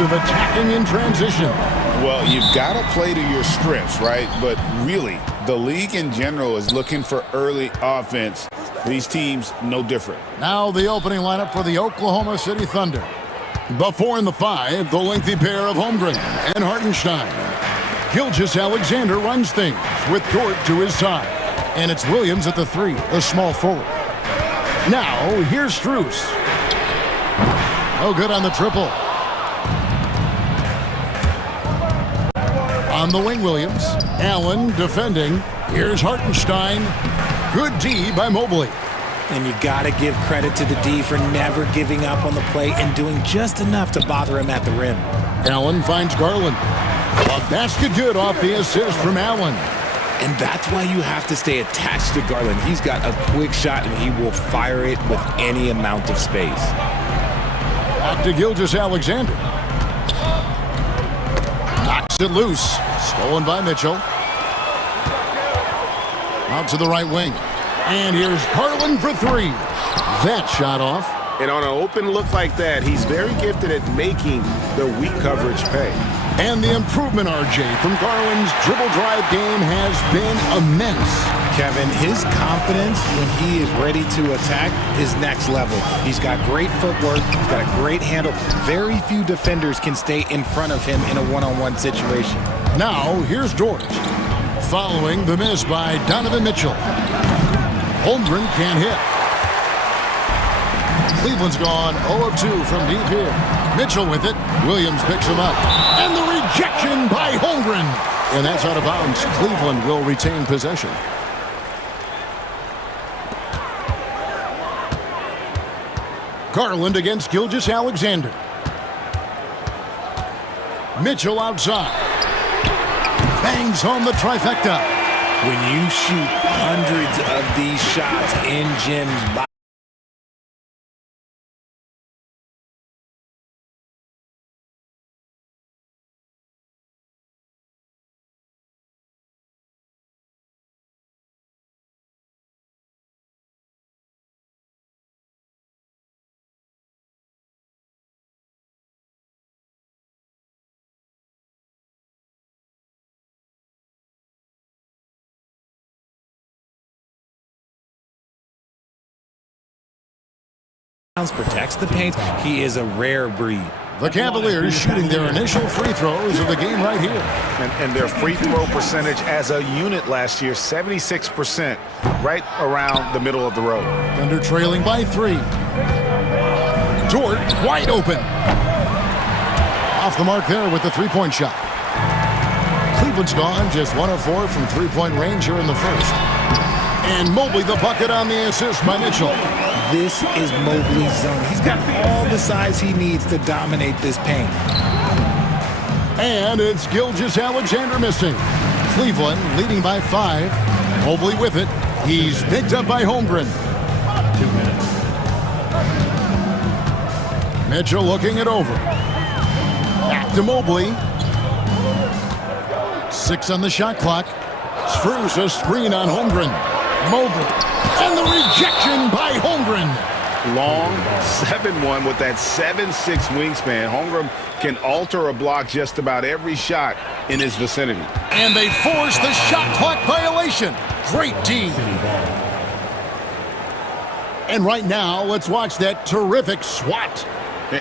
of attacking in transition. Well, you've got to play to your strengths, right? But really, the league in general is looking for early offense. These teams, no different. Now the opening lineup for the Oklahoma City Thunder. Before in the 5, the lengthy pair of Holmgren and Hartenstein. Gilgeous-Alexander runs things with Dort to his side. And it's Williams at the 3, the small forward. Now, here's Strus. No good on the triple. On the wing, Williams. Allen defending. Here's Hartenstein. Good D by Mobley. And you got to give credit to the D for never giving up on the play and doing just enough to bother him at the rim. Allen finds Garland. A basket good off the assist from Allen. And that's why you have to stay attached to Garland. He's got a quick shot, and he will fire it with any amount of space. Back to Gilgeous-Alexander. Knocks it loose. Stolen by Mitchell. Out to the right wing. And here's Garland for 3. That shot off. And on an open look like that, he's very gifted at making the weak coverage pay. And the improvement, RJ, from Garland's dribble drive game has been immense. Kevin, his confidence when he is ready to attack is next level. He's got great footwork. He's got a great handle. Very few defenders can stay in front of him in a one-on-one situation. Now, here's Dort. Following the miss by Donovan Mitchell. Holmgren can't hit. Cleveland's gone 0 of 2 from deep here. Mitchell with it. Williams picks him up. And the rejection by Holmgren. And that's out of bounds. Cleveland will retain possession. Garland against Gilgeous-Alexander. Mitchell outside. Bangs home the trifecta. When you shoot hundreds of these shots in gyms, protects the paint. He is a rare breed. The Cavaliers shooting their initial free throws of the game right here. And their free throw percentage as a unit last year, 76%, right around the middle of the road. Thunder trailing by 3. Dort wide open. Off the mark there with the three-point shot. Cleveland's gone just 1 of 4 from three-point range here in the first. And Mobley the bucket on the assist by Mitchell. This is Mobley's zone. He's got all the size he needs to dominate this paint. And it's Gilgeous-Alexander missing. Cleveland leading by 5. Mobley with it. He's picked up by Holmgren. 2 minutes. Mitchell looking it over. Back to Mobley. 6 on the shot clock. Strus a screen on Holmgren. Mobley. And the rejection by Holmgren. Long 7-1 with that 7'6" wingspan. Holmgren can alter a block just about every shot in his vicinity. And they force the shot clock violation. Great team. And right now, let's watch that terrific swat.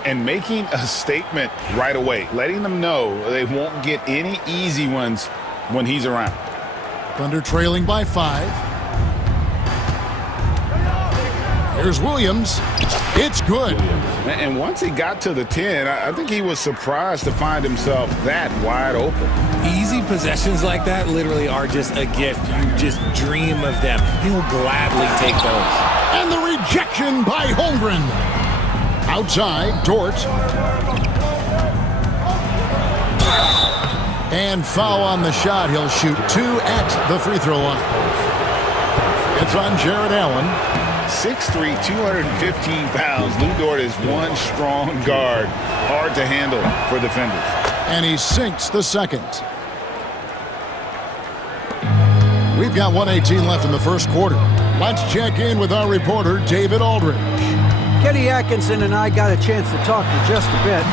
And making a statement right away, letting them know they won't get any easy ones when he's around. Thunder trailing by 5. Here's Williams. It's good. And once he got to the 10, I think he was surprised to find himself that wide open. Easy possessions like that literally are just a gift. You just dream of them. He'll gladly take those. And the rejection by Holmgren. Outside, Dort. And foul on the shot. He'll shoot 2 at the free throw line. It's on Jared Allen. 6'3", 215 pounds. Lou Dort is one strong guard. Hard to handle for defenders. And he sinks the second. We've got 1:18 left in the first quarter. Let's check in with our reporter, David Aldridge. Kenny Atkinson and I got a chance to talk for just a bit.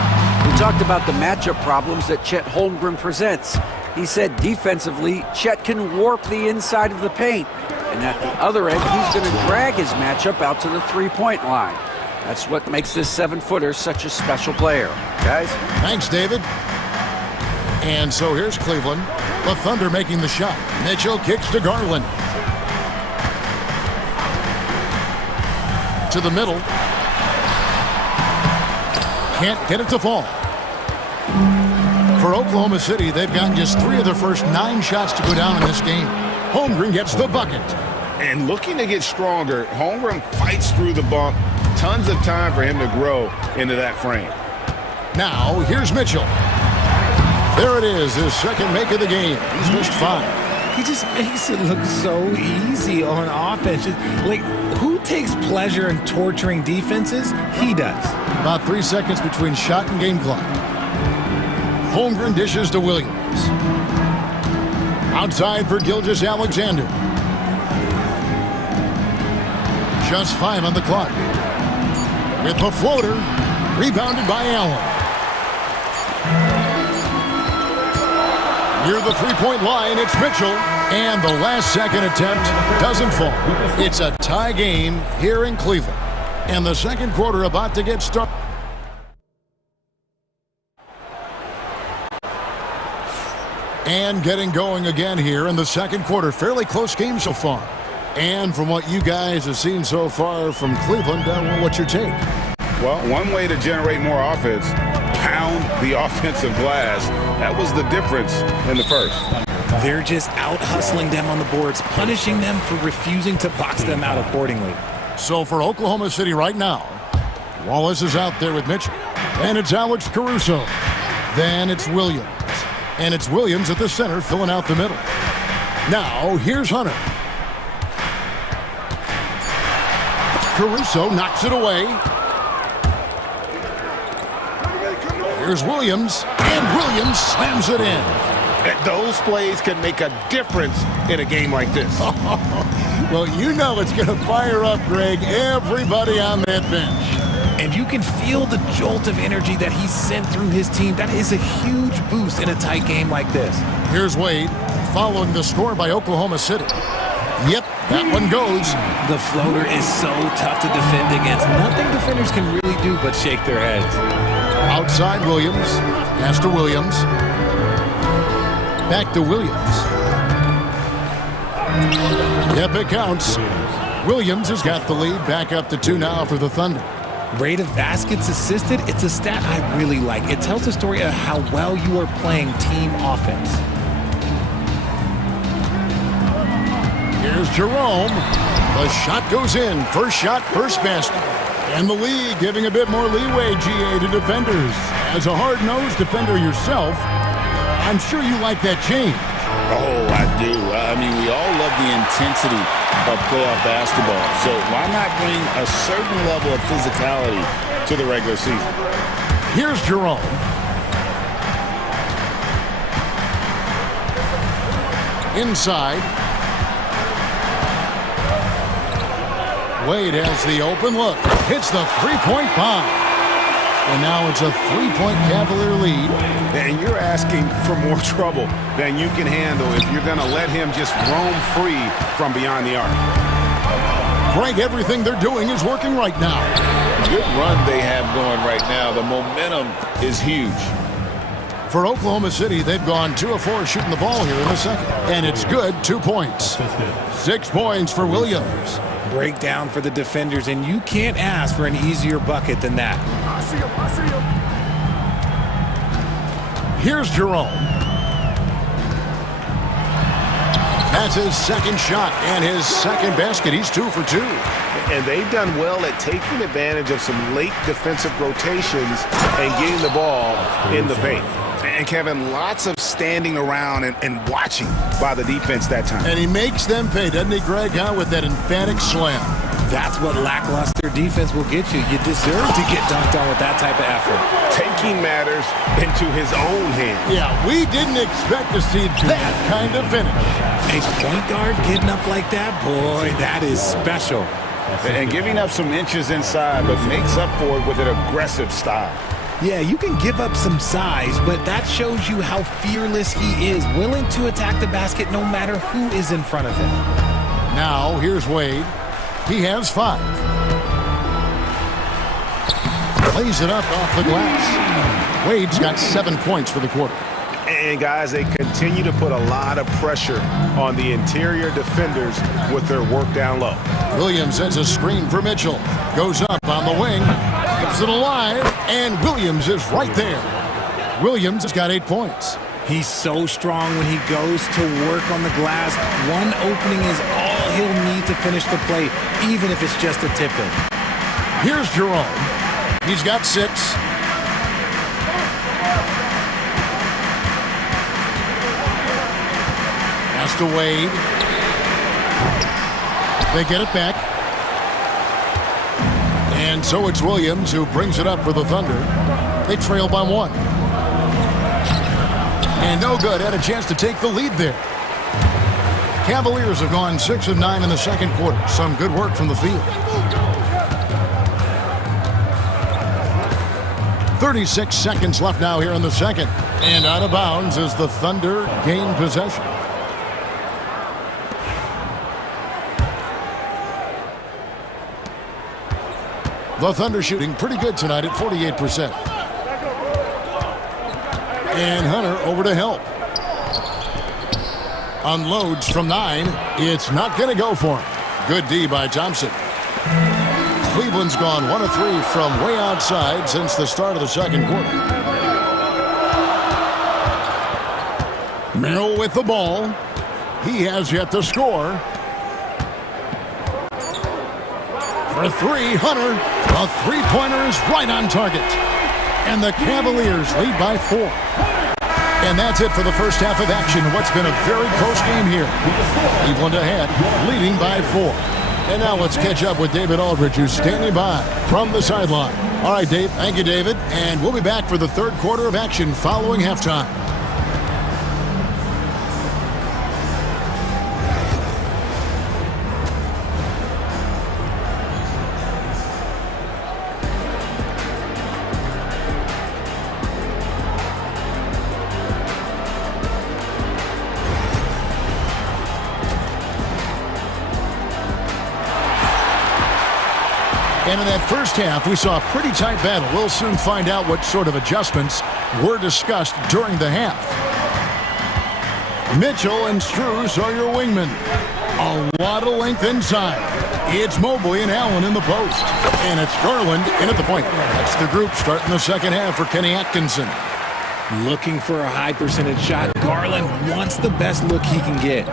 We talked about the matchup problems that Chet Holmgren presents. He said defensively, Chet can warp the inside of the paint. And at the other end, he's going to drag his matchup out to the three-point line. That's what makes this 7-footer such a special player. Guys? Thanks, David. And so here's Cleveland. The Thunder making the shot. Mitchell kicks to Garland. To the middle. Can't get it to fall. For Oklahoma City, they've gotten just 3 of their first 9 shots to go down in this game. Holmgren gets the bucket. And looking to get stronger, Holmgren fights through the bump. Tons of time for him to grow into that frame. Now, here's Mitchell. There it is, his second make of the game. He's missed 5. He just makes it look so easy on offense. Like, who takes pleasure in torturing defenses? He does. About 3 seconds between shot and game clock. Holmgren dishes to Williams. Outside for Gilgeous-Alexander. Just 5 on the clock. With the floater, rebounded by Allen. Near the three-point line, it's Mitchell. And the last second attempt doesn't fall. It's a tie game here in Cleveland. And the second quarter about to get started. And getting going again here in the second quarter. Fairly close game so far. And from what you guys have seen so far from Cleveland, what's your take? Well, one way to generate more offense, pound the offensive glass. That was the difference in the first. They're just out-hustling them on the boards, punishing them for refusing to box them out accordingly. So for Oklahoma City right now, Wallace is out there with Mitchell. And it's Alex Caruso. Then it's Williams. And it's Williams at the center filling out the middle. Now, here's Hunter. Caruso knocks it away. Here's Williams, and Williams slams it in. Those plays can make a difference in a game like this. Well, you know it's going to fire up, Greg, everybody on that bench. And you can feel the jolt of energy that he sent through his team. That is a huge boost in a tight game like this. Here's Wade, following the score by Oklahoma City. Yep, that one goes. The floater is so tough to defend against. Nothing defenders can really do but shake their heads. Outside Williams, pass to Williams. Back to Williams. Yep, it counts. Williams has got the lead, back up to 2 now for the Thunder. Rate of baskets assisted, it's a stat I really like. It tells a story of how well you are playing team offense. Here's Jerome. The shot goes in. First shot, first basket. And the league giving a bit more leeway, GA, to defenders. As a hard-nosed defender yourself, I'm sure you like that change. Oh, I do. I mean, we all love the intensity of playoff basketball. So why not bring a certain level of physicality to the regular season? Here's Jerome. Inside. Wade has the open look. Hits the three-point bomb. And now it's a 3-point Cavalier lead. And you're asking for more trouble than you can handle if you're going to let him just roam free from beyond the arc. Greg, everything they're doing is working right now. Good run they have going right now. The momentum is huge. For Oklahoma City, they've gone 2 of 4 shooting the ball here in the second. And it's good, 2 points. 6 points for Williams. Breakdown for the defenders, and you can't ask for an easier bucket than that. I see him. Here's Jerome. That's his second shot and his second basket. He's 2 for 2. And they've done well at taking advantage of some late defensive rotations and getting the ball in the paint. And Kevin, lots of standing around and watching by the defense that time. And he makes them pay, doesn't he, Greg, with that emphatic slam? That's what lackluster defense will get you. You deserve to get dunked on with that type of effort. Taking matters into his own hands. Yeah, we didn't expect to see that kind of finish. A point guard getting up like that, boy, that is special. And giving up some inches inside, but makes up for it with an aggressive style. Yeah, you can give up some size, but that shows you how fearless he is, willing to attack the basket no matter who is in front of him. Now, here's Wade. He has 5. Plays it up off the glass. Wade's got 7 points for the quarter. And, guys, they continue to put a lot of pressure on the interior defenders with their work down low. Williams sets a screen for Mitchell. Goes up on the wing. Keeps it alive. And Williams is right there. Williams has got 8 points. He's so strong when he goes to work on the glass. One opening is all he'll need to finish the play, even if it's just a tip-in. Here's Jerome. He's got 6. Pass to Wade. They get it back. And so it's Williams who brings it up for the Thunder. They trail by 1. And no good. Had a chance to take the lead there. Cavaliers have gone 6 of 9 in the second quarter. Some good work from the field. 36 seconds left now here in the second. And out of bounds as the Thunder gain possession. The Thunder shooting pretty good tonight at 48%. And Hunter over to help. Unloads from 9. It's not going to go for him. Good D by Thompson. Cleveland's gone 1 of 3 from way outside since the start of the second quarter. Merrill with the ball. He has yet to score. For 3, Hunter. A three-pointer is right on target. And the Cavaliers lead by 4. And that's it for the first half of action. What's been a very close game here. Cleveland ahead, leading by 4. And now let's catch up with David Aldridge, who's standing by from the sideline. All right, Dave. Thank you, David. And we'll be back for the third quarter of action following halftime. And in that first half, we saw a pretty tight battle. We'll soon find out what sort of adjustments were discussed during the half. Mitchell and Strus are your wingmen. A lot of length inside. It's Mobley and Allen in the post. And it's Garland in at the point. That's the group starting the second half for Kenny Atkinson. Looking for a high percentage shot. Garland wants the best look he can get.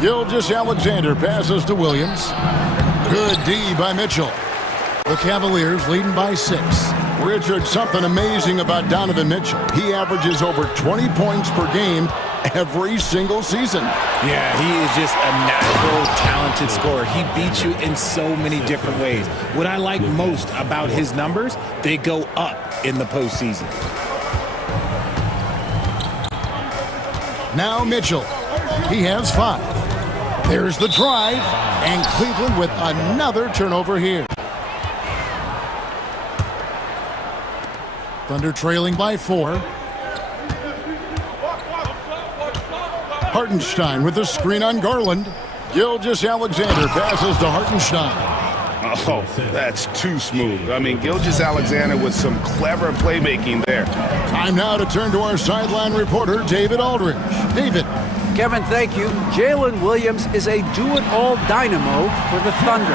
Gilgeous-Alexander passes to Williams. Good D by Mitchell. The Cavaliers leading by 6. Richard, something amazing about Donovan Mitchell. He averages over 20 points per game every single season. Yeah, he is just a natural, talented scorer. He beats you in so many different ways. What I like most about his numbers, they go up in the postseason. Now Mitchell. He has 5. There's the drive, and Cleveland with another turnover here. Thunder trailing by 4. Hartenstein with the screen on Garland. Gilgeous-Alexander passes to Hartenstein. Oh, that's too smooth. I mean, Gilgeous-Alexander with some clever playmaking there. Time now to turn to our sideline reporter, David Aldridge. David. Kevin, thank you. Jalen Williams is a do-it-all dynamo for the Thunder.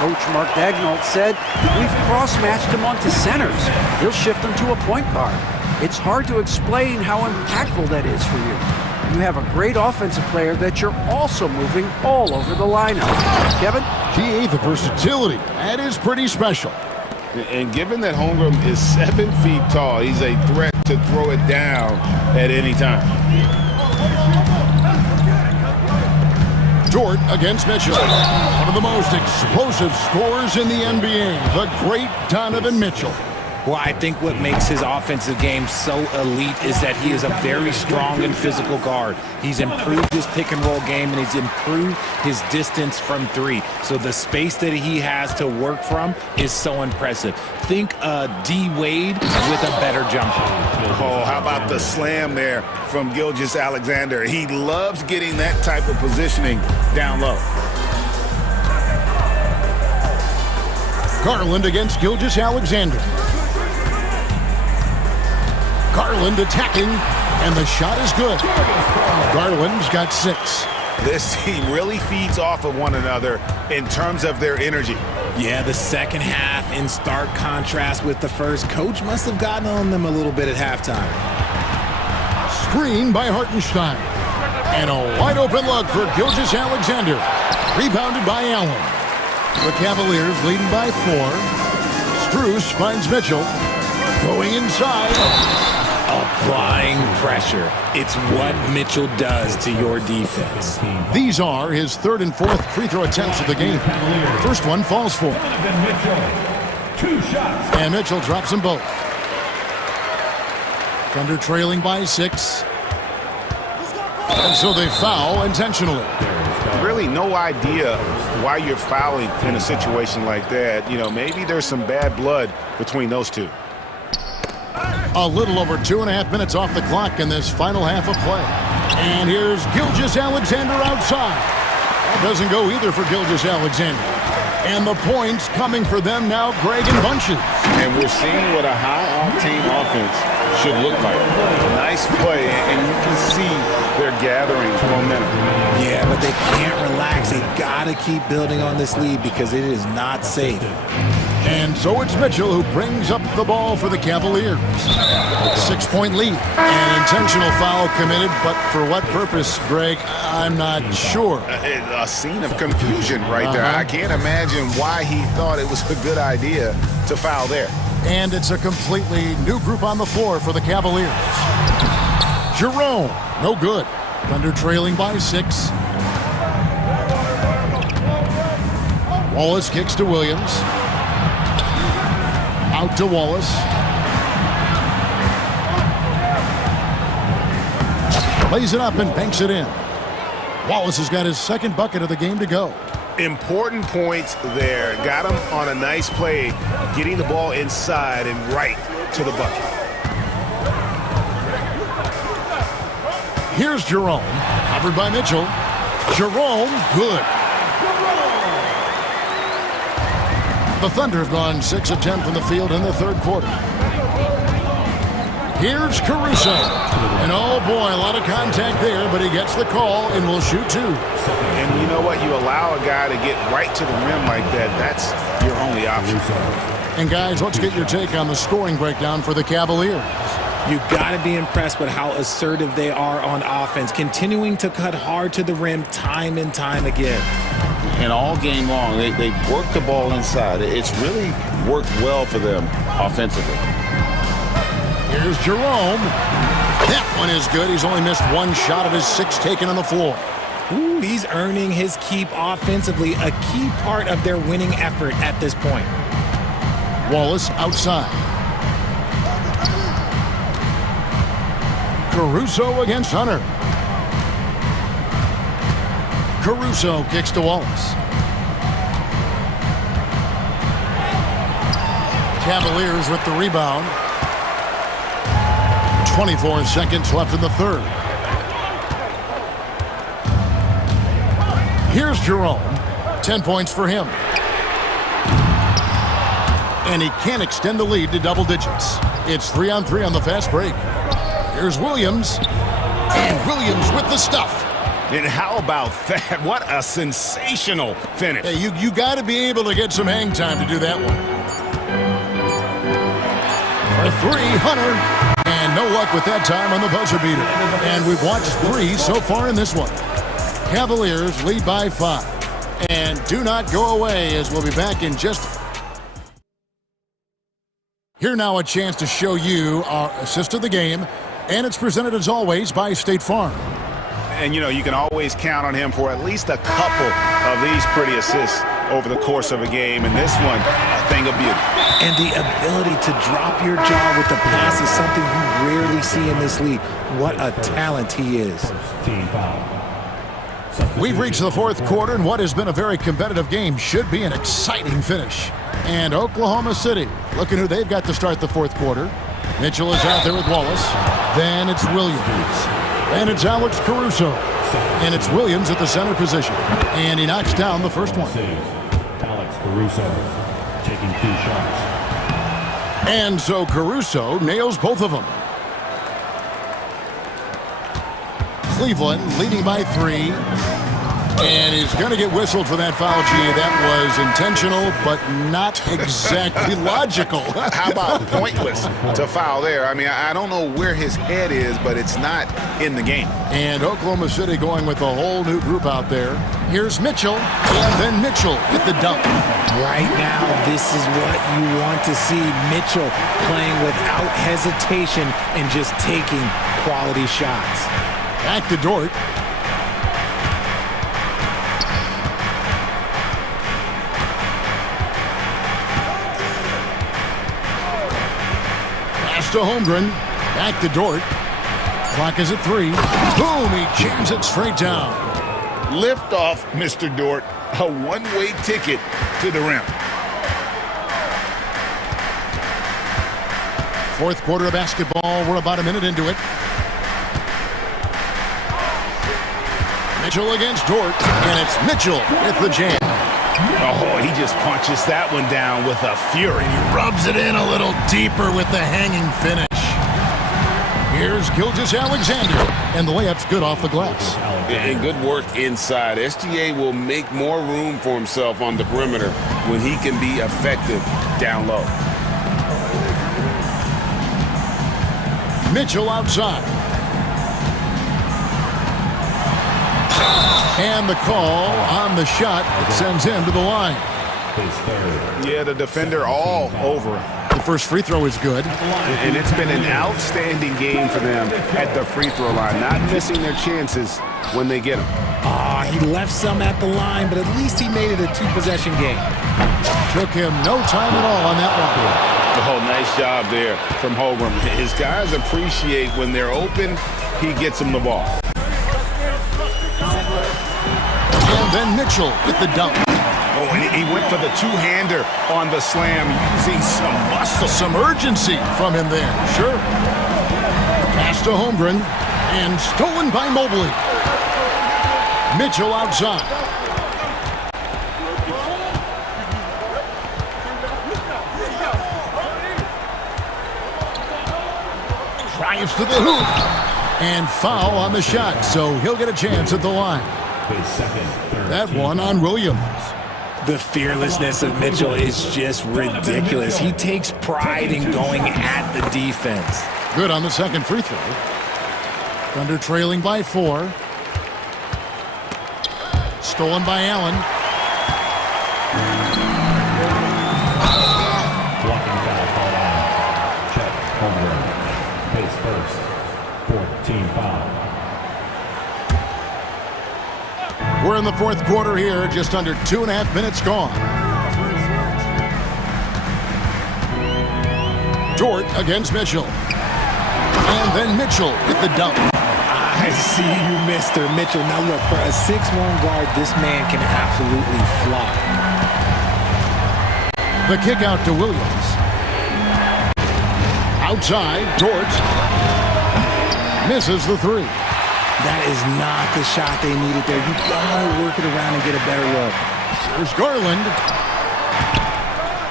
Coach Mark Daigneault said, "We've cross-matched him onto centers. He'll shift them to a point guard. It's hard to explain how impactful that is for you. You have a great offensive player that you're also moving all over the lineup." Kevin? PA, the versatility. That is pretty special. And given that Holmgren is 7 feet tall, he's a threat to throw it down at any time. Dort against Mitchell. One of the most explosive scorers in the NBA, the great Donovan Mitchell. Well, I think what makes his offensive game so elite is that he is a very strong and physical guard. He's improved his pick-and-roll game, and he's improved his distance from three. So the space that he has to work from is so impressive. Think D. Wade with a better jumper. Oh, how about the slam there from Gilgeous-Alexander? He loves getting that type of positioning down low. Garland against Gilgeous-Alexander. Garland attacking, and the shot is good. Garland's got 6. This team really feeds off of one another in terms of their energy. Yeah, the second half in stark contrast with the first. Coach must have gotten on them a little bit at halftime. Screen by Hartenstein. And a wide open look for Gilgeous-Alexander. Rebounded by Allen. The Cavaliers leading by 4. Strus finds Mitchell. Going inside. Applying pressure. It's what Mitchell does to your defense. These are his 3rd and 4th free throw attempts of the game. First one falls for him. And Mitchell drops them both. Thunder trailing by 6. And so they foul intentionally. Really no idea why you're fouling in a situation like that. You know, maybe there's some bad blood between those two. A little over 2.5 minutes off the clock in this final half of play. And here's Gilgeous-Alexander outside. That doesn't go either for Gilgeous-Alexander. And the points coming for them now, Greg, in bunches. And we're seeing what a high-octane offense should look like. Nice play, and you can see they're gathering momentum. Yeah, but they can't relax. They've got to keep building on this lead because it is not safe. And so it's Mitchell who brings up the ball for the Cavaliers. 6-point lead. An intentional foul committed, but for what purpose, Greg, I'm not sure. A scene of confusion right there. I can't imagine why he thought it was a good idea to foul there. And it's a completely new group on the floor for the Cavaliers. Jerome, no good. Thunder trailing by 6. Wallace kicks to Williams. Out to Wallace. Lays it up and banks it in. Wallace has got his 2nd bucket of the game to go. Important points there. Got him on a nice play, getting the ball inside and right to the bucket. Here's Jerome, covered by Mitchell. Jerome, good. The Thunder have gone 6 of 10 from the field in the 3rd quarter. Here's Caruso. And oh boy, a lot of contact there, but he gets the call and will shoot 2. And you know what? You allow a guy to get right to the rim like that. That's your only option. And guys, let's get your take on the scoring breakdown for the Cavaliers. You've got to be impressed with how assertive they are on offense, continuing to cut hard to the rim time and time again. And all game long, they work the ball inside. It's really worked well for them offensively. Here's Jerome. That one is good. He's only missed 1 shot of his 6 taken on the floor. Ooh, he's earning his keep offensively, a key part of their winning effort at this point. Wallace outside. Caruso against Hunter. Caruso kicks to Wallace. Cavaliers with the rebound. 24 seconds left in the 3rd. Here's Jerome. 10 points for him. And he can extend the lead to double digits. It's 3-on-3 on the fast break. Here's Williams. And Williams with the stuff. And how about that? What a sensational finish. Hey, you got to be able to get some hang time to do that one. For 3, Hunter. And no luck with that time on the buzzer beater. And we've watched 3 so far in this one. Cavaliers lead by 5. And do not go away, as we'll be back in just... Here now a chance to show you our assist of the game. And it's presented as always by State Farm. And, you know, you can always count on him for at least a couple of these pretty assists over the course of a game. And this one, a thing of beauty. And the ability to drop your jaw with the pass is something you rarely see in this league. What a talent he is. We've reached the fourth quarter, and what has been a very competitive game should be an exciting finish. And Oklahoma City, looking who they've got to start the fourth quarter. Mitchell is out there with Wallace. Then it's Williams. Then it's Alex Caruso. And it's Williams at the center position. And he knocks down the first one. Alex Caruso taking 2 shots. And so Caruso nails both of them. Cleveland leading by 3. And he's going to get whistled for that foul, G. That was intentional, but not exactly logical. How about pointless to foul there? I mean, I don't know where his head is, but it's not in the game. And Oklahoma City going with a whole new group out there. Here's Mitchell, and then Mitchell with the dunk. Right now, this is what you want to see. Mitchell playing without hesitation and just taking quality shots. Back to Dort. To Holmgren, back to Dort. Clock is at 3. Boom, he jams it straight down. Lift off, Mr. Dort. A one-way ticket to the rim. Fourth quarter of basketball. We're about a minute into it. Mitchell against Dort, and it's Mitchell with the jam. Oh, he just punches that one down with a fury. He rubs it in a little deeper with the hanging finish. Here's Gilgeous-Alexander, and the layup's good off the glass. And good work inside. SGA will make more room for himself on the perimeter when he can be effective down low. Mitchell outside. And the call on the shot sends him to the line. Yeah, the defender all over him. The first free throw is good. And it's been an outstanding game for them at the free throw line, not missing their chances when they get them. He left some at the line, but at least he made it a 2-possession game. Took him no time at all on that one. Oh, nice job there from Holmgren. His guys appreciate when they're open, he gets them the ball. And then Mitchell with the dunk. Oh, and he went for the two-hander on the slam, using some muscle. Some urgency from him there, sure. Pass to Holmgren, and stolen by Mobley. Mitchell outside. Drives to the hoop. And foul on the shot, so he'll get a chance at the line. That one on Williams. The fearlessness of Mitchell is just ridiculous. He takes pride in going at the defense. Good on the second free throw. Thunder trailing by 4. Stolen by Allen. Blocking foul called on. Chet Holmgren. Pace first. 14 foul. We're in the fourth quarter here, just under 2.5 minutes gone. Dort against Mitchell. And then Mitchell with the dunk. I see you, Mr. Mitchell. Now look, for a 6'1" guard, this man can absolutely fly. The kick out to Williams. Outside, Dort misses the 3. That is not the shot they needed there. You gotta work it around and get a better look. There's Garland.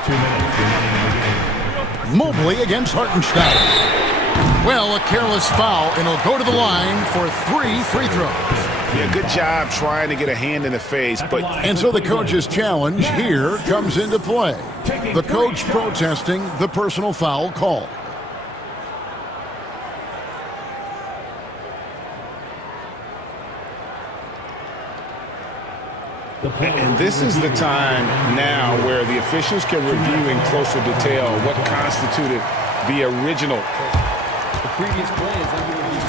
2 minutes remaining in the game. Mobley against Hartenstein. Well, a careless foul, and he'll go to the line for 3 free throws. Yeah, good job trying to get a hand in the face, but... And so the coach's challenge here comes into play. The coach protesting the personal foul call. And this is the time now where the officials can review in closer detail what constituted the original. The previous play is under review.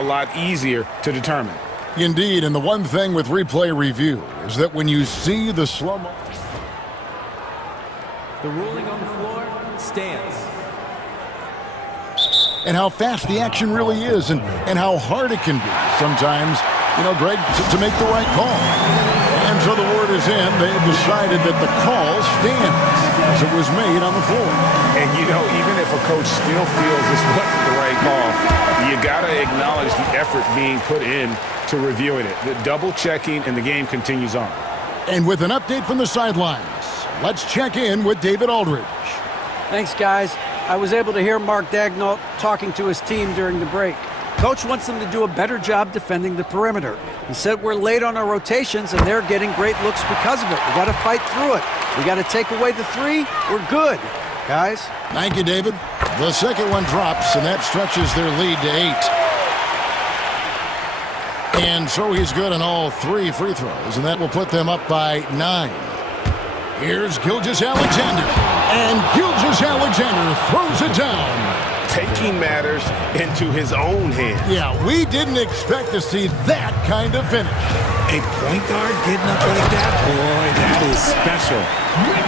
a lot easier to determine. Indeed, and the one thing with replay review is that when you see the slow-mo... The ruling on the floor stands. And how fast the action really is and how hard it can be sometimes, Greg, to make the right call. And so the word is in. They have decided that the call stands as it was made on the floor. And, even if a coach still feels this wasn't the right call, you got to acknowledge the effort being put in to reviewing it. The double-checking, and the game continues on. And with an update from the sidelines, let's check in with David Aldridge. Thanks, guys. I was able to hear Mark Daigneault talking to his team during the break. Coach wants them to do a better job defending the perimeter. He said we're late on our rotations, and they're getting great looks because of it. We got to fight through it. We got to take away the three. We're good, guys. Thank you, David. The second one drops, and that stretches their lead to 8. And so he's good on all 3 free throws, and that will put them up by 9. Here's Gilgeous-Alexander, and Gilgeous-Alexander throws it down. Taking matters into his own hands. Yeah, we didn't expect to see that kind of finish. A point guard getting up like that, boy, that is special.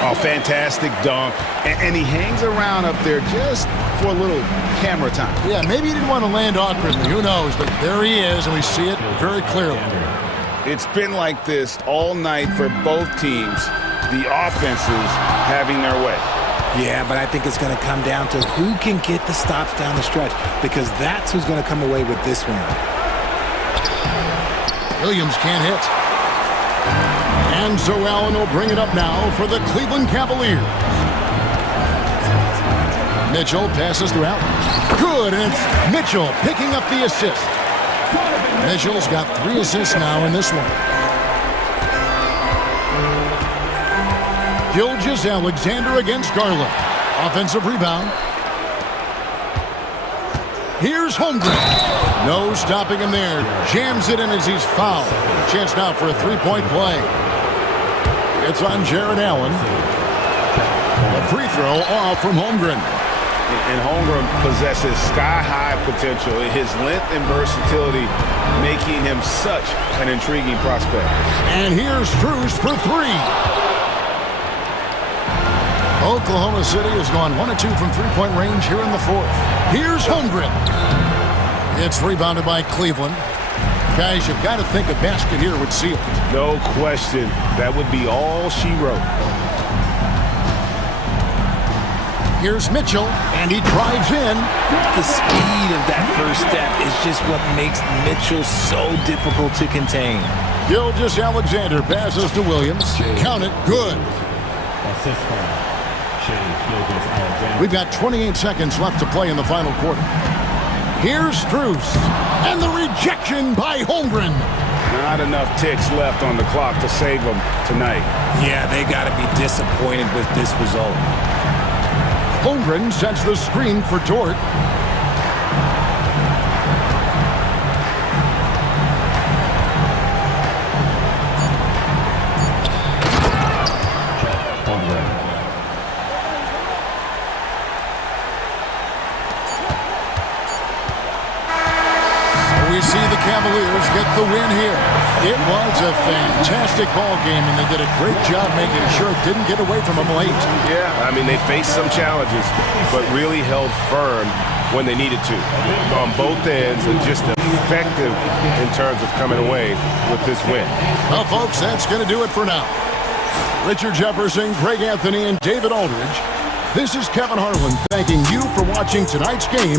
A fantastic dunk, and he hangs around up there just for a little camera time. Yeah, maybe he didn't want to land awkwardly, who knows, but there he is, and we see it very clearly. It's been like this all night for both teams, the offenses having their way. Yeah, but I think it's going to come down to who can get the stops down the stretch, because that's who's going to come away with this one. Williams can't hit. And so Allen will bring it up now for the Cleveland Cavaliers. Mitchell passes to Allen. Good, and it's Mitchell picking up the assist. Mitchell's got 3 assists now in this one. Gilgeous-Alexander against Garland. Offensive rebound. Here's Holmgren. No stopping him there. Jams it in as he's fouled. Chance now for a 3-point play. It's on Jared Allen. A free throw off from Holmgren. And Holmgren possesses sky-high potential. His length and versatility making him such an intriguing prospect. And here's Strus for 3. Oklahoma City has gone 1 of 2 from 3-point range here in the 4th. Here's Holmgren. It's rebounded by Cleveland. Guys, you've got to think a basket here would seal it. No question. That would be all she wrote. Here's Mitchell, and he drives in. The speed of that first step is just what makes Mitchell so difficult to contain. Gilgeous-Alexander passes to Williams. Count it, good. Assist foul. Gilgeous-Alexander. We've got 28 seconds left to play in the final quarter. Here's Strus, and the rejection by Holmgren. Not enough ticks left on the clock to save them tonight. Yeah, they got to be disappointed with this result. Holmgren sets the screen for Dort. We see the Cavaliers get the win here. It was a fantastic ball game, and they did a great job making sure it didn't get away from them late. Yeah, I mean, they faced some challenges, but really held firm when they needed to on both ends, and just effective in terms of coming away with this win. Well, folks, that's going to do it for now. Richard Jefferson, Greg Anthony, and David Aldridge. This is Kevin Harlan thanking you for watching tonight's game.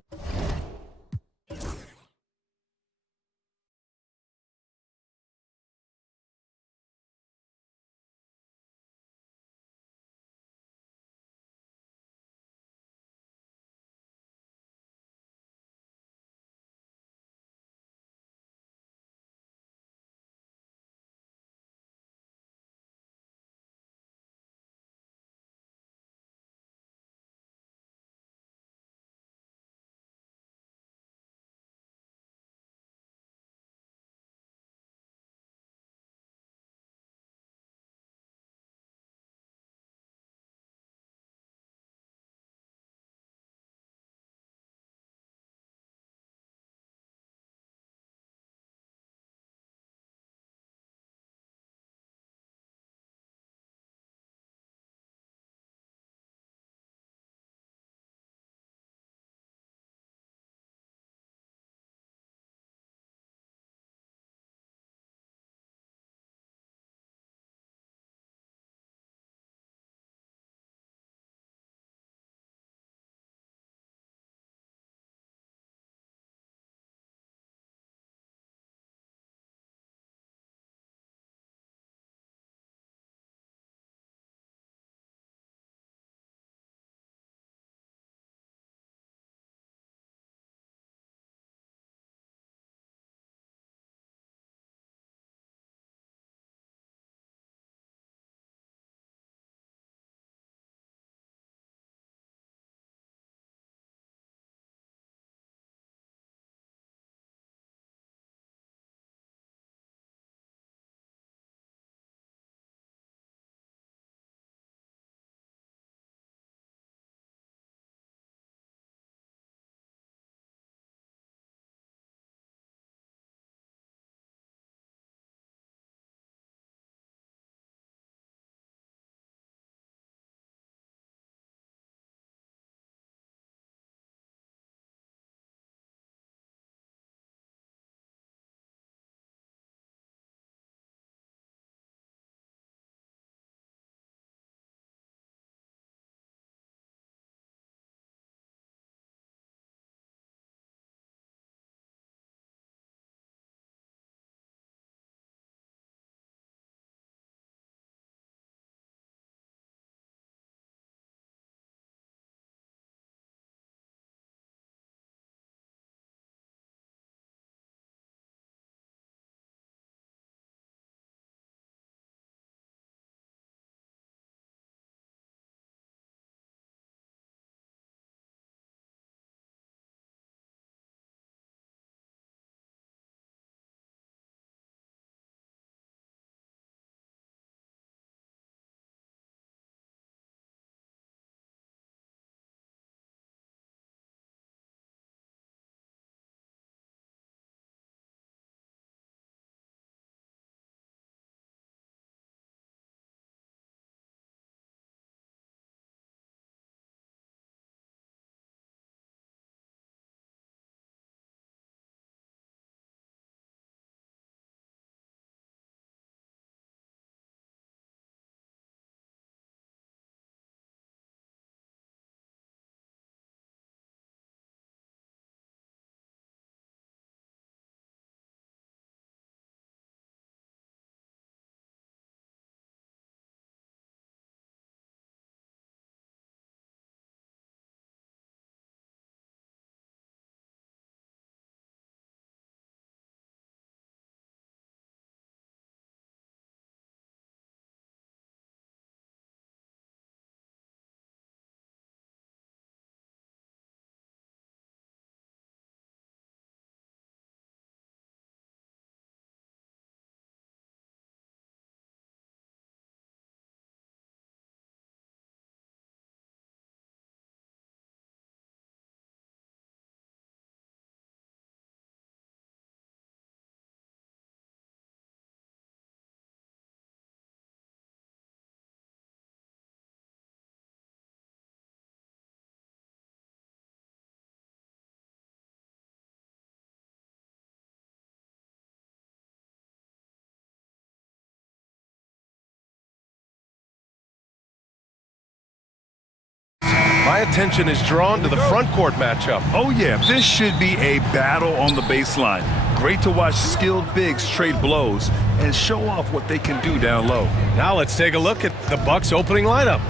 My attention is drawn to the front court matchup. Oh yeah, this should be a battle on the baseline. Great to watch skilled bigs trade blows and show off what they can do down low. Now let's take a look at the Bucks opening lineup.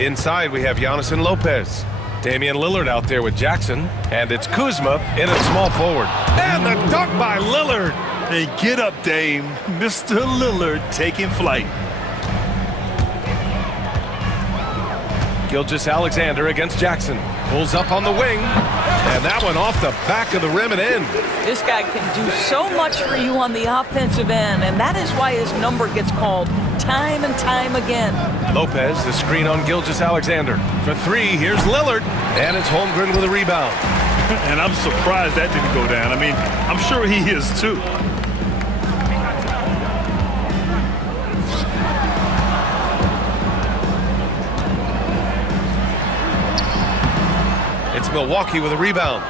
Inside we have Giannis and Lopez. Damian Lillard out there with Jackson. And it's Kuzma in at small forward. And the dunk by Lillard. Hey, get up, Dame. Mr. Lillard taking flight. Gilgeous-Alexander against Jackson. Pulls up on the wing. And that one off the back of the rim and in. This guy can do so much for you on the offensive end, and that is why his number gets called time and time again. Lopez, the screen on Gilgeous-Alexander. For three, here's Lillard. And it's Holmgren with a rebound. And I'm surprised that didn't go down. I mean, I'm sure he is too. It's Milwaukee with a rebound.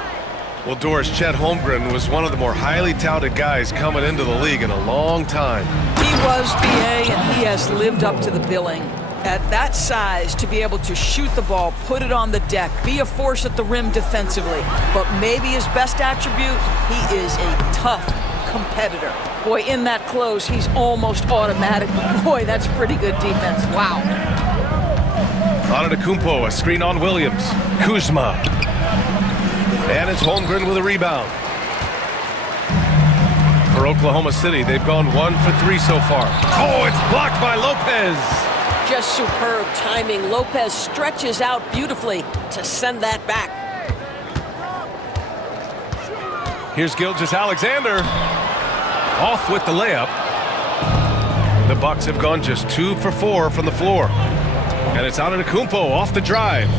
Well, Doris, Chet Holmgren was one of the more highly touted guys coming into the league in a long time. He was, BA, and he has lived up to the billing. At that size, to be able to shoot the ball, put it on the deck, be a force at the rim defensively. But maybe his best attribute, he is a tough competitor. Boy, in that close, he's almost automatic. Boy, that's pretty good defense. Wow. Antetokounmpo, a screen on Williams. Kuzma. And it's Holmgren with a rebound. For Oklahoma City, they've gone 1 for 3 so far. Oh, it's blocked by Lopez. Just superb timing. Lopez stretches out beautifully to send that back. Here's Gilgeous-Alexander. Off with the layup. The Bucks have gone just 2 for 4 from the floor. And it's Antetokounmpo off the drive.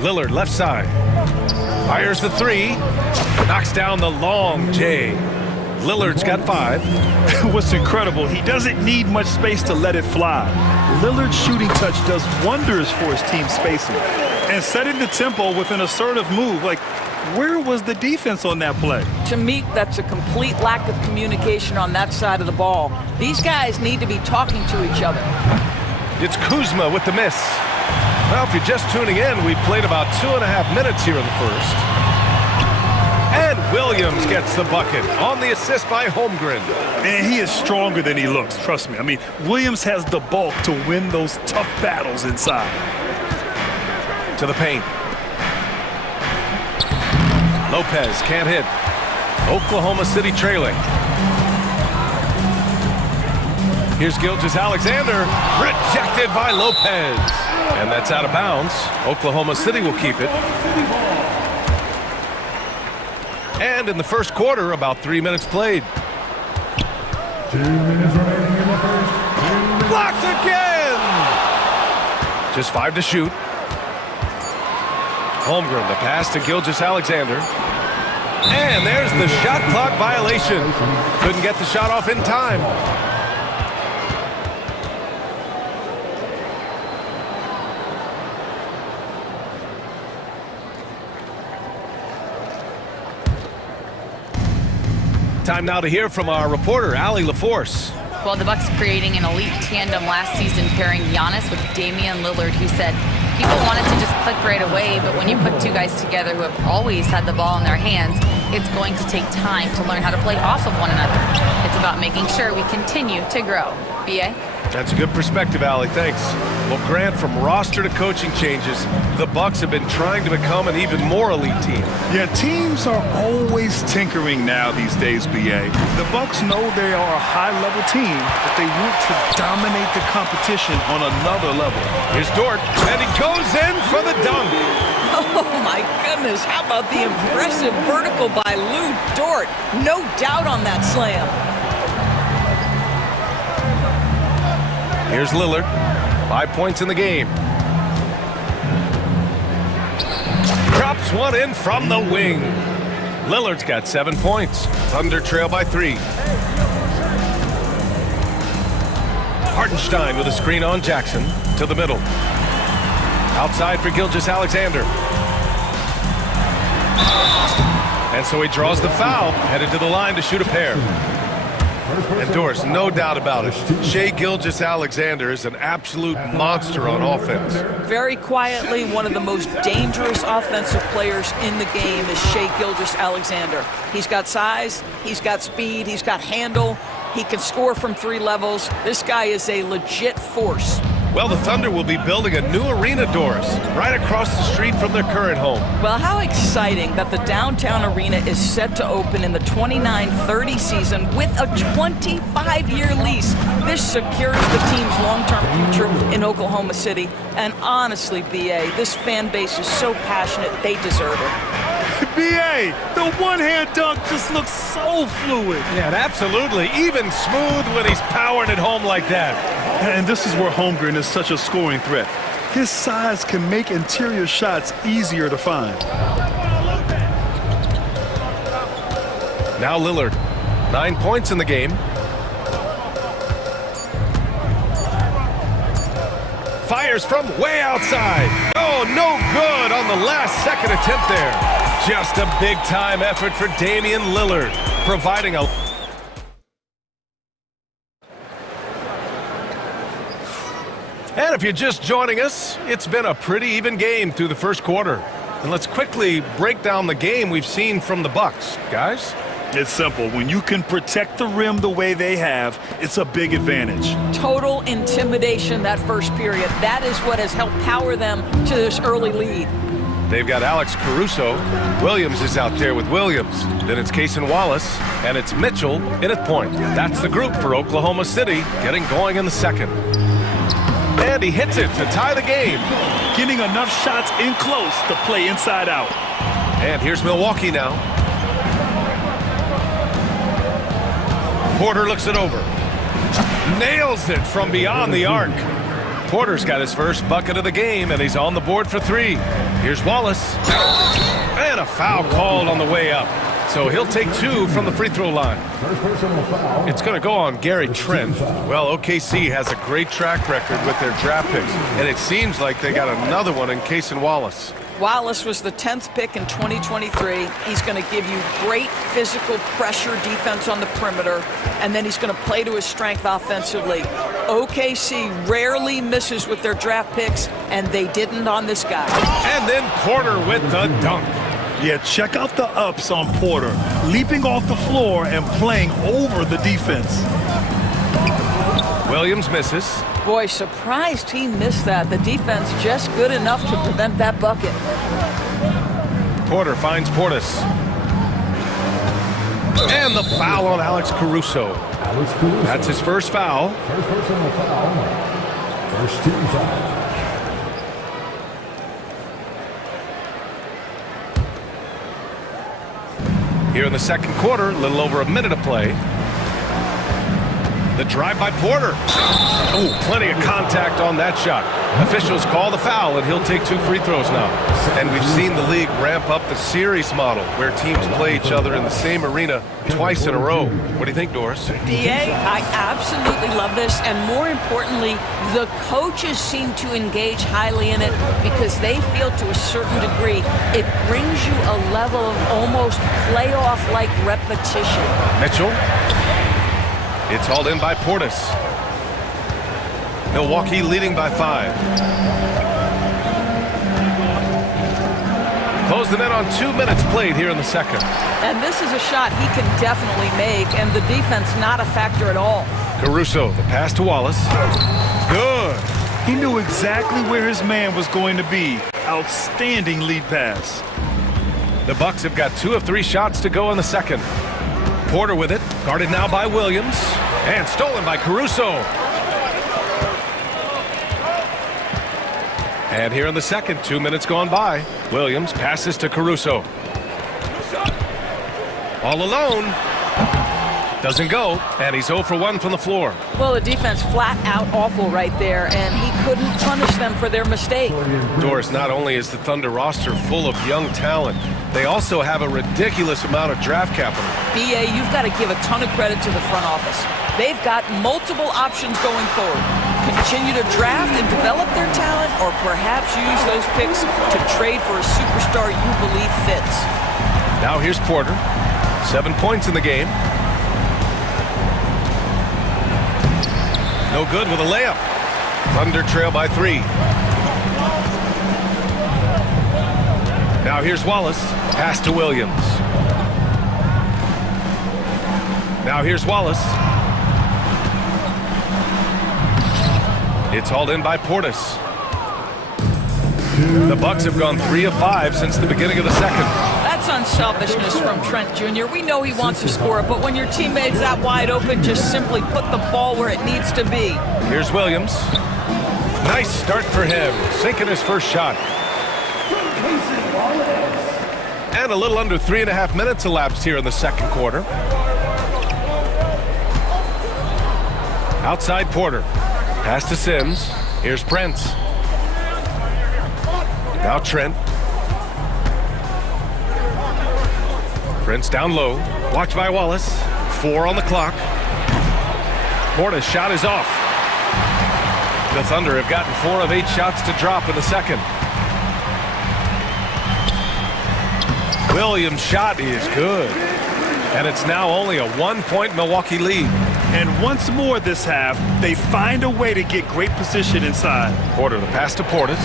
Lillard left side. Fires the three. Knocks down the long J. Lillard's got 5. What's incredible, he doesn't need much space to let it fly. Lillard's shooting touch does wonders for his team's spacing. And setting the tempo with an assertive move, like, where was the defense on that play? To me, that's a complete lack of communication on that side of the ball. These guys need to be talking to each other. It's Kuzma with the miss. Well, if you're just tuning in, we've played about 2.5 minutes here in the first. And Williams gets the bucket on the assist by Holmgren. And he is stronger than he looks, trust me. I mean, Williams has the bulk to win those tough battles inside. To the paint. Lopez can't hit. Oklahoma City trailing. Here's Gilgeous-Alexander. Rejected by Lopez. And that's out of bounds. Oklahoma City will keep it. And in the first quarter, about 3 minutes played. 2 minutes remaining in the first. Blocked again! Just 5 to shoot. Holmgren, the pass to Gilgeous-Alexander. And there's the shot clock violation. Couldn't get the shot off in time. Time now to hear from our reporter, Allie LaForce. Well, the Bucks creating an elite tandem last season, pairing Giannis with Damian Lillard, who said people wanted to just click right away, but when you put two guys together who have always had the ball in their hands, it's going to take time to learn how to play off of one another. It's about making sure we continue to grow. B.A.? That's a good perspective, Allie. Thanks. Well, Grant, from roster to coaching changes, the Bucks have been trying to become an even more elite team. Yeah, teams are always tinkering now these days, B.A. The Bucks know they are a high-level team, but they want to dominate the competition on another level. Here's Dort, and he goes in for the dunk. Oh, my goodness. How about the impressive vertical by Lou Dort? No doubt on that slam. Here's Lillard. 5 points in the game. Drops one in from the wing. Lillard's got 7 points. Thunder trail by 3. Hartenstein with a screen on Jackson to the middle. Outside for Gilgeous-Alexander. And so he draws the foul, headed to the line to shoot a pair. And Doris, no doubt about it, Shai Gilgeous-Alexander is an absolute monster on offense. Very quietly, one of the most dangerous offensive players in the game is Shai Gilgeous-Alexander. He's got size, he's got speed, he's got handle, he can score from 3 levels. This guy is a legit force. Well, the Thunder will be building a new arena, Doris, right across the street from their current home. Well, how exciting that the downtown arena is set to open in the 29-30 season with a 25-year lease. This secures the team's long-term future in Oklahoma City. And honestly, B.A., this fan base is so passionate, they deserve it. B.A., the one-hand dunk just looks so fluid. Yeah, absolutely. Even smooth when he's powering it home like that. And this is where Holmgren is such a scoring threat. His size can make interior shots easier to find. Now Lillard, 9 points in the game. Fires from way outside. Oh, no good on the last second attempt there. Just a big-time effort for Damian Lillard, providing a... And if you're just joining us, it's been a pretty even game through the first quarter. And let's quickly break down the game we've seen from the Bucks, guys. It's simple. When you can protect the rim the way they have, it's a big advantage. Total intimidation that first period. That is what has helped power them to this early lead. They've got Alex Caruso. Williams is out there with Williams. Then it's Cason Wallace, and it's Mitchell in at point. That's the group for Oklahoma City, getting going in the second. And he hits it to tie the game. Getting enough shots in close to play inside out. And here's Milwaukee now. Porter looks it over. Nails it from beyond the arc. Porter's got his first bucket of the game, and he's on the board for 3. Here's Wallace. And a foul called on the way up. So he'll take 2 from the free throw line. It's going to go on Gary Trent. Well, OKC has a great track record with their draft picks, and it seems like they got another one in Cason Wallace. Wallace was the 10th pick in 2023. He's going to give you great physical pressure defense on the perimeter, and then he's going to play to his strength offensively. OKC rarely misses with their draft picks, and they didn't on this guy. And then Porter with the dunk. Yeah, check out the ups on Porter. Leaping off the floor and playing over the defense. Williams misses. Boy, surprised he missed that. The defense just good enough to prevent that bucket. Porter finds Portis. And the foul on Alex Caruso. That's his first foul. First personal foul. First team foul. Here in the second quarter, a little over a minute to play. The drive by Porter. Oh, plenty of contact on that shot. Officials call the foul, and he'll take 2 free throws now. And we've seen the league ramp up the series model, where teams play each other in the same arena twice in a row. What do you think, Doris? DA, I absolutely love this, and more importantly, the coaches seem to engage highly in it because they feel to a certain degree it brings you a level of almost playoff-like repetition. Mitchell. It's hauled in by Portis. Milwaukee leading by 5. Close the net on 2 minutes played here in the second. And this is a shot he can definitely make, and the defense not a factor at all. Caruso, the pass to Wallace. Good. He knew exactly where his man was going to be. Outstanding lead pass. The Bucks have got 2 of 3 shots to go in the second. Porter with it, guarded now by Williams, and stolen by Caruso. And here in the second, 2 minutes gone by. Williams passes to Caruso. All alone. Doesn't go, and he's 0 for 1 from the floor. Well, the defense flat out awful right there, and he couldn't punish them for their mistake. Doris, not only is the Thunder roster full of young talent, they also have a ridiculous amount of draft capital. BA, you've got to give a ton of credit to the front office. They've got multiple options going forward. Continue to draft and develop their talent, or perhaps use those picks to trade for a superstar you believe fits. Now here's Porter. 7 points in the game. No good with a layup. Thunder trail by 3. Now here's Wallace. Pass to Williams. Now here's Wallace. It's hauled in by Portis. The Bucks have gone 3 of 5 since the beginning of the second. That's unselfishness from Trent Jr. We know he wants to score, but when your teammate's that wide open, just simply put the ball where it needs to be. Here's Williams. Nice start for him, sinking his first shot. And a little under 3.5 minutes elapsed here in the second quarter. Outside Porter. Pass to Sims. Here's Prince. Now Trent. Prince down low. Watched by Wallace. 4 on the clock. Porter's shot is off. The Thunder have gotten 4 of 8 shots to drop in the second. Williams' shot is good. And it's now only a 1-point Milwaukee lead. And once more this half, they find a way to get great position inside. Porter, the pass to Portis.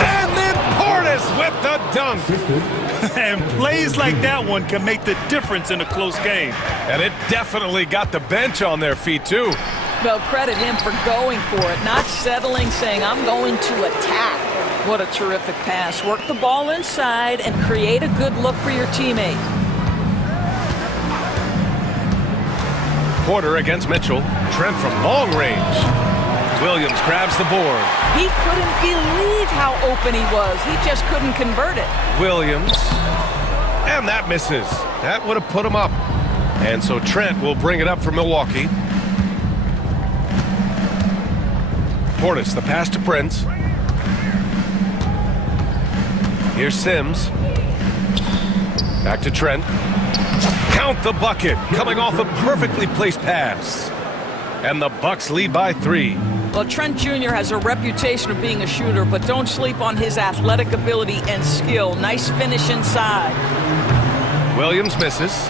And then Portis with the dunk. And plays like that one can make the difference in a close game. And it definitely got the bench on their feet, too. Well, credit him for going for it, not settling, saying, I'm going to attack. What a terrific pass. Work the ball inside and create a good look for your teammate. Porter against Mitchell. Trent from long range. Williams grabs the board. He couldn't believe how open he was. He just couldn't convert it. Williams. And that misses. That would have put him up. And so Trent will bring it up for Milwaukee. Portis, the pass to Prince. Here's Sims. Back to Trent. Count the bucket, coming off a perfectly placed pass. And the Bucks lead by 3. Well, Trent Jr. has a reputation of being a shooter, but don't sleep on his athletic ability and skill. Nice finish inside. Williams misses.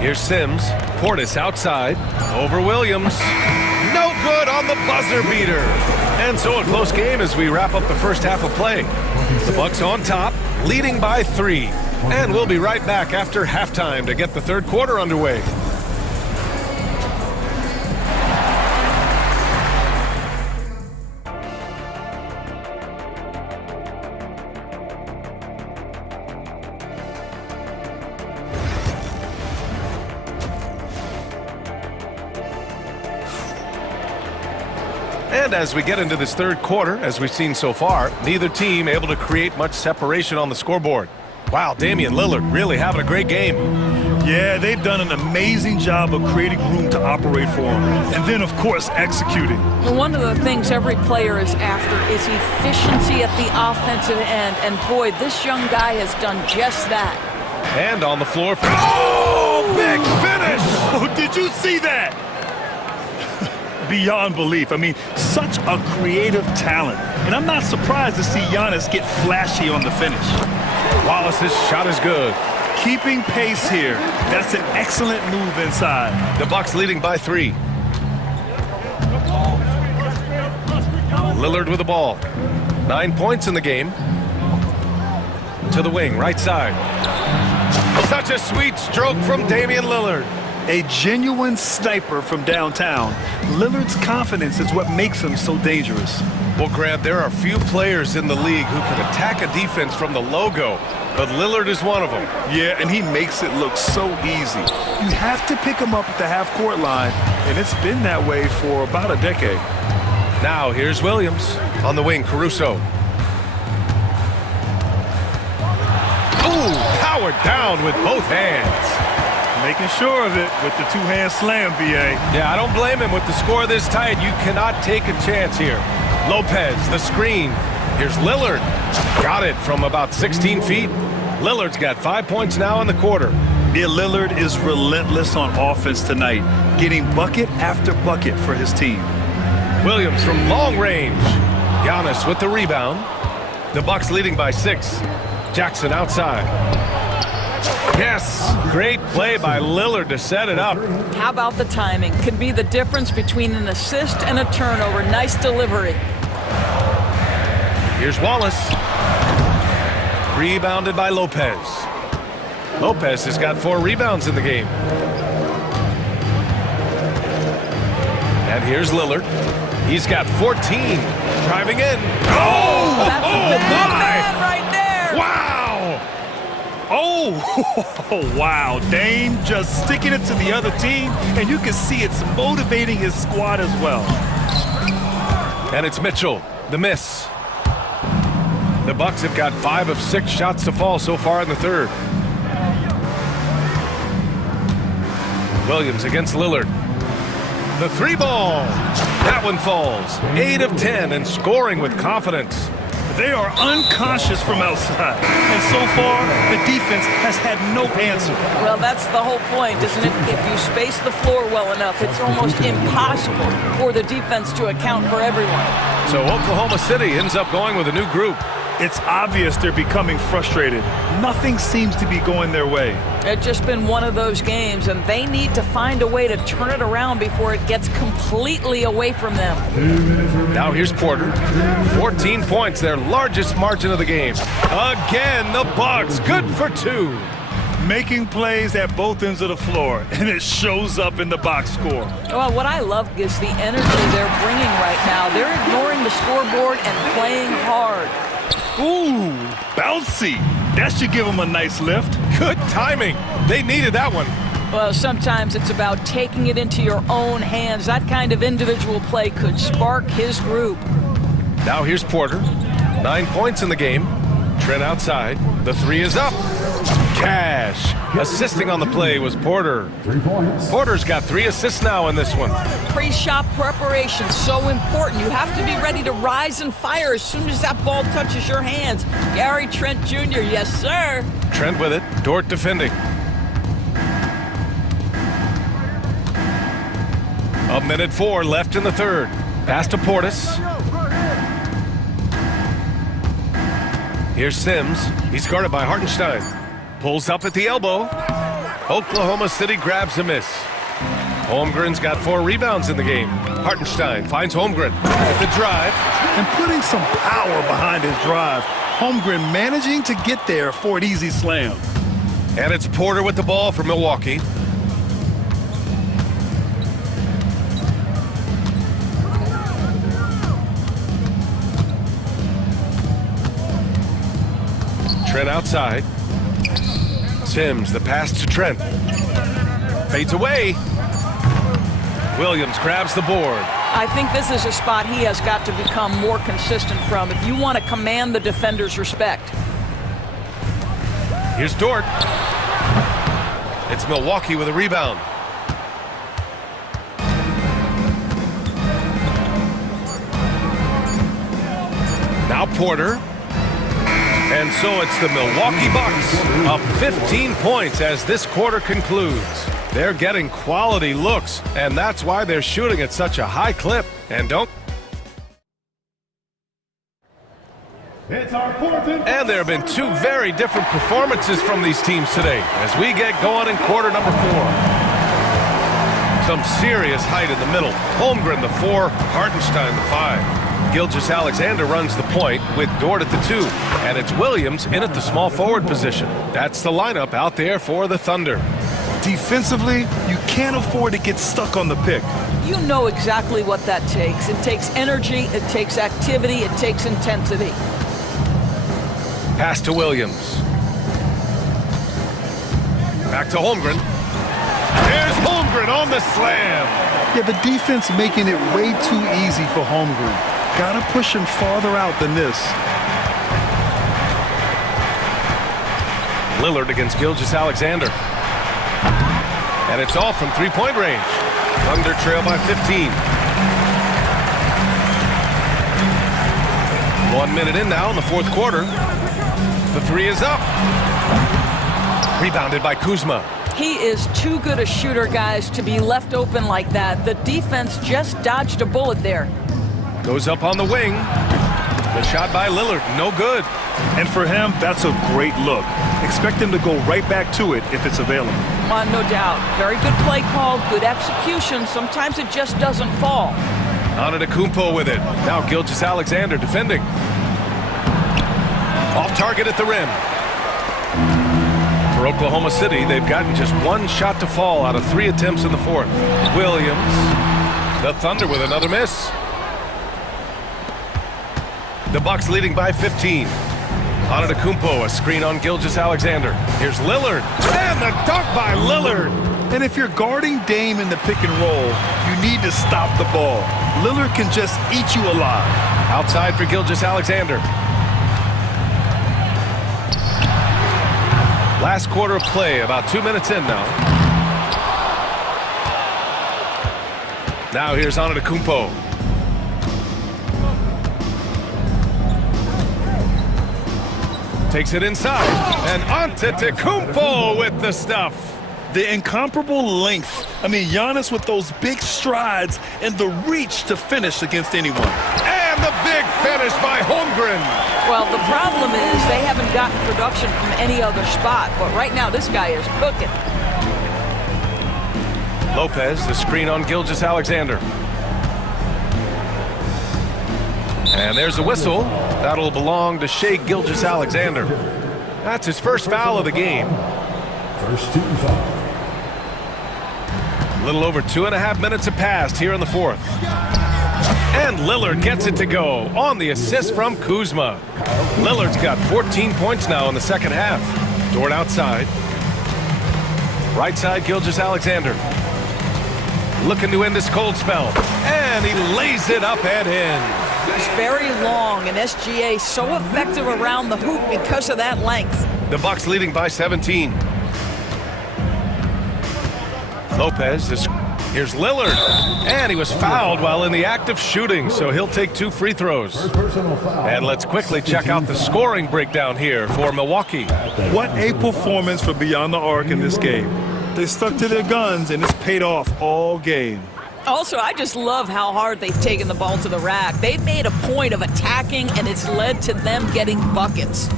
Here's Sims. Portis outside. Over Williams. No good on the buzzer beater. And so a close game as we wrap up the first half of play. The Bucks on top, leading by 3. And we'll be right back after halftime to get the third quarter underway. And as we get into this third quarter, as we've seen so far, neither team able to create much separation on the scoreboard. Wow, Damian Lillard really having a great game. Yeah, they've done an amazing job of creating room to operate for him. And then, of course, executing. Well, one of the things every player is after is efficiency at the offensive end. And boy, this young guy has done just that. And on the floor for... Oh, big finish! Oh, did you see that? Beyond belief. I mean, such a creative talent. And I'm not surprised to see Giannis get flashy on the finish. Wallace's shot is good. Keeping pace here. That's an excellent move inside. The Bucks leading by 3. Lillard with the ball. 9 points in the game. To the wing, right side. Such a sweet stroke from Damian Lillard. A genuine sniper from downtown. Lillard's confidence is what makes him so dangerous. Well, Grant, there are few players in the league who can attack a defense from the logo, but Lillard is one of them. Yeah, and he makes it look so easy. You have to pick him up at the half-court line, and it's been that way for about a decade. Now, here's Williams on the wing, Caruso. Ooh, powered down with both hands. Making sure of it with the two-hand slam, B.A. Yeah, I don't blame him. With the score this tight, you cannot take a chance here. Lopez, the screen. Here's Lillard. Got it from about 16 feet. Lillard's got 5 points now in the quarter. Yeah, Lillard is relentless on offense tonight, getting bucket after bucket for his team. Williams from long range. Giannis with the rebound. The Bucks leading by 6. Jackson outside. Yes, great play by Lillard to set it up. How about the timing? Could be the difference between an assist and a turnover. Nice delivery. Here's Wallace. Rebounded by Lopez. Lopez has got 4 rebounds in the game. And here's Lillard. He's got 14. Driving in. Oh! That's a bad man right there. Wow! Oh, wow. Dame just sticking it to the other team, and you can see it's motivating his squad as well. And it's Mitchell. The miss. The Bucks have got 5 of 6 shots to fall so far in the third. Williams against Lillard. The 3 ball. That one falls. 8 of 10 and scoring with confidence. They are unconscious from outside, and so far the defense has had no answer. Well, that's the whole point, isn't it? If you space the floor well enough, it's almost impossible for the defense to account for everyone. So Oklahoma City ends up going with a new group. It's obvious they're becoming frustrated. Nothing seems to be going their way. It's just been one of those games, and they need to find a way to turn it around before it gets completely away from them. Now here's Porter. 14 points, their largest margin of the game. Again, the Bucks, good for 2. Making plays at both ends of the floor, and it shows up in the box score. Well, what I love is the energy they're bringing right now. They're ignoring the scoreboard and playing hard. Ooh, bouncy. That should give them a nice lift. Good timing. They needed that one. Well, sometimes it's about taking it into your own hands. That kind of individual play could spark his group. Now here's Porter. 9 points in the game. Trent outside. The 3 is up. Cash. Assisting on the play was Porter. 3 points. Porter's got 3 assists now in this one. Pre-shot preparation, so important. You have to be ready to rise and fire as soon as that ball touches your hands. Gary Trent Jr., yes, sir. Trent with it. Dort defending. A minute 4 left in the third. Pass to Portis. Here's Sims. He's guarded by Hartenstein. Pulls up at the elbow. Oklahoma City grabs a miss. Holmgren's got 4 rebounds in the game. Hartenstein finds Holmgren at the drive. And putting some power behind his drive. Holmgren managing to get there for an easy slam. And it's Porter with the ball for Milwaukee. Trent outside. Sims, the pass to Trent. Fades away. Williams grabs the board. I think this is a spot he has got to become more consistent from if you want to command the defender's respect. Here's Dort. It's Milwaukee with a rebound. Now Porter. And so it's the Milwaukee Bucks up 15 points as this quarter concludes. They're getting quality looks, and that's why they're shooting at such a high clip. And And there have been 2 very different performances from these teams today as we get going in quarter number 4. Some serious height in the middle. Holmgren, the 4, Hartenstein, the 5. Gilgeous-Alexander runs the point with Dort at the 2, and it's Williams in at the small forward position. That's the lineup out there for the Thunder. Defensively, you can't afford to get stuck on the pick. You know exactly what that takes. It takes energy, it takes activity, it takes intensity. Pass to Williams. Back to Holmgren. There's Holmgren on the slam. Yeah, the defense making it way too easy for Holmgren. Gotta push him farther out than this. Lillard against Gilgeous-Alexander. And it's all from 3-point range. Thunder trail by 15. 1 minute in now in the fourth quarter. The 3 is up. Rebounded by Kuzma. He is too good a shooter, guys, to be left open like that. The defense just dodged a bullet there. Goes up on the wing. The shot by Lillard, no good. And for him, that's a great look. Expect him to go right back to it if it's available. No doubt. Very good play call, good execution. Sometimes it just doesn't fall. Antetokounmpo with it. Now Gilgeous-Alexander defending. Off target at the rim. For Oklahoma City, they've gotten just one shot to fall out of 3 attempts in the fourth. Williams, the Thunder with another miss. The Bucks leading by 15. Antetokounmpo, a screen on Gilgeous-Alexander. Here's Lillard, and the dunk by Lillard. And if you're guarding Dame in the pick and roll, you need to stop the ball. Lillard can just eat you alive. Outside for Gilgeous-Alexander. Last quarter of play, about 2 minutes in now. Now here's Antetokounmpo. Takes it inside, and Antetokounmpo with the stuff. The incomparable length. I mean, Giannis with those big strides and the reach to finish against anyone. And the big finish by Holmgren. Well, the problem is they haven't gotten production from any other spot, but right now this guy is cooking. Lopez, the screen on Gilgeous-Alexander. And there's a whistle. That'll belong to Shai Gilgeous-Alexander. That's his first foul of the game. First team foul. A little over 2.5 minutes have passed here in the fourth. And Lillard gets it to go on the assist from Kuzma. Lillard's got 14 points now in the second half. Dort outside. Right side, Gilgeous-Alexander. Looking to end this cold spell. And he lays it up and in. He's very long, and SGA so effective around the hoop because of that length. The Bucks leading by 17. Lopez, here's Lillard, and he was fouled while in the act of shooting, so he'll take 2 free throws. And let's quickly check out the scoring breakdown here for Milwaukee. What a performance for Beyond the Arc in this game. They stuck to their guns, and it's paid off all game. Also, I just love how hard they've taken the ball to the rack. They've made a point of attacking, and it's led to them getting buckets.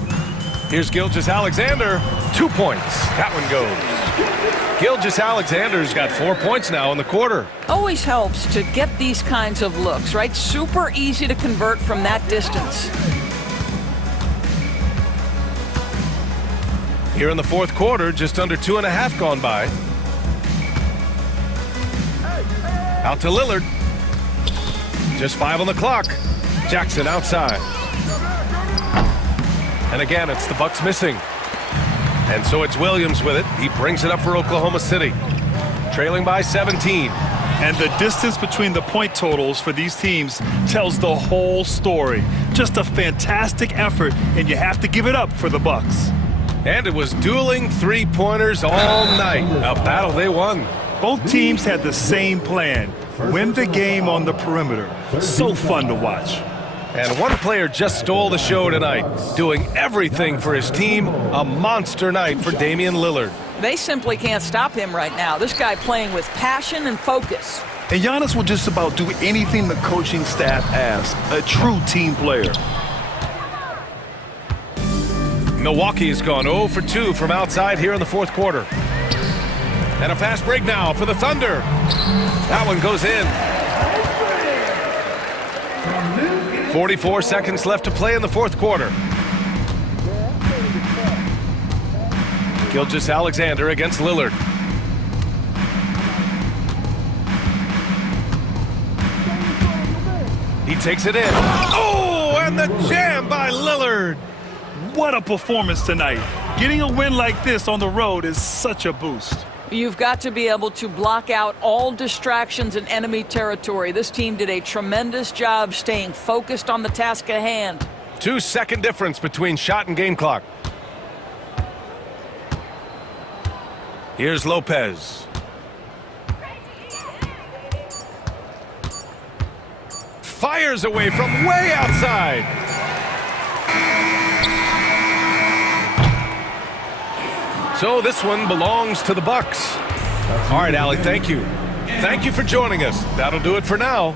Here's Gilgeous-Alexander, 2 points. That one goes. Gilgeous-Alexander's got 4 points now in the quarter. Always helps to get these kinds of looks, right? Super easy to convert from that distance. Here in the fourth quarter, just under 2.5 gone by. Out to Lillard. Just 5 on the clock. Jackson outside. And again, it's the Bucks missing. And so it's Williams with it. He brings it up for Oklahoma City. Trailing by 17. And the distance between the point totals for these teams tells the whole story. Just a fantastic effort, and you have to give it up for the Bucks. And it was dueling three-pointers all night. A battle they won. Both teams had the same plan. Win the game on the perimeter. So fun to watch. And one player just stole the show tonight, doing everything for his team. A monster night for Damian Lillard. They simply can't stop him right now. This guy playing with passion and focus. And Giannis will just about do anything the coaching staff asks. A true team player. Milwaukee has gone 0 for 2 from outside here in the fourth quarter. And a fast break now for the Thunder. That one goes in. 44 seconds left to play in the fourth quarter. Gilgeous-Alexander against Lillard. He takes it in. Oh, and the jam by Lillard. What a performance tonight. Getting a win like this on the road is such a boost. You've got to be able to block out all distractions in enemy territory. This team did a tremendous job staying focused on the task at hand. 2-second difference between shot and game clock. Here's Lopez. Fires away from way outside. So this one belongs to the Bucks. All right, Allie, thank you. Thank you for joining us. That'll do it for now.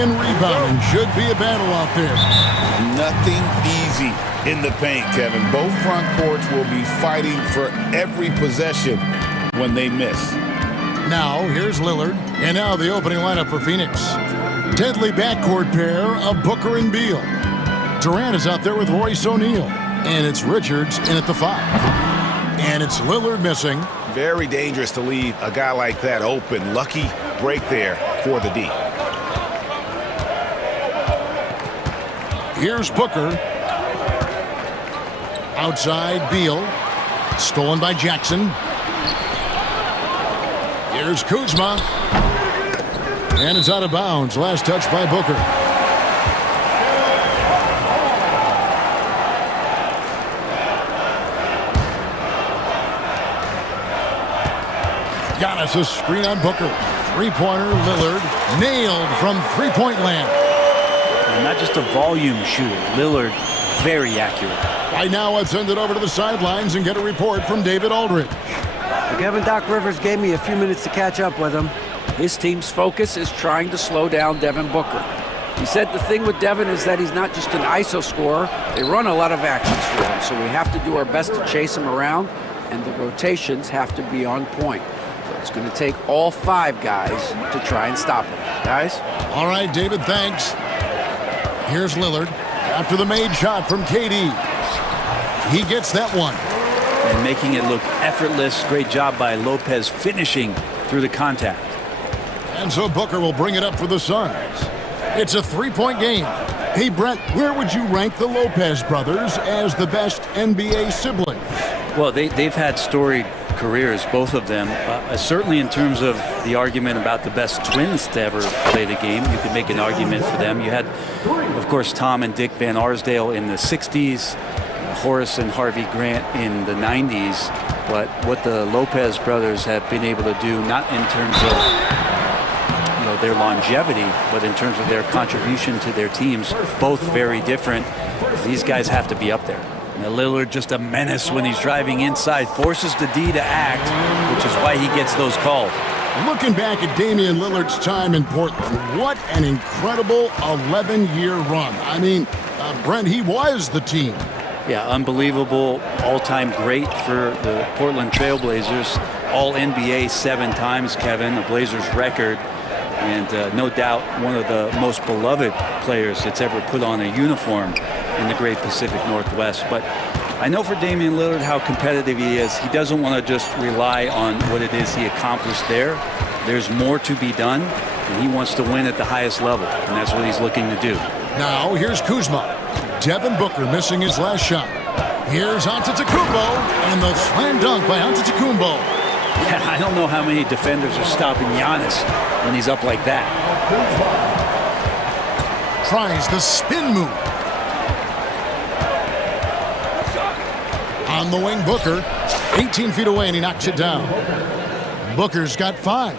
Shooting and rebounding should be a battle out there. Nothing easy in the paint, Kevin. Both front courts will be fighting for every possession when they miss. Now, here's Lillard. And now the opening lineup for Phoenix. Deadly backcourt pair of Booker and Beal. Durant is out there with Royce O'Neal. And it's Richards in at the 5. And it's Lillard missing. Very dangerous to leave a guy like that open. Lucky break there for the D. Here's Booker. Outside, Beal. Stolen by Jackson. Here's Kuzma. And it's out of bounds. Last touch by Booker. Giannis a screen on Booker. Three-pointer, Lillard. Nailed from three-point land. And not just a volume shooter. Lillard, very accurate. Right now, let's send it over to the sidelines and get a report from David Aldridge. Kevin, Doc Rivers gave me a few minutes to catch up with him. His team's focus is trying to slow down Devin Booker. He said the thing with Devin is that he's not just an ISO scorer. They run a lot of actions for him, so we have to do our best to chase him around, and the rotations have to be on point. So it's going to take all 5 guys to try and stop him. Guys? All right, David, thanks. Here's Lillard after the made shot from KD. He gets that one. And making it look effortless. Great job by Lopez finishing through the contact. And so Booker will bring it up for the Suns. It's a 3-point game. Hey, Brent, where would you rank the Lopez brothers as the best NBA siblings? Well, they've had storied careers, both of them. Certainly in terms of the argument about the best twins to ever play the game, you could make an argument for them. You had, of course, Tom and Dick Van Arsdale in the 60s, Horace and Harvey Grant in the 90s. But what the Lopez brothers have been able to do, not in terms of their longevity, but in terms of their contribution to their teams, both very different. These guys have to be up there. Now Lillard just a menace when he's driving inside, forces the D to act, which is why he gets those calls. Looking back at Damian Lillard's time in Portland, what an incredible 11-year run. I mean, Brent, he was the team. Yeah, unbelievable, all-time great for the Portland Trailblazers. All-NBA 7 times, Kevin, the Blazers record. And no doubt one of the most beloved players that's ever put on a uniform in the great Pacific Northwest. But I know for Damian Lillard how competitive he is. He doesn't want to just rely on what it is he accomplished there. There's more to be done, and he wants to win at the highest level, and that's what he's looking to do. Now here's Kuzma. Devin Booker missing his last shot. Here's Antetokounmpo, and the slam dunk by Antetokounmpo. Yeah, I don't know how many defenders are stopping Giannis when he's up like that. Tries the spin move. On the wing, Booker. 18 feet away, and he knocks it down. Booker's got 5.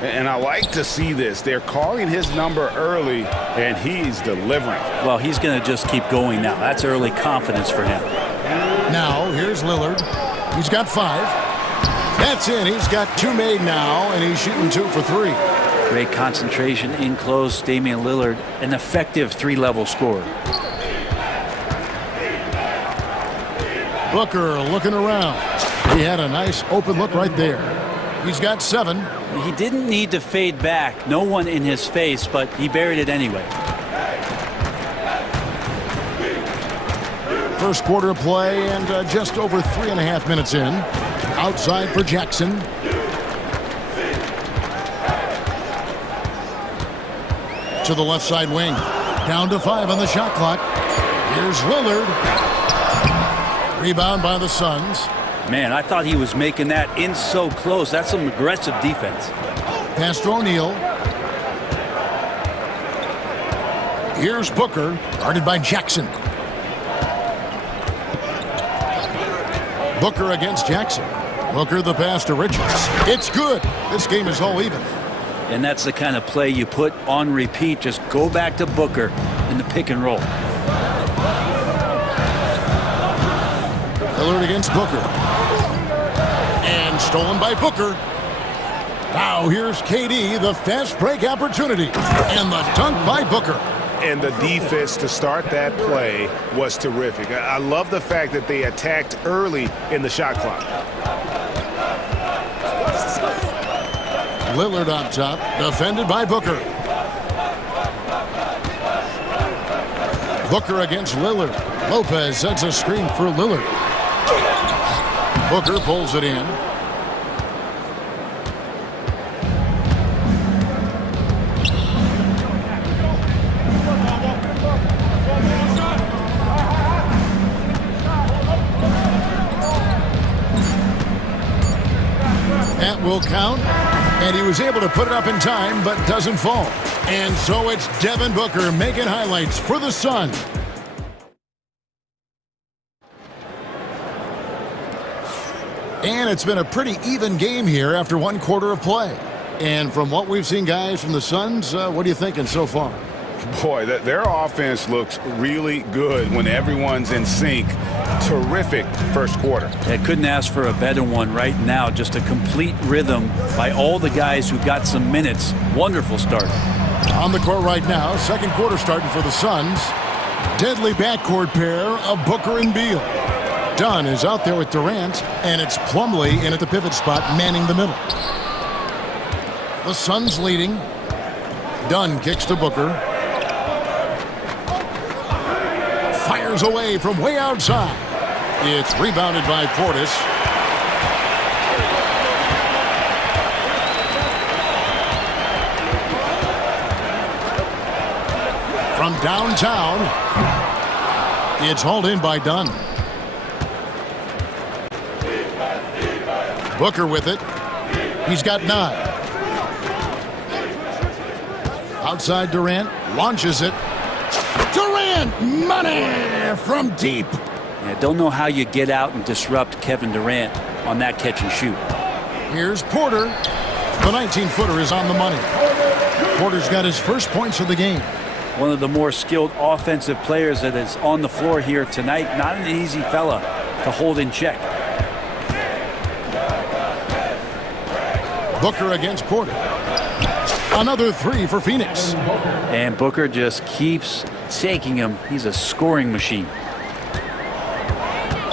And I like to see this. They're calling his number early, and he's delivering. Well, he's going to just keep going now. That's early confidence for him. Now, here's Lillard. He's got 5. That's in. He's got 2 made now, and he's shooting 2 for 3. Great concentration in close. Damian Lillard, an effective 3-level scorer. Booker looking around. He had a nice open look right there. He's got 7. He didn't need to fade back. No one in his face, but he buried it anyway. First quarter of play, and just over 3.5 minutes in. Outside for Jackson. To the left side wing. Down to 5 on the shot clock. Here's Lillard. Rebound by the Suns. Man, I thought he was making that in so close. That's some aggressive defense. Pass to O'Neal. Here's Booker, guarded by Jackson. Booker against Jackson. Booker the pass to Richards. It's good. This game is all even. And that's the kind of play you put on repeat. Just go back to Booker in the pick and roll. Lillard against Booker. And stolen by Booker. Now here's KD, the fast break opportunity, and the dunk by Booker. And the defense to start that play was terrific. I love the fact that they attacked early in the shot clock. Lillard on top, defended by Booker. Booker against Lillard. Lopez sets a screen for Lillard. Booker pulls it in. That will count, and he was able to put it up in time, but doesn't fall. And so it's Devin Booker making highlights for the Suns. And it's been a pretty even game here after one quarter of play. And from what we've seen, guys, from the Suns, what are you thinking so far? Boy, their offense looks really good when everyone's in sync. Terrific first quarter. I couldn't ask for a better one right now. Just a complete rhythm by all the guys who got some minutes. Wonderful start. On the court right now, second quarter starting for the Suns. Deadly backcourt pair of Booker and Beal. Dunn is out there with Durant, and it's Plumlee in at the pivot spot, manning the middle. The Suns leading. Dunn kicks to Booker. Fires away from way outside. It's rebounded by Portis. From downtown, it's hauled in by Dunn. Booker with it. He's got 9. Outside Durant, launches it. Durant, money from deep. Yeah, don't know how you get out and disrupt Kevin Durant on that catch and shoot. Here's Porter. The 19-footer is on the money. Porter's got his first points of the game. One of the more skilled offensive players that is on the floor here tonight. Not an easy fella to hold in check. Booker against Porter. Another 3 for Phoenix. And Booker just keeps taking him. He's a scoring machine.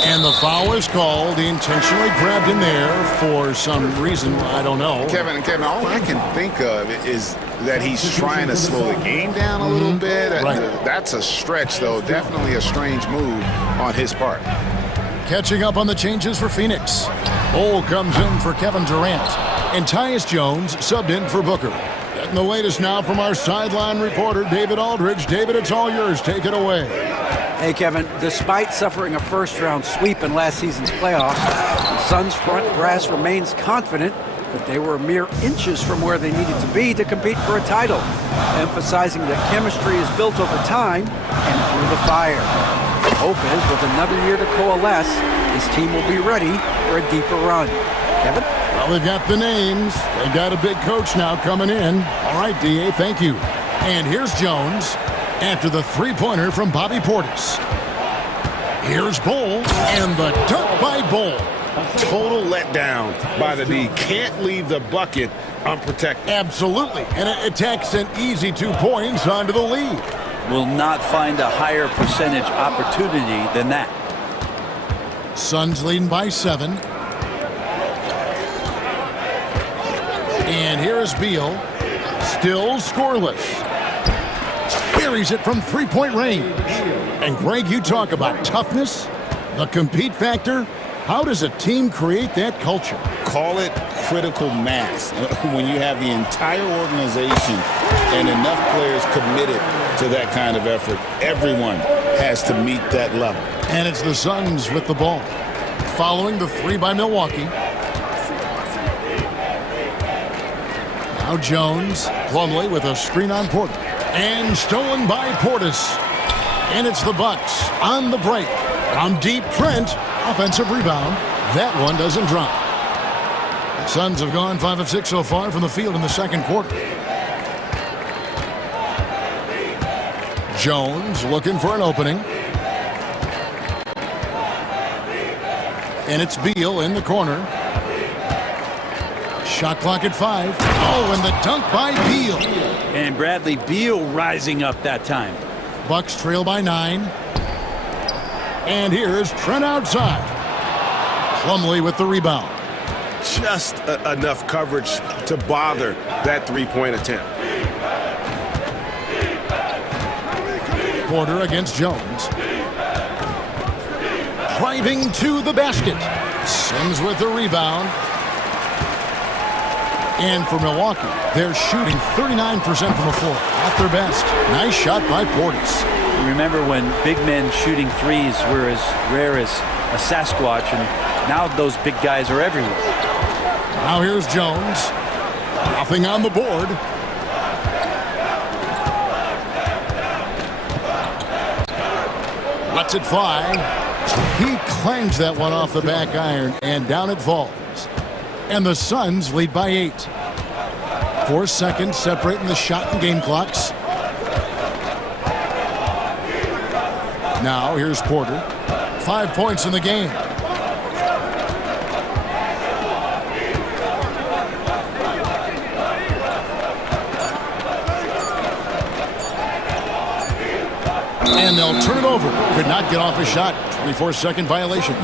And the foul is called. He intentionally grabbed him there for some reason. I don't know. Kevin, all I can think of is that he's trying to slow the game down a little bit. Right. That's a stretch, though. Definitely a strange move on his part. Catching up on the changes for Phoenix. Ole comes in for Kevin Durant. And Tyus Jones subbed in for Booker. Getting the latest now from our sideline reporter, David Aldridge. David, it's all yours. Take it away. Hey, Kevin, despite suffering a first-round sweep in last season's playoffs, the Suns' front brass remains confident that they were mere inches from where they needed to be to compete for a title, emphasizing that chemistry is built over time and through the fire. The hope is, with another year to coalesce, this team will be ready for a deeper run. Kevin? Well, they've got the names. They've got a big coach now coming in. All right, D.A., thank you. And here's Jones after the three-pointer from Bobby Portis. Here's Bull, and the dunk by Bull. Total letdown by the D. Can't leave the bucket unprotected. Absolutely, and it takes an easy 2 points onto the lead. Will not find a higher percentage opportunity than that. Suns leading by 7. And here's Beal, still scoreless. Carries it from three-point range. And Greg, you talk about toughness, the compete factor. How does a team create that culture? Call it critical mass. When you have the entire organization and enough players committed to that kind of effort, everyone has to meet that level. And it's the Suns with the ball. Following the 3 by Milwaukee. Now Jones, Plumlee with a screen on Porter. And stolen by Portis. And it's the Bucks on the break. From deep, Trent, offensive rebound. That one doesn't drop. The Suns have gone 5 of 6 so far from the field in the second quarter. Jones looking for an opening. And it's Beal in the corner. Shot clock at 5. Oh, and the dunk by Beal. And Bradley Beal rising up that time. Bucks trail by 9. And here's Trent outside. Plumlee with the rebound. Just enough coverage to bother that three-point attempt. Porter against Jones. Driving to the basket. Sims with the rebound. And for Milwaukee, they're shooting 39% from the floor at their best. Nice shot by Portis. Remember when big men shooting threes were as rare as a Sasquatch, and now those big guys are everywhere. Now here's Jones. Nothing on the board. Lets it fly. He clangs that one off the back iron, and down it falls. And the Suns lead by 8. 4 seconds separating the shot and game clocks. Now here's Porter. 5 points in the game. And they'll turn it over. Could not get off a shot. 24-second violation.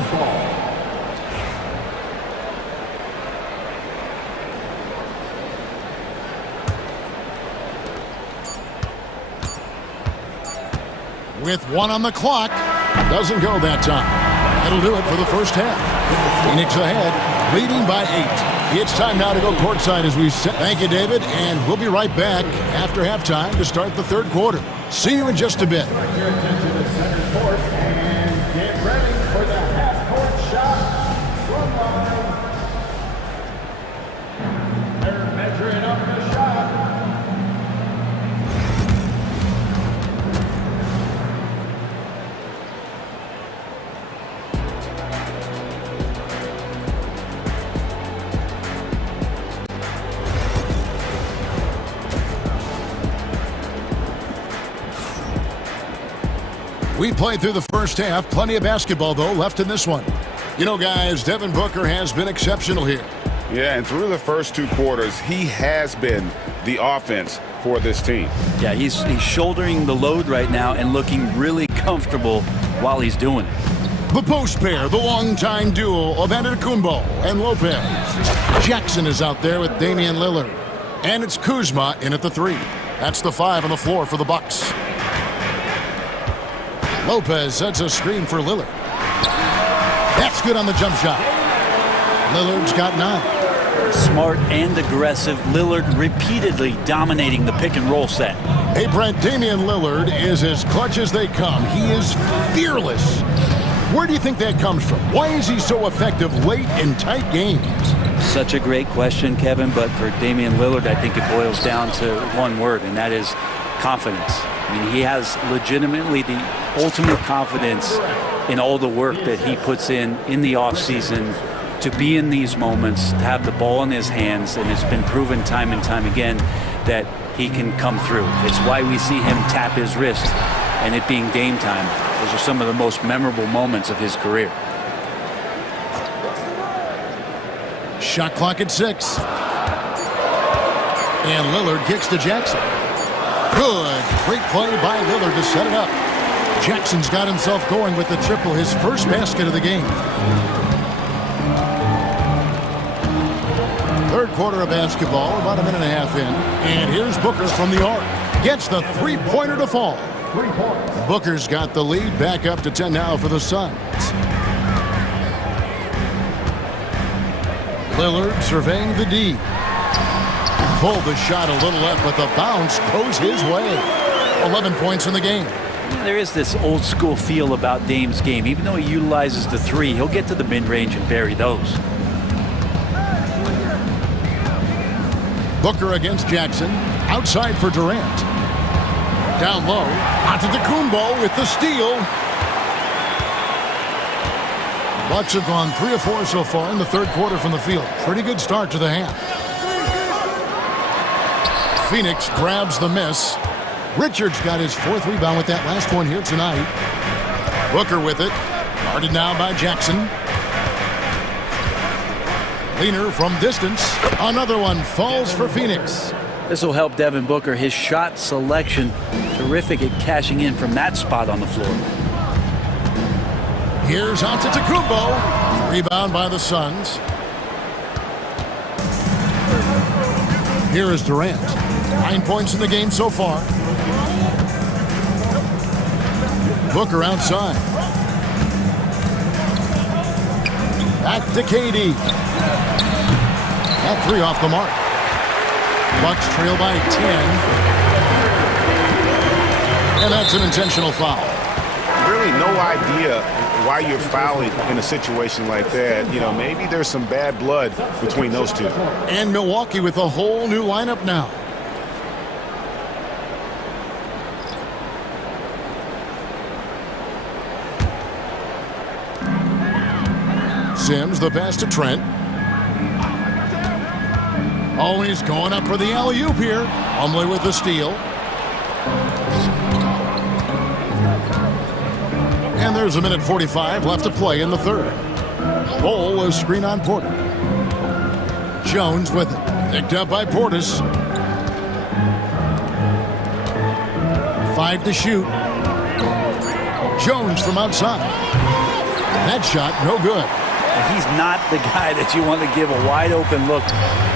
With 1 on the clock. Doesn't go that time. That'll do it for the first half. Phoenix ahead, leading by 8. It's time now to go courtside as we set. Thank you, David, and we'll be right back after halftime to start the third quarter. See you in just a bit. Your attention to center court and get ready for the half-court shot from line. They're measuring up the shot. We played through the first half. Plenty of basketball, though, left in this one. You know, guys, Devin Booker has been exceptional here. Yeah, and through the first 2 quarters, he has been the offense for this team. Yeah, he's shouldering the load right now and looking really comfortable while he's doing it. The post pair, the longtime duo of Antetokounmpo and Lopez. Jackson is out there with Damian Lillard. And it's Kuzma in at the 3. That's the 5 on the floor for the Bucks. Lopez sets a screen for Lillard. That's good on the jump shot. Lillard's got 9. Smart and aggressive. Lillard repeatedly dominating the pick and roll set. Hey, Brent, Damian Lillard is as clutch as they come. He is fearless. Where do you think that comes from? Why is he so effective late in tight games? Such a great question, Kevin, but for Damian Lillard, I think it boils down to one word, and that is confidence. I mean, he has legitimately the ultimate confidence in all the work that he puts in the offseason to be in these moments, to have the ball in his hands, and it's been proven time and time again that he can come through. It's why we see him tap his wrist and it being game time. Those are some of the most memorable moments of his career. Shot clock at 6. And Lillard kicks to Jackson. Good. Great play by Lillard to set it up. Jackson's got himself going with the triple, his first basket of the game. Third quarter of basketball, about a minute and a half in. And here's Booker from the arc. Gets the three-pointer to fall. 3 points. Booker's got the lead, back up to 10 now for the Suns. Lillard surveying the D. Pulled the shot a little left, but the bounce goes his way. 11 points in the game. There is this old school feel about Dame's game. Even though he utilizes the 3, he'll get to the mid-range and bury those. Booker against Jackson. Outside for Durant. Down low. Antetokounmpo with the steal. Bucks have gone 3 of 4 so far in the third quarter from the field. Pretty good start to the half. Phoenix grabs the miss. Richards got his 4th rebound with that last one here tonight. Booker with it. Guarded now by Jackson. Leaner from distance. Another one falls for Phoenix. This will help Devin Booker. His shot selection, terrific at cashing in from that spot on the floor. Here's Antetokounmpo. Rebound by the Suns. Here is Durant. 9 points in the game so far. Booker outside. Back to KD. That three off the mark. Bucks trail by 10. And that's an intentional foul. Really no idea why you're fouling in a situation like that. You know, maybe there's some bad blood between those two. And Milwaukee with a whole new lineup now. Sims, the pass to Trent. Always going up for the alley-oop here. Plumlee with the steal. And there's a minute 45 left to play in the third. Bol is screen on Porter. Jones with it. Picked up by Portis. 5 to shoot. Jones from outside. That shot, no good. He's not the guy that you want to give a wide open look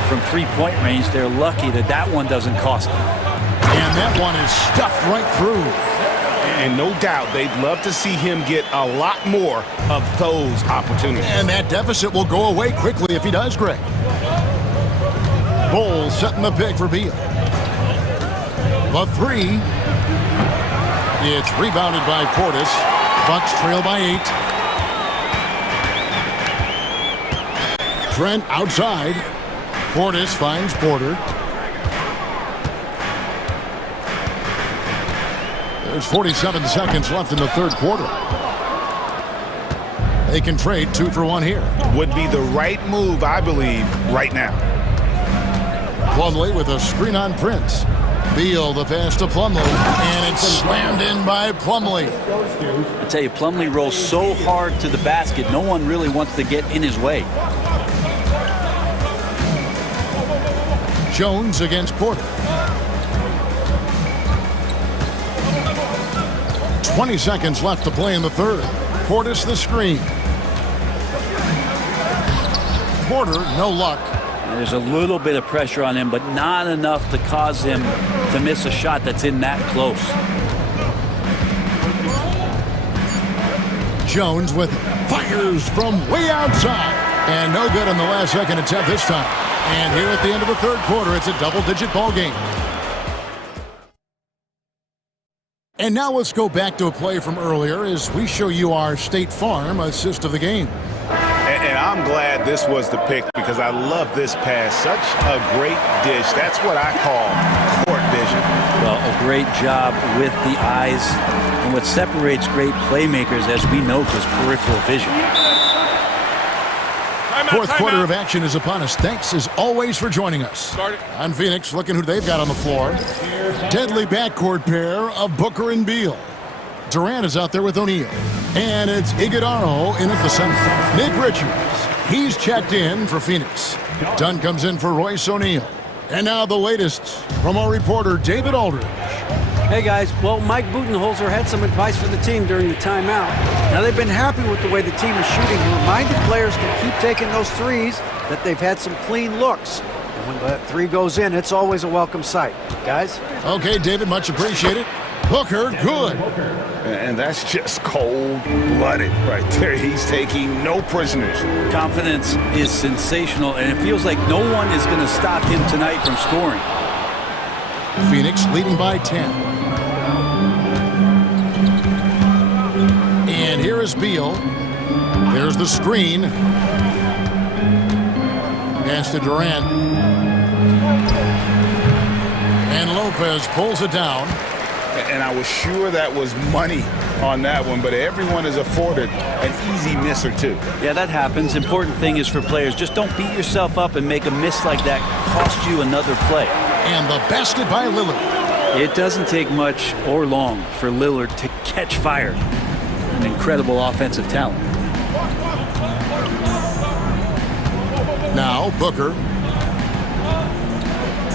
from three-point range. They're lucky that that one doesn't cost them. And that one is stuffed right through. And no doubt they'd love to see him get a lot more of those opportunities. And that deficit will go away quickly if he does, Greg. Bol setting the pick for Beal. The three. It's rebounded by Portis. Bucks trail by 8. Trent outside. Portis finds Porter. There's 47 seconds left in the third quarter. They can trade 2 for 1 here. Would be the right move, I believe, right now. Plumlee with a screen on Prince. Beal the pass to Plumlee, and it's slammed in by Plumlee. I tell you, Plumlee rolls so hard to the basket, no one really wants to get in his way. Jones against Porter. 20 seconds left to play in the third. Portis the screen. Porter, no luck. There's a little bit of pressure on him, but not enough to cause him to miss a shot that's in that close. Jones with fires from way outside. And no good on the last second attempt this time. And here at the end of the third quarter, it's a double-digit ball game. And now let's go back to a play from earlier as we show you our State Farm assist of the game. And I'm glad this was the pick because I love this pass. Such a great dish. That's what I call court vision. Well, a great job with the eyes. And what separates great playmakers, as we know, is peripheral vision. Fourth quarter of action is upon us. Thanks, as always, for joining us. On Phoenix, looking who they've got on the floor. Deadly backcourt pair of Booker and Beal. Durant is out there with O'Neal. And it's Iguodala in at the center. Nick Richards, he's checked in for Phoenix. Dunn comes in for Royce O'Neal. And now the latest from our reporter, David Aldridge. Hey guys, well, Mike Budenholzer had some advice for the team during the timeout. Now they've been happy with the way the team is shooting. He reminded players to keep taking those threes, that they've had some clean looks. And when that three goes in, it's always a welcome sight. Guys? Okay, David, much appreciated. Booker, good. And that's just cold-blooded right there. He's taking no prisoners. Confidence is sensational, and it feels like no one is going to stop him tonight from scoring. Phoenix leading by 10. And here is Beal. There's the screen. Pass to Durant. And Lopez pulls it down. And I was sure that was money on that one, but everyone is afforded an easy miss or two. Yeah, that happens. Important thing is for players, just don't beat yourself up and make a miss like that cost you another play. And the basket by Lillard. It doesn't take much or long for Lillard to catch fire. An incredible offensive talent. Now Booker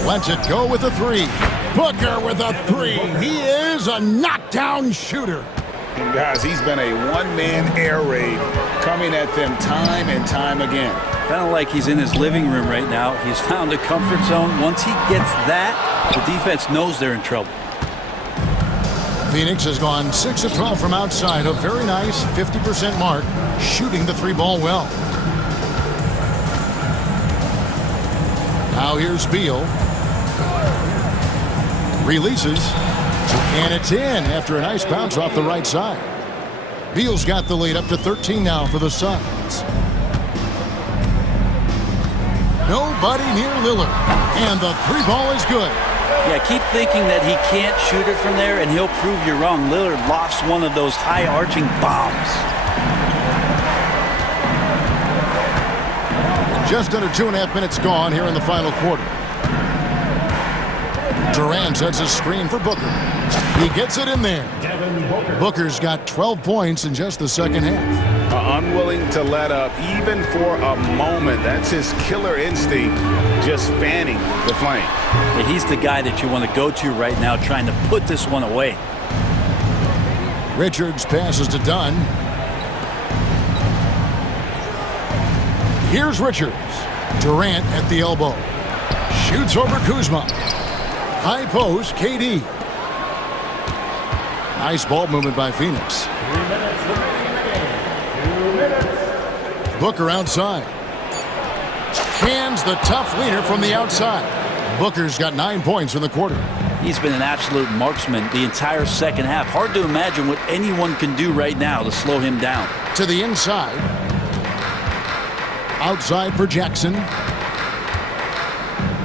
lets it go with a three. Booker with a three. He is a knockdown shooter. And guys, he's been a one-man air raid coming at them time and time again. Kind of like he's in his living room right now. He's found a comfort zone. Once he gets that, the defense knows they're in trouble. Phoenix has gone 6 of 12 from outside. A very nice 50% mark, shooting the three ball well. Now here's Beal. Releases. And it's in after a nice bounce off the right side. Beal's got the lead up to 13 now for the Suns. Nobody near Lillard. And the three ball is good. Yeah, keep thinking that he can't shoot it from there, and he'll prove you wrong. Lillard lofts one of those high-arching bombs. Just under 2.5 minutes gone here in the final quarter. Durant sets a screen for Booker. He gets it in there. Booker's got 12 points in just the second half. Unwilling to let up even for a moment. That's his killer instinct, just fanning the flame. Yeah, he's the guy that you want to go to right now, trying to put this one away. Richards passes to Dunn. Here's Richards. Durant at the elbow. Shoots over Kuzma. High post, KD. Nice ball movement by Phoenix. Booker outside. Cans the tough leader from the outside. Booker's got 9 points in the quarter. He's been an absolute marksman the entire second half. Hard to imagine what anyone can do right now to slow him down. To the inside. Outside for Jackson.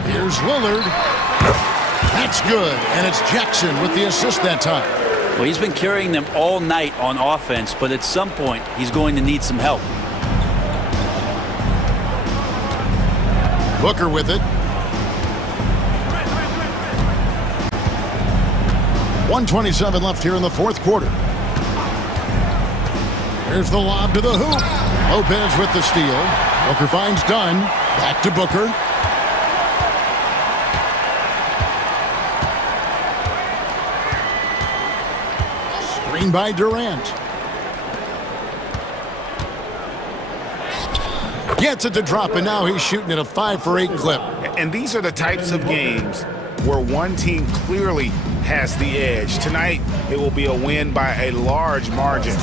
Here's Lillard. That's good, and it's Jackson with the assist that time. Well, he's been carrying them all night on offense, but at some point, he's going to need some help. Booker with it. 1:27 left here in the fourth quarter. Here's the lob to the hoop. Lopez with the steal. Booker finds Dunn. Back to Booker. Screen by Durant. Gets it to drop, and now he's shooting at a 5 for 8 clip. And these are the types of games where one team clearly has the edge. Tonight, it will be a win by a large margin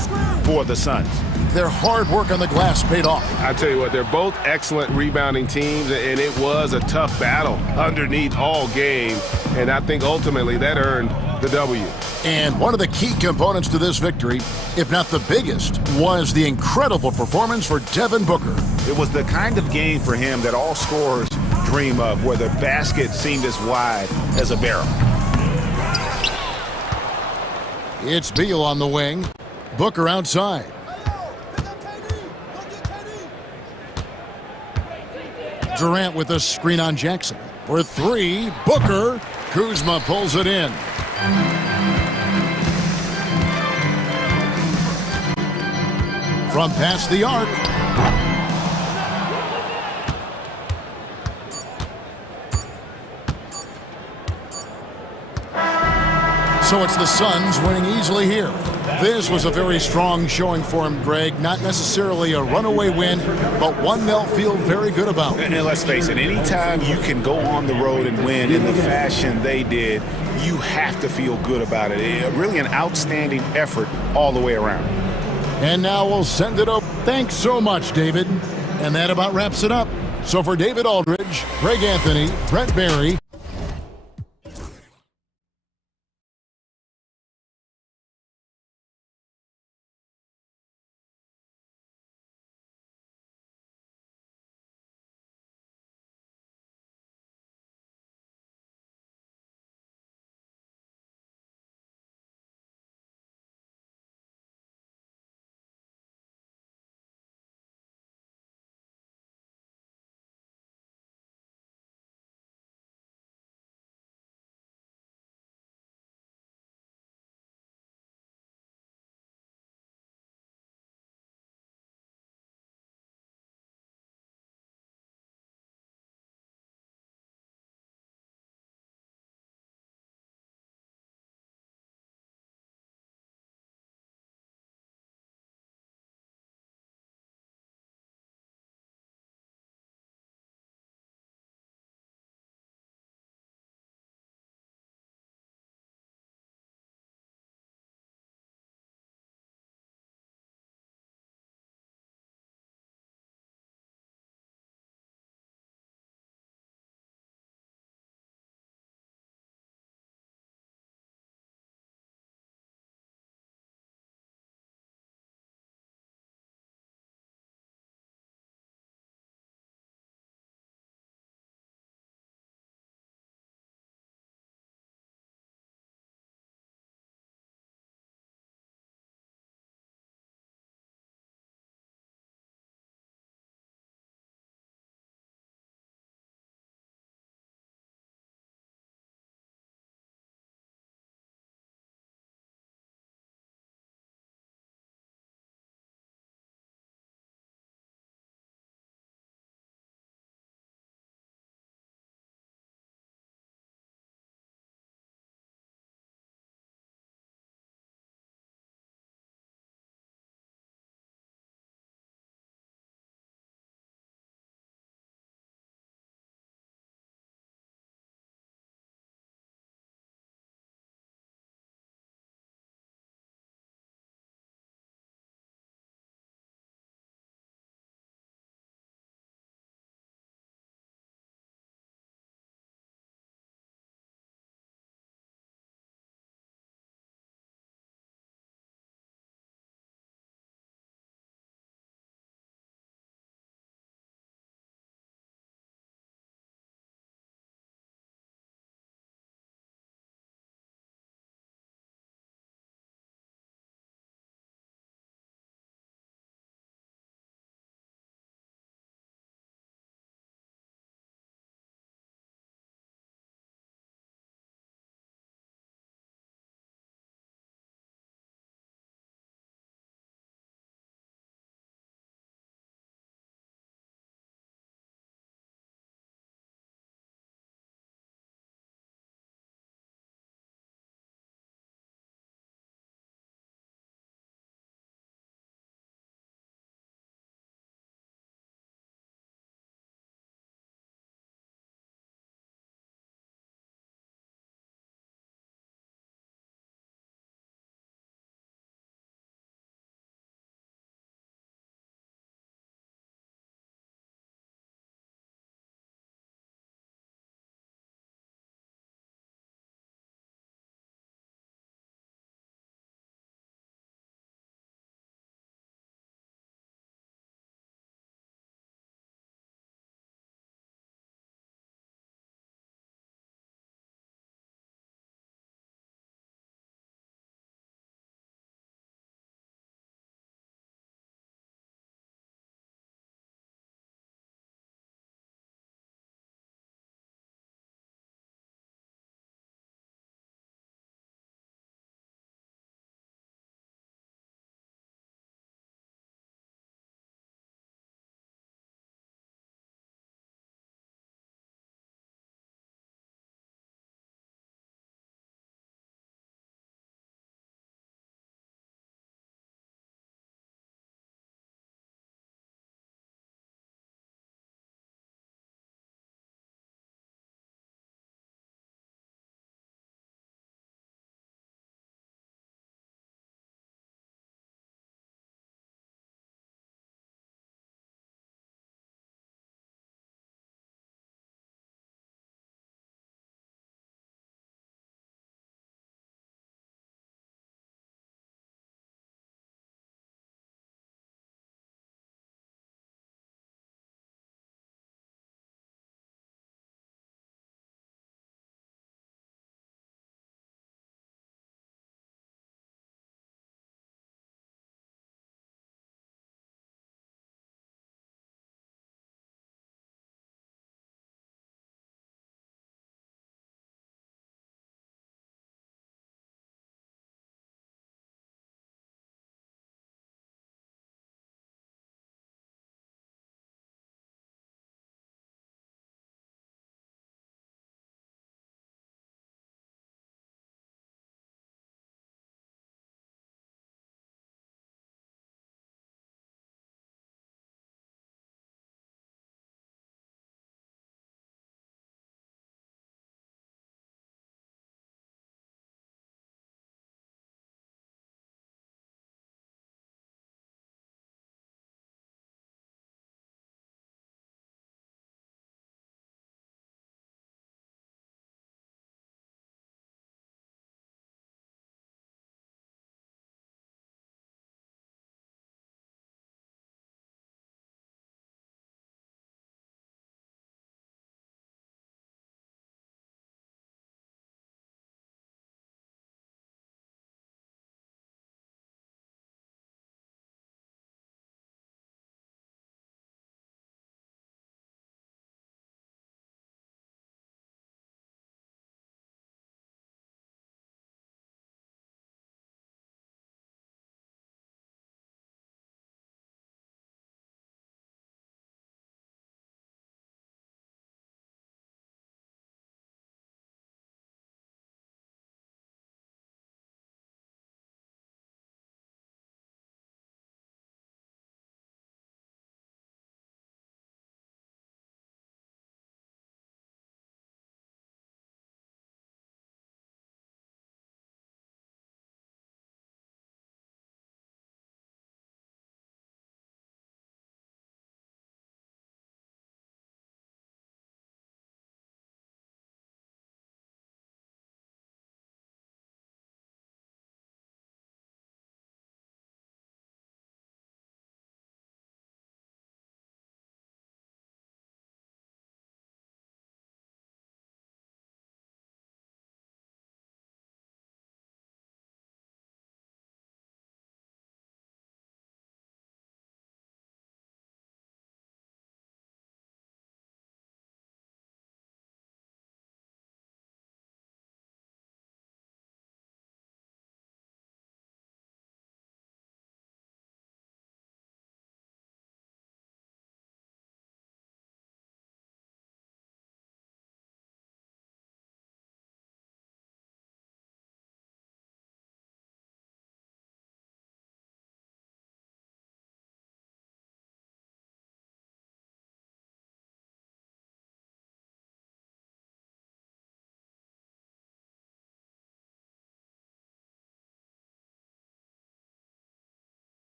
for the Suns. Their hard work on the glass paid off. I tell you what, they're both excellent rebounding teams, and it was a tough battle underneath all game. And I think ultimately that earned the W. And one of the key components to this victory, if not the biggest, was the incredible performance for Devin Booker. It was the kind of game for him that all scorers dream of, where the basket seemed as wide as a barrel. It's Beal on the wing. Booker outside. Durant with a screen on Jackson. For three, Booker. Kuzma pulls it in. From past the arc. So it's the Suns winning easily here. This was a very strong showing for him, Greg. Not necessarily a runaway win, but one they'll feel very good about. And let's face it, anytime you can go on the road and win in the fashion they did, you have to feel good about it. Really an outstanding effort all the way around. And now we'll send it up. Thanks so much, David. And that about wraps it up. So for David Aldridge, Greg Anthony, Brent Barry,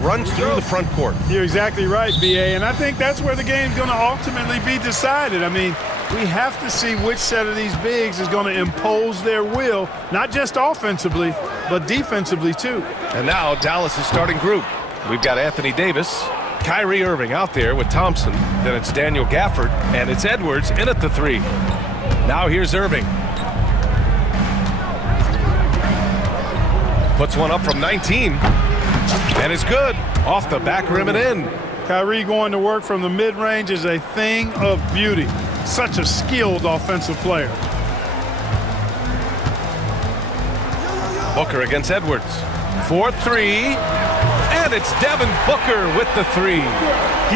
runs through the front court. You're exactly right, BA, and I think that's where the game's going to ultimately be decided. I mean, we have to see which set of these bigs is going to impose their will, not just offensively, but defensively too. And now Dallas' starting group. We've got Anthony Davis, Kyrie Irving out there with Thompson. Then it's Daniel Gafford, and it's Edwards in at the 3. Now here's Irving. Puts one up from 19. And it's good. Off the back rim and in. Kyrie going to work from the mid-range is a thing of beauty. Such a skilled offensive player. Booker against Edwards. 4-3. And it's Devin Booker with the 3.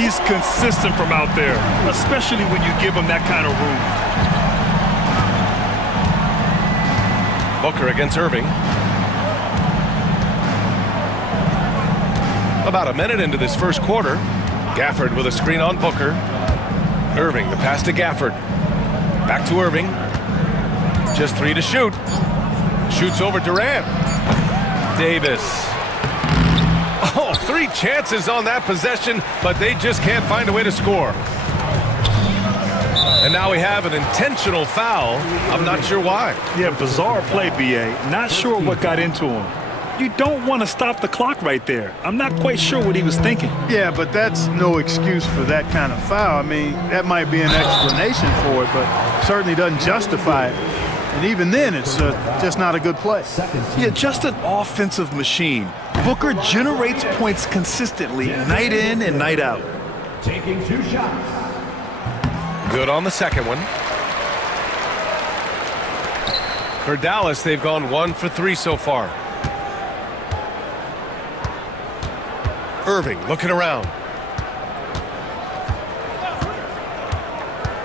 He's consistent from out there, especially when you give him that kind of room. Booker against Irving. About a minute into this first quarter. Gafford with a screen on Booker. Irving, the pass to Gafford. Back to Irving. Just 3 to shoot. Shoots over Durant. Davis. Oh, 3 chances on that possession, but they just can't find a way to score. And now we have an intentional foul. I'm not sure why. Yeah, bizarre play, BA. Not sure what got into him. You don't want to stop the clock right there. I'm not quite sure what he was thinking. Yeah, but that's no excuse for that kind of foul. I mean, that might be an explanation for it, but certainly doesn't justify it. And even then, it's just not a good play. Yeah, just an offensive machine. Booker generates points consistently, night in and night out. Taking 2 shots. Good on the second one. For Dallas, they've gone 1 for 3 so far. Irving looking around.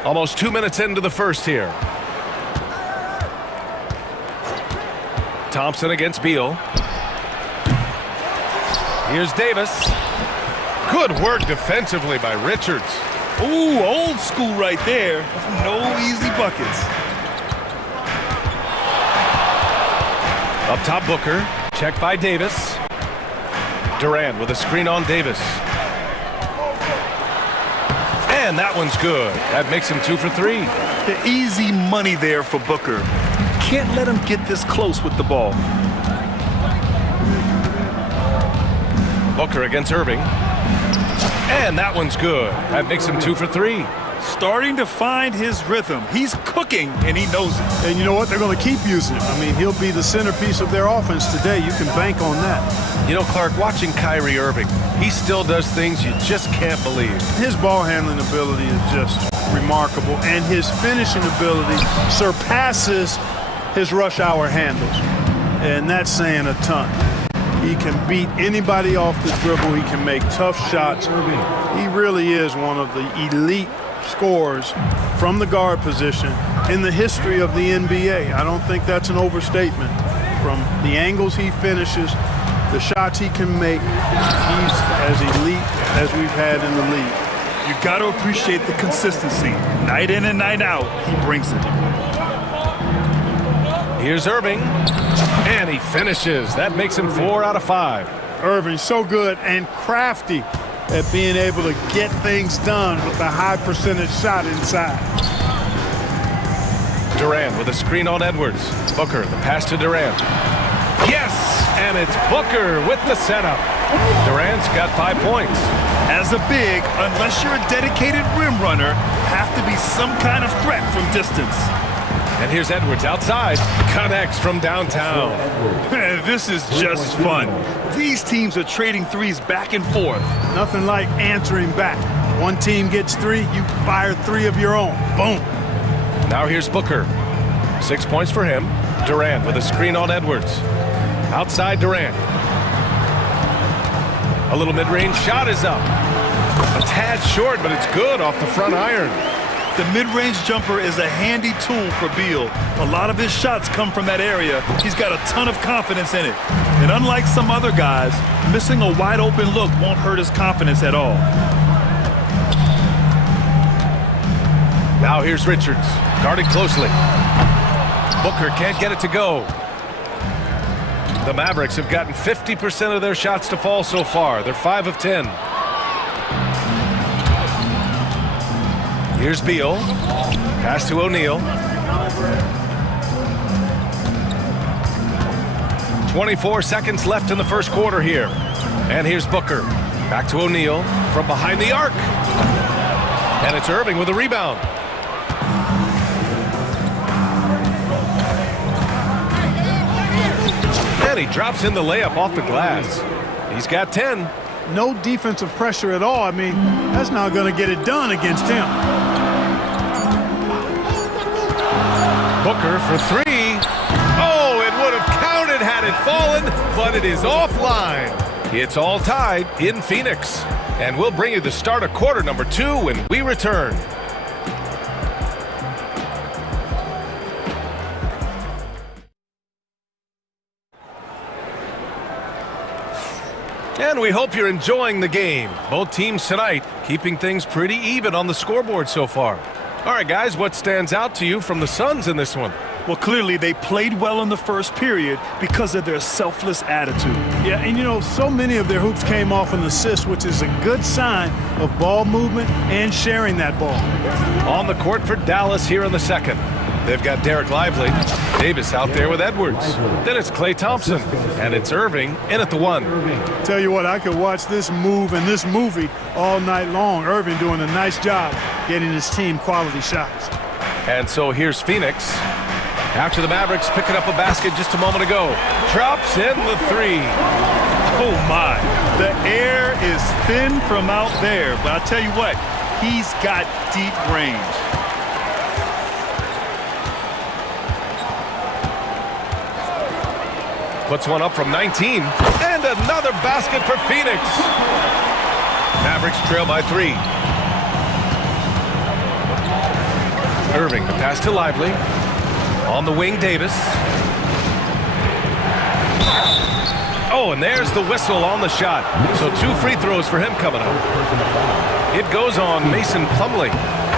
Almost 2 minutes into the first here. Thompson against Beal. Here's Davis. Good work defensively by Richards. Ooh, old school right there. No easy buckets. Up top, Booker. Checked by Davis. Durant with a screen on Davis. And that one's good. That makes him 2 for 3. The easy money there for Booker. Can't let him get this close with the ball. Booker against Irving. And that one's good. That makes him 2 for 3. Starting to find his rhythm. He's cooking, and he knows it. And you know what? They're going to keep using him. I mean, he'll be the centerpiece of their offense today. You can bank on that. You know, Clark, watching Kyrie Irving, he still does things you just can't believe. His ball handling ability is just remarkable, and his finishing ability surpasses his rush hour handles. And that's saying a ton. He can beat anybody off the dribble. He can make tough shots. He really is one of the elite scorers from the guard position in the history of the NBA. I don't think that's an overstatement. From the angles he finishes, the shots he can make, he's as elite as we've had in the league. You got to appreciate the consistency. Night in and night out, he brings it. Here's Irving, and he finishes. That makes him 4 out of 5. Irving, so good and crafty at being able to get things done with a high percentage shot inside. Durant with a screen on Edwards. Booker, the pass to Durant. Yes, and it's Booker with the setup. Durant's got 5 points. As a big, unless you're a dedicated rim runner, have to be some kind of threat from distance. And here's Edwards outside. Connects from downtown. This is just fun. These teams are trading threes back and forth. Nothing like answering back. One team gets 3, you fire 3 of your own. Boom. Now here's Booker. 6 points for him. Durant with a screen on Edwards. Outside Durant. A little mid-range shot is up. A tad short, but it's good off the front iron. The mid-range jumper is a handy tool for Beal. A lot of his shots come from that area. He's got a ton of confidence in it. And unlike some other guys, missing a wide-open look won't hurt his confidence at all. Now here's Richards, guarded closely. Booker can't get it to go. The Mavericks have gotten 50% of their shots to fall so far. They're 5 of 10. Here's Beal. Pass to O'Neal. 24 seconds left in the first quarter here. And here's Booker. Back to O'Neal from behind the arc. And it's Irving with a rebound. And he drops in the layup off the glass. He's got 10. No defensive pressure at all. I mean, that's not going to get it done against him. Booker for 3. Oh, it would have counted had it fallen, but it is offline. It's all tied in Phoenix. And we'll bring you the start of quarter number 2 when we return. And we hope you're enjoying the game. Both teams tonight keeping things pretty even on the scoreboard so far. All right, guys, what stands out to you from the Suns in this one? Well, clearly they played well in the first period because of their selfless attitude. Yeah, and you know, so many of their hoops came off an assist, which is a good sign of ball movement and sharing that ball. On the court for Dallas here in the second. They've got Derek Lively, Davis out there with Edwards. Then it's Klay Thompson, and it's Irving in at the 1. Tell you what, I could watch this move and this movie all night long. Irving doing a nice job getting his team quality shots. And so here's Phoenix. After the Mavericks picking up a basket just a moment ago. Drops in the 3. Oh, my. The air is thin from out there, but I'll tell you what, he's got deep range. Puts one up from 19. And another basket for Phoenix. Mavericks trail by 3. Irving, the pass to Lively. On the wing, Davis. Oh, and there's the whistle on the shot. So 2 free throws for him coming up. It goes on Mason Plumlee.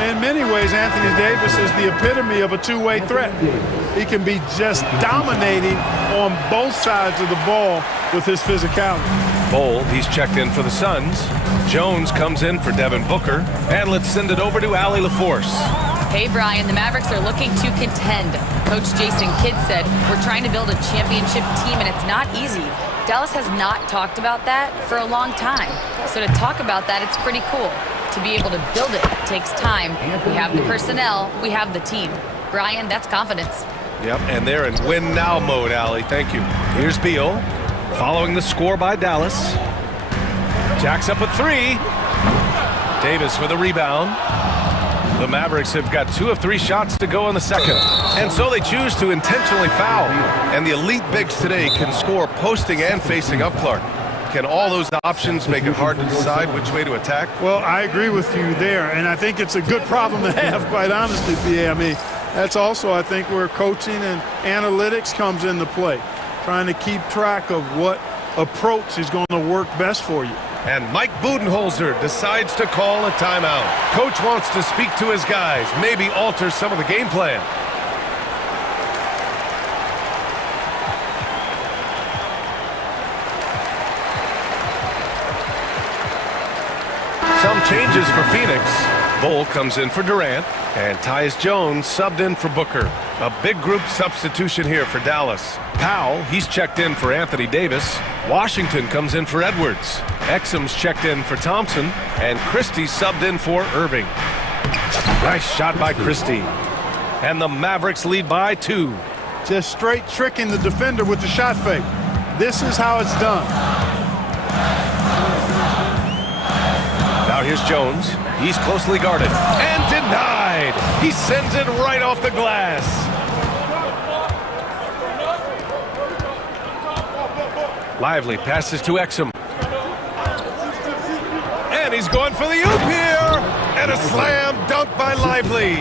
In many ways, Anthony Davis is the epitome of a two-way threat. He can be just dominating on both sides of the ball with his physicality. Bold, he's checked in for the Suns. Jones comes in for Devin Booker. And let's send it over to Allie LaForce. Hey, Brian, the Mavericks are looking to contend. Coach Jason Kidd said, we're trying to build a championship team, and it's not easy. Dallas has not talked about that for a long time. So to talk about that, it's pretty cool. To be able to build it takes time. We have the personnel, we have the team. Brian, that's confidence. Yep, and they're in win now mode, Allie. Thank you. Here's Beal, following the score by Dallas. Jacks up a 3. Davis with a rebound. The Mavericks have got 2 of 3 shots to go in the second. And so they choose to intentionally foul. And the elite bigs today can score posting and facing up, Clark. Can all those options make it hard to decide which way to attack? Well, I agree with you there, and I think it's a good problem to have, quite honestly, PA. I mean, that's also, I think, where coaching and analytics comes into play, trying to keep track of what approach is going to work best for you. And Mike Budenholzer decides to call a timeout. Coach wants to speak to his guys, maybe alter some of the game plan. Some changes for Phoenix. Bull comes in for Durant, and Tyus Jones subbed in for Booker. A big group substitution here for Dallas. Powell, he's checked in for Anthony Davis. Washington comes in for Edwards. Exum's checked in for Thompson, and Christie subbed in for Irving. Nice shot by Christie. And the Mavericks lead by 2. Just straight tricking the defender with the shot fake. This is how it's done. Now here's Jones. He's closely guarded and denied. He sends it right off the glass. Lively passes to Exum. And he's going for the oop here. And a slam dunk by Lively.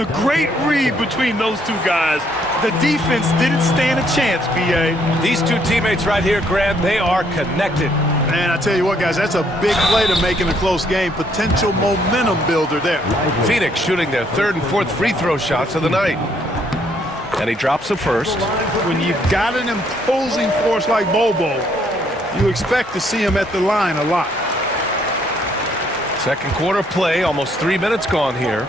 A great read between those two guys. The defense didn't stand a chance, B.A. These two teammates right here, Grant, they are connected. Man, I tell you what, guys, that's a big play to make in a close game. Potential momentum builder there. Phoenix shooting their 3rd and 4th free throw shots of the night. And he drops the first. When you've got an imposing force like Bobo, you expect to see him at the line a lot. Second quarter play, almost 3 minutes gone here.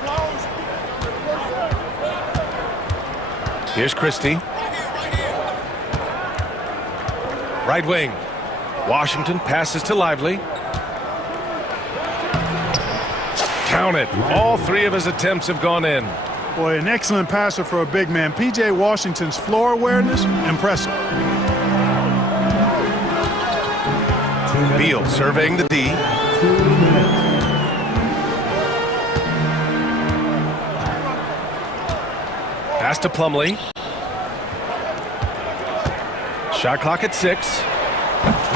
Here's Christie. Right wing. Washington passes to Lively. Count it. All 3 of his attempts have gone in. Boy, an excellent passer for a big man. P.J. Washington's floor awareness, impressive. Beal surveying the D. Pass to Plumlee. Shot clock at 6.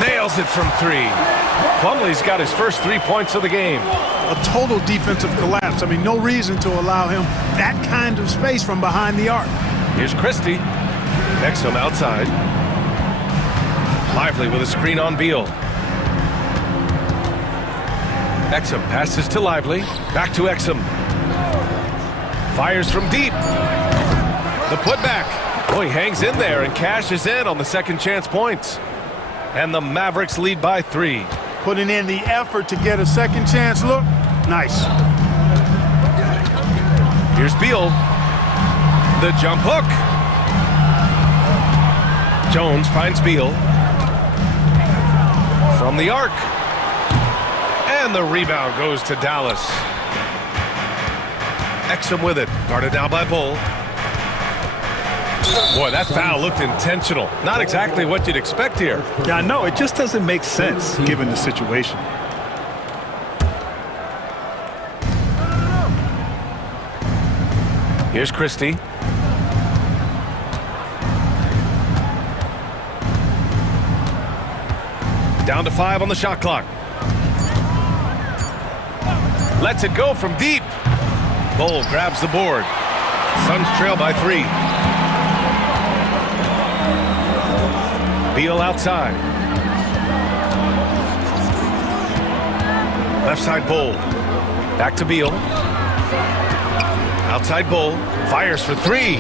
Nails it from 3. Plumlee's got his first 3 points of the game. A total defensive collapse. I mean, no reason to allow him that kind of space from behind the arc. Here's Christie. Exum outside. Lively with a screen on Beal. Exum passes to Lively. Back to Exum. Fires from deep. The putback. Oh, he hangs in there and cashes in on the second chance points. And the Mavericks lead by 3. Putting in the effort to get a second chance look. Nice. Here's Beal. The jump hook. Jones finds Beal. From the arc. And the rebound goes to Dallas. Exum with it. Guarded now by Bull. Boy, that foul looked intentional. Not exactly what you'd expect here. Yeah, I know. It just doesn't make sense given the situation. Here's Christie. Down to 5 on the shot clock. Lets it go from deep. Bull grabs the board. Suns trail by 3. Beal outside. Left side Bull. Back to Beal. Outside Bull. Fires for 3.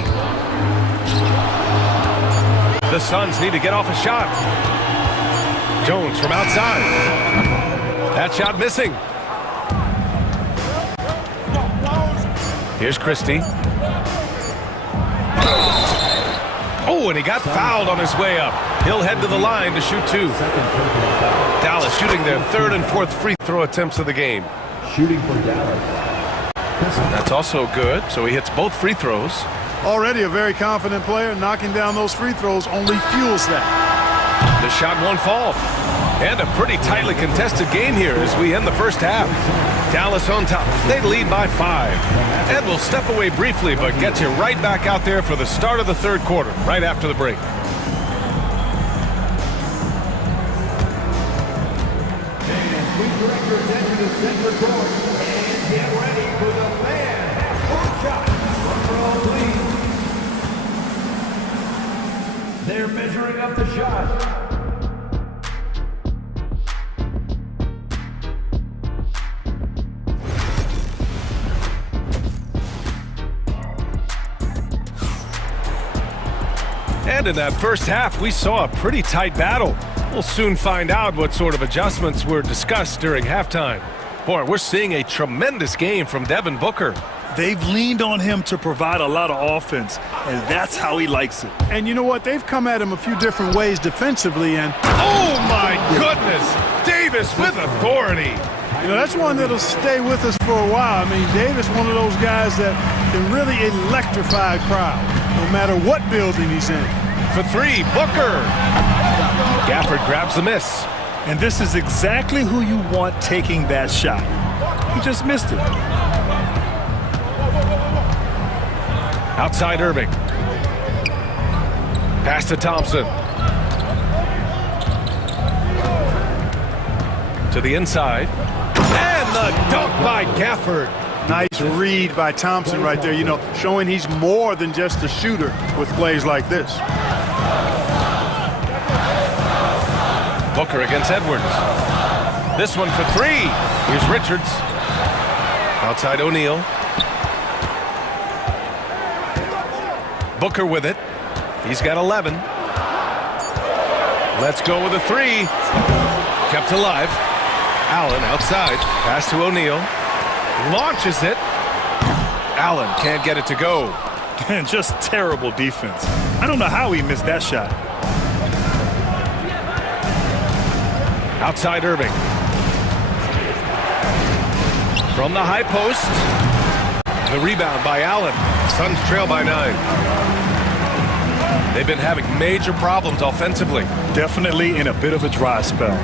The Suns need to get off a shot. Jones from outside. That shot missing. Here's Christie. Oh, and he got fouled on his way up. He'll head to the line to shoot 2. Dallas shooting their 3rd and 4th free throw attempts of the game. Shooting for Dallas. That's also good, so he hits both free throws. Already a very confident player. Knocking down those free throws only fuels that. The shot won't fall. And a pretty tightly contested game here as we end the first half. Dallas on top. They lead by 5. And we'll step away briefly, but get you right back out there for the start of the 3rd quarter, right after the break. They're measuring up the shot. And in that first half, we saw a pretty tight battle. We'll soon find out what sort of adjustments were discussed during halftime. Boy, we're seeing a tremendous game from Devin Booker. They've leaned on him to provide a lot of offense, and that's how he likes it. And you know what? They've come at him a few different ways defensively, and... Oh, my goodness! Davis with authority. You know, that's one that'll stay with us for a while. I mean, Davis, one of those guys that can really electrify a crowd, no matter what building he's in. For 3, Booker. Gafford grabs the miss. And this is exactly who you want taking that shot. He just missed it. Outside Irving. Pass to Thompson. To the inside. And the dunk by Gafford. Nice read by Thompson right there, you know, showing he's more than just a shooter with plays like this. Booker against Edwards. This one for 3. Here's Richards. Outside O'Neal. Booker with it. He's got 11. Let's go with a three. Kept alive. Allen outside. Pass to O'Neal. Launches it. Allen can't get it to go. And just terrible defense. I don't know how he missed that shot. Outside Irving. From the high post. The rebound by Allen. Suns trail by 9. They've been having major problems offensively. Definitely in a bit of a dry spell.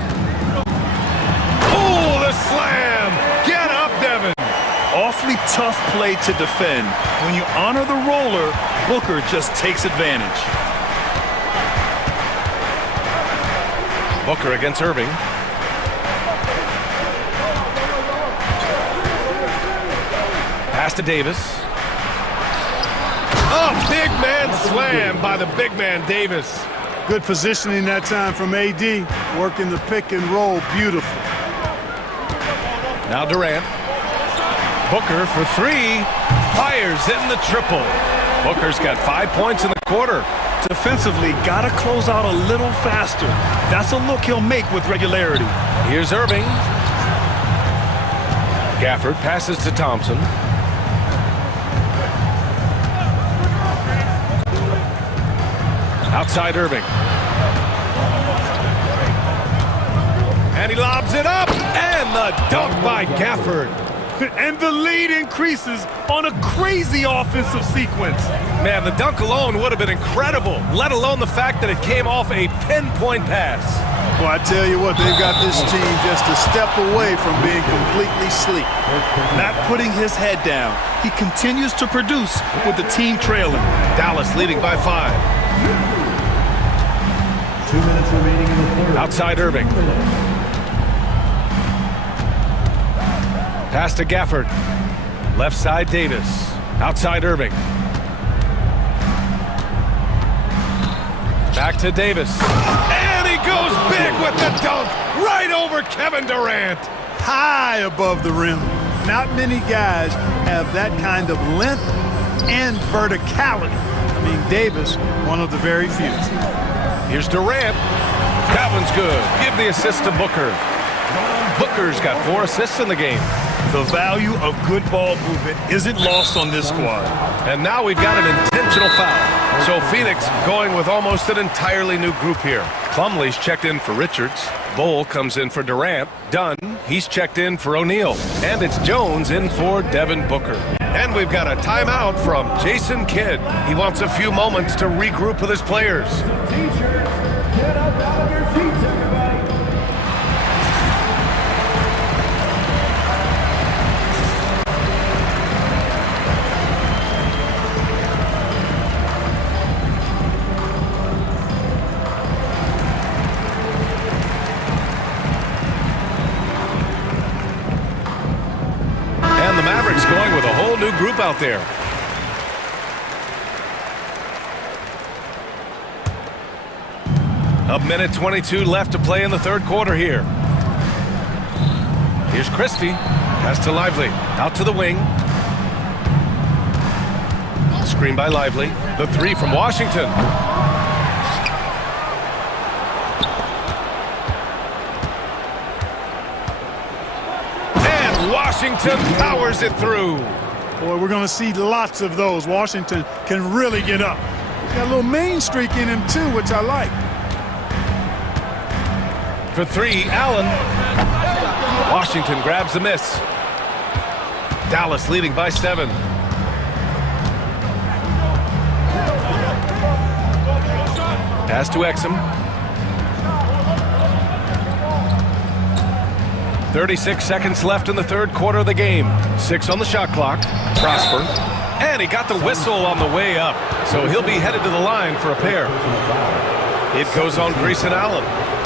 Oh, the slam! Get up, Devin! Awfully tough play to defend. When you honor the roller, Booker just takes advantage. Booker against Irving. Pass to Davis. Oh, big man slam by the big man Davis. Good positioning that time from AD. Working the pick and roll beautiful. Now Durant. Booker for three. Fires in the triple. Booker's got 5 points in the quarter. Defensively, gotta close out a little faster. That's a look he'll make with regularity. Here's Irving. Gafford passes to Thompson. Outside Irving. And he lobs it up. And the dunk by Gafford. And the lead increases on a crazy offensive sequence. Man, the dunk alone would have been incredible, let alone the fact that it came off a pinpoint pass. Well, I tell you what, they've got this team just a step away from being completely sleep. Not putting his head down. He continues to produce with the team trailing. Dallas leading by 5. 2 minutes remaining in the third. Outside Irving. Pass to Gafford. Left side Davis. Outside Irving. Back to Davis. And he goes big with the dunk right over Kevin Durant. High above the rim. Not many guys have that kind of length and verticality. I mean, Davis, one of the very few. Here's Durant. That one's good. Give the assist to Booker. Booker's got 4 assists in the game. The value of good ball movement isn't lost on this squad. And now we've got an intentional foul. So Phoenix going with almost an entirely new group here. Plumlee's checked in for Richards. Bull comes in for Durant. Dunn, he's checked in for O'Neal. And it's Jones in for Devin Booker. And we've got a timeout from Jason Kidd. He wants a few moments to regroup with his players. Teachers, get up out of your seats, everybody. And the Mavericks going with a whole new group out there. A minute 22 left to play in the third quarter here. Here's Christie. Pass to Lively. Out to the wing. Screen by Lively. The three from Washington. And Washington powers it through. Boy, we're going to see lots of those. Washington can really get up. He's got a little main streak in him, too, which I like. For three, Allen. Washington grabs the miss. Dallas leading by 7. Pass to Exum. 36 seconds left in the third quarter of the game. 6 on the shot clock. Prosper. And he got the whistle on the way up. So he'll be headed to the line for a pair. It goes on Grayson Allen.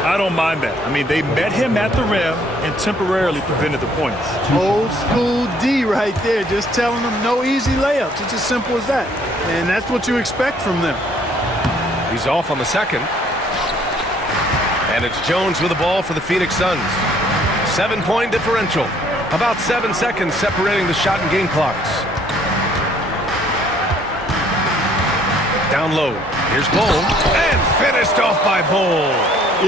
I don't mind that. I mean, they met him at the rim and temporarily prevented the points. Old school D right there, just telling them no easy layups. It's as simple as that. And that's what you expect from them. He's off on the second. And it's Jones with the ball for the Phoenix Suns. 7-point differential. About 7 seconds separating the shot and game clocks. Down low. Here's Bowl. And finished off by Bowl.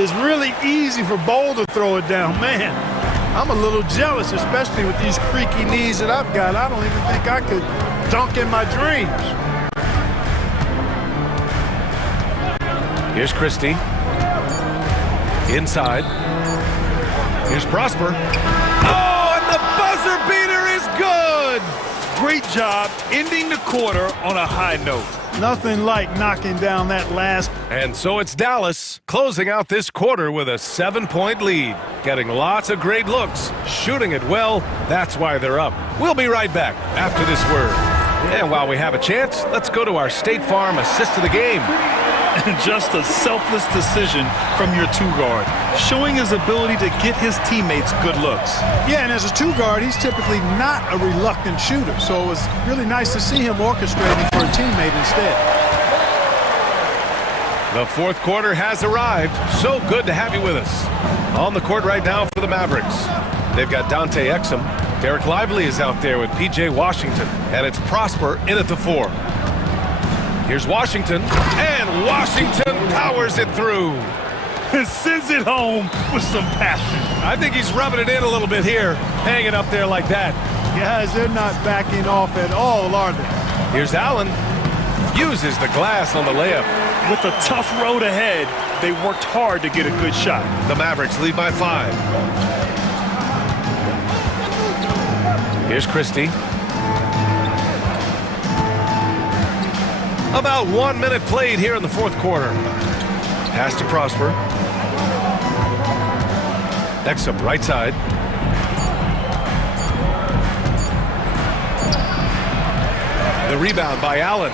It's really easy for Bowl to throw it down. Man, I'm a little jealous, especially with these creaky knees that I've got. I don't even think I could dunk in my dreams. Here's Christie. Inside. Here's Prosper. Oh, and the buzzer beater is good! Great job ending the quarter on a high note. Nothing like knocking down that last. And so it's Dallas closing out this quarter with a 7-point lead. Getting lots of great looks, shooting it well. That's why they're up. We'll be right back after this word. And while we have a chance, let's go to our State Farm assist of the game. Just a selfless decision from your two-guard, showing his ability to get his teammates good looks. Yeah, and as a two-guard, he's typically not a reluctant shooter, so it was really nice to see him orchestrating for a teammate instead. The fourth quarter has arrived. So good to have you with us. On the court right now for the Mavericks. They've got Dante Exum. Derek Lively is out there with P.J. Washington, and it's Prosper in at the 4. Here's Washington, and Washington powers it through. And sends it home with some passion. I think he's rubbing it in a little bit here, hanging up there like that. Guys, they're not backing off at all, are they? Here's Allen. Uses the glass on the layup. With a tough road ahead, they worked hard to get a good shot. The Mavericks lead by 5. Here's Christie. About 1 minute played here in the fourth quarter. Pass to Prosper. Exum, right side. The rebound by Allen.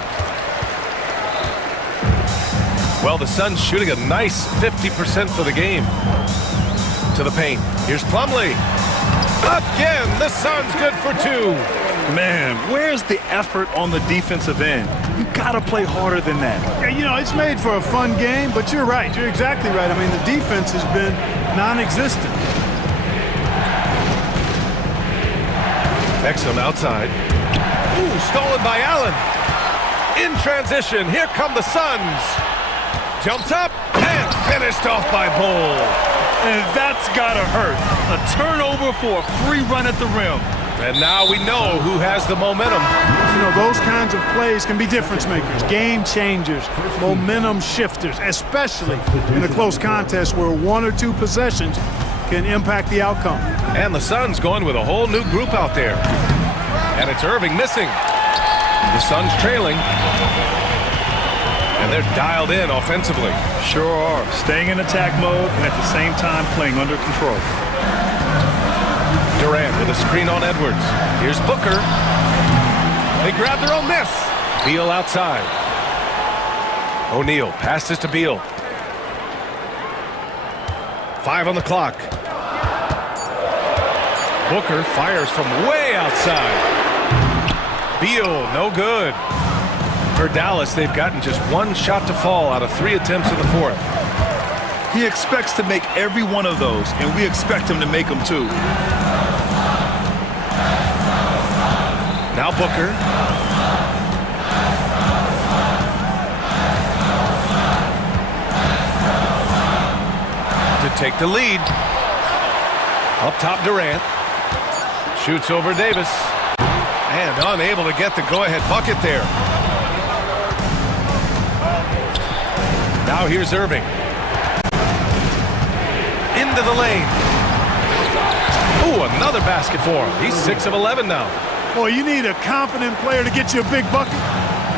Well, the Suns shooting a nice 50% for the game. To the paint. Here's Plumlee. Again, the Suns good for 2. Man, where's the effort on the defensive end? You gotta play harder than that. Yeah, you know, it's made for a fun game, but you're right. You're exactly right. I mean, the defense has been non-existent. Exum outside. Ooh, stolen by Allen. In transition, here come the Suns. Jumps up and finished off by Bowl. And that's gotta hurt. A turnover for a free run at the rim. And now we know who has the momentum. You know, those kinds of plays can be difference makers, game changers, momentum shifters, especially in a close contest where 1 or 2 possessions can impact the outcome. And the Suns going with a whole new group out there. And it's Irving missing. The Suns trailing. And they're dialed in offensively. Sure are. Staying in attack mode and at the same time playing under control. Durant with a screen on Edwards. Here's Booker. They grab their own miss. Beal outside. O'Neal passes to Beal. 5 on the clock. Booker fires from way outside. Beal, no good. For Dallas, they've gotten just 1 shot to fall out of 3 attempts in the fourth. He expects to make every one of those, and we expect him to make them too. Now Booker. To take the lead. Up top Durant. Shoots over Davis. And unable to get the go-ahead bucket there. Now here's Irving. Into the lane. Ooh, another basket for him. He's 6 of 11 now. Boy, you need a confident player to get you a big bucket.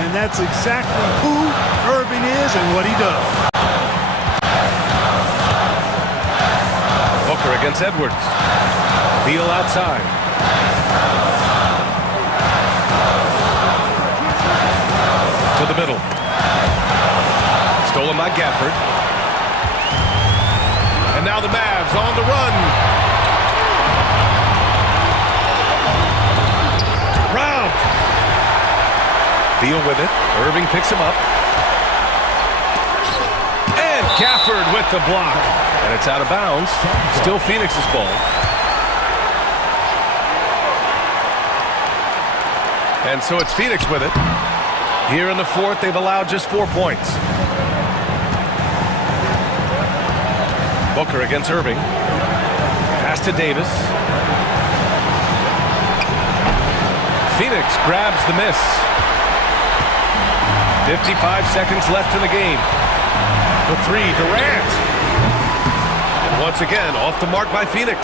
And that's exactly who Irving is and what he does. Booker against Edwards. Beal outside. To the middle. Stolen by Gafford. And now the Mavs on the run. Round. Beal with it. Irving picks him up. And Gafford with the block. And it's out of bounds. Still Phoenix's ball. And so it's Phoenix with it. Here in the fourth, they've allowed just 4 points. Booker against Irving. Pass to Davis. Phoenix grabs the miss. 55 seconds left in the game. For three, Durant. And once again, off the mark by Phoenix.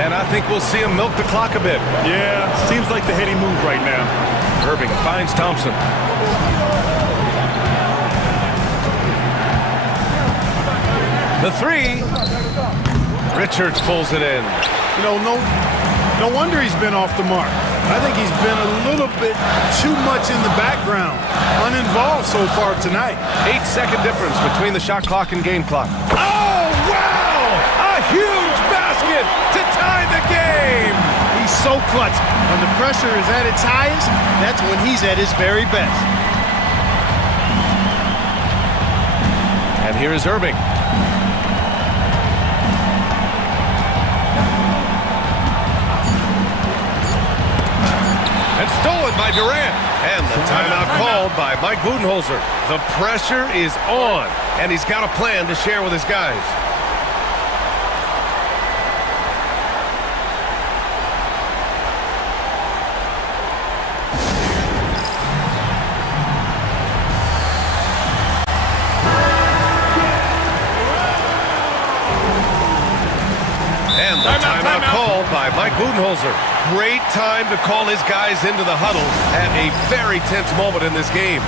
And I think we'll see him milk the clock a bit. Yeah, seems like the heady move right now. Irving finds Thompson. The three. Richards pulls it in. You know, no wonder he's been off the mark. I think he's been a little bit too much in the background, uninvolved so far tonight. 8-second difference between the shot clock and game clock. Oh, wow! A huge basket to tie the game! He's so clutch. When the pressure is at its highest, that's when he's at his very best. And here is Irving. And stolen by Durant. And the timeout called by Mike Budenholzer. The pressure is on, and he's got a plan to share with his guys. And the timeout called by Mike Budenholzer. Great time to call his guys into the huddle at a very tense moment in this game.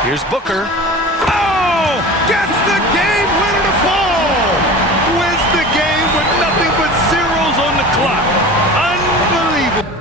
Here's Booker. Oh! Gets the game winner to fall! Wins the game with nothing but zeros on the clock. Unbelievable.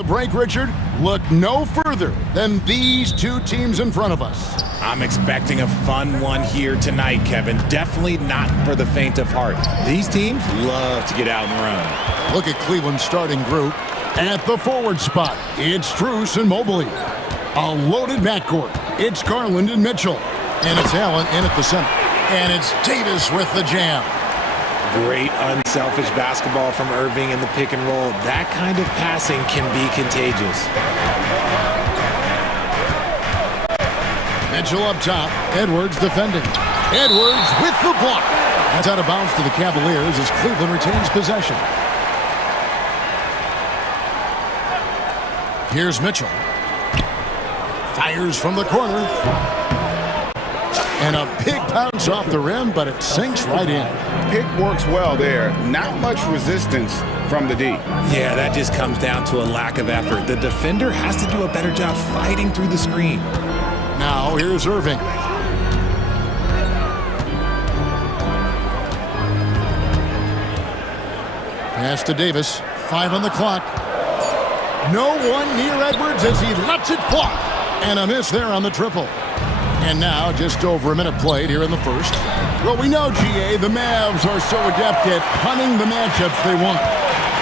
The break, Richard, look no further than these two teams in front of us. I'm expecting a fun one here tonight, Kevin. Definitely not for the faint of heart. These teams love to get out and run. Look at Cleveland's starting group. At the forward spot, it's Strus and Mobley. A loaded backcourt. It's Garland and Mitchell. And it's Allen in at the center. And it's Davis with the jam. Great unselfish basketball from Irving in the pick and roll. That kind of passing can be contagious. Mitchell up top. Edwards defending. Edwards with the block. That's out of bounds to the Cavaliers as Cleveland retains possession. Here's Mitchell. Fires from the corner. And a big bounce off the rim, but it sinks right in. Pick works well there. Not much resistance from the D. Yeah, that just comes down to a lack of effort. The defender has to do a better job fighting through the screen. Now here's Irving. Pass to Davis. 5 on the clock. No one near Edwards as he lets it fly. And a miss there on the triple. And now, just over a minute played here in the first. Well, we know, GA, the Mavs are so adept at hunting the matchups they want.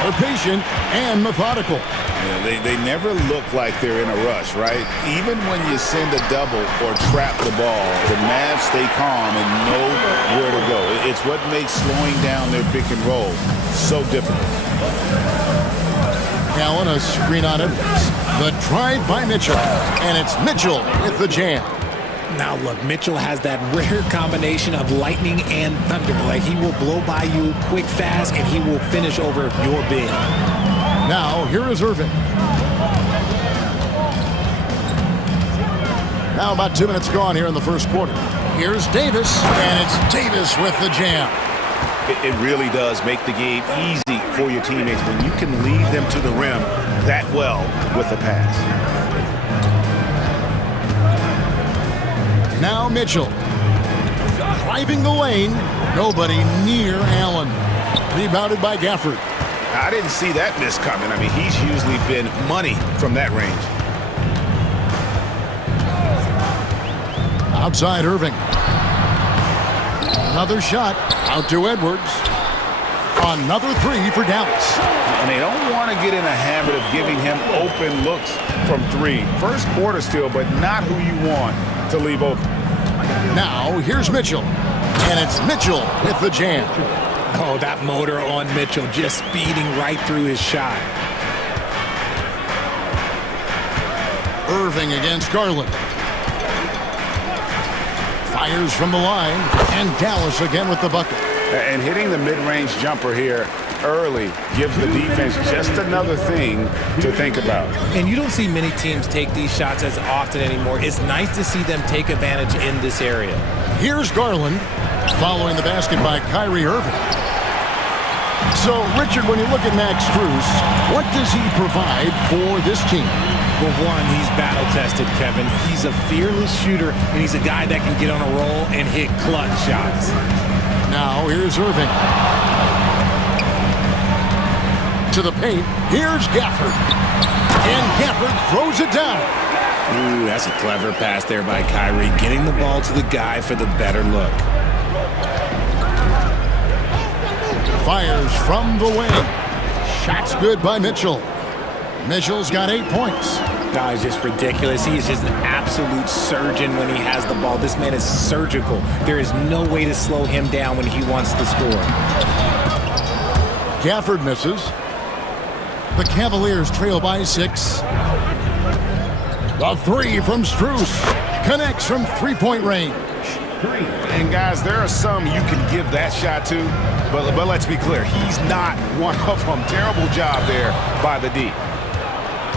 They're patient and methodical. Yeah, they never look like they're in a rush, right? Even when you send a double or trap the ball, the Mavs stay calm and know where to go. It's what makes slowing down their pick and roll so difficult. Allen, a screen on Edwards. The drive by Mitchell. And it's Mitchell with the jam. Now look, Mitchell has that rare combination of lightning and thunder. Like, he will blow by you quick, fast, and he will finish over your big. Now, here is Irving. Now about 2 minutes gone here in the first quarter. Here's Davis, and it's Davis with the jam. It really does make the game easy for your teammates when you can lead them to the rim that well with a pass. Now Mitchell. Driving the lane. Nobody near Allen. Rebounded by Gafford. I didn't see that miss coming. I mean, he's usually been money from that range. Outside Irving. Another shot. Out to Edwards. Another three for Dallas. And they don't want to get in a habit of giving him open looks from three. First quarter still, but not who you want to leave open. Now, here's Mitchell. And it's Mitchell with the jam. Oh, that motor on Mitchell just speeding right through his shot. Irving against Garland. Fires from the line. And Dallas again with the bucket. And hitting the mid-range jumper here early gives the defense just another thing to think about. And you don't see many teams take these shots as often anymore. It's nice to see them take advantage in this area. Here's Garland following the basket by Kyrie Irving. So, Richard, when you look at Max Strus, what does he provide for this team? Well, one, he's battle-tested, Kevin. He's a fearless shooter, and he's a guy that can get on a roll and hit clutch shots. Now, here's Irving. To the paint. Here's Gafford. And Gafford throws it down. Ooh, that's a clever pass there by Kyrie, getting the ball to the guy for the better look. Fires from the wing. Shots good by Mitchell. Mitchell's got 8 points. Guy is just ridiculous. He is just an absolute surgeon when he has the ball. This man is surgical. There is no way to slow him down when he wants to score. Gafford misses. The Cavaliers trail by 6. The three from Strus connects from three-point range. And guys, there are some you can give that shot to, but let's be clear, he's not one of them. Terrible job there by the D.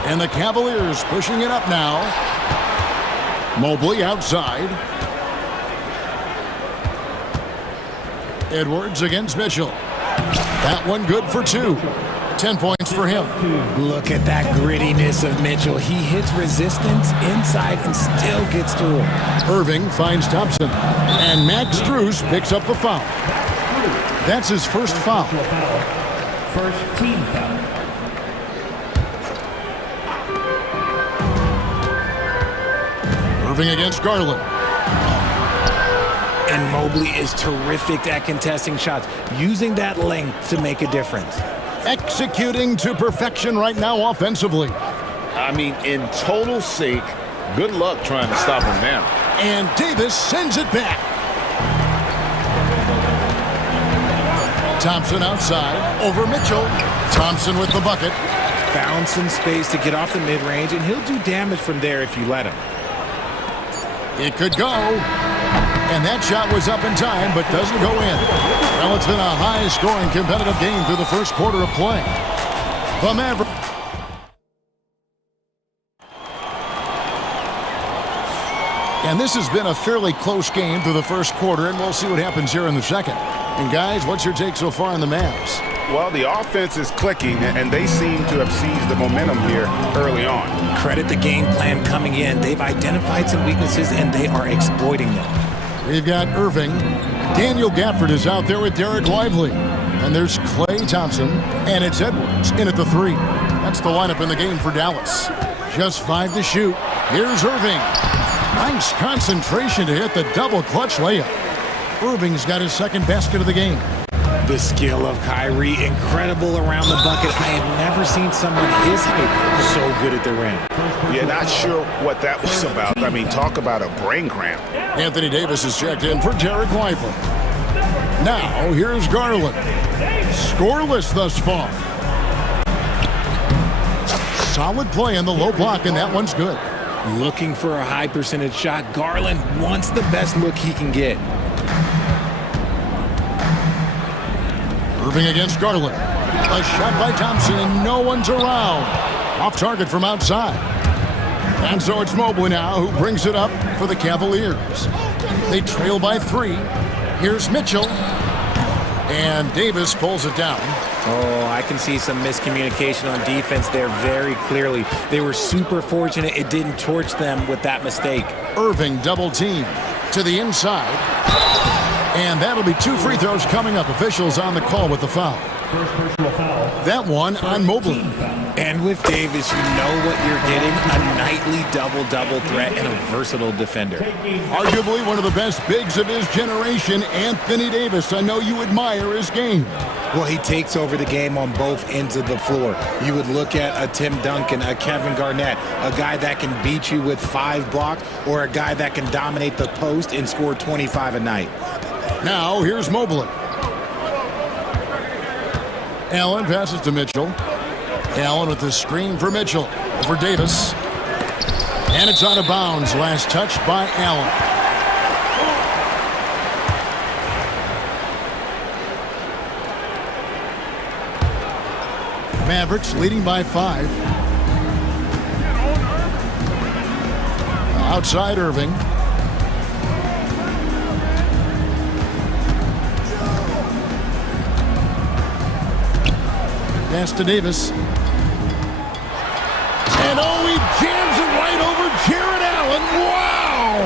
And the Cavaliers pushing it up now. Mobley outside. Edwards against Mitchell. That one good for 2. 10 points for him. Look at that grittiness of Mitchell. He hits resistance inside and still gets through it. Irving finds Thompson. And Max Strus picks up the foul. That's his first foul. First team foul. Irving against Garland. And Mobley is terrific at contesting shots, using that length to make a difference. Executing to perfection right now offensively. I mean, in total sync. Good luck trying to stop him now. And Davis sends it back. Thompson outside, over Mitchell. Thompson with the bucket. Found some space to get off the mid-range, and he'll do damage from there if you let him. It could go. And that shot was up in time, but doesn't go in. Well, it's been a high-scoring competitive game through the first quarter of play. The Mavericks. And this has been a fairly close game through the first quarter, and we'll see what happens here in the second. And guys, what's your take so far on the Mavs? Well, the offense is clicking, and they seem to have seized the momentum here early on. Credit the game plan coming in. They've identified some weaknesses, and they are exploiting them. We've got Irving. Daniel Gafford is out there with Derek Lively. And there's Klay Thompson, and it's Edwards in at the 3. That's the lineup in the game for Dallas. Just 5 to shoot. Here's Irving. Nice concentration to hit the double clutch layup. Irving's got his second basket of the game. The skill of Kyrie, incredible around the bucket. I have never seen someone his height so good at the rim. Yeah, not sure what that was about. I mean, talk about a brain cramp. Anthony Davis is checked in for Derek Lively. Now, here's Garland. Scoreless thus far. Solid play in the low block, and that one's good. Looking for a high percentage shot. Garland wants the best look he can get. Irving against Garland. A shot by Thompson, and no one's around. Off target from outside. And so it's Mobley now who brings it up for the Cavaliers. They trail by 3. Here's Mitchell. And Davis pulls it down. Oh, I can see some miscommunication on defense there very clearly. They were super fortunate it didn't torch them with that mistake. Irving double team to the inside. And that'll be 2 free throws coming up. Officials on the call with the foul. That one on Mobley. And with Davis, you know what you're getting. A nightly double-double threat and a versatile defender. Arguably one of the best bigs of his generation, Anthony Davis. I know you admire his game. Well, he takes over the game on both ends of the floor. You would look at a Tim Duncan, a Kevin Garnett, a guy that can beat you with 5 blocks, or a guy that can dominate the post and score 25 a night. Now, here's Mobley. Allen passes to Mitchell. Allen with the screen for Mitchell. For Davis. And it's out of bounds. Last touch by Allen. Mavericks leading by 5. Outside Irving. Pass to Davis. And oh, he jams it right over Jared Allen. Wow!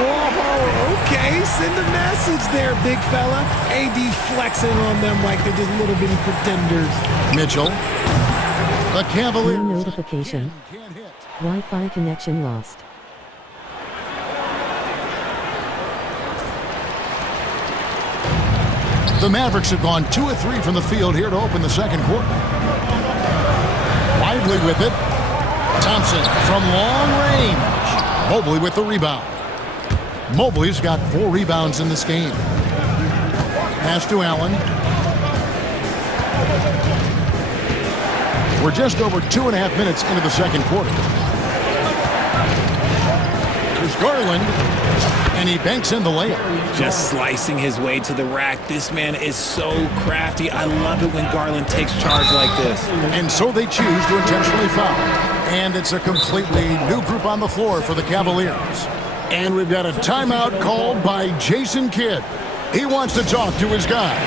Whoa, okay, send a message there, big fella. AD flexing on them like they're just little bitty pretenders. Mitchell. The Cavaliers. New notification. Wi-Fi connection lost. The Mavericks have gone 2 of 3 from the field here to open the second quarter. Lively with it. Thompson from long range. Mobley with the rebound. Mobley's got 4 rebounds in this game. Pass to Allen. We're just over 2.5 minutes into the second quarter. There's Garland. And he banks in the layup. Just slicing his way to the rack. This man is so crafty. I love it when Garland takes charge like this. And so they choose to intentionally foul. And it's a completely new group on the floor for the Cavaliers. And we've got a timeout called by Jason Kidd. He wants to talk to his guys.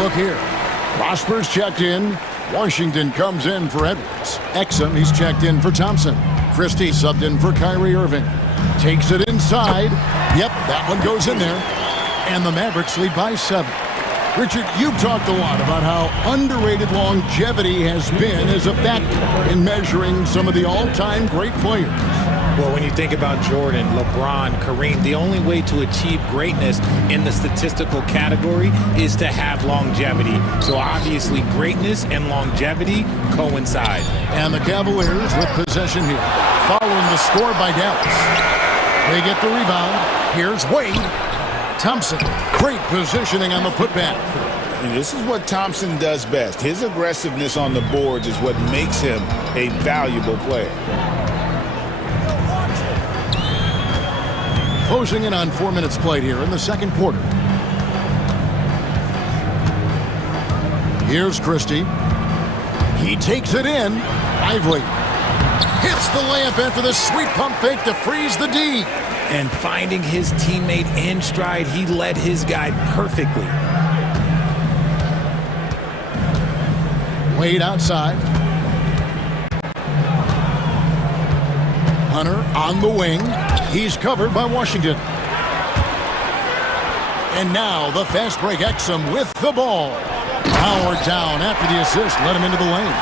Look here. Osber's checked in. Washington comes in for Edwards. Exum, he's checked in for Thompson. Christie subbed in for Kyrie Irving. Takes it inside. Yep, that one goes in there. And the Mavericks lead by 7. Richard, you've talked a lot about how underrated longevity has been as a factor in measuring some of the all-time great players. Well, when you think about Jordan, LeBron, Kareem, the only way to achieve greatness in the statistical category is to have longevity. So obviously greatness and longevity coincide. And the Cavaliers with possession here, following the score by Dallas. They get the rebound. Here's Wade. Thompson, great positioning on the putback. And this is what Thompson does best. His aggressiveness on the boards is what makes him a valuable player. Closing in on 4 minutes played here in the second quarter. Here's Christie. He takes it in. Lively. Hits the layup after the sweet pump fake to freeze the D. And finding his teammate in stride, he led his guy perfectly. Wade outside. Hunter on the wing. He's covered by Washington. And now the fast break. Exum with the ball. Powered down after the assist. Let him into the lane.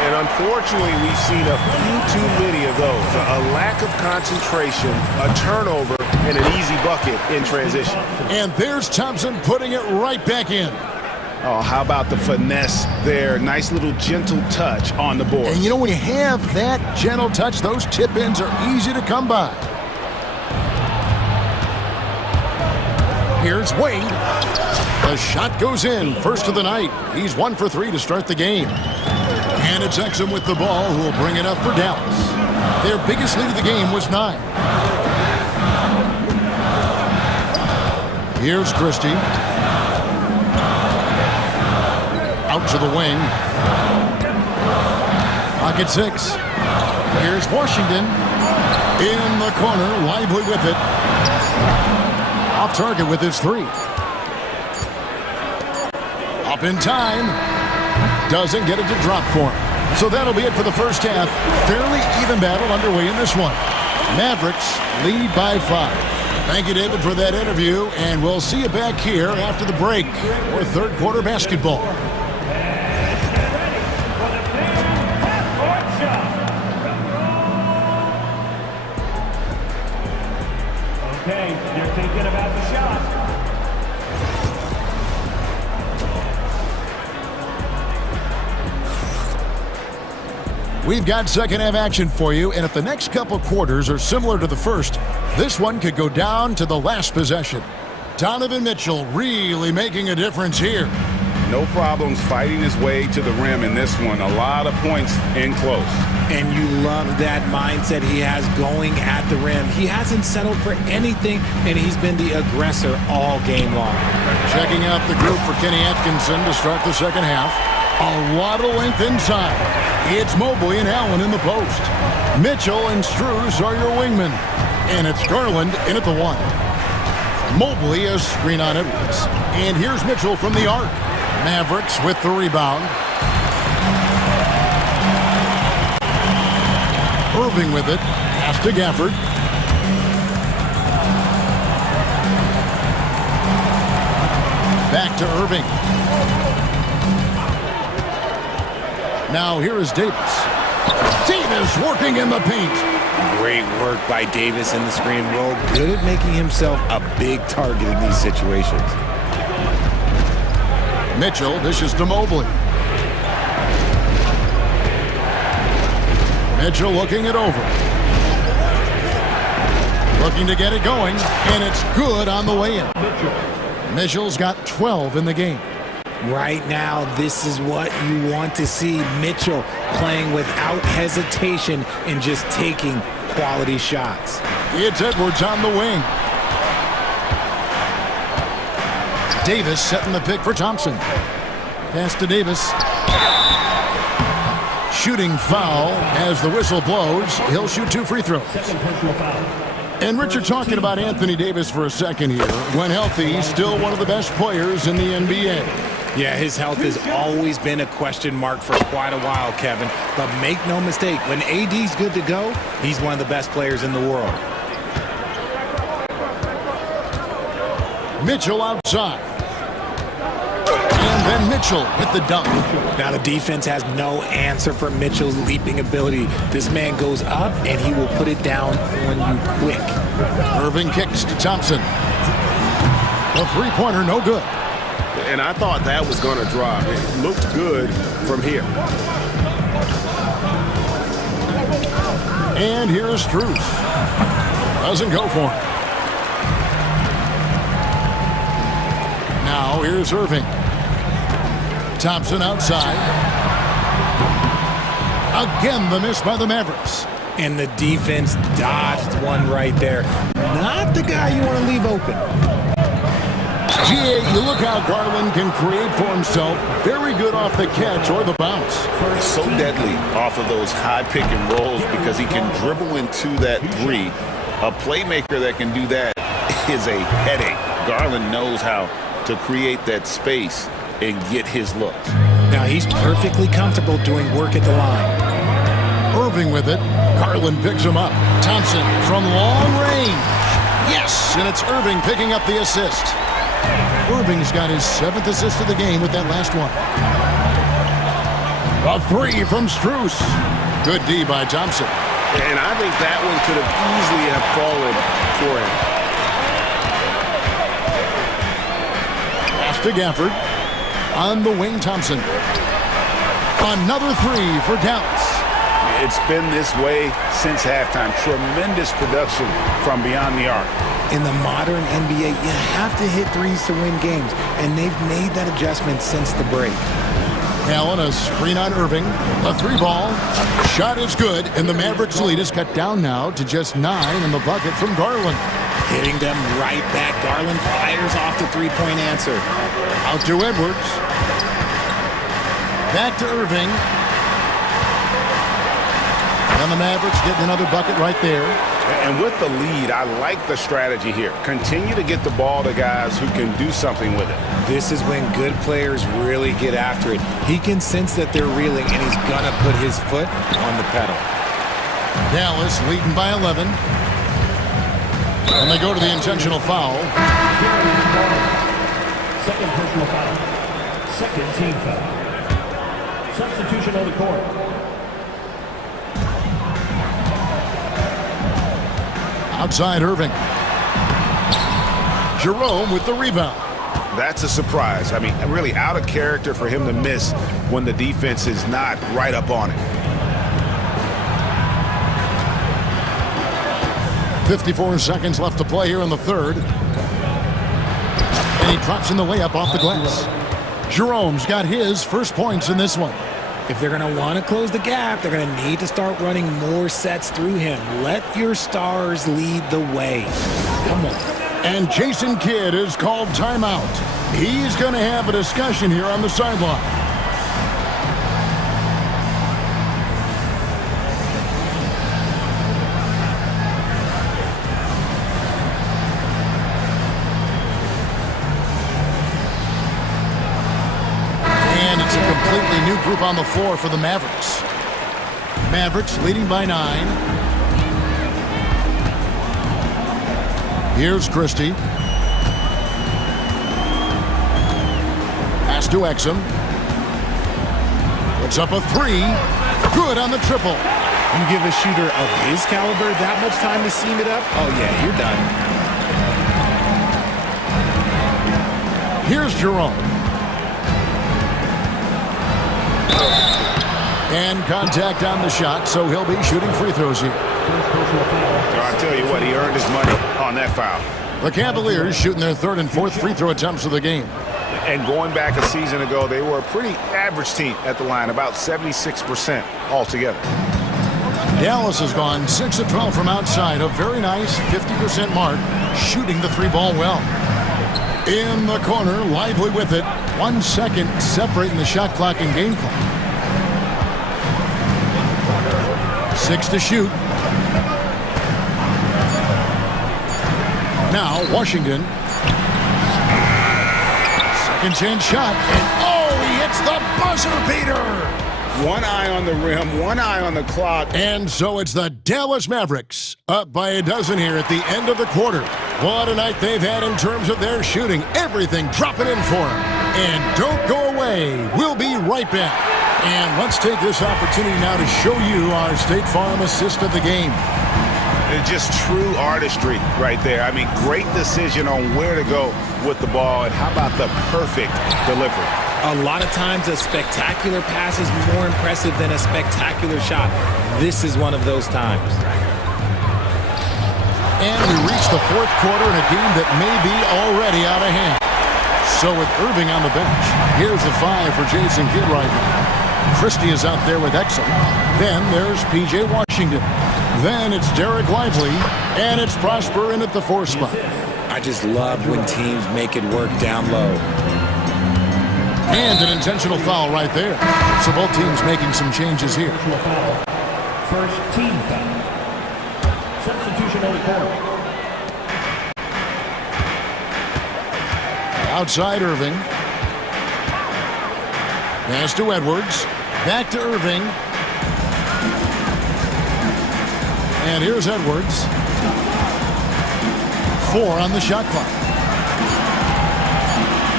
And unfortunately, we've seen a few too many of those. A lack of concentration, a turnover, and an easy bucket in transition. And there's Thompson putting it right back in. Oh, how about the finesse there? Nice little gentle touch on the board. And you know, when you have that gentle touch, those tip-ins are easy to come by. Here's Wade. The shot goes in. First of the night. He's 1 for 3 to start the game. And it's Exum with the ball, who will bring it up for Dallas. Their biggest lead of the game was 9. Here's Christie. Out to the wing. Pocket 6. Here's Washington. In the corner, Lively with it. Off target with his 3. Up in time. Doesn't get it to drop for him. So that'll be it for the first half. Fairly even battle underway in this one. Mavericks lead by 5. Thank you, David, for that interview, and we'll see you back here after the break for third quarter basketball. Okay, you're thinking about the shot. We've got second half action for you, and if the next couple quarters are similar to the first, this one could go down to the last possession. Donovan Mitchell really making a difference here. No problems fighting his way to the rim in this one. A lot of points in close. And you love that mindset he has going at the rim. He hasn't settled for anything, and he's been the aggressor all game long. Checking out the group for Kenny Atkinson to start the second half. A lot of length inside. It's Mobley and Allen in the post. Mitchell and Strus are your wingmen. And it's Garland in at the 1. Mobley a screen on Edwards. And here's Mitchell from the arc. Mavericks with the rebound. Irving with it. Pass to Gafford. Back to Irving. Now here is Davis. Davis working in the paint. Great work by Davis in the screen roll. Good at making himself a big target in these situations. Mitchell dishes to Mobley. Mitchell looking it over. Looking to get it going, and it's good on the way in. Mitchell's got 12 in the game. Right now, this is what you want to see. Mitchell playing without hesitation and just taking quality shots. It's Edwards on the wing. Davis setting the pick for Thompson. Pass to Davis. Shooting foul as the whistle blows. He'll shoot 2 free throws. And Richard, talking about Anthony Davis for a second here. When healthy, he's still one of the best players in the NBA. Yeah, his health has always been a question mark for quite a while, Kevin. But make no mistake, when AD's good to go, he's one of the best players in the world. Mitchell outside. And then Mitchell with the dunk. Now the defense has no answer for Mitchell's leaping ability. This man goes up and he will put it down on you quick. Irving kicks to Thompson. The three-pointer no good. And I thought that was going to drop. It looked good from here. And here's Strus. Doesn't go for him. Now here's Irving. Thompson outside. Again, the miss by the Mavericks. And the defense dodged one right there. Not the guy you want to leave open. GA, you look how Garland can create for himself. Very good off the catch or the bounce. He's so deadly off of those high pick and rolls because he can dribble into that three. A playmaker that can do that is a headache. Garland knows how to create that space and get his looks. Now he's perfectly comfortable doing work at the line. Irving with it. Garland picks him up. Thompson from long range. Yes, and it's Irving picking up the assist. Irving's got his 7th assist of the game with that last one. A three from Strus. Good D by Thompson. And I think that one could have easily have fallen for him. Pass to Gafford. On the wing, Thompson. Another three for Dallas. It's been this way since halftime. Tremendous production from beyond the arc. In the modern NBA, you have to hit threes to win games, and they've made that adjustment since the break. Allen, a screen on Irving. A three ball. Shot is good, and the Mavericks lead is cut down now to just 9 in the bucket from Garland. Hitting them right back. Garland fires off the three-point answer. Out to Edwards. Back to Irving. And the Mavericks getting another bucket right there. And with the lead, I like the strategy here. Continue to get the ball to guys who can do something with it. This is when good players really get after it. He can sense that they're reeling, and he's going to put his foot on the pedal. Dallas leading by 11. And they go to the intentional foul. Second personal foul. Second team foul. Substitution on the court. Outside Irving. Jerome with the rebound. That's a surprise. I mean, really out of character for him to miss when the defense is not right up on it. 54 seconds left to play here in the third. And he drops in the layup off the glass. Jerome's got his first points in this one. If they're going to want to close the gap, they're going to need to start running more sets through him. Let your stars lead the way. Come on. And Jason Kidd is called timeout. He's going to have a discussion here on the sideline. New group on the floor for the Mavericks. Mavericks leading by 9. Here's Christie. Pass to Exum. Puts up a three. Good on the triple. You give a shooter of his caliber that much time to seam it up? Oh, yeah, you're done. Here's Jerome. And contact on the shot, so he'll be shooting free throws here. I tell you what, he earned his money on that foul. The Cavaliers shooting their 3rd and 4th free throw attempts of the game. And going back a season ago, they were a pretty average team at the line, about 76% altogether. Dallas has gone 6 of 12 from outside, a very nice 50% mark, shooting the three ball well. In the corner, Lively with it. 1 second separating the shot clock and game clock. 6 to shoot. Now Washington. Second chance shot. And oh, he hits the buzzer beater. One eye on the rim, one eye on the clock. And so it's the Dallas Mavericks up by a dozen here at the end of the quarter. What a night they've had in terms of their shooting. Everything dropping in for them. And don't go away. We'll be right back. And let's take this opportunity now to show you our State Farm assist of the game. Just true artistry right there. I mean, great decision on where to go with the ball. And how about the perfect delivery? A lot of times a spectacular pass is more impressive than a spectacular shot. This is one of those times. And we reach the fourth quarter in a game that may be already out of hand. So with Irving on the bench, here's the 5 for Jason Kidd right now. Christie is out there with Exum. Then there's P.J. Washington. Then it's Derek Lively. And it's Prosper in at the 4 spot. I just love when teams make it work down low. And an intentional foul right there. So both teams making some changes here. First team foul. Substitution on the court. Outside Irving. Pass to Edwards. Back to Irving. And here's Edwards. 4 on the shot clock.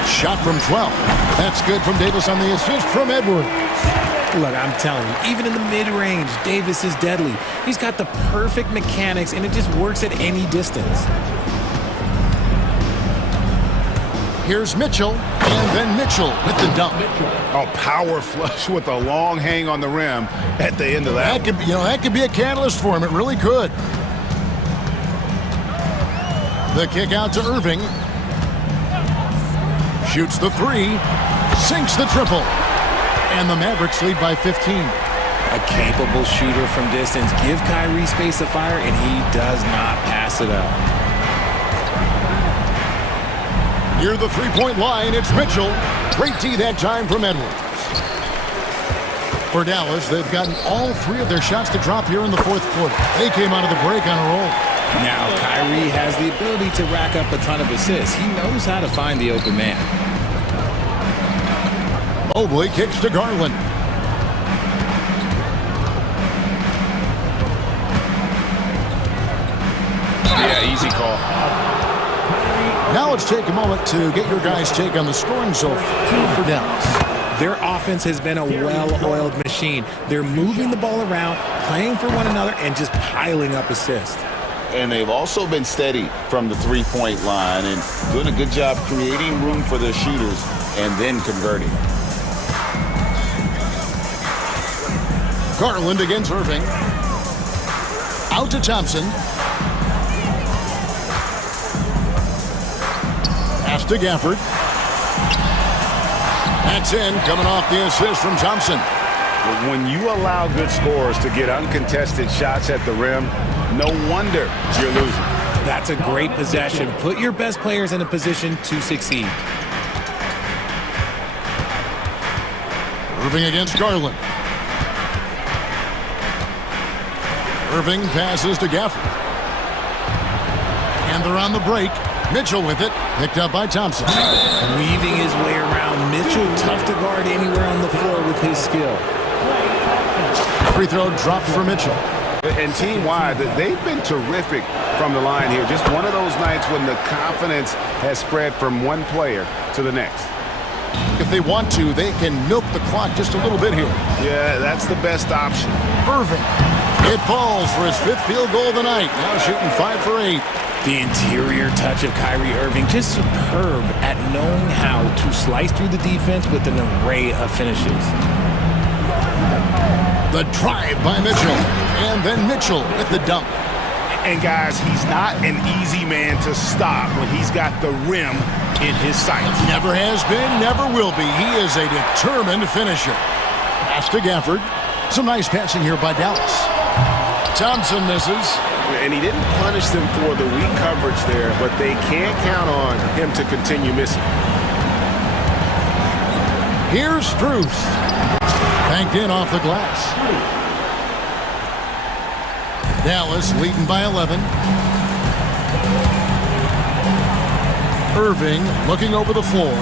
Shot from 12. That's good from Davis on the assist from Edwards. Look, I'm telling you, even in the mid-range, Davis is deadly. He's got the perfect mechanics, and it just works at any distance. Here's Mitchell, and then Mitchell with the dunk. A power flush with a long hang on the rim at the end of that. That could be a catalyst for him. It really could. The kick out to Irving. Shoots the 3. Sinks the triple. And the Mavericks lead by 15. A capable shooter from distance. Give Kyrie space to fire, and he does not pass it up. Near the 3-point line, it's Mitchell. Great D that time from Edwards. For Dallas, they've gotten all 3 of their shots to drop here in the fourth quarter. They came out of the break on a roll. Now, Kyrie has the ability to rack up a ton of assists. He knows how to find the open man. Mobley kicks to Garland. Yeah, easy call. Now let's take a moment to get your guys' take on the scoring so far for Dallas. Their offense has been a well-oiled machine. They're moving the ball around, playing for one another, and just piling up assists. And they've also been steady from the 3-point line and doing a good job creating room for their shooters and then converting. Garland against Irving. Out to Thompson. Pass to Gafford. That's in, coming off the assist from Thompson. When you allow good scorers to get uncontested shots at the rim, no wonder you're losing. That's a great possession. Put your best players in a position to succeed. Irving against Garland. Irving passes to Gafford. And they're on the break. Mitchell with it. Picked up by Thompson. Weaving his way around. Mitchell tough to guard anywhere on the floor with his skill. Free throw dropped for Mitchell. And team-wide, they've been terrific from the line here. Just one of those nights when the confidence has spread from one player to the next. If they want to, they can milk the clock just a little bit here. Yeah, that's the best option. Irving. It falls for his 5th field goal of the night. Now shooting 5 for 8. The interior touch of Kyrie Irving, just superb at knowing how to slice through the defense with an array of finishes. The drive by Mitchell, and then Mitchell with the dunk. And guys, he's not an easy man to stop when he's got the rim in his sights. Never has been, never will be. He is a determined finisher. Pass to Gafford. Some nice passing here by Dallas. Thompson misses. And he didn't punish them for the weak coverage there, but they can't count on him to continue missing. Here's Strus. Banked in off the glass. Dallas leading by 11. Irving looking over the floor.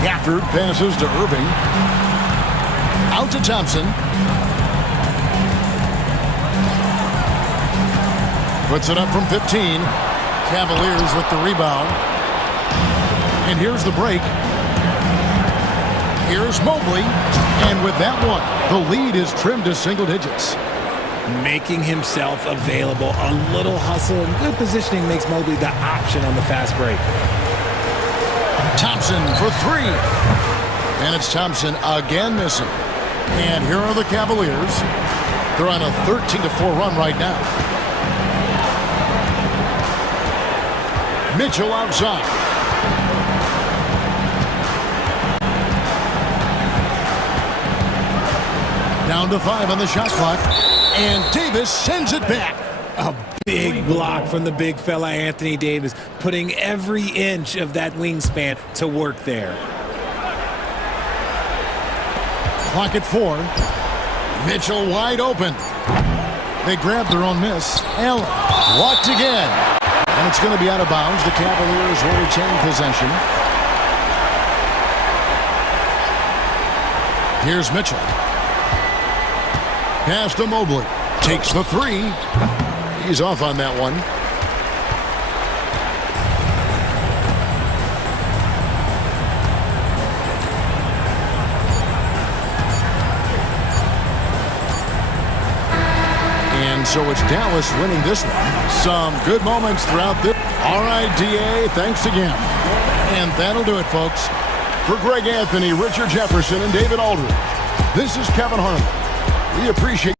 Gafford passes to Irving. Out to Thompson. Puts it up from 15. Cavaliers with the rebound. And here's the break. Here's Mobley. And with that one, the lead is trimmed to single digits. Making himself available. A little hustle and good positioning makes Mobley the option on the fast break. Thompson for three. And it's Thompson again missing. And here are the Cavaliers. They're on a 13-4 run right now. Mitchell outside. Down to 5 on the shot clock. And Davis sends it back. A big block from the big fella Anthony Davis, putting every inch of that wingspan to work there. Clock at 4. Mitchell wide open. They grab their own miss. Allen blocked again. And it's going to be out of bounds. The Cavaliers will retain possession. Here's Mitchell. Pass to Mobley. Takes the three. He's off on that one. And so it's Dallas winning this one. Some good moments throughout this. All right, DA, thanks again. And that'll do it, folks. For Greg Anthony, Richard Jefferson, and David Aldridge, this is Kevin Harlan. We appreciate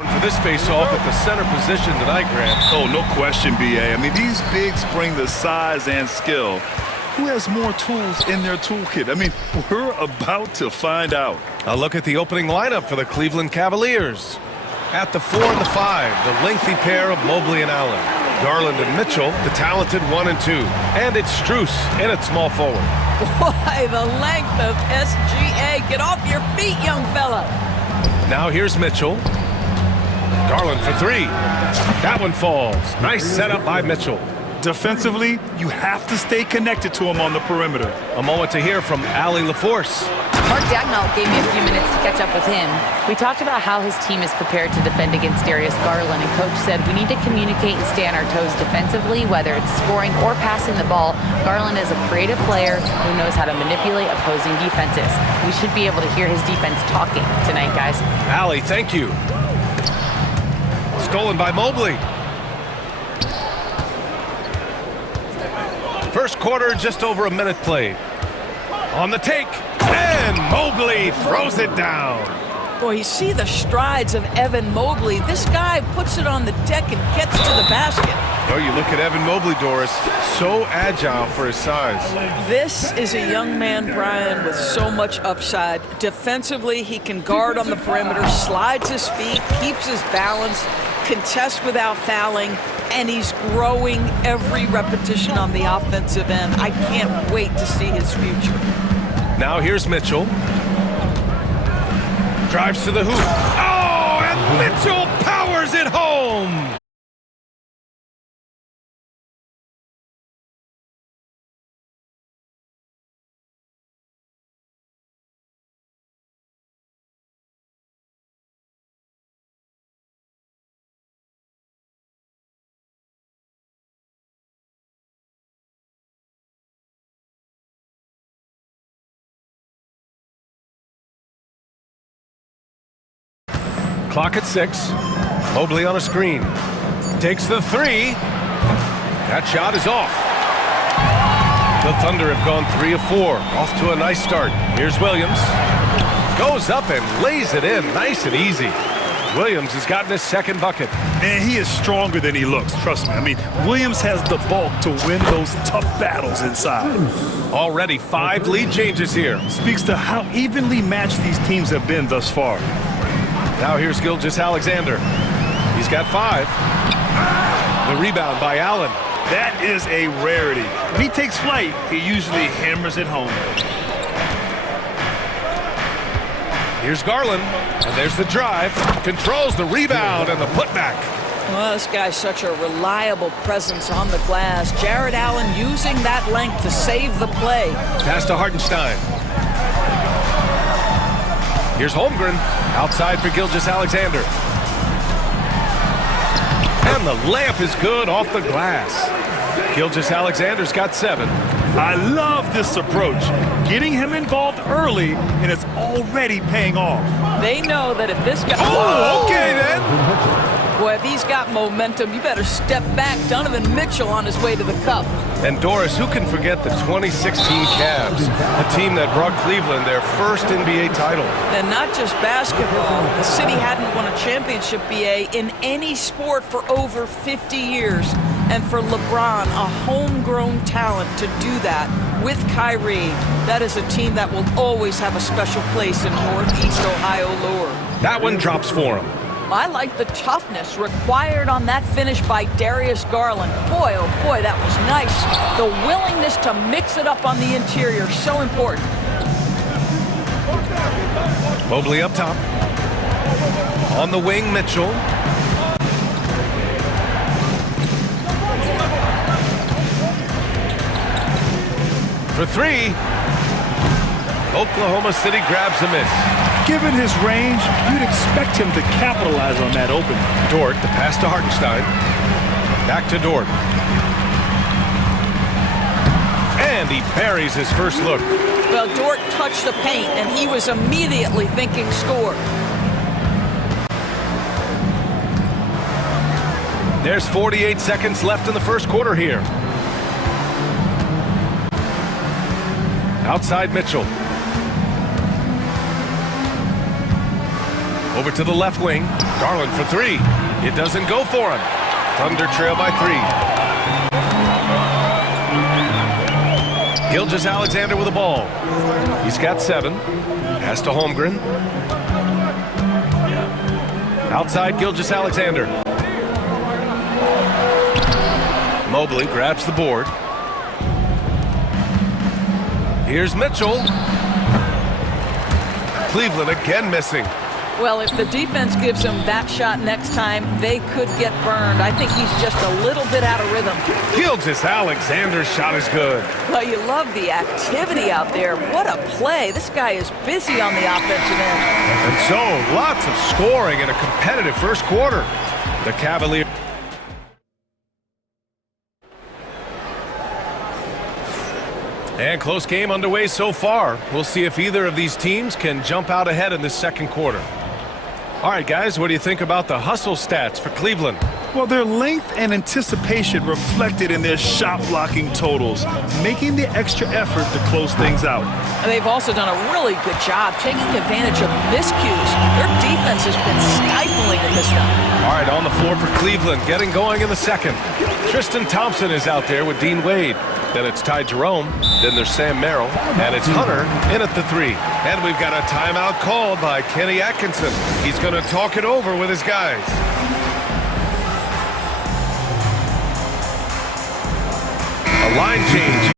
For this face-off at the center position tonight, Grant. Oh, no question, B.A. I mean, these bigs bring the size and skill. Who has more tools in their toolkit? I mean, we're about to find out. A look at the opening lineup for the Cleveland Cavaliers. At the 4 and the 5, the lengthy pair of Mobley and Allen. Garland and Mitchell, the talented 1 and 2. And it's Strus in at small forward. Boy, the length of SGA. Get off your feet, young fella. Now here's Mitchell. Garland for 3. That one falls. Nice setup by Mitchell. Defensively, you have to stay connected to him on the perimeter. A moment to hear from Allie LaForce. Mark Dagnall gave me a few minutes to catch up with him. We talked about how his team is prepared to defend against Darius Garland, and Coach said we need to communicate and stay on our toes defensively, whether it's scoring or passing the ball. Garland is a creative player who knows how to manipulate opposing defenses. We should be able to hear his defense talking tonight, guys. Allie, thank you. Stolen by Mobley. First quarter, just over a minute played. On the take, and Mobley throws it down. Boy, you see the strides of Evan Mobley. This guy puts it on the deck and gets to the basket. Oh, you look at Evan Mobley, Doris, so agile for his size. This is a young man, Brian, with so much upside. Defensively, he can guard on the perimeter, slides his feet, keeps his balance, contests without fouling, and he's growing every repetition on the offensive end. I can't wait to see his future. Now here's Mitchell. Drives to the hoop. Oh, and Mitchell powers it home! Clock at 6. Mobley on a screen. Takes the 3. That shot is off. The Thunder have gone 3 of 4. Off to a nice start. Here's Williams. Goes up and lays it in. Nice and easy. Williams has gotten his second bucket. And he is stronger than he looks, trust me. I mean, Williams has the bulk to win those tough battles inside. Already 5 lead changes here. Speaks to how evenly matched these teams have been thus far. Now here's Gilgeous-Alexander. He's got 5. The rebound by Allen. That is a rarity. When he takes flight, he usually hammers it home. Here's Garland, and there's the drive. Controls the rebound and the putback. Well, this guy's such a reliable presence on the glass. Jared Allen using that length to save the play. Pass to Hartenstein. Here's Holmgren, outside for Gilgeous-Alexander. And the layup is good off the glass. Gilgeous-Alexander's got 7. I love this approach. Getting him involved early, and it's already paying off. They know that if this guy... Oh, okay then. Boy, if he's got momentum, you better step back. Donovan Mitchell on his way to the cup. And Doris, who can forget the 2016 Cavs, a team that brought Cleveland their first NBA title. And not just basketball. The city hadn't won a championship, BA, in any sport for over 50 years. And for LeBron, a homegrown talent to do that with Kyrie, that is a team that will always have a special place in Northeast Ohio lore. That one drops for him. I like the toughness required on that finish by Darius Garland. Boy, oh boy, that was nice. The willingness to mix it up on the interior, so important. Mobley up top. On the wing, Mitchell. For 3. Oklahoma City grabs a miss. Given his range, you'd expect him to capitalize on that opening. Dort, the pass to Hartenstein. Back to Dort. And he buries his first look. Well, Dort touched the paint, and he was immediately thinking score. There's 48 seconds left in the first quarter here. Outside Mitchell. Over to the left wing. Garland for three. It doesn't go for him. Thunder trail by 3. Gilgeous-Alexander with the ball. He's got 7. Pass to Holmgren. Outside Gilgeous-Alexander. Mobley grabs the board. Here's Mitchell. Cleveland again missing. Well, if the defense gives him that shot next time, they could get burned. I think he's just a little bit out of rhythm. Gilgeous-Alexander's shot is good. Well, you love the activity out there. What a play. This guy is busy on the offensive end. And so, lots of scoring in a competitive first quarter. The Cavaliers. And close game underway so far. We'll see if either of these teams can jump out ahead in this second quarter. All right, guys, what do you think about the hustle stats for Cleveland? Well, their length and anticipation reflected in their shot blocking totals, making the extra effort to close things out. And they've also done a really good job taking advantage of miscues. Their defense has been stifling in this one. All right, on the floor for Cleveland, getting going in the second. Tristan Thompson is out there with Dean Wade. Then it's Ty Jerome. Then there's Sam Merrill. And it's Hunter in at the 3. And we've got a timeout called by Kenny Atkinson. He's going to talk it over with his guys. A line change.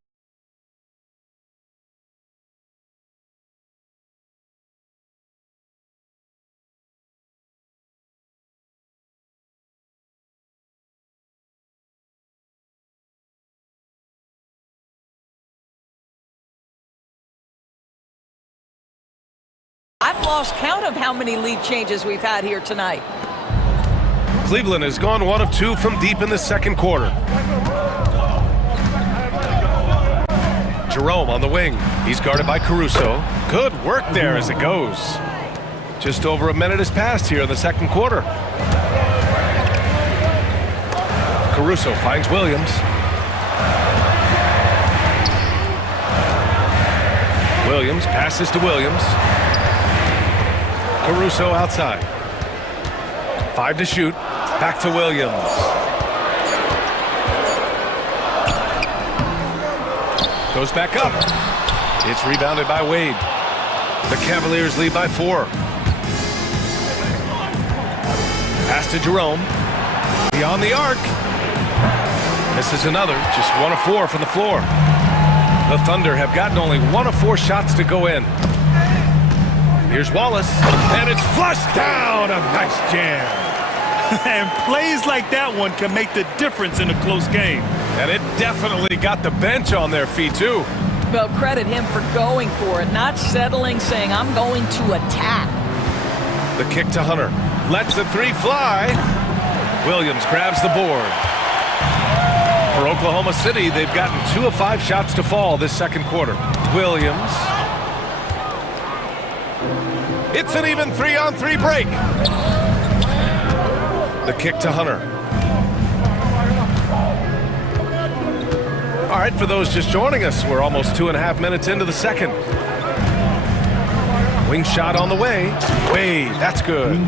I've lost count of how many lead changes we've had here tonight. Cleveland has gone 1 of 2 from deep in the second quarter. Jerome on the wing. He's guarded by Caruso. Good work there as it goes. Just over a minute has passed here in the second quarter. Caruso finds Williams. Williams passes to Williams. Caruso outside. 5 to shoot. Back to Williams. Goes back up. It's rebounded by Wade. The Cavaliers lead by 4. Pass to Jerome. Beyond the arc. This is another. Just 1 of 4 from the floor. The Thunder have gotten only 1 of 4 shots to go in. Here's Wallace, and it's flushed down. A nice jam. And plays like that one can make the difference in a close game. And it definitely got the bench on their feet, too. Well, credit him for going for it, not settling, saying, I'm going to attack. The kick to Hunter. Lets the 3 fly. Williams grabs the board. For Oklahoma City, they've gotten 2 of 5 shots to fall this second quarter. Williams. It's an even 3-on-3 break. The kick to Hunter. All right, for those just joining us, we're almost 2.5 minutes into the second. Wing shot on the way. Wade, that's good.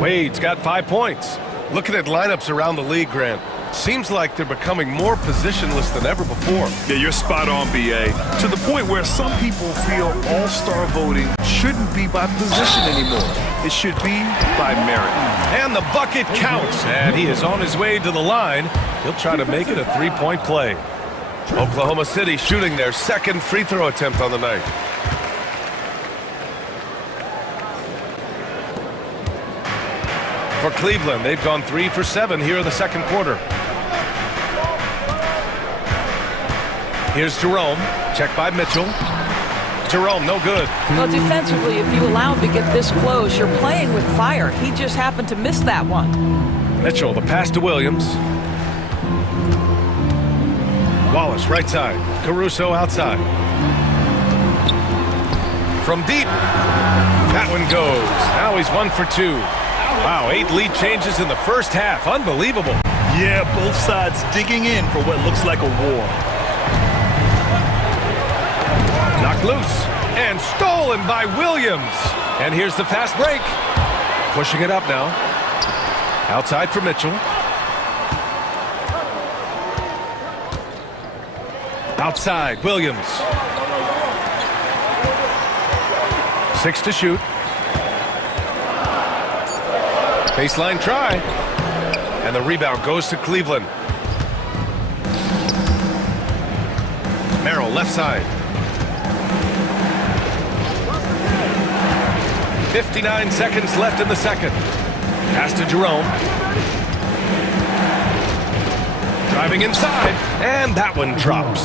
Wade's got 5 points. Looking at lineups around the league, Grant, seems like they're becoming more positionless than ever before. Yeah, you're spot on, B.A. To the point where some people feel all-star voting shouldn't be by position anymore. It should be by merit. And the bucket counts. And he is on his way to the line. He'll try to make it a 3-point play. Oklahoma City shooting their second free throw attempt on the night. For Cleveland, they've gone 3 for 7 here in the second quarter. Here's Jerome. Checked by Mitchell. Jerome, no good. Well, defensively, if you allow him to get this close, you're playing with fire. He just happened to miss that one. Mitchell, the pass to Williams. Wallace, right side. Caruso outside. From deep. That one goes. Now he's 1 for 2. Wow, 8 lead changes in the first half. Unbelievable. Yeah, both sides digging in for what looks like a war. Knocked loose and stolen by Williams. And here's the fast break. Pushing it up now. Outside for Mitchell. Outside, Williams. 6 to shoot. Baseline try. And the rebound goes to Cleveland. Merrill, left side. 59 seconds left in the second. Pass to Jerome. Driving inside, and that one drops.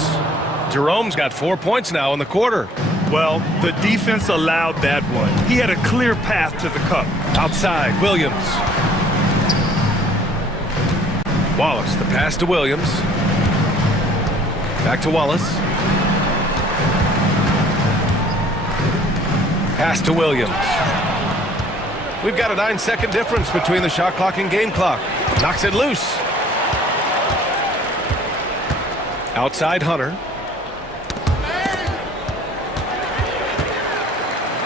Jerome's got 4 points now in the quarter. Well, the defense allowed that one. He had a clear path to the cup. Outside, Williams. Wallace, the pass to Williams. Back to Wallace. Pass to Williams. We've got a 9-second difference between the shot clock and game clock. Knocks it loose. Outside Hunter.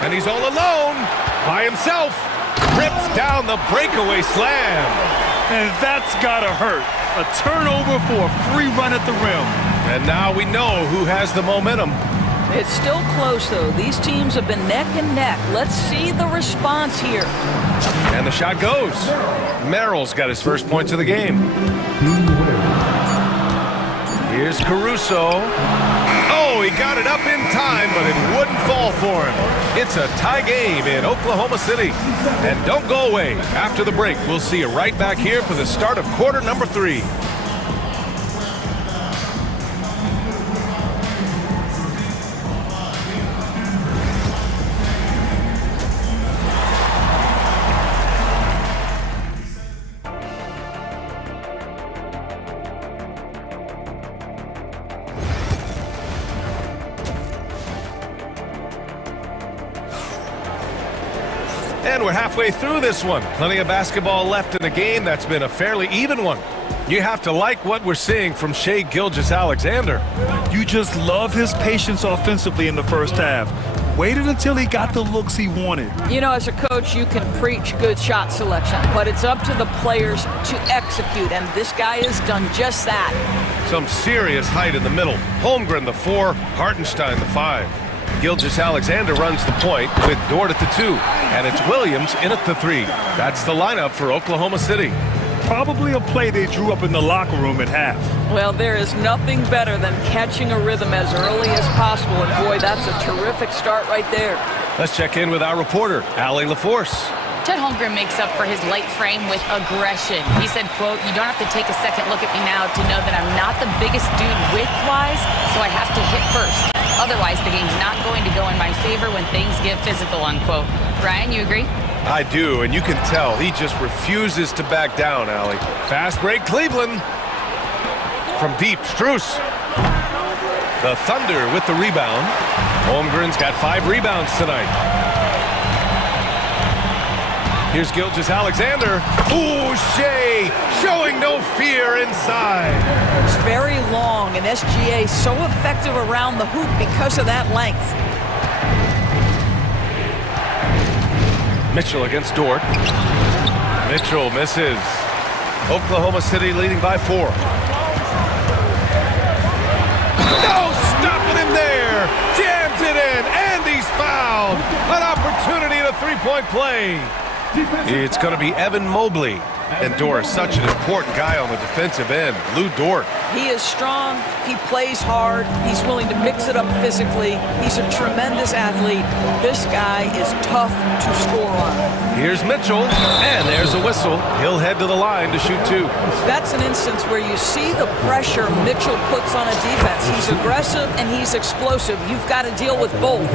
And he's all alone by himself. Rips down the breakaway slam. And that's gotta hurt. A turnover for a free run at the rim. And now we know who has the momentum. It's still close, though. These teams have been neck and neck. Let's see the response here. And the shot goes. Merrill's got his first points of the game. Here's Caruso. Oh, he got it up in time, but it wouldn't fall for him. It's a tie game in Oklahoma City. And don't go away. After the break, we'll see you right back here for the start of quarter number 3. And we're halfway through this one. Plenty of basketball left in the game. That's been a fairly even one. You have to like what we're seeing from Shai Gilgeous-Alexander. You just love his patience offensively in the first half. Waited until he got the looks he wanted. You know, as a coach, you can preach good shot selection, but it's up to the players to execute, and this guy has done just that. Some serious height in the middle. Holmgren, the 4, Hartenstein, the 5. Gilgeous-Alexander runs the point with Dort at the 2, and it's Williams in at the 3. That's the lineup for Oklahoma City. Probably a play they drew up in the locker room at half. Well, there is nothing better than catching a rhythm as early as possible, and boy, that's a terrific start right there. Let's check in with our reporter, Allie LaForce. Chet Holmgren makes up for his light frame with aggression. He said, quote, "You don't have to take a second look at me now to know that I'm not the biggest dude width-wise, so I have to hit first. Otherwise, the game's not going to go in my favor when things get physical," unquote. Ryan, you agree? I do, and you can tell he just refuses to back down, Allie. Fast break, Cleveland. From deep, Strus. The Thunder with the rebound. Holmgren's got 5 rebounds tonight. Here's Gilgeous-Alexander. Ooh, Shai showing no fear inside. It's very long, and SGA so effective around the hoop because of that length. Mitchell against Dort. Mitchell misses. Oklahoma City leading by 4. No, stopping him there. Jams it in, and he's fouled. An opportunity at a 3-point play. It's going to be Evan Mobley. And Dort is such an important guy on the defensive end. Lou Dort. He is strong. He plays hard. He's willing to mix it up physically. He's a tremendous athlete. This guy is tough to score on. Here's Mitchell, and there's a whistle. He'll head to the line to shoot 2. That's an instance where you see the pressure Mitchell puts on a defense. He's aggressive and he's explosive. You've got to deal with both.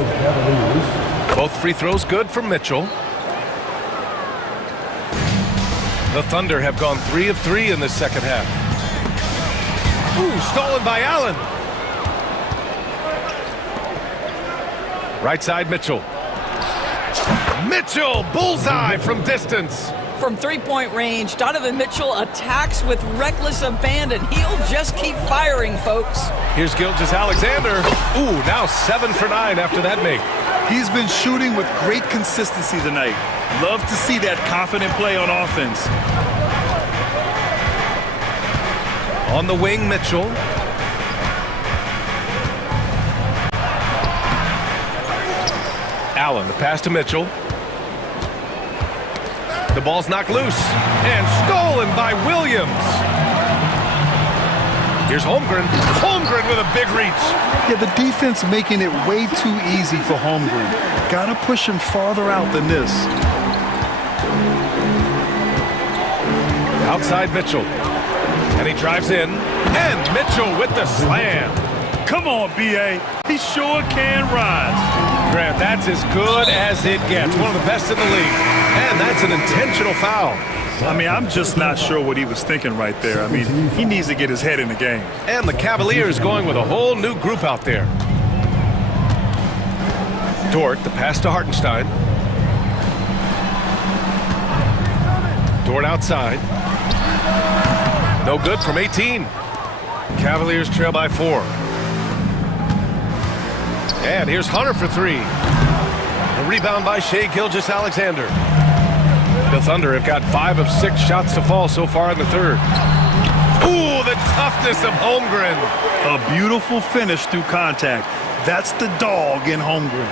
Both free throws good from Mitchell. The Thunder have gone 3 of 3 in the second half. Ooh, stolen by Allen. Right side, Mitchell. Mitchell, bullseye from distance. From three-point range, Donovan Mitchell attacks with reckless abandon. He'll just keep firing, folks. Here's Gilgeous-Alexander. Ooh, now 7 for 9 after that make. He's been shooting with great consistency tonight. Love to see that confident play on offense. On the wing, Mitchell. Allen, the pass to Mitchell. The ball's knocked loose and stolen by Williams. Here's Holmgren. Holmgren with a big reach. Yeah, the defense making it way too easy for Holmgren. Gotta push him farther out than this. Outside Mitchell. And he drives in. And Mitchell with the slam. Come on, B.A. He sure can rise. Grant, that's as good as it gets. One of the best in the league. And that's an intentional foul. I mean, I'm just not sure what he was thinking right there. I mean, he needs to get his head in the game. And the Cavaliers going with a whole new group out there. Dort, the pass to Hartenstein. Dort outside. No good from 18. Cavaliers trail by 4. And here's Hunter for 3. A rebound by Shai Gilgeous-Alexander. The Thunder have got 5 of 6 shots to fall so far in the third. Ooh, the toughness of Holmgren. A beautiful finish through contact. That's the dog in Holmgren.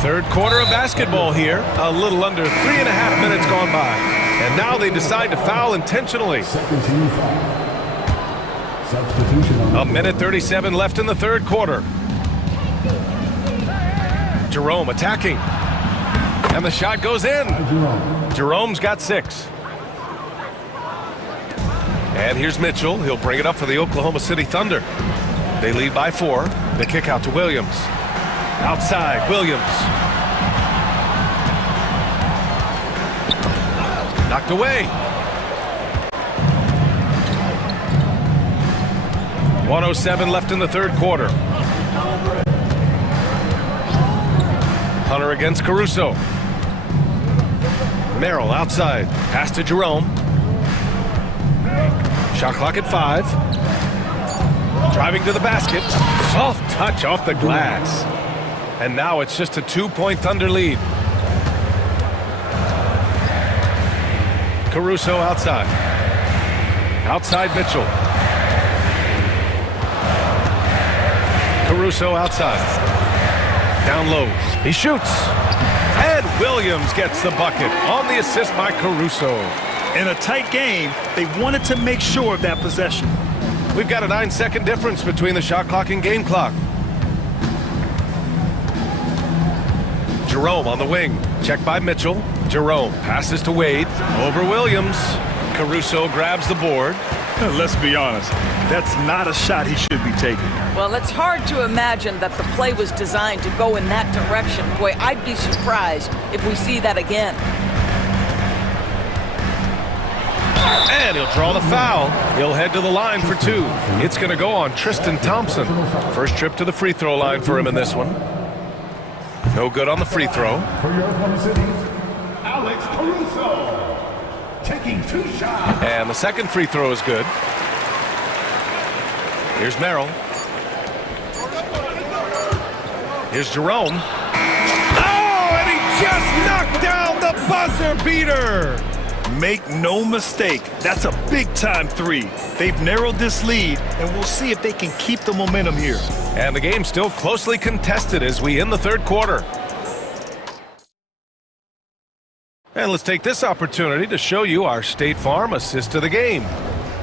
Third quarter of basketball here. A little under 3.5 minutes gone by. And now they decide to foul intentionally. A minute 37 left in the third quarter. Jerome attacking. And the shot goes in. Jerome's got 6. And here's Mitchell. He'll bring it up for the Oklahoma City Thunder. They lead by 4. They kick out to Williams. Outside, Williams. Knocked away. 1:07 left in the third quarter. Hunter against Caruso. Merrill outside. Pass to Jerome. Shot clock at 5. Driving to the basket. Soft touch off the glass. And now it's just a 2-point Thunder lead. Caruso outside. Outside Mitchell. Caruso outside. Down low. He shoots. And Williams gets the bucket on the assist by Caruso. In a tight game, they wanted to make sure of that possession. We've got a 9-second difference between the shot clock and game clock. Jerome on the wing. Check by Mitchell. Jerome passes to Wade. Over Williams. Caruso grabs the board. Let's be honest. That's not a shot he should be taking. Well, it's hard to imagine that the play was designed to go in that direction. Boy, I'd be surprised if we see that again. And he'll draw the foul. He'll head to the line for 2. It's going to go on Tristan Thompson. First trip to the free throw line for him in this one. No good on the free throw. For your Oklahoma City, Alex Caruso. Taking 2 shots. And the second free throw is good. Here's Merrill. Here's Jerome. Oh, and he just knocked down the buzzer beater. Make no mistake, that's a big-time 3. They've narrowed this lead, and we'll see if they can keep the momentum here. And the game's still closely contested as we end the third quarter. And let's take this opportunity to show you our State Farm assist to the game.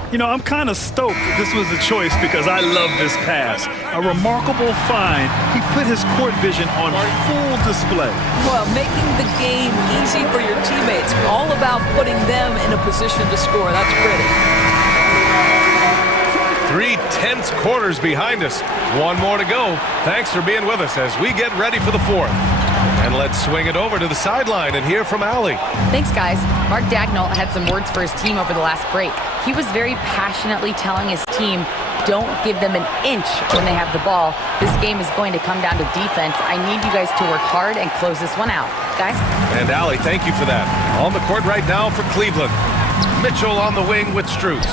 You know, I'm kind of stoked that this was a choice because I love this pass. A remarkable find. He put his court vision on full display. Well, making the game easy for your teammates. All about putting them in a position to score. That's pretty. 3 tense quarters behind us. One more to go. Thanks for being with us as we get ready for the 4th. And let's swing it over to the sideline and hear from Allie. Thanks, guys. Mark Dagnall had some words for his team over the last break. He was very passionately telling his team, don't give them an inch when they have the ball. This game is going to come down to defense. I need you guys to work hard and close this one out. guys. And Allie, thank you for that. On the court right now for Cleveland. Mitchell on the wing with Strus.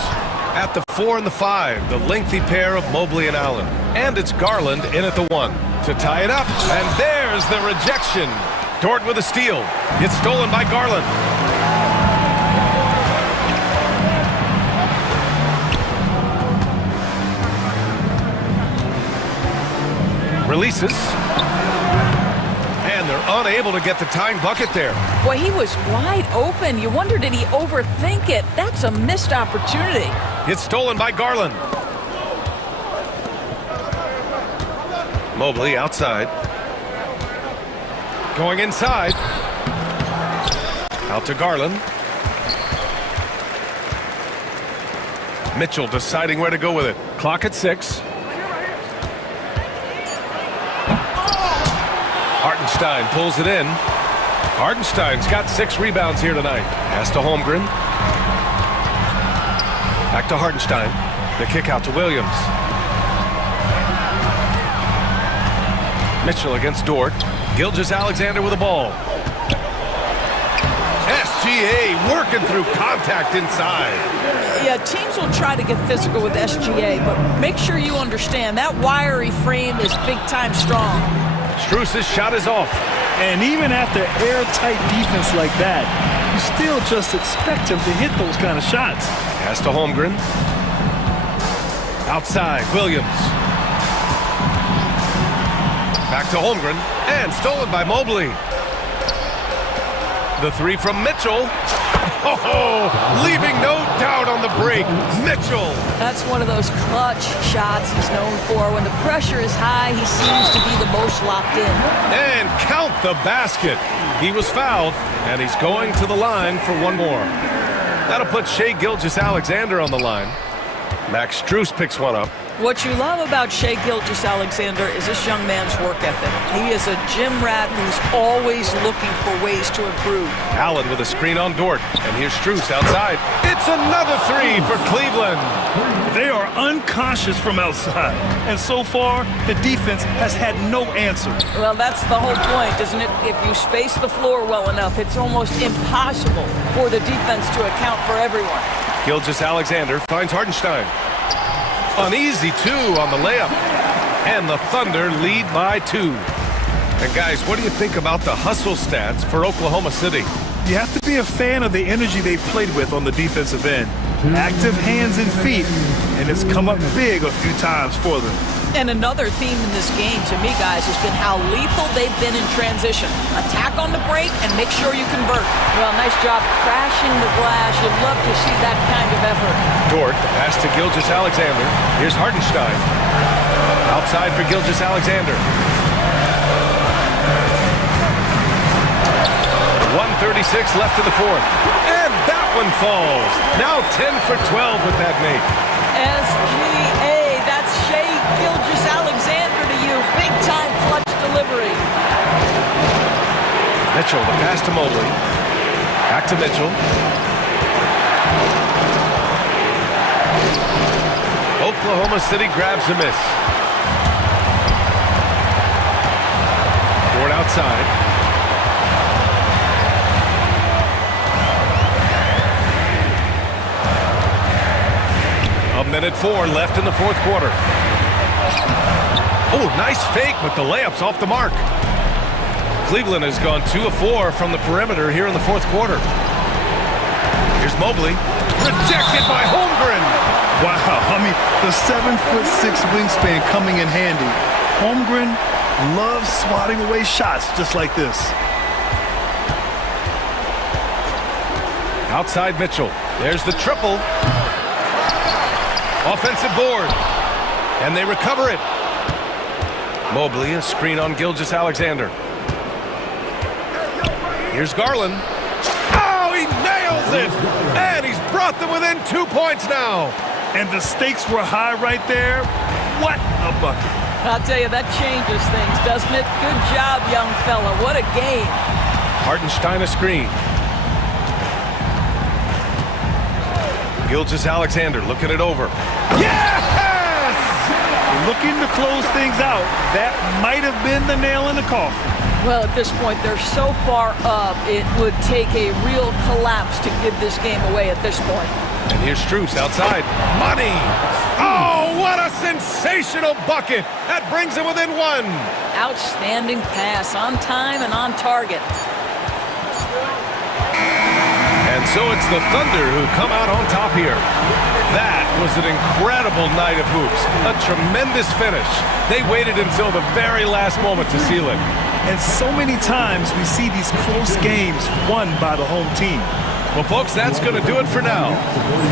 At the 4 and the 5, the lengthy pair of Mobley and Allen. And it's Garland in at the 1 to tie it up. And there's the rejection. Dort with a steal. It's stolen by Garland. Releases. And they're unable to get the tying bucket there. Boy, he was wide open. You wonder, did he overthink it? That's a missed opportunity. It's stolen by Garland. Mobley outside. Going inside. Out to Garland. Mitchell deciding where to go with it. Clock at 6. Hartenstein pulls it in. Hartenstein's got 6 rebounds here tonight. Pass to Holmgren. Back to Hartenstein. The kick out to Williams. Mitchell against Dort. Gilgeous-Alexander with the ball. SGA working through contact inside. Yeah, teams will try to get physical with SGA, but make sure you understand that wiry frame is big-time strong. Strus' shot is off. And even after airtight defense like that, you still just expect him to hit those kind of shots. Pass to Holmgren. Outside, Williams. Back to Holmgren. And stolen by Mobley. The 3 from Mitchell. Oh, leaving no doubt on the break. Mitchell. That's one of those clutch shots he's known for. When the pressure is high, he seems to be the most locked in. And count the basket. He was fouled, and he's going to the line for one more. That'll put Shai Gilgeous-Alexander on the line. Max Strus picks one up. What you love about Shai Gilgeous-Alexander is this young man's work ethic. He is a gym rat who's always looking for ways to improve. Allen with a screen on Dort, and here's Strus outside. It's another 3 for Cleveland. They are unconscious from outside, and so far, the defense has had no answer. Well, that's the whole point, isn't it? If you space the floor well enough, it's almost impossible for the defense to account for everyone. Gilgeous-Alexander finds Hartenstein. Uneasy 2 on the layup. And the Thunder lead by 2. And guys, what do you think about the hustle stats for Oklahoma City? You have to be a fan of the energy they've played with on the defensive end. Active hands and feet, and it's come up big a few times for them. And another theme in this game, to me, guys, has been how lethal they've been in transition. Attack on the break and make sure you convert. Well, nice job crashing the glass. You'd love to see that kind of effort. Dort, the pass to Gilgeous-Alexander. Here's Hartenstein. Outside for Gilgeous-Alexander. 1:36 left in the 4th. And that one falls. Now 10 for 12 with that make. SGA, that's Shai Gilgeous-Alexander to you. Big-time clutch delivery. Mitchell, the pass to Mobley. Back to Mitchell. Oklahoma City grabs a miss. Dort outside. A minute 4 left in the 4th quarter. Oh, nice fake, but the layup's off the mark. Cleveland has gone 2 of 4 from the perimeter here in the 4th quarter. Here's Mobley. Rejected by Holmgren. Wow, I mean, the 7'6" wingspan coming in handy. Holmgren loves swatting away shots just like this. Outside Mitchell. There's the triple. Offensive board. And they recover it. Mobley, a screen on Gilgeous-Alexander. Here's Garland. Oh, he nails it! And he's brought them within 2 points now. And the stakes were high right there. What a bucket. I'll tell you, that changes things, doesn't it? Good job, young fella. What a game. Hartenstein a screen. Gilgeous-Alexander looking it over. Yes! Looking to close things out. That might have been the nail in the coffin. Well, at this point, they're so far up, it would take a real collapse to give this game away at this point. And here's Strus outside. Money! Oh, what a sensational bucket! That brings him within one. Outstanding pass, on time and on target. And so it's the Thunder who come out on top here. That was an incredible night of hoops. A tremendous finish. They waited until the very last moment to seal it. And so many times we see these close games won by the home team. Well, folks, that's going to do it for now.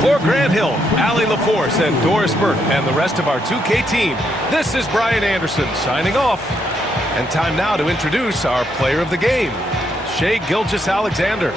For Grant Hill, Allie LaForce, and Doris Burke, and the rest of our 2K team, this is Brian Anderson signing off. And time now to introduce our player of the game, Shai Gilgeous-Alexander.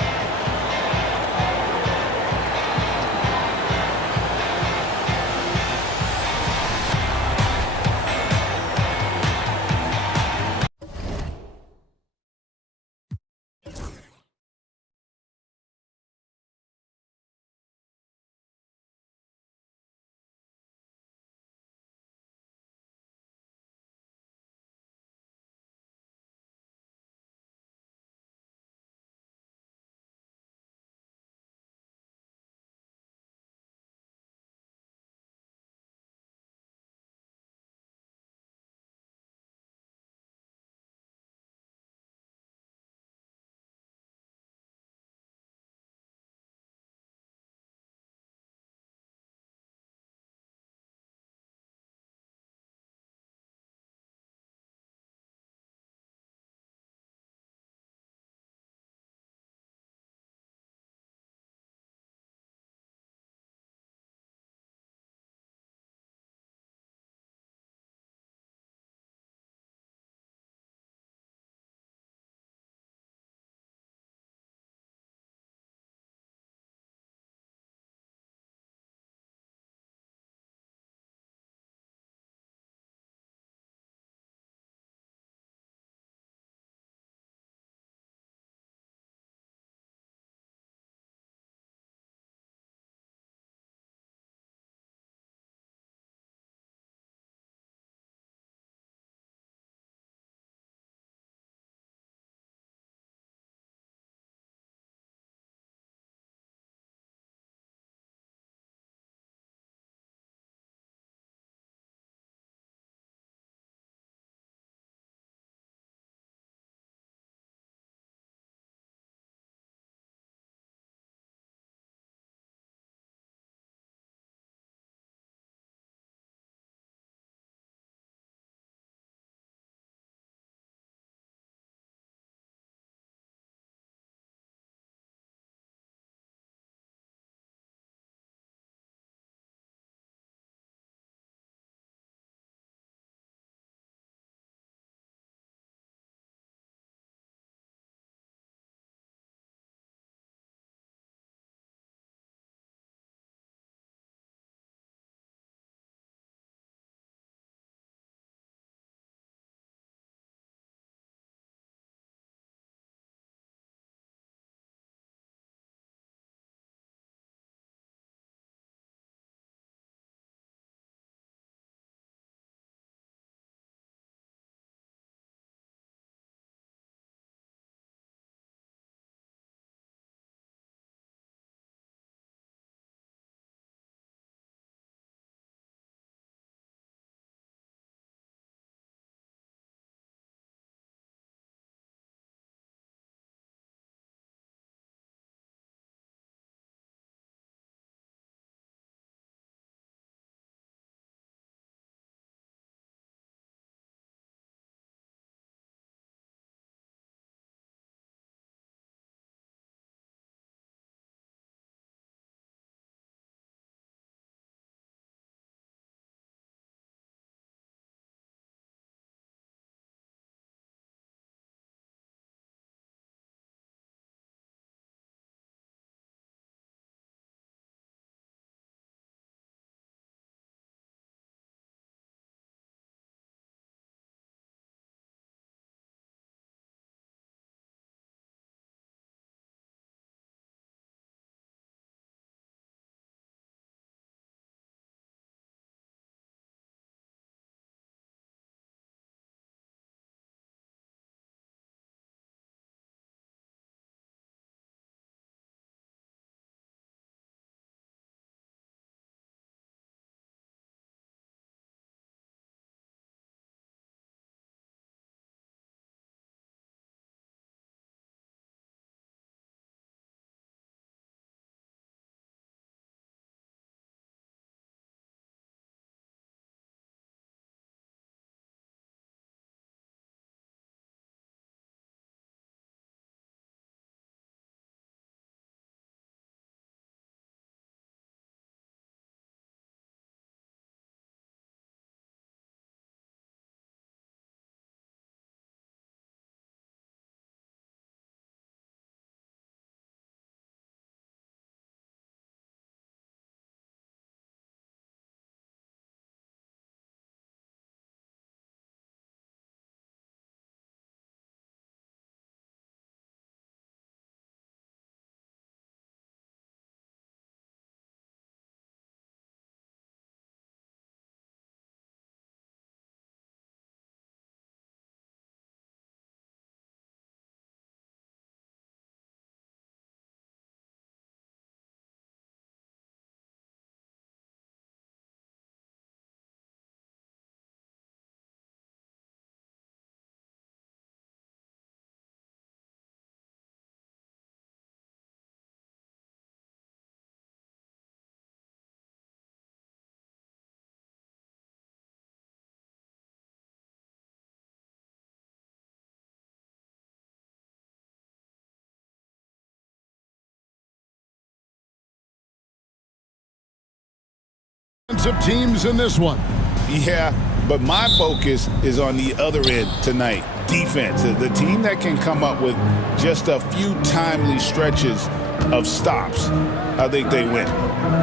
offensive teams in this one. Yeah, but my focus is on the other end tonight. Defense. The team that can come up with just a few timely stretches of stops, I think they win.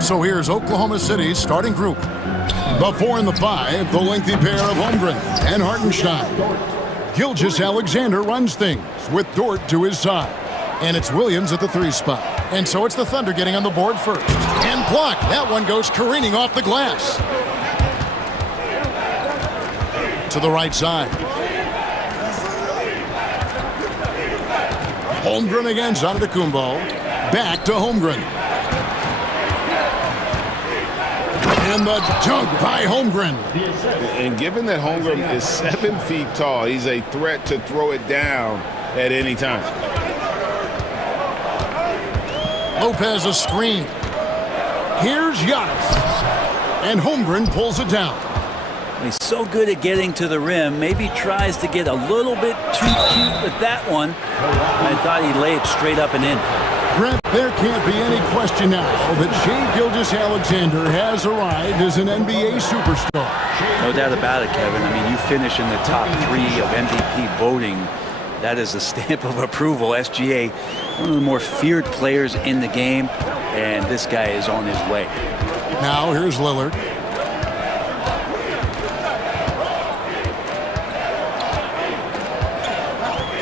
So here's Oklahoma City's starting group. The 4 and the 5, the lengthy pair of Holmgren and Hartenstein. Gilgeous-Alexander runs things with Dort to his side. And it's Williams at the 3 spot. And so it's the Thunder getting on the board first. And blocked. That one goes careening off the glass. To the right side. Holmgren against Antetokounmpo. Back to Holmgren. And the dunk by Holmgren. And given that Holmgren is 7 feet tall, he's a threat to throw it down at any time. Lopez a screen. Here's Giannis. And Holmgren pulls it down. He's so good at getting to the rim. Maybe tries to get a little bit too cute with that one. I thought he'd lay it straight up and in. Brent, there can't be any question now that Shai Gilgeous-Alexander has arrived as an NBA superstar. No doubt about it, Kevin. I mean, you finish in the top 3 of MVP voting. That is a stamp of approval. SGA, one of the more feared players in the game, and this guy is on his way. Now here's Lillard.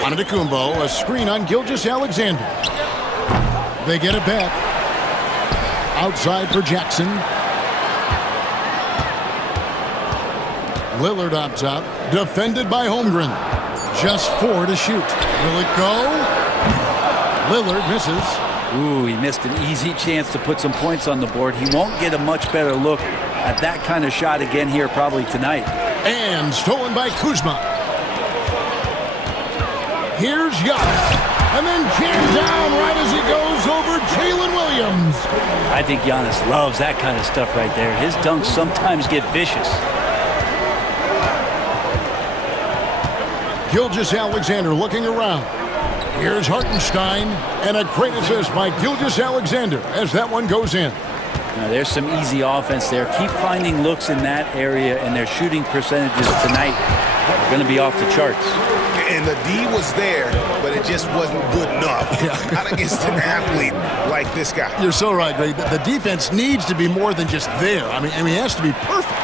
Antetokounmpo, a screen on Gilgeous-Alexander. They get it back. Outside for Jackson. Lillard up top, defended by Holmgren. Just 4 to shoot. Will it go? Lillard misses. Ooh, he missed an easy chance to put some points on the board. He won't get a much better look at that kind of shot again here probably tonight. And stolen by Kuzma. Here's Giannis. And then jammed down right as he goes over Jalen Williams. I think Giannis loves that kind of stuff right there. His dunks sometimes get vicious. Gilgeous-Alexander looking around. Here's Hartenstein, and a great assist by Gilgeous-Alexander as that one goes in. Now, there's some easy offense there. Keep finding looks in that area, and their shooting percentages tonight are going to be off the charts. And the D was there, but it just wasn't good enough. Not against an athlete like this guy. You're so right, Greg. The defense needs to be more than just there. I mean, it has to be perfect.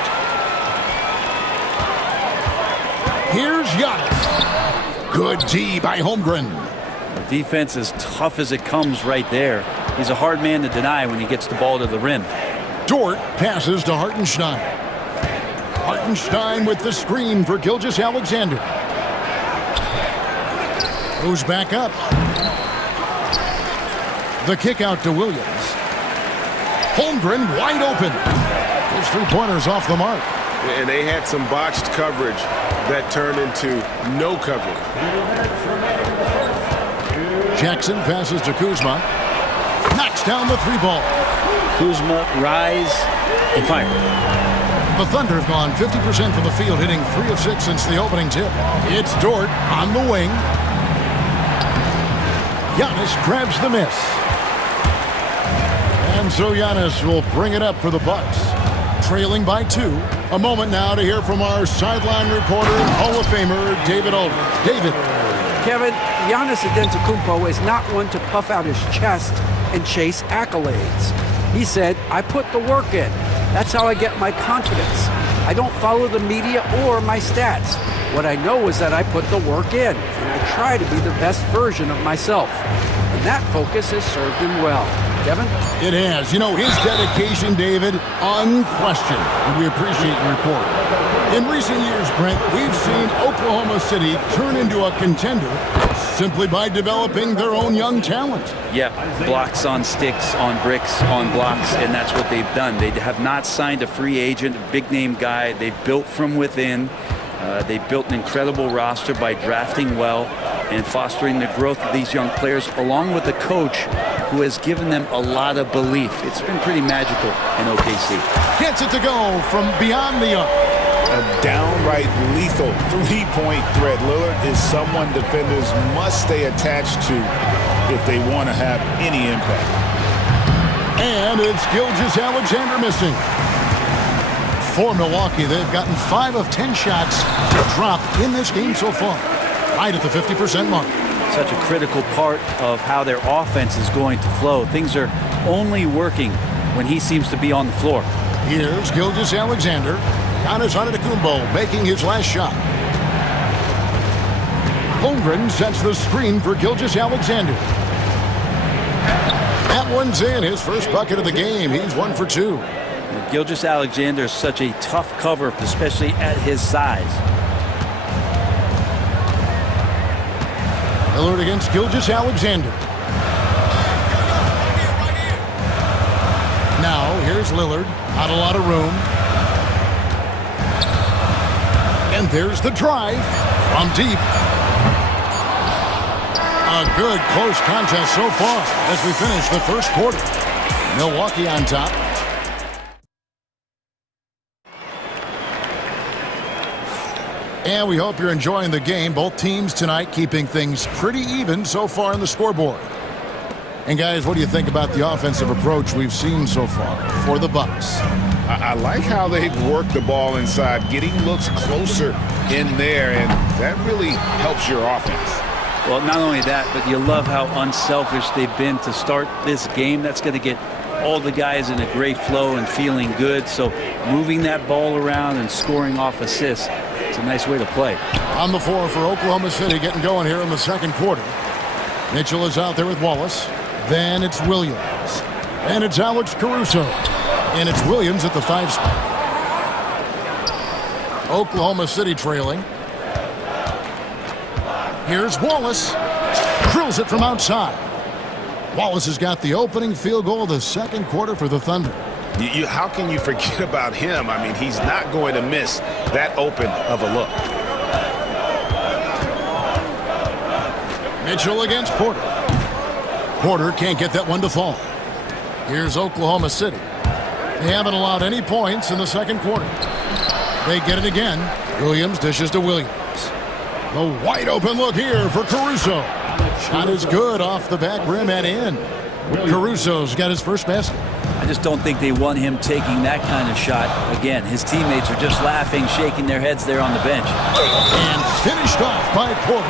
Here's Giannis. Good D by Holmgren. The defense is tough as it comes right there. He's a hard man to deny when he gets the ball to the rim. Dort passes to Hartenstein. Hartenstein with the screen for Gilgeous-Alexander. Goes back up. The kick out to Williams. Holmgren wide open. His 3-pointers off the mark. And they had some botched coverage that turned into no coverage. Jackson passes to Kuzma. Knocks down the 3-ball. Kuzma, rise, and fire. The Thunder have gone 50% from the field, hitting 3 of 6 since the opening tip. It's Dort on the wing. Giannis grabs the miss. And so Giannis will bring it up for the Bucks. Trailing by 2. A moment now to hear from our sideline reporter, Hall of Famer David Aldridge. David. Kevin, Giannis Antetokounmpo is not one to puff out his chest and chase accolades. He said, I put the work in. That's how I get my confidence. I don't follow the media or my stats. What I know is that I put the work in, and I try to be the best version of myself. And that focus has served him well. Kevin? It has. You know, his dedication, David, unquestioned. And we appreciate your report. In recent years, Brent, we've seen Oklahoma City turn into a contender simply by developing their own young talent. Yeah, blocks on sticks, on bricks, on blocks, and that's what they've done. They have not signed a free agent, a big-name guy. They've built from within. They built an incredible roster by drafting well and fostering the growth of these young players, along with a coach who has given them a lot of belief. It's been pretty magical in OKC. Gets it to go from beyond the arc. A downright lethal 3-point threat. Lillard is someone defenders must stay attached to if they want to have any impact. And it's Gilgeous-Alexander missing. For Milwaukee, they've gotten 5 of 10 shots drop in this game so far, right at the 50% mark. Such a critical part of how their offense is going to flow. Things are only working when he seems to be on the floor. Here's Gilgeous-Alexander. Giannis Antetokounmpo making his last shot. Holmgren sets the screen for Gilgeous-Alexander. That one's in, his first bucket of the game. He's 1 for 2. Gilgeous-Alexander is such a tough cover, especially at his size. Lillard against Gilgeous-Alexander. Now, here's Lillard. Not a lot of room. And there's the drive from deep. A good close contest so far as we finish the first quarter. Milwaukee on top. And we hope you're enjoying the game. Both teams tonight keeping things pretty even so far in the scoreboard. And guys, what do you think about the offensive approach we've seen so far for the Bucks? I like how they've worked the ball inside, getting looks closer in there, and that really helps your offense. Well, not only that, but you love how unselfish they've been to start this game. That's going to get all the guys in a great flow and feeling good. So moving that ball around and scoring off assists, it's a nice way to play. On the floor for Oklahoma City, getting going here in the second quarter. Mitchell is out there with Wallace. Then it's Williams. And it's Alex Caruso. And it's Williams at the 5 spot. Oklahoma City trailing. Here's Wallace. Drills it from outside. Wallace has got the opening field goal of the second quarter for the Thunder. How can you forget about him? I mean, he's not going to miss that open of a look. Mitchell against Porter. Porter can't get that one to fall. Here's Oklahoma City. They haven't allowed any points in the second quarter. They get it again. Williams dishes to Williams. The wide open look here for Caruso. Shot is good off the back rim and in. Caruso's got his first basket. I just don't think they want him taking that kind of shot. Again, his teammates are just laughing, shaking their heads there on the bench. And finished off by Porter.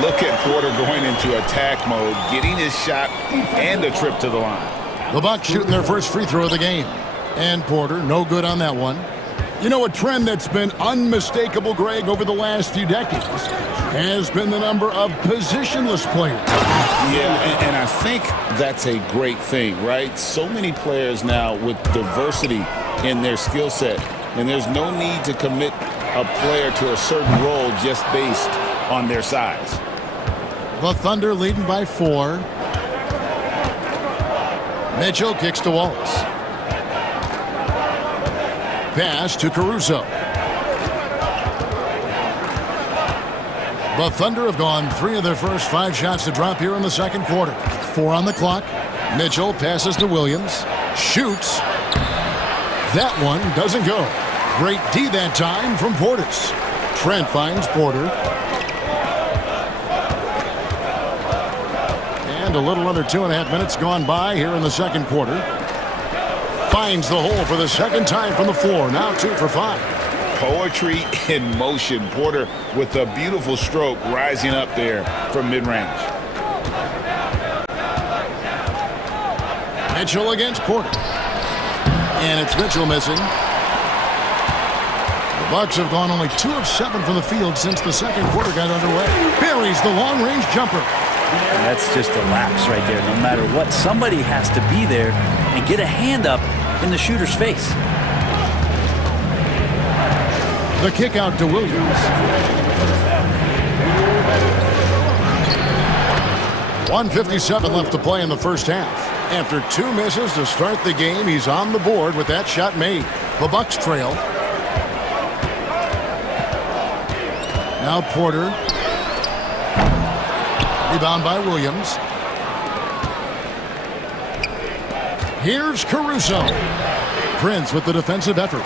Look at Porter going into attack mode, getting his shot and a trip to the line. The Bucks shooting their first free throw of the game. And Porter, no good on that one. You know, a trend that's been unmistakable, Greg, over the last few decades has been the number of positionless players. Yeah, and I think that's a great thing, right? So many players now with diversity in their skill set, and there's no need to commit a player to a certain role just based on their size. The Thunder leading by 4. Mitchell kicks to Wallace. Pass to Caruso. The Thunder have gone 3 of their first 5 shots to drop here in the second quarter. 4 on the clock. Mitchell passes to Williams. Shoots. That one doesn't go. Great D that time from Portis. Trent finds Porter. And a little under 2.5 minutes gone by here in the second quarter. Finds the hole for the second time from the floor. Now 2 for 5. Poetry in motion. Porter with a beautiful stroke rising up there from mid-range. Mitchell against Porter. And it's Mitchell missing. The Bucks have gone only 2 of 7 from the field since the second quarter got underway. Buries the long-range jumper. And that's just a lapse right there. No matter what, somebody has to be there and get a hand up in the shooter's face. The kick out to Williams. 1:57 left to play in the first half. After 2 misses to start the game, he's on the board with that shot made. The Bucks trail. Now Porter. Rebound by Williams. Here's Caruso. Prince with the defensive effort.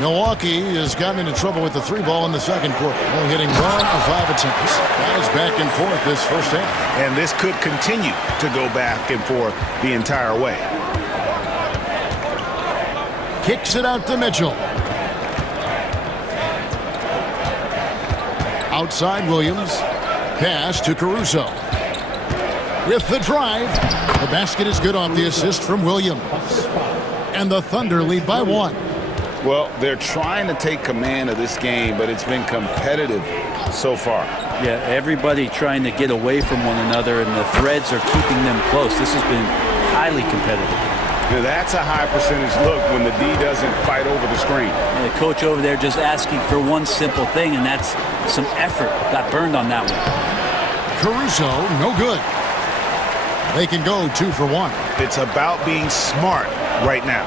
Milwaukee has gotten into trouble with the 3 ball in the second quarter. Only hitting 1 of 5 attempts. Guys back and forth this first half. And this could continue to go back and forth the entire way. Kicks it out to Mitchell. Outside Williams. Pass to Caruso. With the drive. The basket is good off the assist from Williams. And the Thunder lead by 1. Well, they're trying to take command of this game, but it's been competitive so far. Yeah, everybody trying to get away from one another, and the threads are keeping them close. This has been highly competitive. Now, that's a high percentage look when the D doesn't fight over the screen. And the coach over there just asking for one simple thing, and that's some effort. Got burned on that one. Caruso, no good. They can go 2 for 1. It's about being smart right now.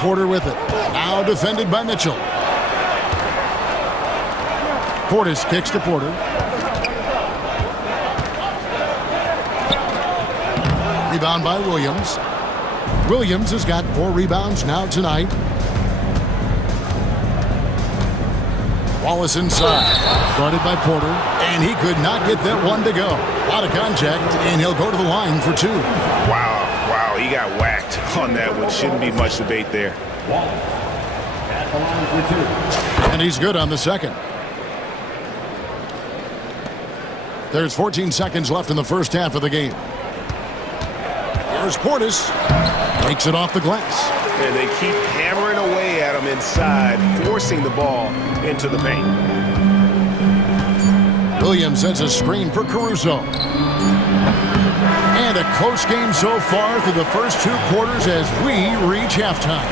Porter with it. Now defended by Mitchell. Portis kicks to Porter. Rebound by Williams. Williams has got 4 rebounds now tonight. Wallace inside. Guarded by Porter. And he could not get that one to go. Out of contact, and he'll go to the line for 2. Wow, he got whacked on that one. Shouldn't be much debate there. At the line for 2. And he's good on the second. There's 14 seconds left in the first half of the game. Here's Portis. Takes it off the glass. And they keep hammering away at him inside, forcing the ball into the paint. Williams sends a screen for Caruso. And a close game so far through the first 2 quarters as we reach halftime.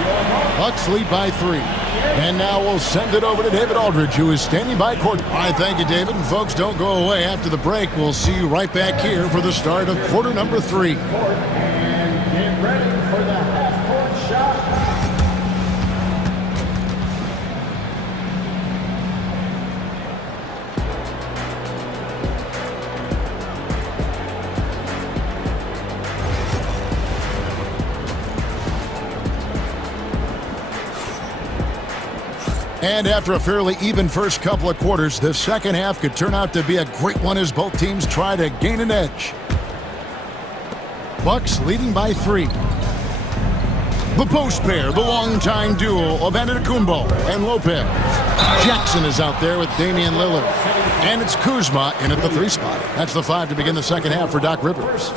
Bucks lead by 3. And now we'll send it over to David Aldridge, who is standing by court. All right, thank you, David. And folks, don't go away. After the break, we'll see you right back here for the start of quarter number 3. And get ready for the half-court shot. And after a fairly even first couple of quarters, the second half could turn out to be a great one as both teams try to gain an edge. Bucks leading by 3. The post pair, the longtime duo of Antetokounmpo and Lopez. Jackson is out there with Damian Lillard. And it's Kuzma in at the 3 spot. That's the 5 to begin the second half for Doc Rivers.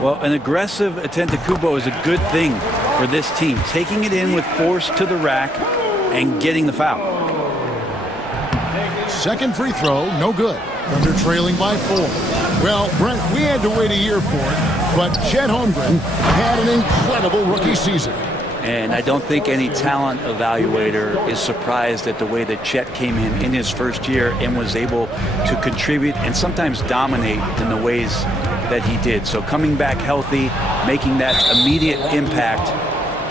Well, an aggressive Antetokounmpo is a good thing for this team. Taking it in with force to the rack and getting the foul. Second free throw, no good. Thunder trailing by 4. Well, Brent, we had to wait a year for it, but Chet Holmgren had an incredible rookie season. And I don't think any talent evaluator is surprised at the way that Chet came in his first year and was able to contribute and sometimes dominate in the ways that he did. So coming back healthy, making that immediate impact,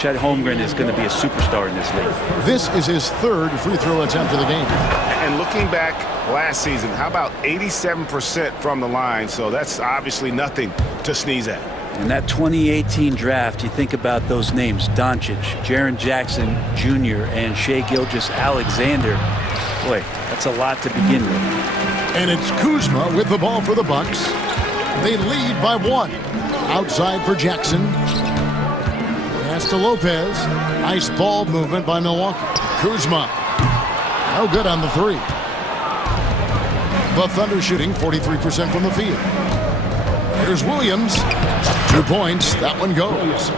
Chet Holmgren is going to be a superstar in this league. This is his 3rd free throw attempt of the game. And looking back last season, how about 87% from the line? So that's obviously nothing to sneeze at. In that 2018 draft, you think about those names, Doncic, Jaren Jackson Jr., and Shai Gilgeous-Alexander. Boy, that's a lot to begin with. And it's Kuzma with the ball for the Bucks. They lead by 1. Outside for Jackson. Pass to Lopez. Nice ball movement by Milwaukee. Kuzma. No good on the 3. The Thunder shooting 43% from the field. Here's Williams. 2 points. That one goes.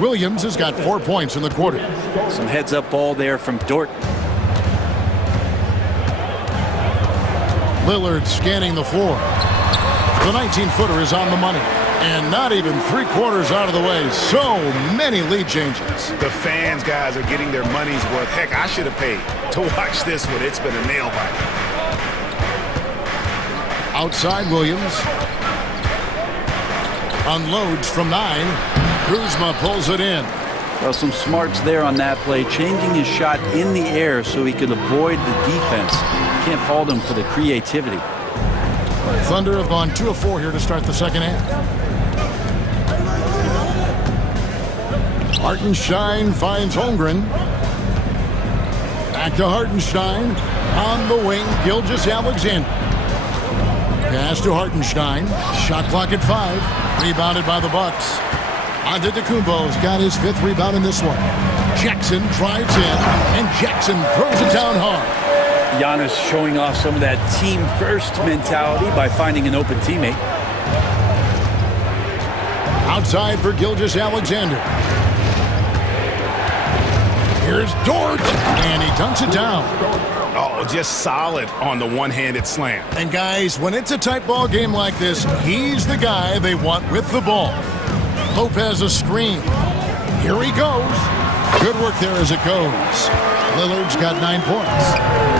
Williams has got 4 points in the quarter. Some heads-up ball there from Dort. Lillard scanning the floor. The 19-footer is on the money. And not even 3 quarters out of the way. So many lead changes. The fans, guys, are getting their money's worth. Heck, I should have paid to watch this one. It's been a nail-biter. Outside Williams. Unloads from 9. Kuzma pulls it in. Well, some smarts there on that play, changing his shot in the air so he could avoid the defense. Can't fault him for the creativity. Thunder have gone 2 of 4 here to start the second half. Hartenstein finds Holmgren. Back to Hartenstein. On the wing, Gilgeous-Alexander. Pass to Hartenstein. Shot clock at 5. Rebounded by the Bucks. Antetokounmpo's got his 5th rebound in this one. Jackson drives in, and Jackson throws it down hard. Giannis showing off some of that team-first mentality by finding an open teammate. Outside for Gilgeous-Alexander. Here's Dort, and he dunks it down. Oh, just solid on the one-handed slam. And guys, when it's a tight ball game like this, he's the guy they want with the ball. Lopez a screen. Here he goes. Good work there as it goes. Lillard's got 9 points.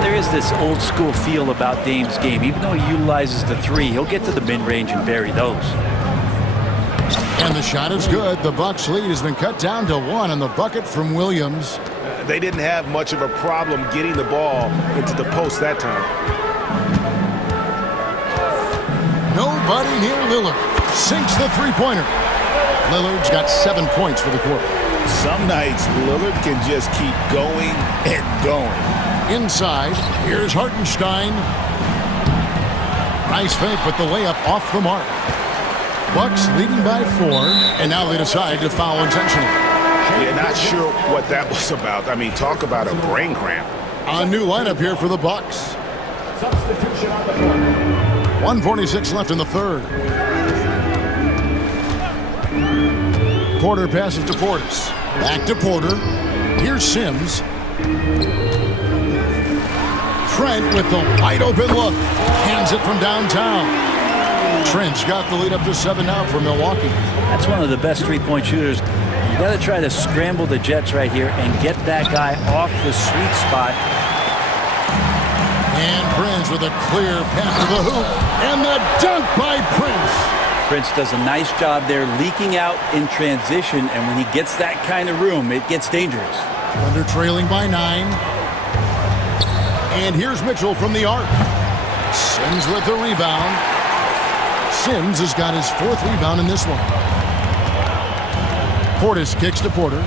There is this old school feel about Dame's game. Even though he utilizes the 3, he'll get to the mid-range and bury those. And the shot is good. The Bucks lead has been cut down to 1 on the bucket from Williams. They didn't have much of a problem getting the ball into the post that time. Nobody near Lillard. Sinks the three-pointer. Lillard's got 7 points for the quarter. Some nights, Lillard can just keep going and going. Inside, here's Hartenstein. Nice fake, but the layup off the mark. Bucks leading by 4, and now they decide to foul intentionally. Yeah, not sure what that was about. I mean, talk about a brain cramp. A new lineup here for the Bucks. 1:46 left in the third. Porter passes to Portis. Back to Porter. Here's Sims. Trent with the wide open look. Hands it from downtown. Trent's got the lead up to 7 now for Milwaukee. That's one of the best three-point shooters. You got to try to scramble the Jets right here and get that guy off the sweet spot. And Prince with a clear pass to the hoop. And the dunk by Prince. Prince does a nice job there leaking out in transition, and when he gets that kind of room, it gets dangerous. Thunder trailing by 9. And here's Mitchell from the arc. Sims with the rebound. Sims has got his 4th rebound in this one. Portis kicks to Porter.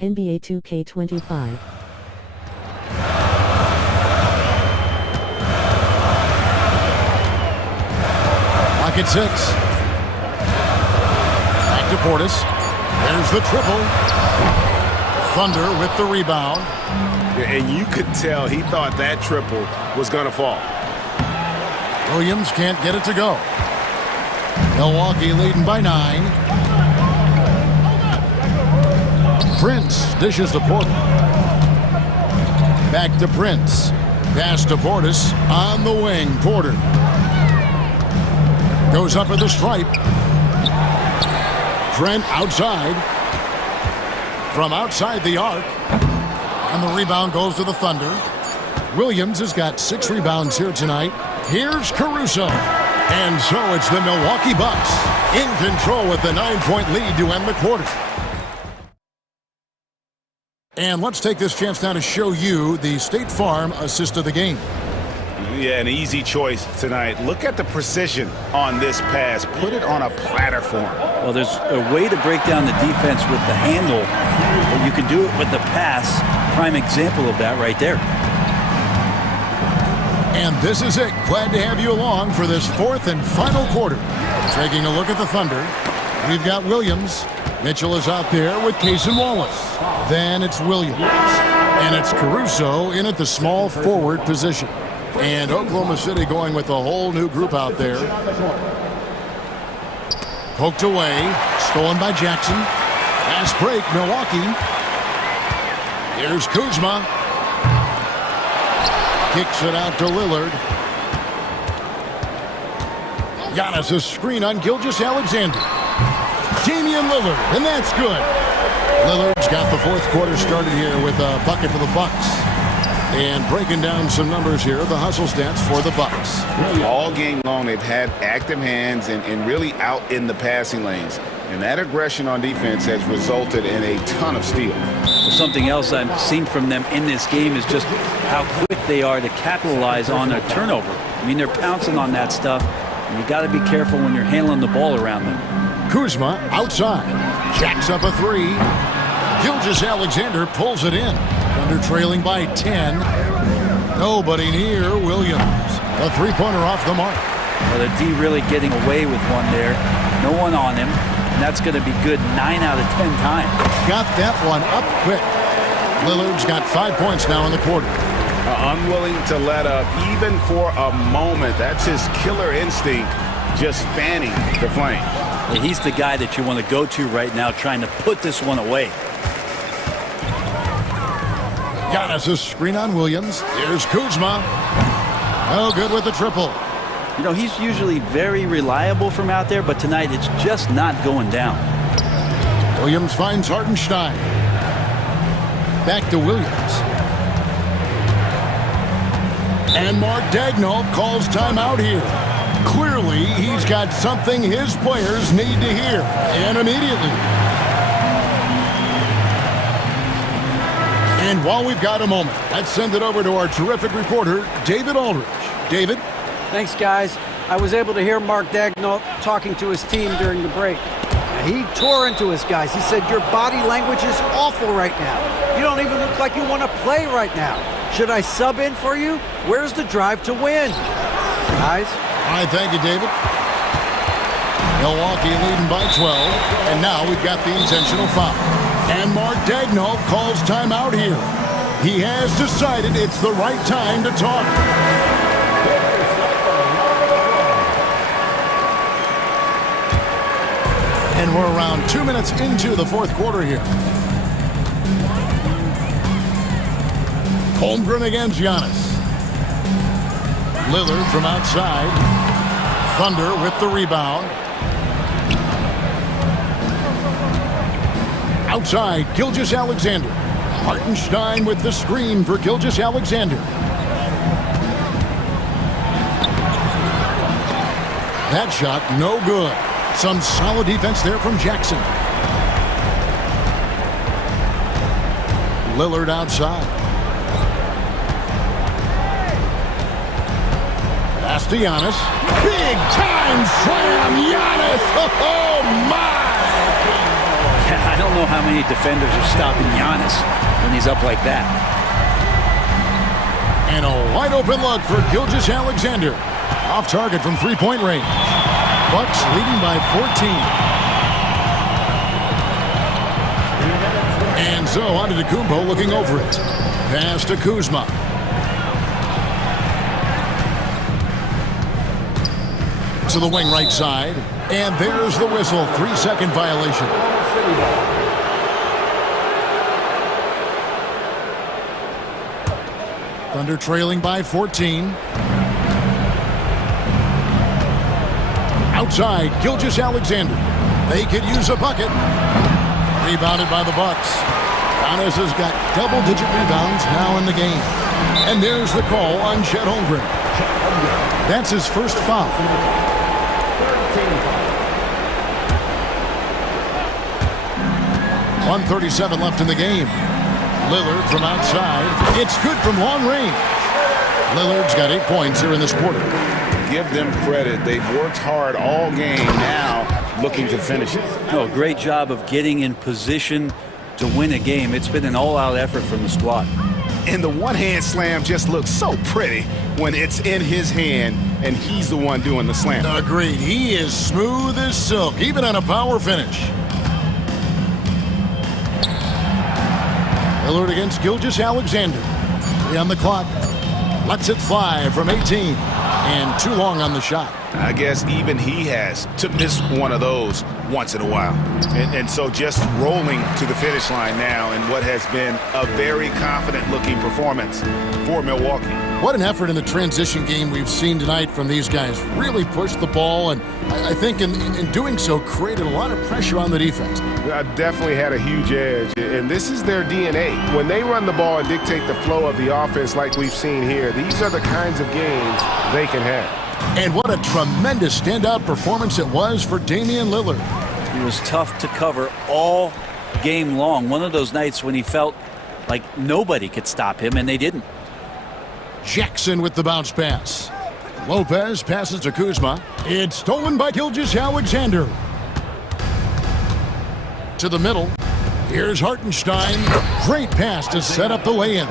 NBA 2K25. Lock at 6. Back to Portis. There's the triple. Thunder with the rebound. And you could tell he thought that triple was going to fall. Williams can't get it to go. Milwaukee leading by 9. Prince dishes to Porter. Back to Prince. Pass to Portis on the wing. Porter goes up at the stripe. Trent outside. From outside the arc. And the rebound goes to the Thunder. Williams has got 6 rebounds here tonight. Here's Caruso. And so it's the Milwaukee Bucks in control with the 9-point lead to end the quarter. And let's take this chance now to show you the State Farm assist of the game. Yeah, an easy choice tonight. Look at the precision on this pass. Put it on a platform. Well, there's a way to break down the defense with the handle, but you can do it with the pass. Prime example of that right there. And this is it. Glad to have you along for this 4th and final quarter. Taking a look at the Thunder, we've got Williams. Mitchell is out there with Case and Wallace. Then it's Williams. And it's Caruso in at the small forward position. And Oklahoma City going with a whole new group out there. Poked away. Stolen by Jackson. Fast break, Milwaukee. Here's Kuzma. Kicks it out to Lillard. Giannis a screen on Gilgeous-Alexander. Damian Lillard, and that's good. Lillard's got the 4th quarter started here with a bucket for the Bucks. And breaking down some numbers here, the hustle stats for the Bucks. All game long, they've had active hands and really out in the passing lanes. And that aggression on defense has resulted in a ton of steals. Well, something else I've seen from them in this game is just how quick they are to capitalize on a turnover. I mean, they're pouncing on that stuff, and you got to be careful when you're handling the ball around them. Kuzma outside. Jacks up a 3. Gilgeous-Alexander pulls it in. Thunder trailing by 10. Nobody near Williams. A 3-pointer off the mark. Well, the D really getting away with one there. no one on him. And that's going to be good 9 out of 10 times. Got that one up quick. Lillard's got 5 points now in the quarter. Unwilling to let up even for a moment. That's his killer instinct, just fanning the flame. Yeah, he's the guy that you want to go to right now, trying to put this one away. Giannis' screen on Williams. Here's Kuzma. No good with the triple. You know, he's usually very reliable from out there, but tonight it's just not going down. Williams finds Hartenstein. Back to Williams. And Mark Daigneault calls timeout here. Clearly, he's got something his players need to hear, and immediately. And while we've got a moment, let's send it over to our terrific reporter, David Aldridge. David? Thanks, guys. I was able to hear Mark Daigneault talking to his team during the break. He tore into his guys. He said, your body language is awful right now. You don't even look like you want to play right now. Should I sub in for you? Where's the drive to win? Guys? All right, thank you, David. Milwaukee leading by 12, and now we've got the intentional foul. And Mark Daigneault calls timeout here. He has decided it's the right time to talk. And we're around 2 minutes into the fourth quarter here. Holmgren against Giannis. Lillard from outside. Thunder with the rebound. Outside, Gilgeous-Alexander. Hartenstein with the screen for Gilgeous-Alexander. That shot, no good. Some solid defense there from Jackson. Lillard outside. Pass to Giannis. Big time slam, Giannis! Oh my! I don't know how many defenders are stopping Giannis when he's up like that. And a wide open look for Gilgeous-Alexander. Off target from three-point range. Bucks leading by 14. And so Antetokounmpo looking over it. Pass to Kuzma. To the wing right side. And there's the whistle. 3-second violation. Thunder trailing by 14. Outside, Gilgeous-Alexander. They could use a bucket. Rebounded by the Bucks. Giannis has got double-digit rebounds now in the game. And there's the call on Chet Holmgren. That's his first foul. 1:37 left in the game. Lillard from outside. It's good from long range. Lillard's got 8 points here in this quarter. Give them credit. They've worked hard all game, now looking to finish it. Oh, great job of getting in position to win a game. It's been an all-out effort from the squad. And the one-hand slam just looks so pretty when it's in his hand and he's the one doing the slam. Agreed. He is smooth as silk, even on a power finish. Lillard against Gilgeous-Alexander. 3 on the clock. Lets it fly from 18. And too long on the shot. I guess even he has to miss one of those once in a while. And so just rolling to the finish line now in what has been a very confident-looking performance for Milwaukee. What an effort in the transition game we've seen tonight from these guys. Really pushed the ball, and I think in doing so created a lot of pressure on the defense. Definitely had a huge edge, and this is their DNA. When they run the ball and dictate the flow of the offense like we've seen here, these are the kinds of games they can have. And what a tremendous standout performance it was for Damian Lillard. He was tough to cover all game long. One of those nights when he felt like nobody could stop him, and they didn't. Jackson with the bounce pass. Lopez passes to Kuzma. It's stolen by Gilgeous-Alexander. To the middle. Here's Hartenstein. Great pass to set up the lay-in.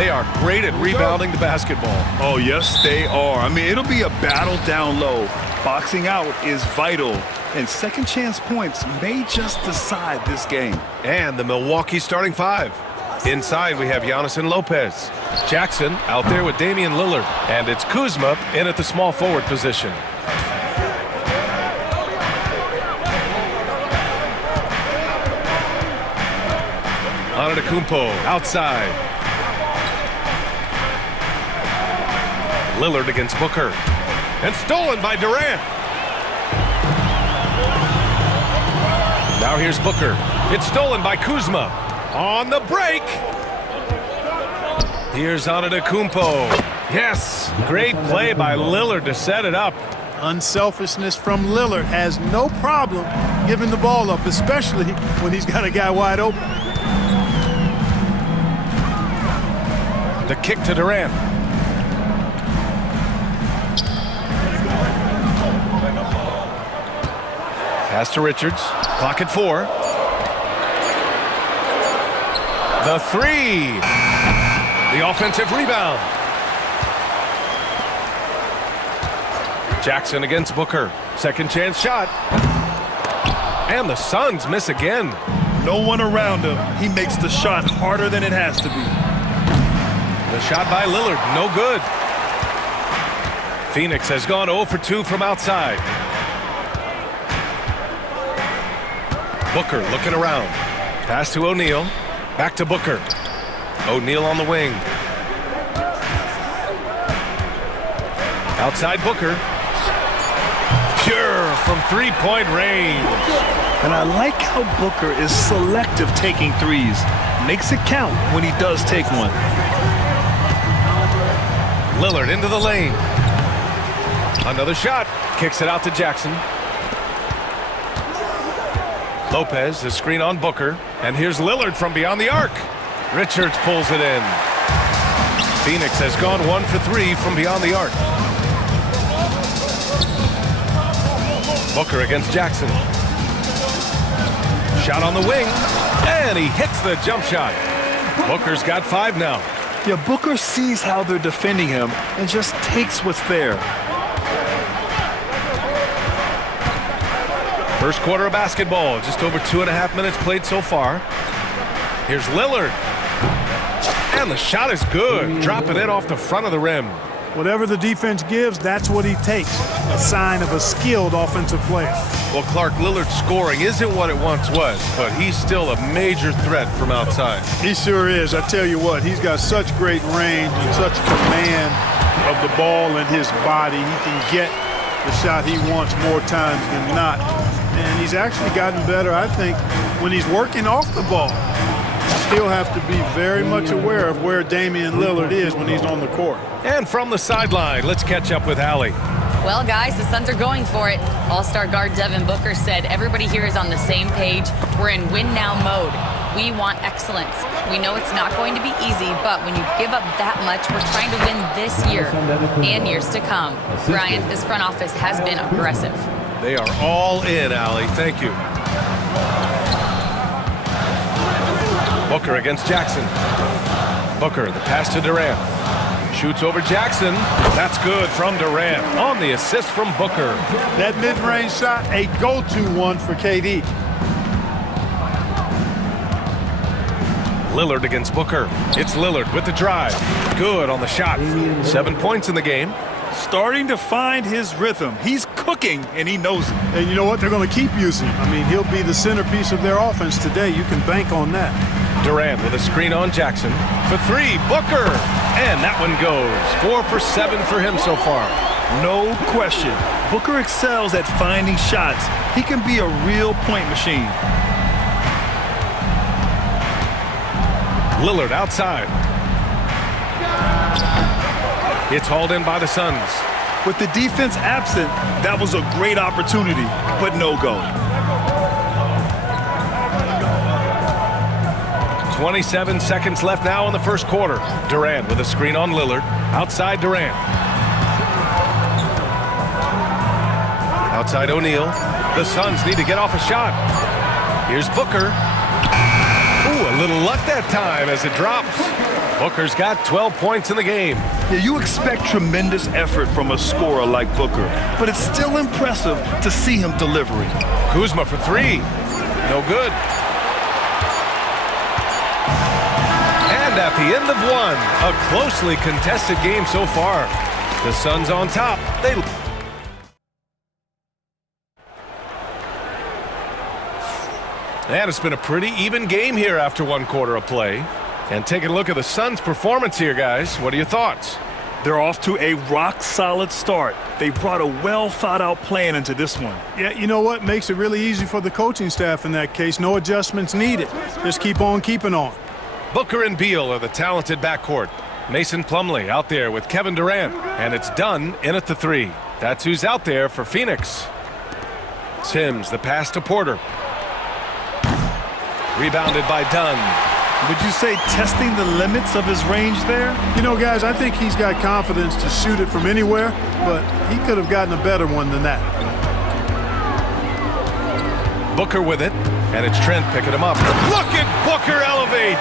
They are great at rebounding the basketball. Oh, yes, they are. I mean, it'll be a battle down low. Boxing out is vital, and second chance points may just decide this game. And the Milwaukee starting five. Inside, we have Giannis and Lopez. Jackson out there with Damian Lillard. And it's Kuzma in at the small forward position. Antetokounmpo outside. Lillard against Booker. And stolen by Durant. Now here's Booker. It's stolen by Kuzma. On the break. Here's Antetokounmpo. Yes, great play by Lillard to set it up. Unselfishness from Lillard, has no problem giving the ball up, especially when he's got a guy wide open. The kick to Durant. Pass to Richards. Clock at 4. The three. The offensive rebound. Jackson against Booker. Second chance shot. And the Suns miss again. No one around him. He makes the shot harder than it has to be. The shot by Lillard, no good. Phoenix has gone 0 for 2 from outside. Booker looking around. Pass to O'Neal. Back to Booker. O'Neal on the wing. Outside Booker. Pure from three-point range. And I like how Booker is selective taking threes. Makes it count when he does take one. Lillard into the lane. Another shot. Kicks it out to Jackson. Lopez, the screen on Booker. And here's Lillard from beyond the arc. Richards pulls it in. Phoenix has gone 1 for 3 from beyond the arc. Booker against Jackson. Shot on the wing. And he hits the jump shot. Booker's got 5 now. Yeah, Booker sees how they're defending him and just takes what's there. First quarter of basketball, just over 2.5 minutes played so far. Here's Lillard. And the shot is good. Dropping it off the front of the rim. Whatever the defense gives, that's what he takes. A sign of a skilled offensive player. Well, Clark, Lillard's scoring isn't what it once was, but he's still a major threat from outside. He sure is. I tell you what, he's got such great range and such command of the ball in his body. He can get the shot he wants more times than not. And he's actually gotten better, I think, when he's working off the ball. Still have to be very much aware of where Damian Lillard is when he's on the court. And from the sideline, let's catch up with Allie. Well, guys, the Suns are going for it. All-star guard Devin Booker said everybody here is on the same page. We're in win-now mode. We want excellence. We know it's not going to be easy, but when you give up that much, we're trying to win this year and years to come. Bryant, this front office has been aggressive. They are all in, Allie. Thank you. Booker against Jackson. Booker, the pass to Durant. Shoots over Jackson. That's good from Durant on the assist from Booker. That mid-range shot, a go-to one for KD. Lillard against Booker. It's Lillard with the drive. Good on the shot. 7 points in the game. Starting to find his rhythm. He's cooking, and he knows it. And you know what? They're going to keep using him. I mean, he'll be the centerpiece of their offense today. You can bank on that. Durant with a screen on Jackson. For 3, Booker. And that one goes. 4 for 7 for him so far. No question. Booker excels at finding shots. He can be a real point machine. Lillard outside. It's hauled in by the Suns. With the defense absent, that was a great opportunity, but no go. 27 seconds left now in the first quarter. Durant with a screen on Lillard. Outside Durant. Outside O'Neal. The Suns need to get off a shot. Here's Booker. Ooh, a little luck that time as it drops. Booker's got 12 points in the game. Yeah, you expect tremendous effort from a scorer like Booker, but it's still impressive to see him delivering. Kuzma for three. No good. And at the end of one, a closely contested game so far. The Suns on top. And it's been a pretty even game here after one quarter of play. And taking a look at the Suns' performance here, guys. What are your thoughts? They're off to a rock-solid start. They brought a well-thought-out plan into this one. Yeah, you know what? Makes it really easy for the coaching staff in that case. No adjustments needed. Just keep on keeping on. Booker and Beal are the talented backcourt. Mason Plumlee out there with Kevin Durant. And it's Dunn in at the three. That's who's out there for Phoenix. Sims, the pass to Porter. Rebounded by Dunn. Would you say testing the limits of his range there? You know, guys, I think he's got confidence to shoot it from anywhere, but he could have gotten a better one than that. Booker with it, and it's Trent picking him up. Look at Booker elevate!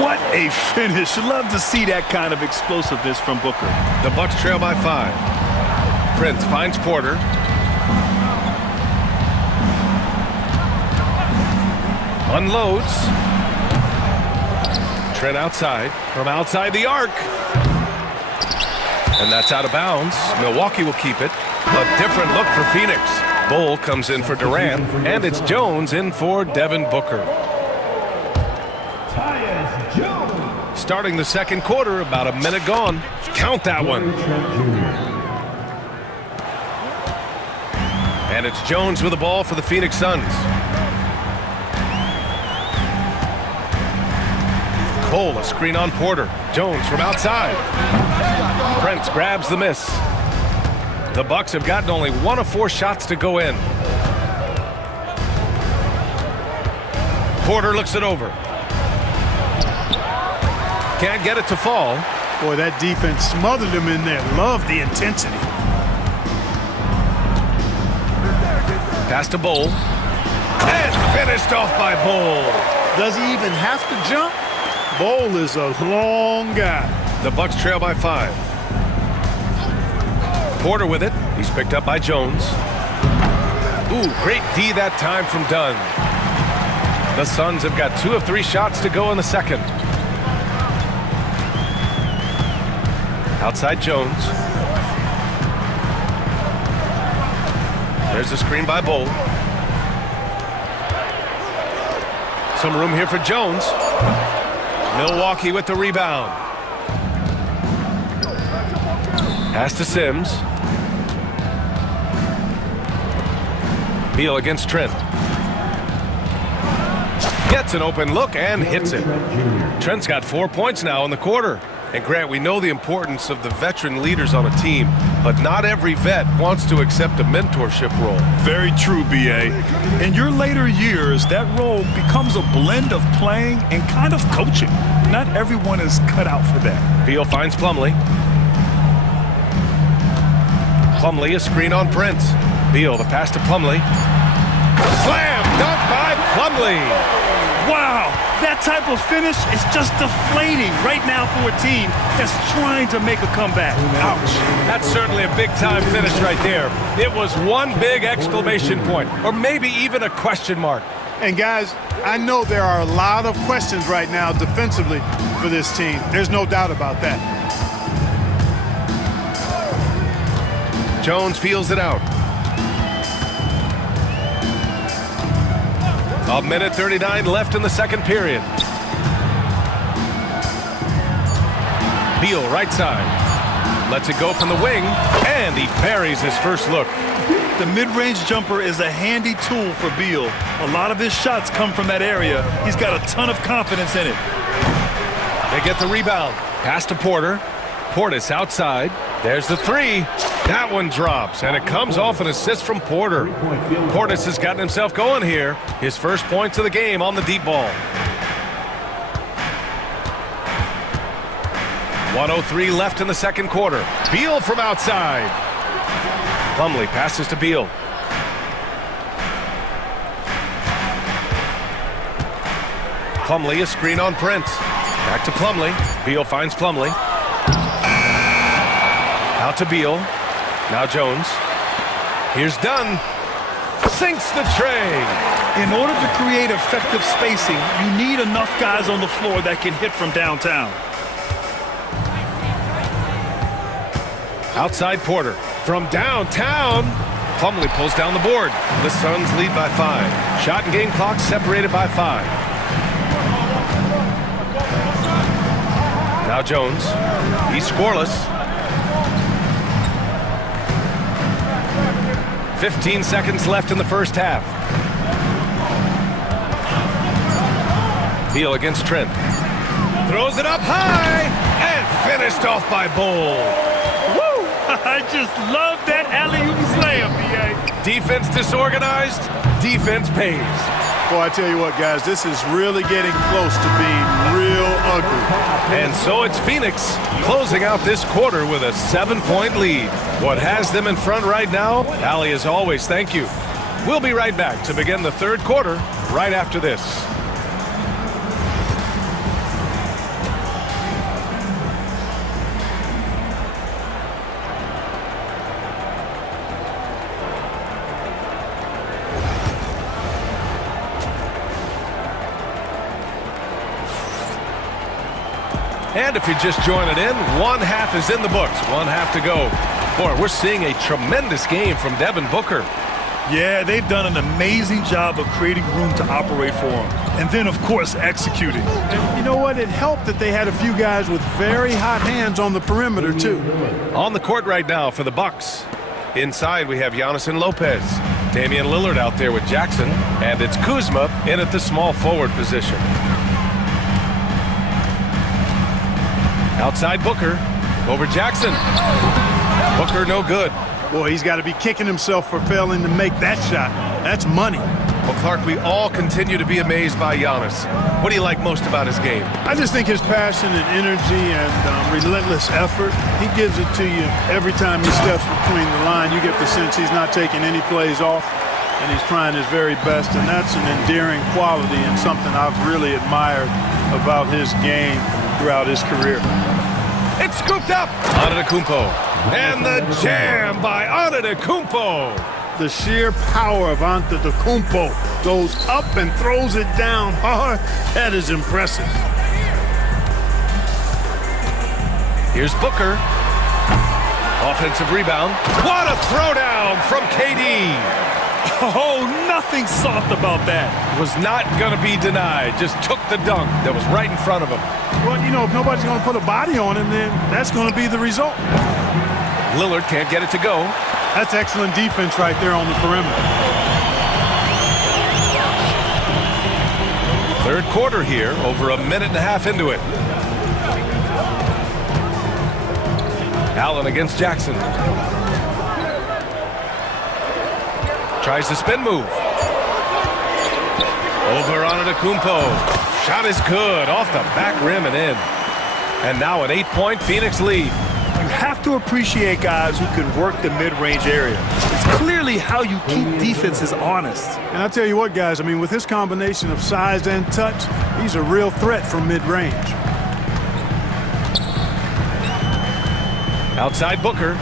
What a finish. Love to see that kind of explosiveness from Booker. The Bucks trail by 5. Prince finds Porter. Unloads. Trent outside, from outside the arc. And that's out of bounds. Milwaukee will keep it. A different look for Phoenix. Bull comes in for Durant, and it's Jones in for Devin Booker. Starting the second quarter, about a minute gone. Count that one. And it's Jones with the ball for the Phoenix Suns. Bull, a screen on Porter. Jones from outside. Prince grabs the miss. The Bucks have gotten only 1 of 4 shots to go in. Porter looks it over. Can't get it to fall. Boy, that defense smothered him in there. Love the intensity. Pass to Bull. And finished off by Bull. Does he even have to jump? Bull is a long guy. The Bucks trail by 5. Porter with it. He's picked up by Jones. Ooh, great D that time from Dunn. The Suns have got 2 of 3 shots to go in the second. Outside Jones. There's a screen by Bull. Some room here for Jones. Milwaukee with the rebound. Pass to Sims. Beal against Trent. Gets an open look and hits it. Trent's got 4 points now in the quarter. And Grant, we know the importance of the veteran leaders on a team, but not every vet wants to accept a mentorship role. Very true, B.A. In your later years, that role becomes a blend of playing and kind of coaching. Not everyone is cut out for that. Beal finds Plumlee. Plumlee, a screen on Prince. Beal, the pass to Plumlee. Slam! Dunk by Plumlee! Wow, that type of finish is just deflating right now for a team that's trying to make a comeback. Ouch. That's certainly a big-time finish right there. It was one big exclamation point, or maybe even a question mark. And guys, I know there are a lot of questions right now defensively for this team. There's no doubt about that. Jones feels it out. A minute 39 left in the second period. Beal right side. Lets it go from the wing, and he buries his first look. The mid-range jumper is a handy tool for Beal. A lot of his shots come from that area. He's got a ton of confidence in it. They get the rebound. Pass to Porter. Portis outside. There's the three. That one drops, and it comes off an assist from Porter. Portis has gotten himself going here. His first points of the game on the deep ball. 1:03 left in the second quarter. Beal from outside. Plumlee passes to Beal. Plumlee, a screen on Prince. Back to Plumlee. Beal finds Plumlee. Out to Beal. Now Jones. Here's Dunn. Sinks the tray. In order to create effective spacing, you need enough guys on the floor that can hit from downtown. Outside Porter. From downtown. Plumlee pulls down the board. The Suns lead by 5. Shot and game clock separated by 5. Now Jones. He's scoreless. 15 seconds left in the first half. Beal against Trent. Throws it up high and finished off by Bull. Woo! I just love that alley-oop slam, B.A. Defense disorganized, defense pays. Boy, I tell you what, guys, this is really getting close to being real ugly. And so it's Phoenix closing out this quarter with a 7-point lead. What has them in front right now? Allie, as always, thank you. We'll be right back to begin the third quarter right after this. And if you're just joining in, one half is in the books. One half to go. Boy, we're seeing a tremendous game from Devin Booker. Yeah, they've done an amazing job of creating room to operate for him. And then, of course, executing. And you know what? It helped that they had a few guys with very hot hands on the perimeter, too. On the court right now for the Bucks. Inside, we have Giannis and Lopez. Damian Lillard out there with Jackson. And it's Kuzma in at the small forward position. Outside Booker, over Jackson. Booker no good. Boy, he's got to be kicking himself for failing to make that shot. That's money. Well, Clark, we all continue to be amazed by Giannis. What do you like most about his game? I just think his passion and energy and relentless effort, he gives it to you every time he steps between the line. You get the sense he's not taking any plays off, and he's trying his very best, and that's an endearing quality and something I've really admired about his game throughout his career. It's scooped up. Antetokounmpo. And the jam by Antetokounmpo. The sheer power of Antetokounmpo goes up and throws it down hard. That is impressive. Here's Booker. Offensive rebound. What a throwdown from KD. Oh, nothing soft about that. Was not going to be denied. Just took the dunk that was right in front of him. Well, you know, if nobody's going to put a body on him, then that's going to be the result. Lillard can't get it to go. That's excellent defense right there on the perimeter. Third quarter here, over a minute and a half into it. Allen against Jackson. Tries the spin move. Over Antetokounmpo. Shot is good. Off the back rim and in. And now an 8-point Phoenix lead. You have to appreciate guys who can work the mid-range area. It's clearly how you keep defenses honest. And I'll tell you what, guys, I mean, with his combination of size and touch, he's a real threat from mid-range. Outside Booker.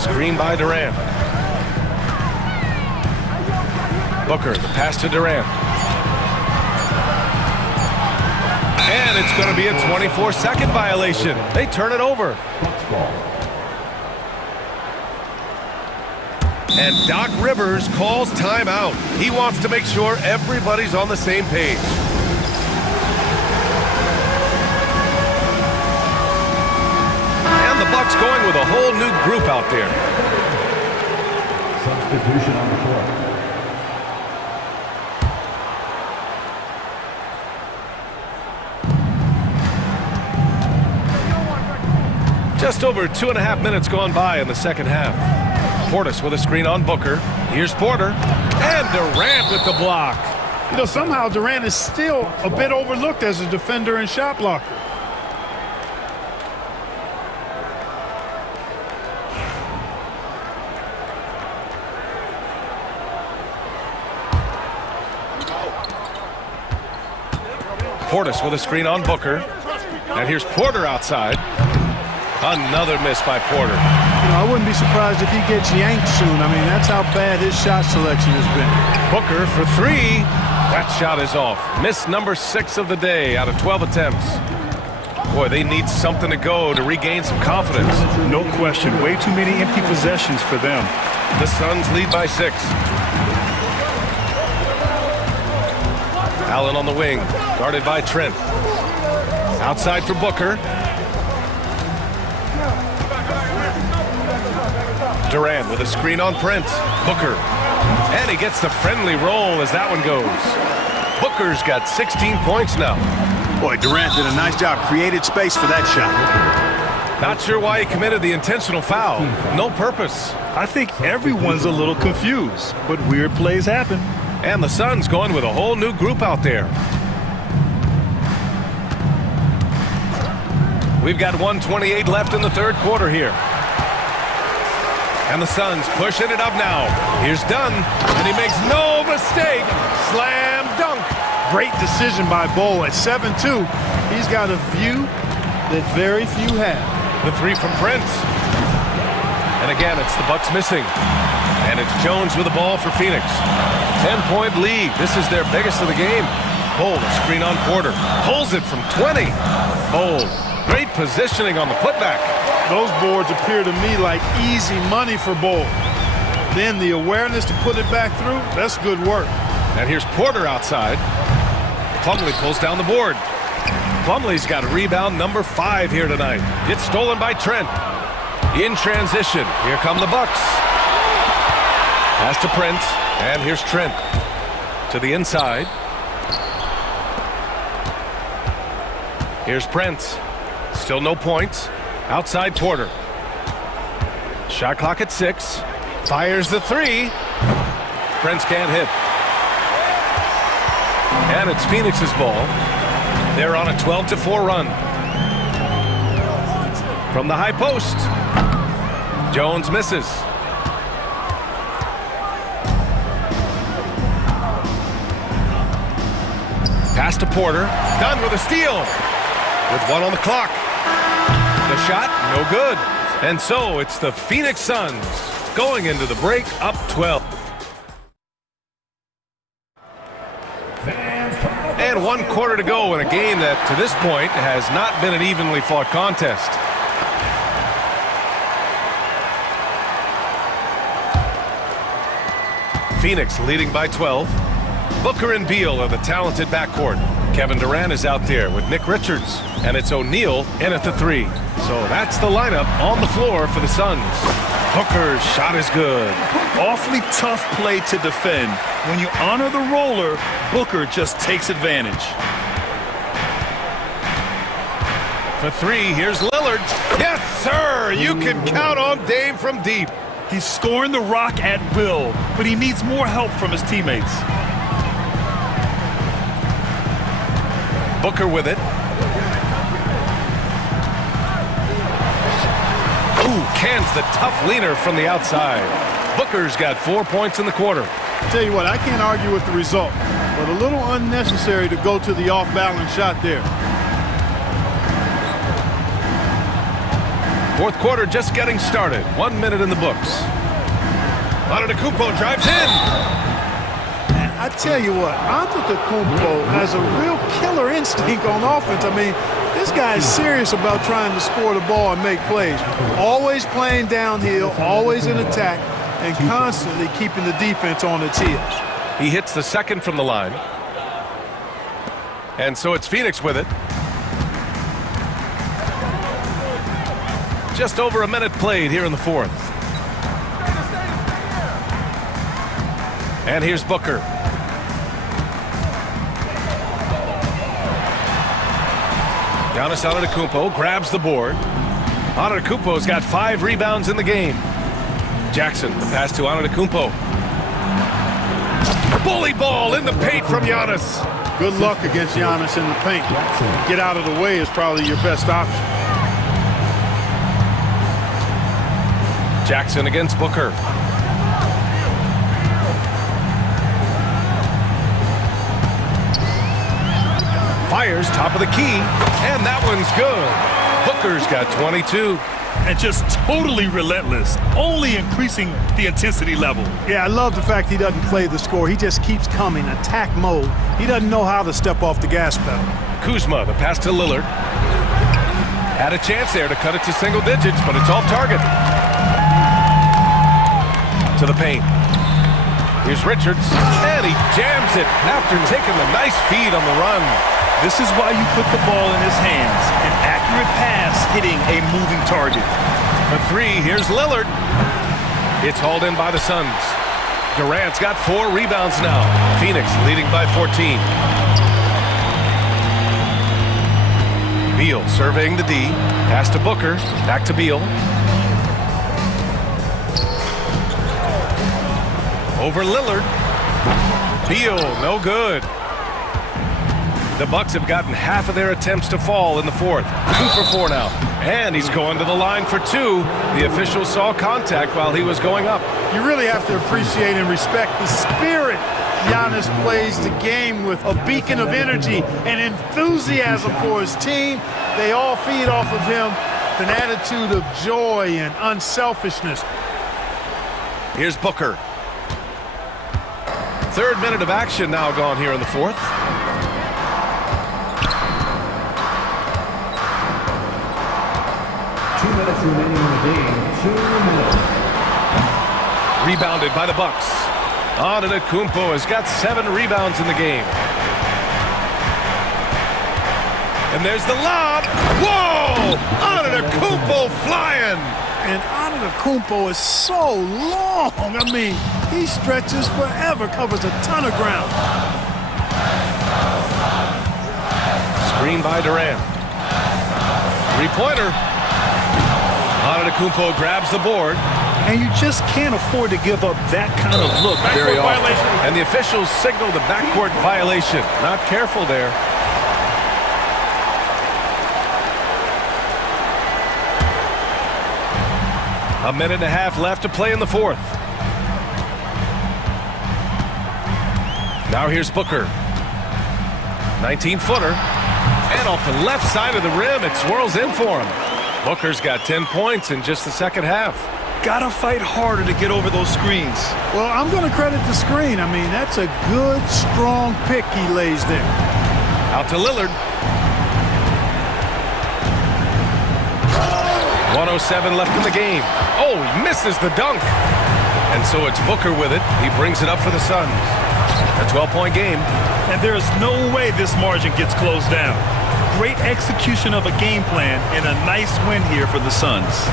Screen by Durant. Booker, the pass to Durant. And it's going to be a 24-second violation. They turn it over. And Doc Rivers calls timeout. He wants to make sure everybody's on the same page. And the Bucks going with a whole new group out there. Substitution on the floor. Just over 2.5 minutes gone by in the second half. Portis with a screen on Booker. Here's Porter. And Durant with the block. You know, somehow Durant is still a bit overlooked as a defender and shot blocker. Portis with a screen on Booker. And here's Porter outside. Another miss by Porter. I wouldn't be surprised if he gets yanked soon. I mean, that's how bad his shot selection has been. Booker for three. That shot is off. Miss number 6 of the day out of 12 attempts. Boy, they need something to go to regain some confidence. No question. Way too many empty possessions for them. The Suns lead by 6. Allen on the wing, guarded by Trent. Outside for Booker. Durant with a screen on Prince. Booker. And he gets the friendly roll as that one goes. Booker's got 16 points now. Boy, Durant did a nice job. Created space for that shot. Not sure why he committed the intentional foul. No purpose. I think everyone's a little confused, but weird plays happen. And the Suns going with a whole new group out there. We've got 1:28 left in the third quarter here. And the Suns pushing it up now. Here's Dunn, and he makes no mistake. Slam dunk. Great decision by Bol at 7-2. He's got a view that very few have. The three from Prince. And again, it's the Bucks missing. And it's Jones with the ball for Phoenix. 10-point lead. This is their biggest of the game. Bol, a screen on Porter. Pulls it from 20. Bol, great positioning on the putback. Those boards appear to me like easy money for Bol. Then the awareness to put it back through, that's good work. And here's Porter outside. Plumlee pulls down the board. Plumlee's got rebound number 5 here tonight. It's stolen by Trent. In transition, here come the Bucks. Pass to Prince, and here's Trent. To the inside. Here's Prince. Still no points. Outside Porter. Shot clock at 6. Fires the 3. Prince can't hit. And it's Phoenix's ball. They're on a 12-4 run. From the high post. Jones misses. Pass to Porter. Done with a steal. With 1 on the clock. The shot, no good. And so it's the Phoenix Suns going into the break up 12. And 1 quarter to go in a game that, to this point, has not been an evenly fought contest. Phoenix leading by 12. Booker and Beal are the talented backcourt. Kevin Durant is out there with Nick Richards. And it's O'Neal in at the 3. So that's the lineup on the floor for the Suns. Booker's shot is good. Awfully tough play to defend. When you honor the roller, Booker just takes advantage. For 3, here's Lillard. Yes, sir! You can count on Dame from deep. He's scoring the rock at will, but he needs more help from his teammates. Booker with it. Ooh, cans the tough leaner from the outside. Booker's got 4 points in the quarter. Tell you what, I can't argue with the result, but a little unnecessary to go to the off-balance shot there. Fourth quarter just getting started. 1 minute in the books. Antetokounmpo drives in. I tell you what, Antetokounmpo has a real killer instinct on offense. I mean, this guy is serious about trying to score the ball and make plays. Always playing downhill, always in attack, and constantly keeping the defense on its heels. He hits the second from the line. And so it's Phoenix with it. Just over a minute played here in the fourth. And here's Booker. Giannis Antetokounmpo grabs the board. Antetokounmpo's got 5 rebounds in the game. Jackson, the pass to Antetokounmpo. Bully ball in the paint from Giannis. Good luck against Giannis in the paint. Get out of the way is probably your best option. Jackson against Booker. Fires top of the key, and that one's good. Booker's got 22. And just totally relentless, only increasing the intensity level. Yeah, I love the fact he doesn't play the score. He just keeps coming, attack mode. He doesn't know how to step off the gas pedal. Kuzma, the pass to Lillard. Had a chance there to cut it to single digits, but it's off target. To the paint. Here's Richards, and he jams it after taking the nice feed on the run. This is why you put the ball in his hands. An accurate pass hitting a moving target. For three, here's Lillard. It's hauled in by the Suns. Durant's got 4 rebounds now. Phoenix leading by 14. Beal surveying the D. Pass to Booker. Back to Beal. Over Lillard. Beal, no good. The Bucks have gotten half of their attempts to fall in the fourth. 2 for 4 now. And he's going to the line for 2. The official saw contact while he was going up. You really have to appreciate and respect the spirit Giannis plays the game with, a beacon of energy and enthusiasm for his team. They all feed off of him, an attitude of joy and unselfishness. Here's Booker. 3rd minute of action now gone here in the fourth. Remaining in the game, 2 minutes. Rebounded by the Bucks. Antetokounmpo has got 7 rebounds in the game. And there's the lob. Whoa! Antetokounmpo flying. And Antetokounmpo is so long. I mean, he stretches forever, covers a ton of ground. Screen by Durant. 3-pointer. Antetokounmpo grabs the board. And you just can't afford to give up that kind of look very often. And the officials signal the backcourt violation. Not careful there. A minute and a half left to play in the fourth. Now here's Booker. 19-footer. And off the left side of the rim, it swirls in for him. Booker's got 10 points in just the second half. Gotta fight harder to get over those screens. Well, I'm going to credit the screen. I mean, that's a good, strong pick he lays there. Out to Lillard. 1:07 left in the game. Oh, he misses the dunk. And so it's Booker with it. He brings it up for the Suns. A 12-point game. And there's no way this margin gets closed down. Great execution of a game plan and a nice win here for the Suns.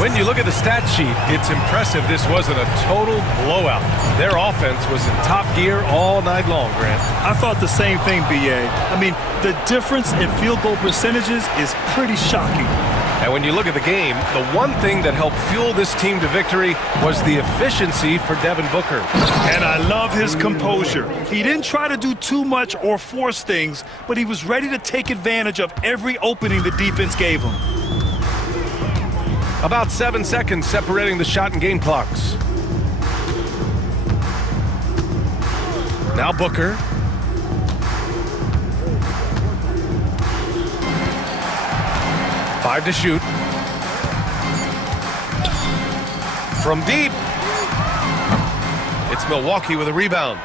When you look at the stat sheet, it's impressive this wasn't a total blowout. Their offense was in top gear all night long, Grant. I thought the same thing, B.A. I mean, the difference in field goal percentages is pretty shocking. And when you look at the game, the one thing that helped fuel this team to victory was the efficiency for Devin Booker. And I love his composure. He didn't try to do too much or force things, but he was ready to take advantage of every opening the defense gave him. About 7 seconds separating the shot and game clocks. Now Booker. Five to shoot. From deep. It's Milwaukee with a rebound.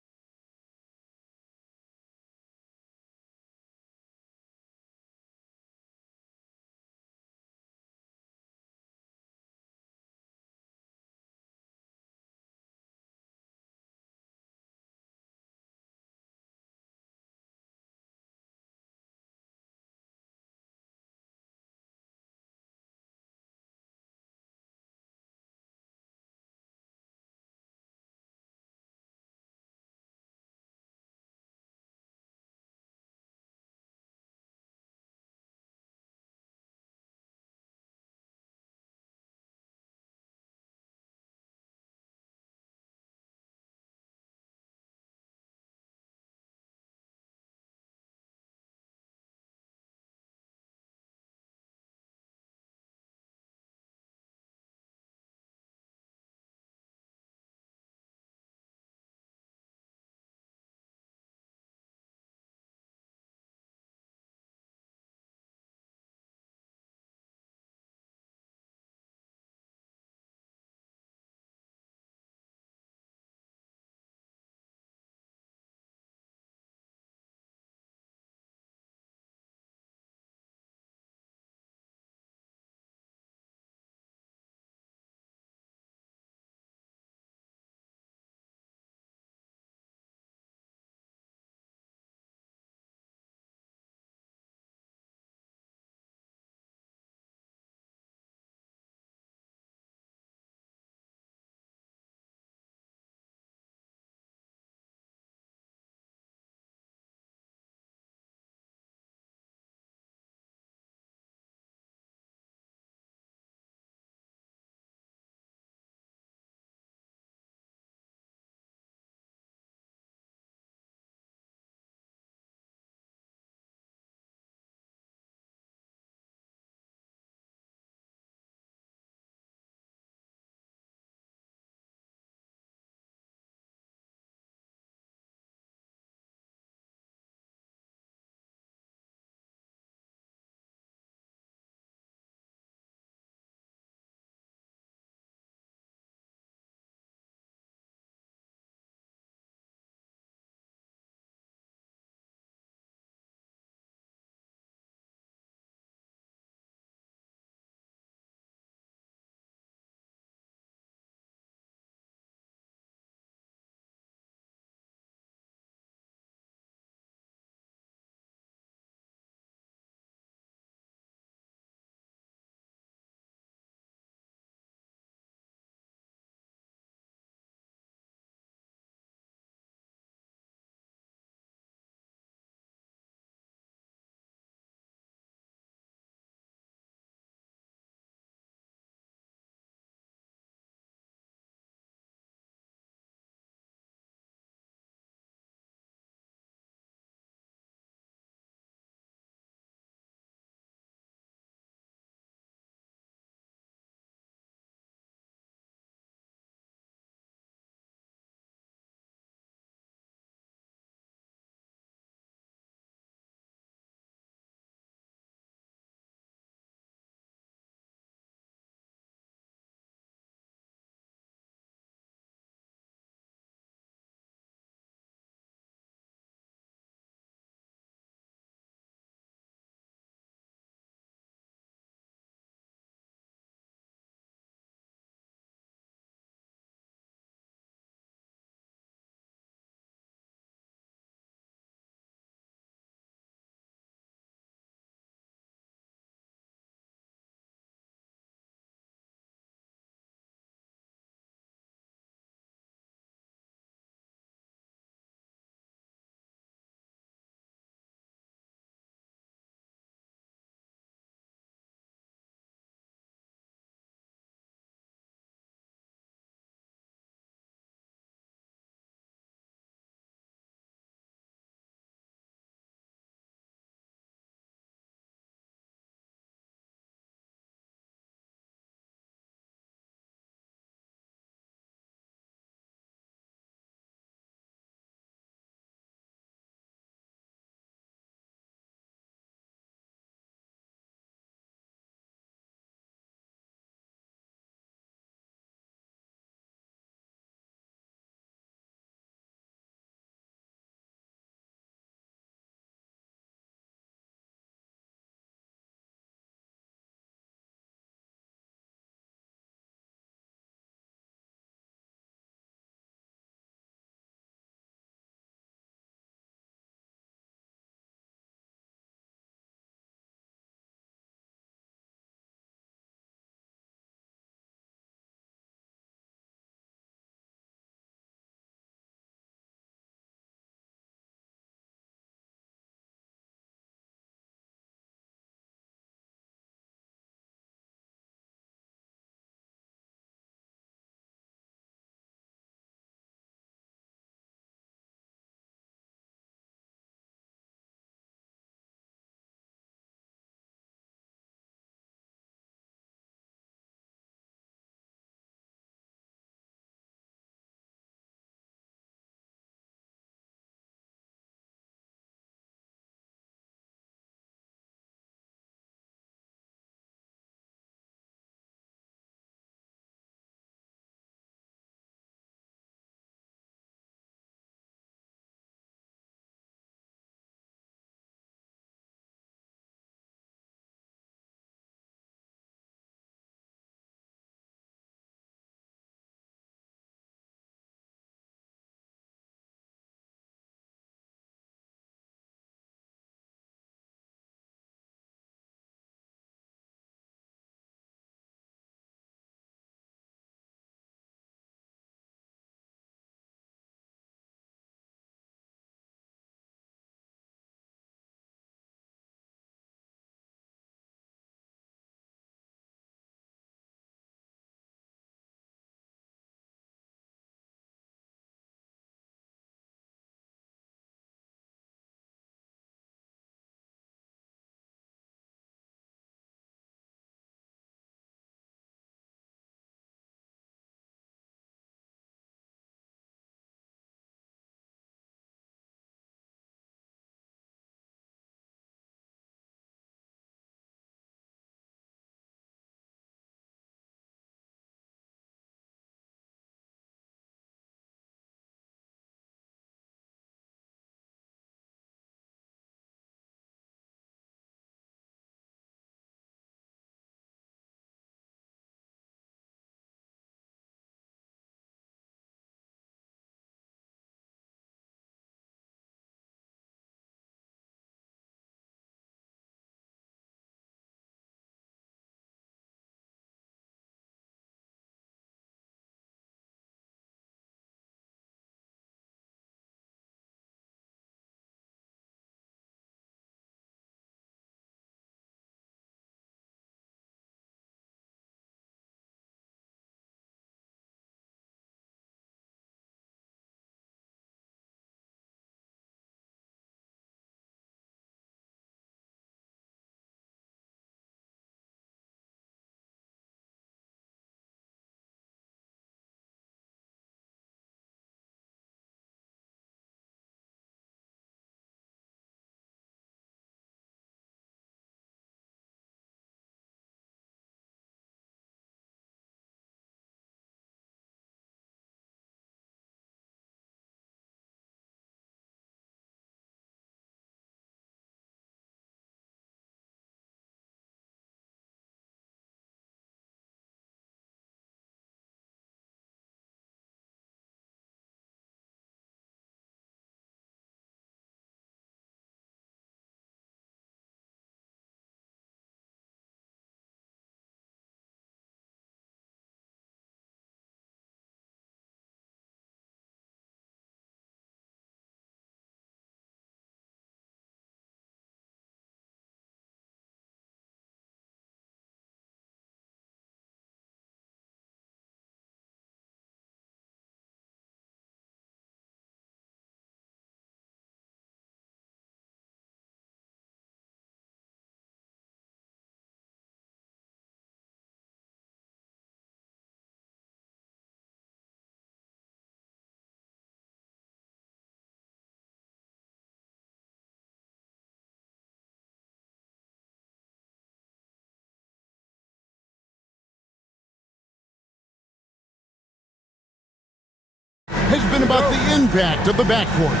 has been about the impact of the backcourt.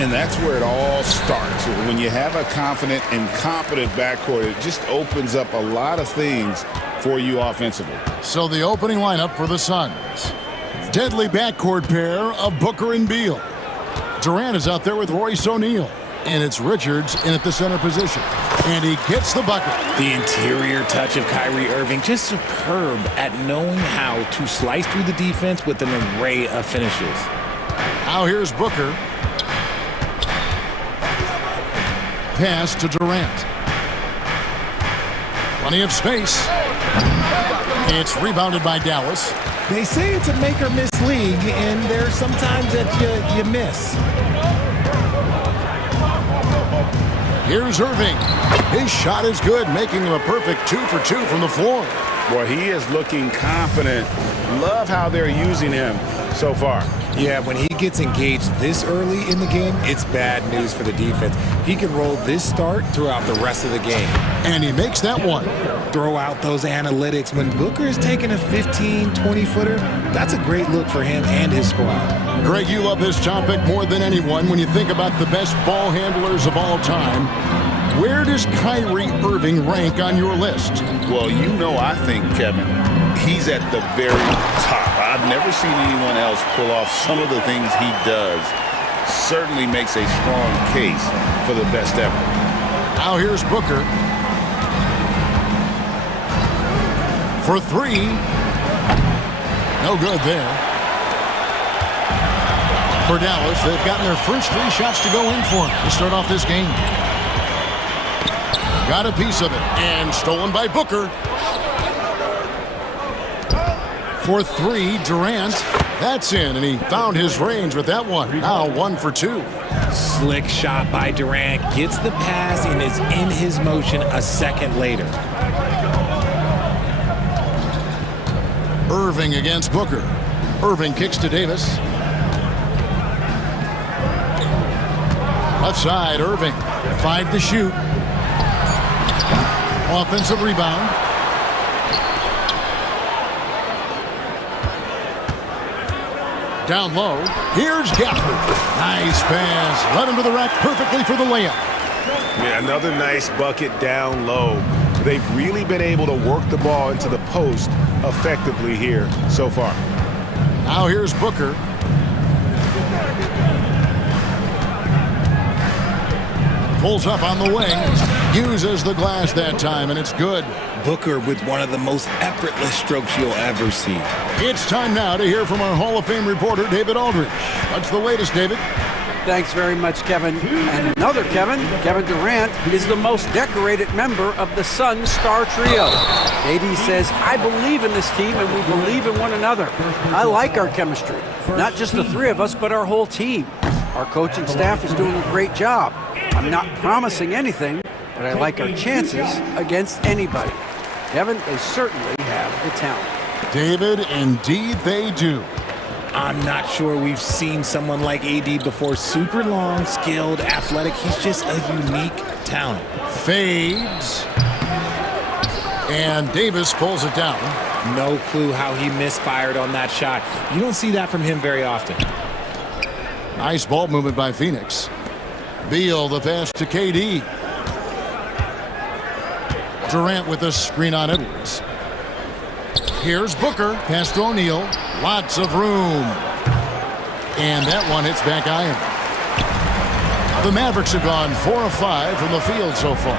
And that's where it all starts. When you have a confident and competent backcourt, it just opens up a lot of things for you offensively. So the opening lineup for the Suns. Deadly backcourt pair of Booker and Beal. Durant is out there with Royce O'Neal. And it's Richards in at the center position. And he gets the bucket. The interior touch of Kyrie Irving, just superb at knowing how to slice through the defense with an array of finishes. Now here's Booker. Pass to Durant. Plenty of space. It's rebounded by Dallas. They say it's a make or miss league, and there's sometimes that you miss. Here's Irving. His shot is good, making him a perfect 2 for 2 from the floor. Boy, he is looking confident. Love how they're using him so far. Yeah, when he gets engaged this early in the game, it's bad news for the defense. He can roll this start throughout the rest of the game. And he makes that one. Throw out those analytics. When Booker is taking a 15, 20-footer, that's a great look for him and his squad. Greg, you love this topic more than anyone when you think about the best ball handlers of all time. Where does Kyrie Irving rank on your list? Well, you know, I think, Kevin, he's at the very top. I've never seen anyone else pull off some of the things he does. Certainly makes a strong case for the best ever. Now here's Booker. For 3. No good there. For Dallas, they've gotten their first 3 shots to go in for him to start off this game. Got a piece of it, and stolen by Booker. For 3, Durant. That's in, and he found his range with that one. Now 1 for 2. Slick shot by Durant. Gets the pass and is in his motion a second later. Irving against Booker. Irving kicks to Davis. Left side, Irving. 5 to shoot. Offensive rebound. Down low. Here's Gafford. Nice pass. Led him to the rack perfectly for the layup. Yeah, another nice bucket down low. They've really been able to work the ball into the post effectively here so far. Now here's Booker. Pulls up on the wing. Uses the glass that time, and it's good. Booker with one of the most effortless strokes you'll ever see. It's time now to hear from our Hall of Fame reporter, David Aldridge. What's the latest, David? Thanks very much, Kevin. And another Kevin Durant, is the most decorated member of the Suns star trio. KD says, I believe in this team and we believe in one another. I like our chemistry. Not just the 3 of us, but our whole team. Our coaching staff is doing a great job. I'm not promising anything, but I like our chances against anybody. Kevin, they certainly have the talent. David, indeed they do. I'm not sure we've seen someone like AD before. Super long, skilled, athletic. He's just a unique talent. Fades. And Davis pulls it down. No clue how he misfired on that shot. You don't see that from him very often. Nice ball movement by Phoenix. Beal, the pass to KD. Durant with the screen on Edwards. Here's Booker, pass to O'Neal. Lots of room. And that one hits back iron. The Mavericks have gone 4 of 5 from the field so far.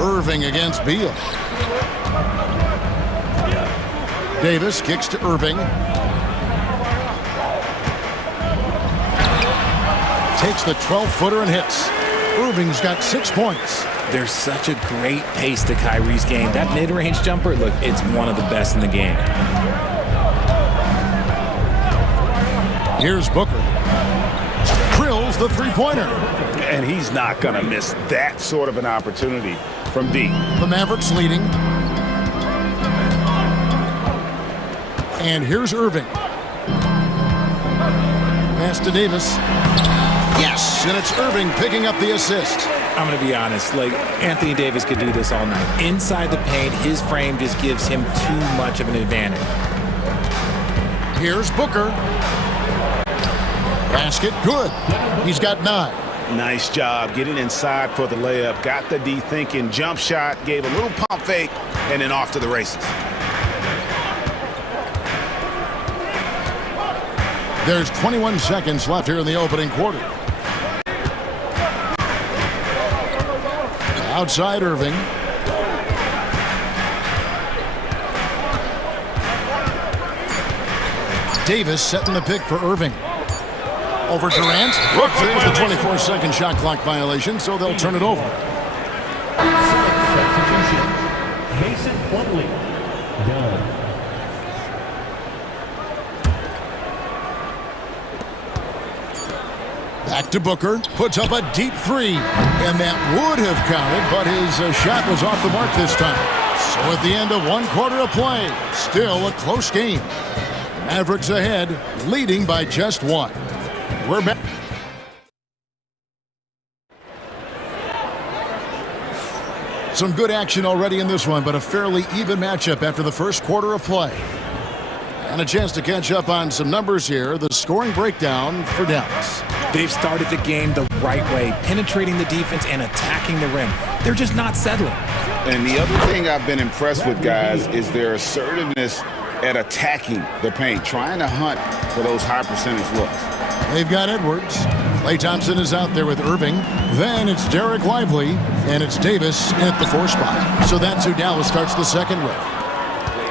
Irving against Beal. Davis kicks to Irving. Takes the 12-footer and hits. Irving's got 6 points. There's such a great pace to Kyrie's game. That mid-range jumper, look, it's one of the best in the game. Here's Booker. Drills the 3-pointer. And he's not going to miss that sort of an opportunity from deep. The Mavericks leading. And here's Irving. Pass to Davis. Yes, and it's Irving picking up the assist. I'm going to be honest, like Anthony Davis could do this all night. Inside the paint, his frame just gives him too much of an advantage. Here's Booker. Basket, good. He's got 9. Nice job getting inside for the layup. Got the D thinking, jump shot, gave a little pump fake, and then off to the races. There's 21 seconds left here in the opening quarter. Outside Irving. Davis setting the pick for Irving. Over Durant. There's the 24-second shot clock violation, so they'll turn it over. Mason Plumlee. Done. Back to Booker. Puts up a deep 3. And that would have counted, but his shot was off the mark this time. So at the end of 1 quarter of play, still a close game. Mavericks ahead, leading by just 1. We're back. Some good action already in this one, but a fairly even matchup after the first quarter of play. And a chance to catch up on some numbers here. The scoring breakdown for Dallas. They've started the game the right way, penetrating the defense and attacking the rim. They're just not settling. And the other thing I've been impressed with, guys, is their assertiveness at attacking the paint, trying to hunt for those high percentage looks. They've got Edwards. Klay Thompson is out there with Irving. Then it's Derek Lively, and it's Davis at the 4 spot. So that's who Dallas starts the second with.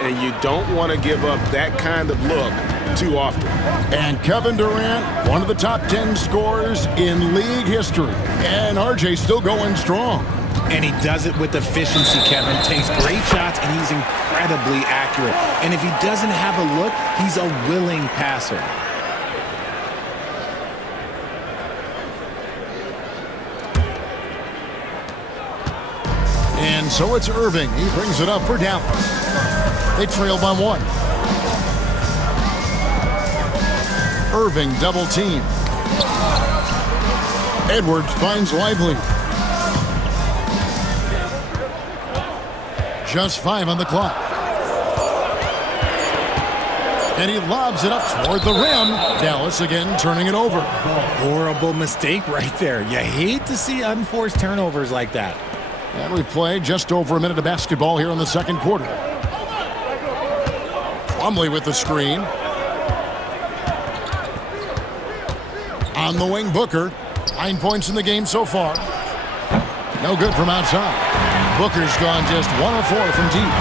And you don't want to give up that kind of look too often. And Kevin Durant, one of the top 10 scorers in league history. And RJ's still going strong. And he does it with efficiency, Kevin. Takes great shots, and he's incredibly accurate. And if he doesn't have a look, he's a willing passer. And so it's Irving. He brings it up for Dallas. They trail by 1. Irving double team. Edwards finds Lively. Just 5 on the clock. And he lobs it up toward the rim. Dallas again turning it over. Horrible mistake right there. You hate to see unforced turnovers like that. And we've played just over a minute of basketball here in the second quarter. Plumlee with the screen. On the wing, Booker. 9 points in the game so far. No good from outside. Booker's gone just 1 of 4 from deep.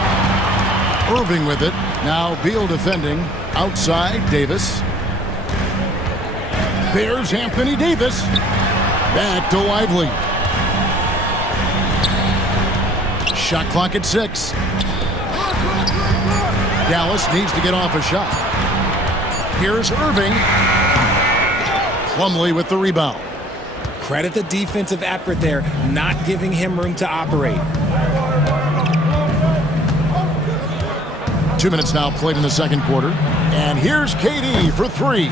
Irving with it. Now Beal defending. Outside, Davis. There's Anthony Davis. Back to Lively. Shot clock at 6. Dallas needs to get off a shot. Here's Irving. Plumlee with the rebound. Credit the defensive effort there, not giving him room to operate. 2 minutes now played in the second quarter. And here's KD for 3.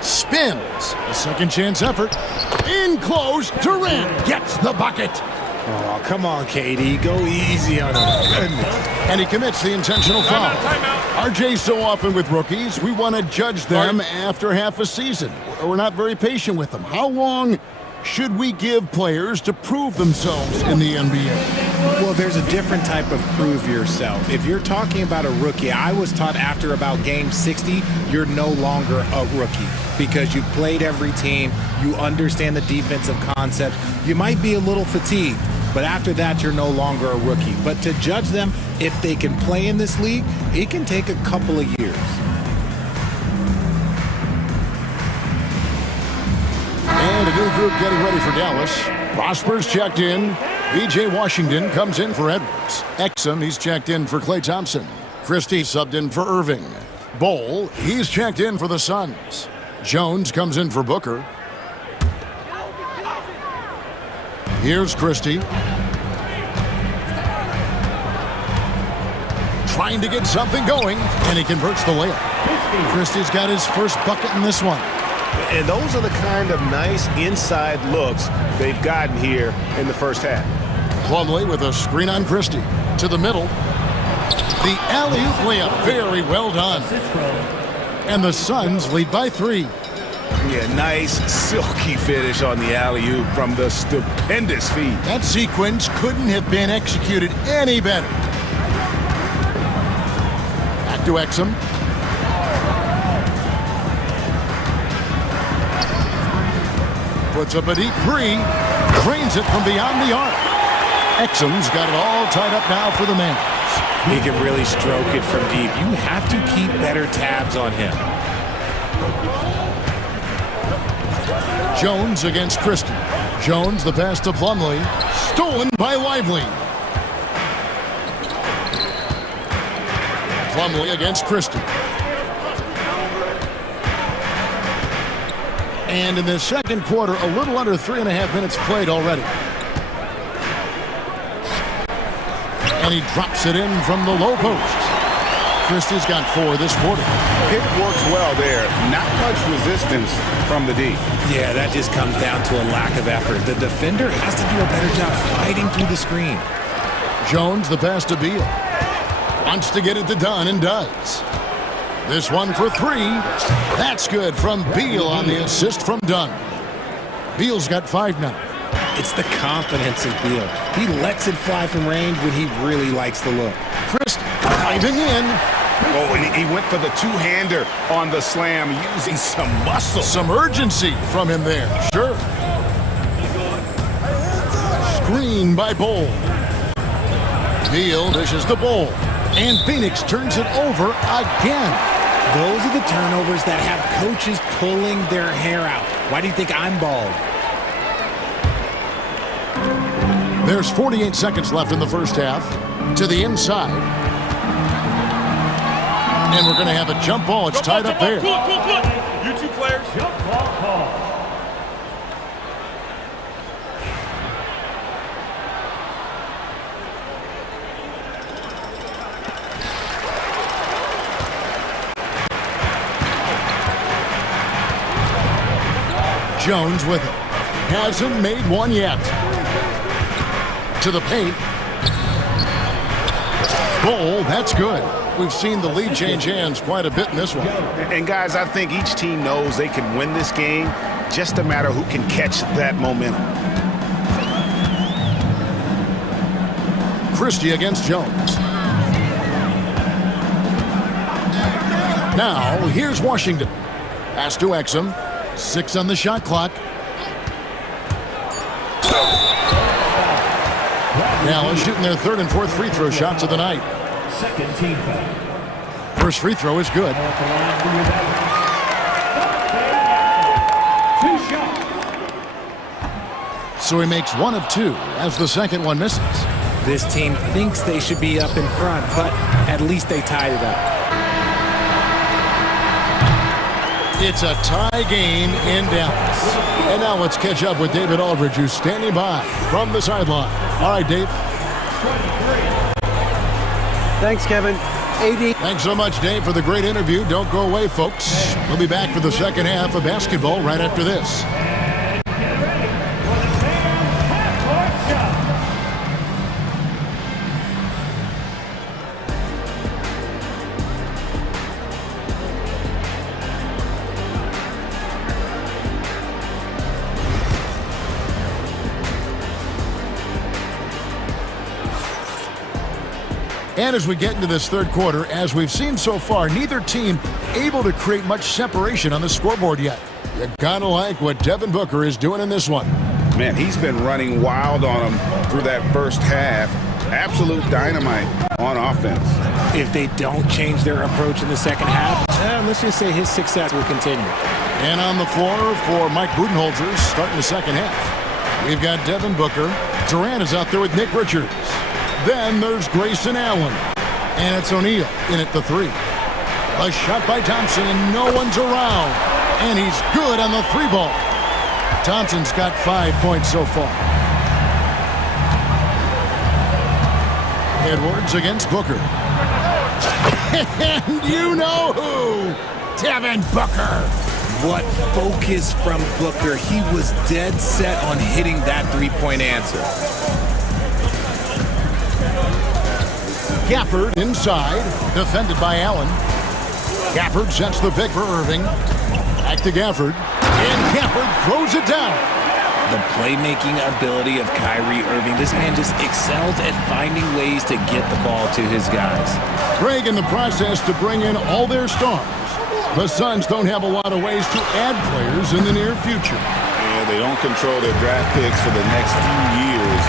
Spins. A second chance effort. In close. Durant gets the bucket. Oh, come on, KD. Go easy on him. Goodness. And he commits the intentional foul. RJ, so often with rookies, we want to judge them after half a season. We're not very patient with them. How long should we give players to prove themselves in the NBA? Well, there's a different type of prove yourself. If you're talking about a rookie, I was taught after about game 60, you're no longer a rookie because you played every team, you understand the defensive concept, you might be a little fatigued, but after that, you're no longer a rookie. But to judge them, if they can play in this league, it can take a couple of years. And a new group getting ready for Dallas. Prosper's checked in. B.J. Washington comes in for Edwards. Exum, he's checked in for Klay Thompson. Christie subbed in for Irving. Bowl, he's checked in for the Suns. Jones comes in for Booker. Here's Christie. Trying to get something going, and he converts the layup. Christie's got his first bucket in this one. And those are the kind of nice inside looks they've gotten here in the first half. Plumlee with a screen on Christie. To the middle. The alley-oop layup. Very well done. And the Suns lead by 3. Yeah, nice silky finish on the alley-oop from the stupendous feed. That sequence couldn't have been executed any better. Back to Exum. Puts up a deep 3. Drains it from beyond the arc. Exum's got it all tied up now for the man. He can really stroke it from deep. You have to keep better tabs on him. Jones against Christie. Jones, the pass to Plumlee. Stolen by Lively. Plumlee against Christie. And in the second quarter, a little under 3.5 minutes played already. And he drops it in from the low post. Christie's got 4 this quarter. Pick works well there. Not much resistance from the D. Yeah, that just comes down to a lack of effort. The defender has to do a better job fighting through the screen. Jones, the pass to Beal. Wants to get it to Dunn and does. This one for 3. That's good from Beal on the assist from Dunn. Beal's got 5 now. It's the confidence of Beal. He lets it fly from range when he really likes the look. Christie diving in. Oh, and he went for the two-hander on the slam using some muscle. Some urgency from him there. Sure. Screen by Bowl. Beal dishes the Bowl. And Phoenix turns it over again. Those are the turnovers that have coaches pulling their hair out. Why do you think I'm bald? There's 48 seconds left in the first half. To the inside. And we're going to have a jump ball. It's tied up there. Cool. You 2 players. Jump ball call. Jones with it. Hasn't made one yet. To the paint. Bowl, that's good. We've seen the lead change hands quite a bit in this one. And guys, I think each team knows they can win this game. Just a matter who can catch that momentum. Christie against Jones. Now, here's Washington. Pass to Exum. 6 on the shot clock. Dallas shooting their 3rd and 4th free throw shots of the night. Second team foul. First free throw is good. 2 shots. So he makes 1 of 2 as the second one misses. This team thinks they should be up in front, but at least they tied it up. It's a tie game in Dallas. And now let's catch up with David Aldridge, who's standing by from the sideline. All right, Dave. Thanks, Kevin. AD. Thanks so much, Dave, for the great interview. Don't go away, folks. We'll be back for the second half of basketball right after this. And as we get into this third quarter, as we've seen so far, neither team able to create much separation on the scoreboard yet. You gotta like what Devin Booker is doing in this one. Man, he's been running wild on them through that first half. Absolute dynamite on offense. If they don't change their approach in the second half, let's just say his success will continue. And on the floor for Mike Budenholzer starting the second half. We've got Devin Booker. Durant is out there with Nick Richards. Then there's Grayson Allen. And it's O'Neal in at the 3. A shot by Thompson, and no one's around. And he's good on the 3 ball. Thompson's got 5 points so far. Edwards against Booker. And you know who? Devin Booker. What focus from Booker. He was dead set on hitting that 3-point answer. Gafford inside, defended by Allen. Gafford sets the pick for Irving. Back to Gafford, and Gafford throws it down. The playmaking ability of Kyrie Irving. This man just excels at finding ways to get the ball to his guys. Greg in the process to bring in all their stars. The Suns don't have a lot of ways to add players in the near future. Yeah, they don't control their draft picks for the next few years.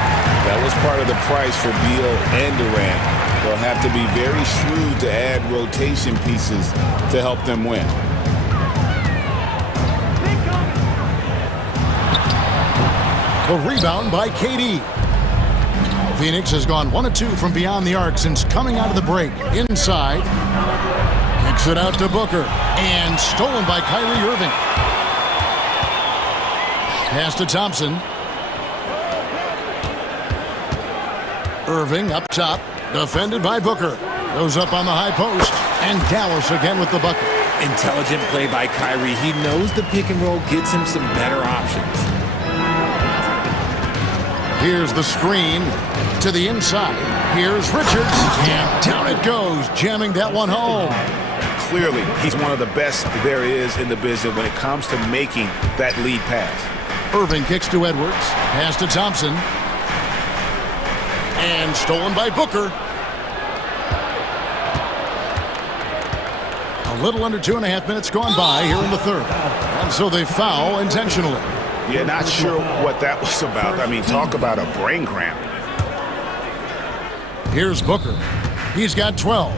That was part of the price for Beal and Durant. They'll have to be very shrewd to add rotation pieces to help them win. The rebound by KD. Phoenix has gone 1 of 2 from beyond the arc since coming out of the break. Inside. Kicks it out to Booker. And stolen by Kyrie Irving. Pass to Thompson. Irving up top. Defended by Booker. Goes up on the high post. And Dallas again with the bucket. Intelligent play by Kyrie. He knows the pick and roll gets him some better options. Here's the screen to the inside. Here's Richards, and down it goes, jamming that one home. Clearly, he's one of the best there is in the business when it comes to making that lead pass. Irving kicks to Edwards, pass to Thompson, and stolen by Booker. A little under 2.5 minutes gone by here in the third, and so they foul intentionally. Yeah, not sure what that was about. I mean, talk about a brain cramp. Here's Booker. He's got 12.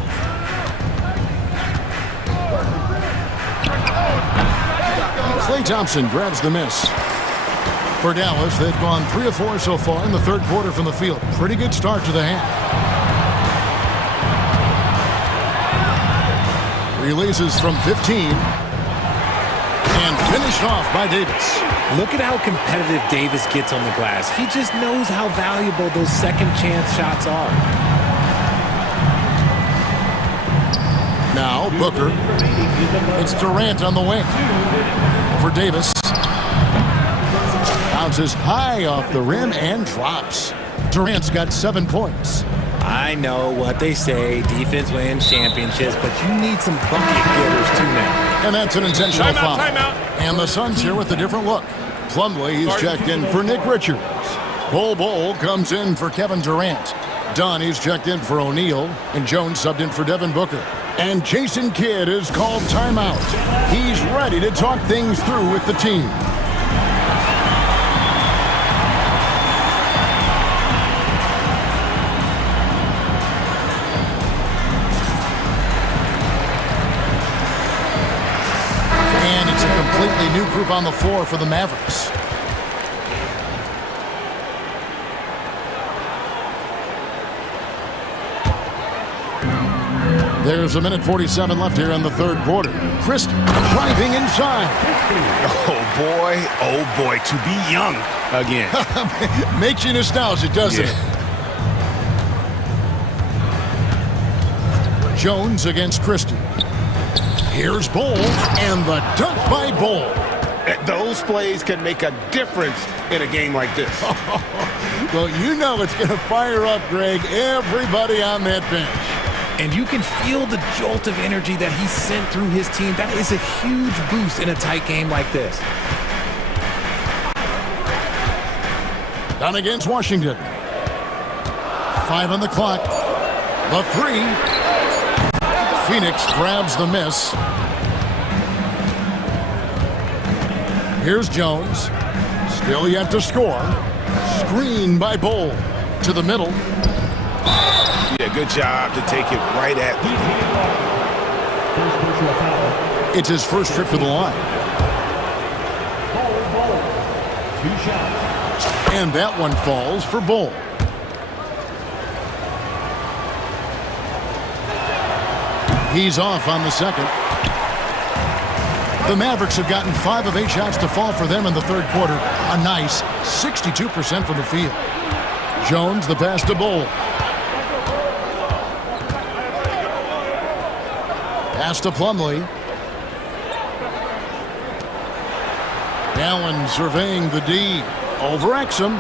Klay Thompson grabs the miss. For Dallas, they've gone 3 of 4 so far in the third quarter from the field. Pretty good start to the half. Releases from 15. And finished off by Davis. Look at how competitive Davis gets on the glass. He just knows how valuable those second chance shots are. Now Booker. It's Durant on the wing. For Davis. Bounces high off the rim and drops. Durant's got 7 points. I know what they say, defense wins championships, but you need some bucket getters too now. And that's an intentional foul. Timeout. And the Suns here with a different look. Plumlee, he's checked in for Nick Richards. Bol comes in for Kevin Durant. Dunn, he's checked in for O'Neal. And Jones subbed in for Devin Booker. And Jason Kidd is called timeout. He's ready to talk things through with the team. Completely new group on the floor for the Mavericks. There's 1:47 left here in the third quarter. Christie driving inside. Oh boy, to be young again. Makes you nostalgic, doesn't it? Jones against Christie. Here's Bol, and the dunk by Bol. Those plays can make a difference in a game like this. Well, you know it's going to fire up, Greg, everybody on that bench. And you can feel the jolt of energy that he sent through his team. That is a huge boost in a tight game like this. Done against Washington. 5 on the clock. The 3. Phoenix grabs the miss. Here's Jones. Still yet to score. Screen by Bol. To the middle. Yeah, good job to take it right at the. It's his first trip to the line. And that one falls for Bol. He's off on the second. The Mavericks have gotten 5 of 8 shots to fall for them in the third quarter. A nice 62% from the field. Jones, the pass to Bol. Pass to Plumlee. Allen surveying the D. Over Exum.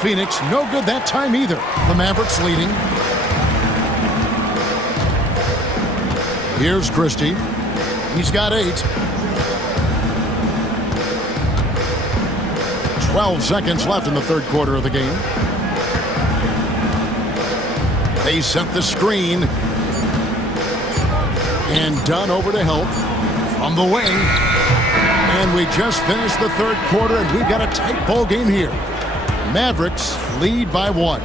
Phoenix, no good that time either. The Mavericks leading. Here's Christie. He's got 8. 12 seconds left in the third quarter of the game. They set the screen. And Dunn over to help from the wing. And we just finished the third quarter, and we've got a tight ball game here. Mavericks lead by 1.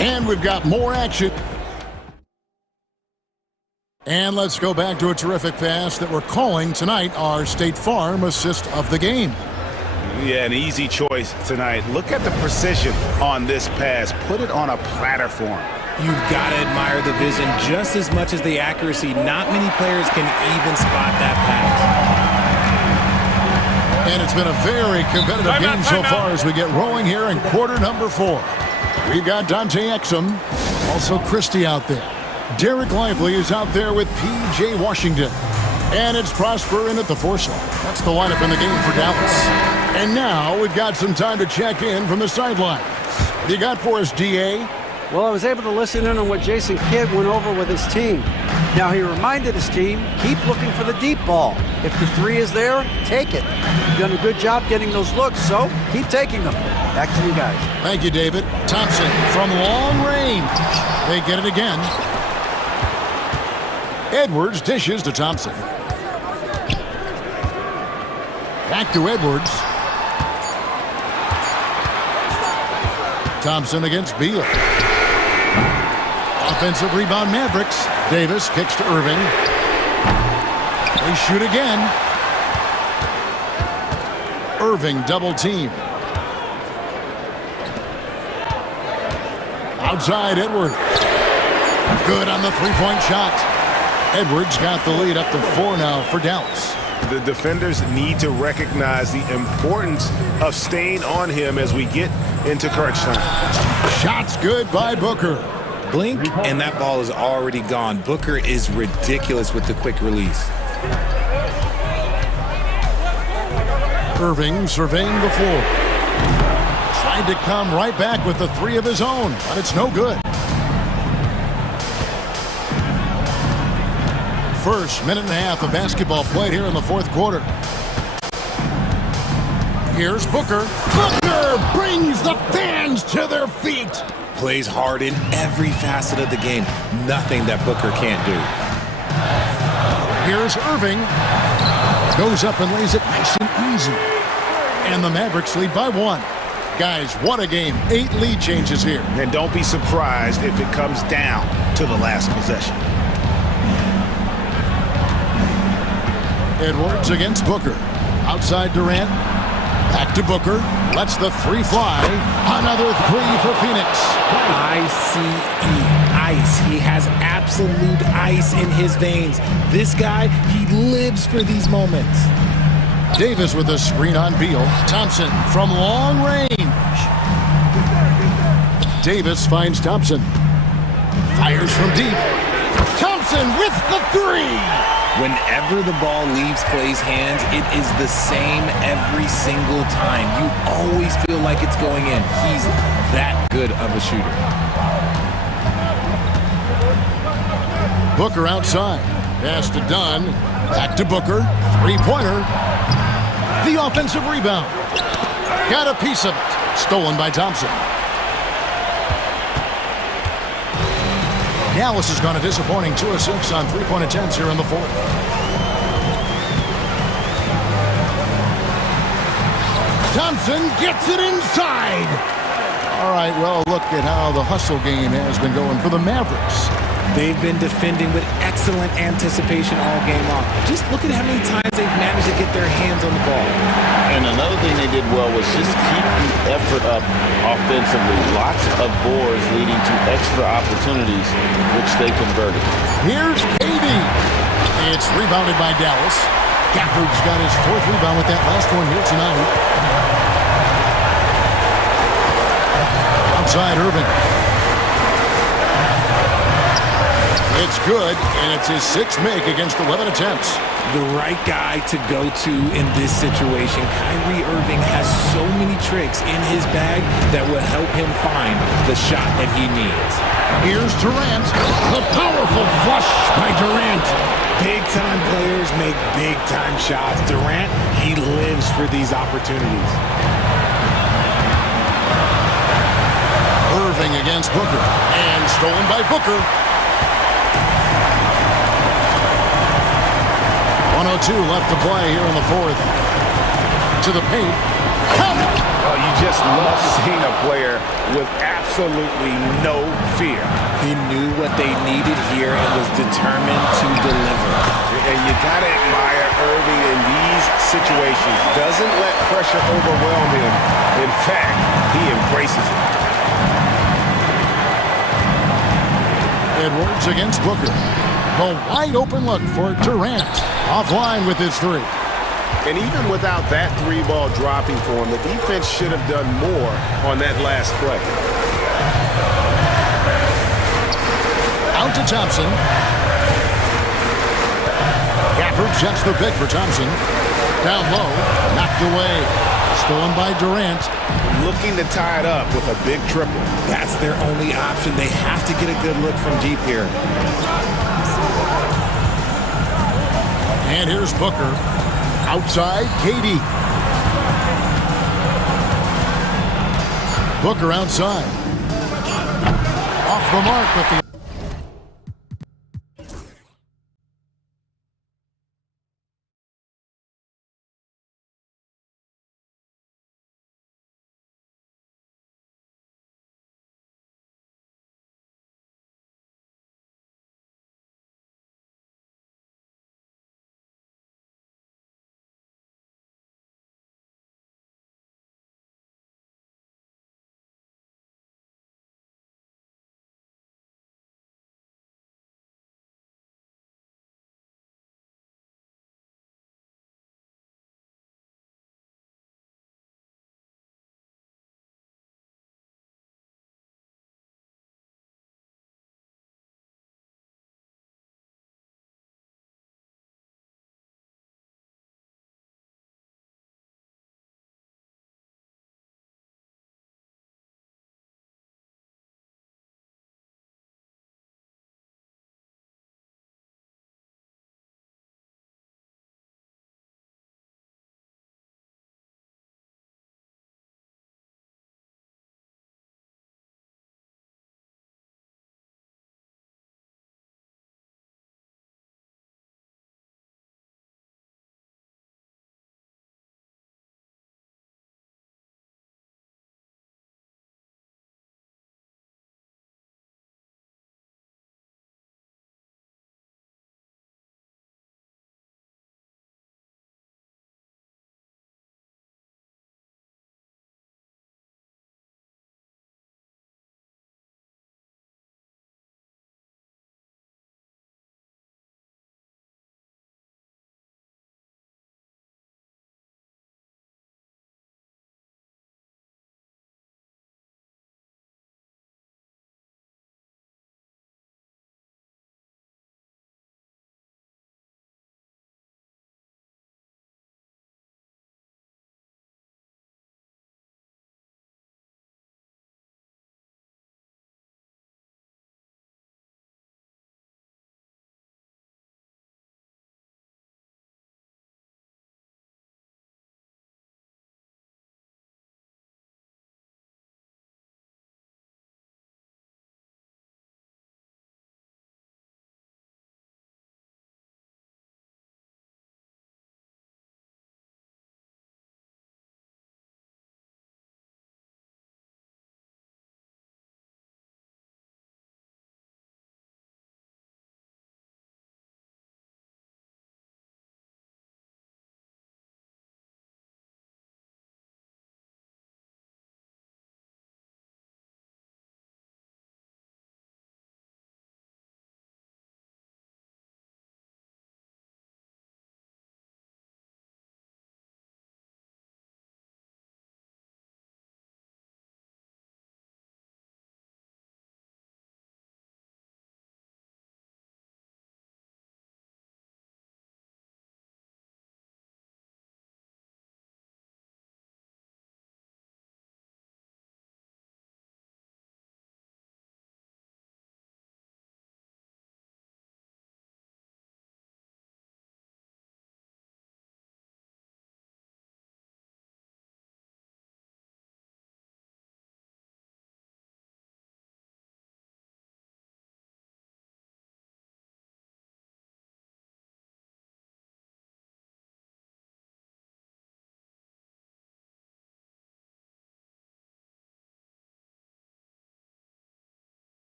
And we've got more action. And let's go back to a terrific pass that we're calling tonight our State Farm assist of the game. Yeah, an easy choice tonight. Look at the precision on this pass. Put it on a platform. You've got to admire the vision just as much as the accuracy. Not many players can even spot that pass. And it's been a very competitive game so far as we get rolling here in quarter number 4. We've got Dante Exum, also Christie out there. Derek Lively is out there with P.J. Washington. And it's Prosper in at the 4 slot. That's the lineup in the game for Dallas. And now we've got some time to check in from the sidelines. What do you got for us, D.A.? Well, I was able to listen in on what Jason Kidd went over with his team. Now, he reminded his team, keep looking for the deep ball. If the 3 is there, take it. You've done a good job getting those looks, so keep taking them. Back to you guys. Thank you, David. Thompson from long range. They get it again. Edwards dishes to Thompson. Back to Edwards. Thompson against Beal. Offensive rebound Mavericks. Davis kicks to Irving. They shoot again. Irving double team. Outside Edwards. Good on the three-point shot. Edwards got the lead up to 4 now for Dallas. The defenders need to recognize the importance of staying on him as we get into crunch time. Shots good by Booker. Blink, and that ball is already gone. Booker is ridiculous with the quick release. Irving surveying the floor. Tried to come right back with the 3 of his own, but it's no good. First minute and a half of basketball played here in the fourth quarter. Here's Booker. Booker brings the fans to their feet. Plays hard in every facet of the game. Nothing that Booker can't do. Here's Irving. Goes up and lays it nice and easy. And the Mavericks lead by 1. Guys, what a game. 8 lead changes here. And don't be surprised if it comes down to the last possession. Edwards against Booker. Outside Durant. Back to Booker. Lets the 3 fly. Another 3 for Phoenix. ICE. Ice. He has absolute ice in his veins. This guy, he lives for these moments. Davis with a screen on Beal. Thompson from long range. Davis finds Thompson. Fires from deep. Thompson with the 3. Whenever the ball leaves Clay's hands, it is the same every single time. You always feel like it's going in. He's that good of a shooter. Booker outside. Pass to Dunn. Back to Booker. 3-pointer. The offensive rebound. Got a piece of it. Stolen by Thompson. Dallas has gone a disappointing 2 of 6 on 3-point attempts here in the fourth. Thompson gets it inside. All right, well, look at how the hustle game has been going for the Mavericks. They've been defending with excellent anticipation all game long. Just look at how many times they've managed to get their hands on the ball. And another thing they did well was just keep the effort up offensively. Lots of boards leading to extra opportunities, which they converted. Here's KD. It's rebounded by Dallas. Gafford's got his 4th rebound with that last one here tonight. Outside Irving. It's good, and it's his 6th make against 11 attempts. the right guy to go to in this situation. Kyrie Irving has so many tricks in his bag that will help him find the shot that he needs. Here's Durant. The powerful flush by Durant. Big-time players make big-time shots. Durant, he lives for these opportunities. Irving against Booker. And stolen by Booker. 1:02 left to play here in the fourth. To the paint. Count it! Oh, you just love seeing a player with absolutely no fear. He knew what they needed here and was determined to deliver. And you got to admire Irving in these situations. Doesn't let pressure overwhelm him. In fact, he embraces it. Edwards against Booker. The wide open look for Durant. Offline with his three. And even without that three ball dropping for him, the defense should have done more on that last play. Out to Thompson. Gafford sets the pick for Thompson. Down low, knocked away. Stolen by Durant. Looking to tie it up with a big triple. That's their only option. They have to get a good look from deep here. And here's Booker. Outside, KD. Booker outside. Off the mark with the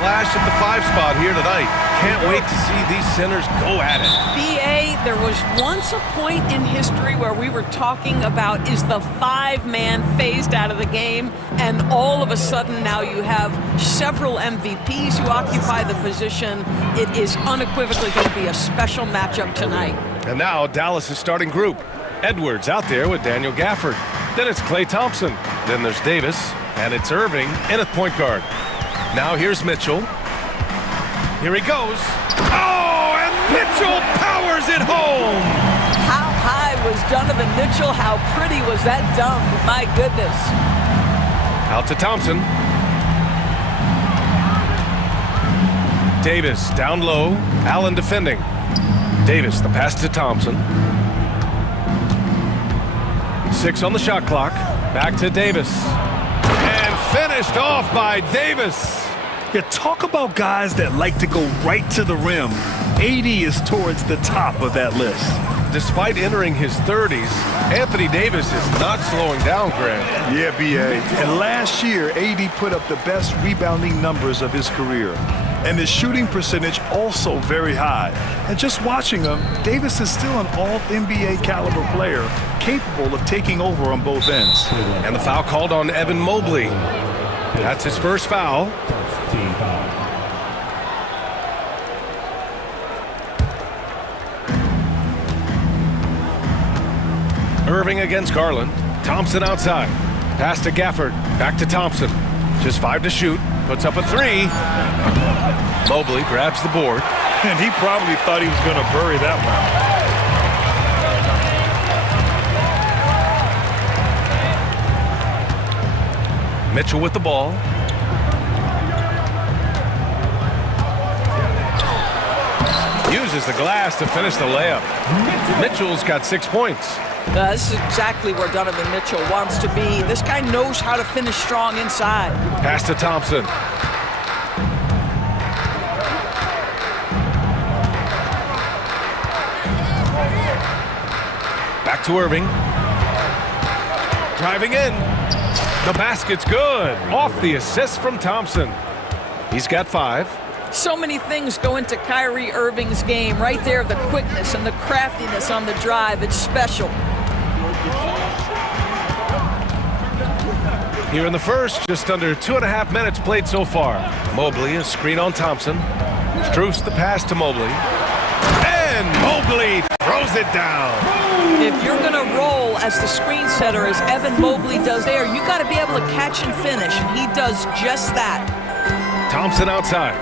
Flash at the 5 spot here tonight. Can't wait to see these centers go at it. BA, there was once a point in history where we were talking about, is the 5-man phased out of the game? And all of a sudden now you have several MVPs who occupy the position. It is unequivocally going to be a special matchup tonight. And now Dallas' starting group. Edwards out there with Daniel Gafford. Then it's Klay Thompson. Then there's Davis. And it's Irving in at point guard. Now here's Mitchell. Here he goes. Oh, and Mitchell powers it home. How high was Donovan Mitchell? How pretty was that dunk? My goodness. Out to Thompson. Davis down low. Allen defending. Davis, the pass to Thompson. 6 on the shot clock. Back to Davis. And finished off by Davis. Yeah, talk about guys that like to go right to the rim. AD is towards the top of that list. Despite entering his 30s, Anthony Davis is not slowing down, Grant. Yeah, BA. And last year, AD put up the best rebounding numbers of his career. And his shooting percentage also very high. And just watching him, Davis is still an all-NBA caliber player, capable of taking over on both ends. And the foul called on Evan Mobley. That's his first foul. Team foul. Irving against Garland. Thompson outside. Pass to Gafford. Back to Thompson. Just 5 to shoot. Puts up a 3. Mobley grabs the board. And he probably thought he was going to bury that one. Mitchell with the ball. Uses the glass to finish the layup. Mitchell's got 6 points. This is exactly where Donovan Mitchell wants to be. This guy knows how to finish strong inside. Pass to Thompson. Back to Irving. Driving in. The basket's good. Off the assist from Thompson. He's got 5. So many things go into Kyrie Irving's game. Right there, the quickness and the craftiness on the drive. It's special. Here in the first, just under 2.5 minutes played so far. Mobley, a screen on Thompson. Strus the pass to Mobley. And Mobley throws it down. If you're going to roll as the screen setter, as Evan Mobley does there, you got to be able to catch and finish, and he does just that. Thompson outside.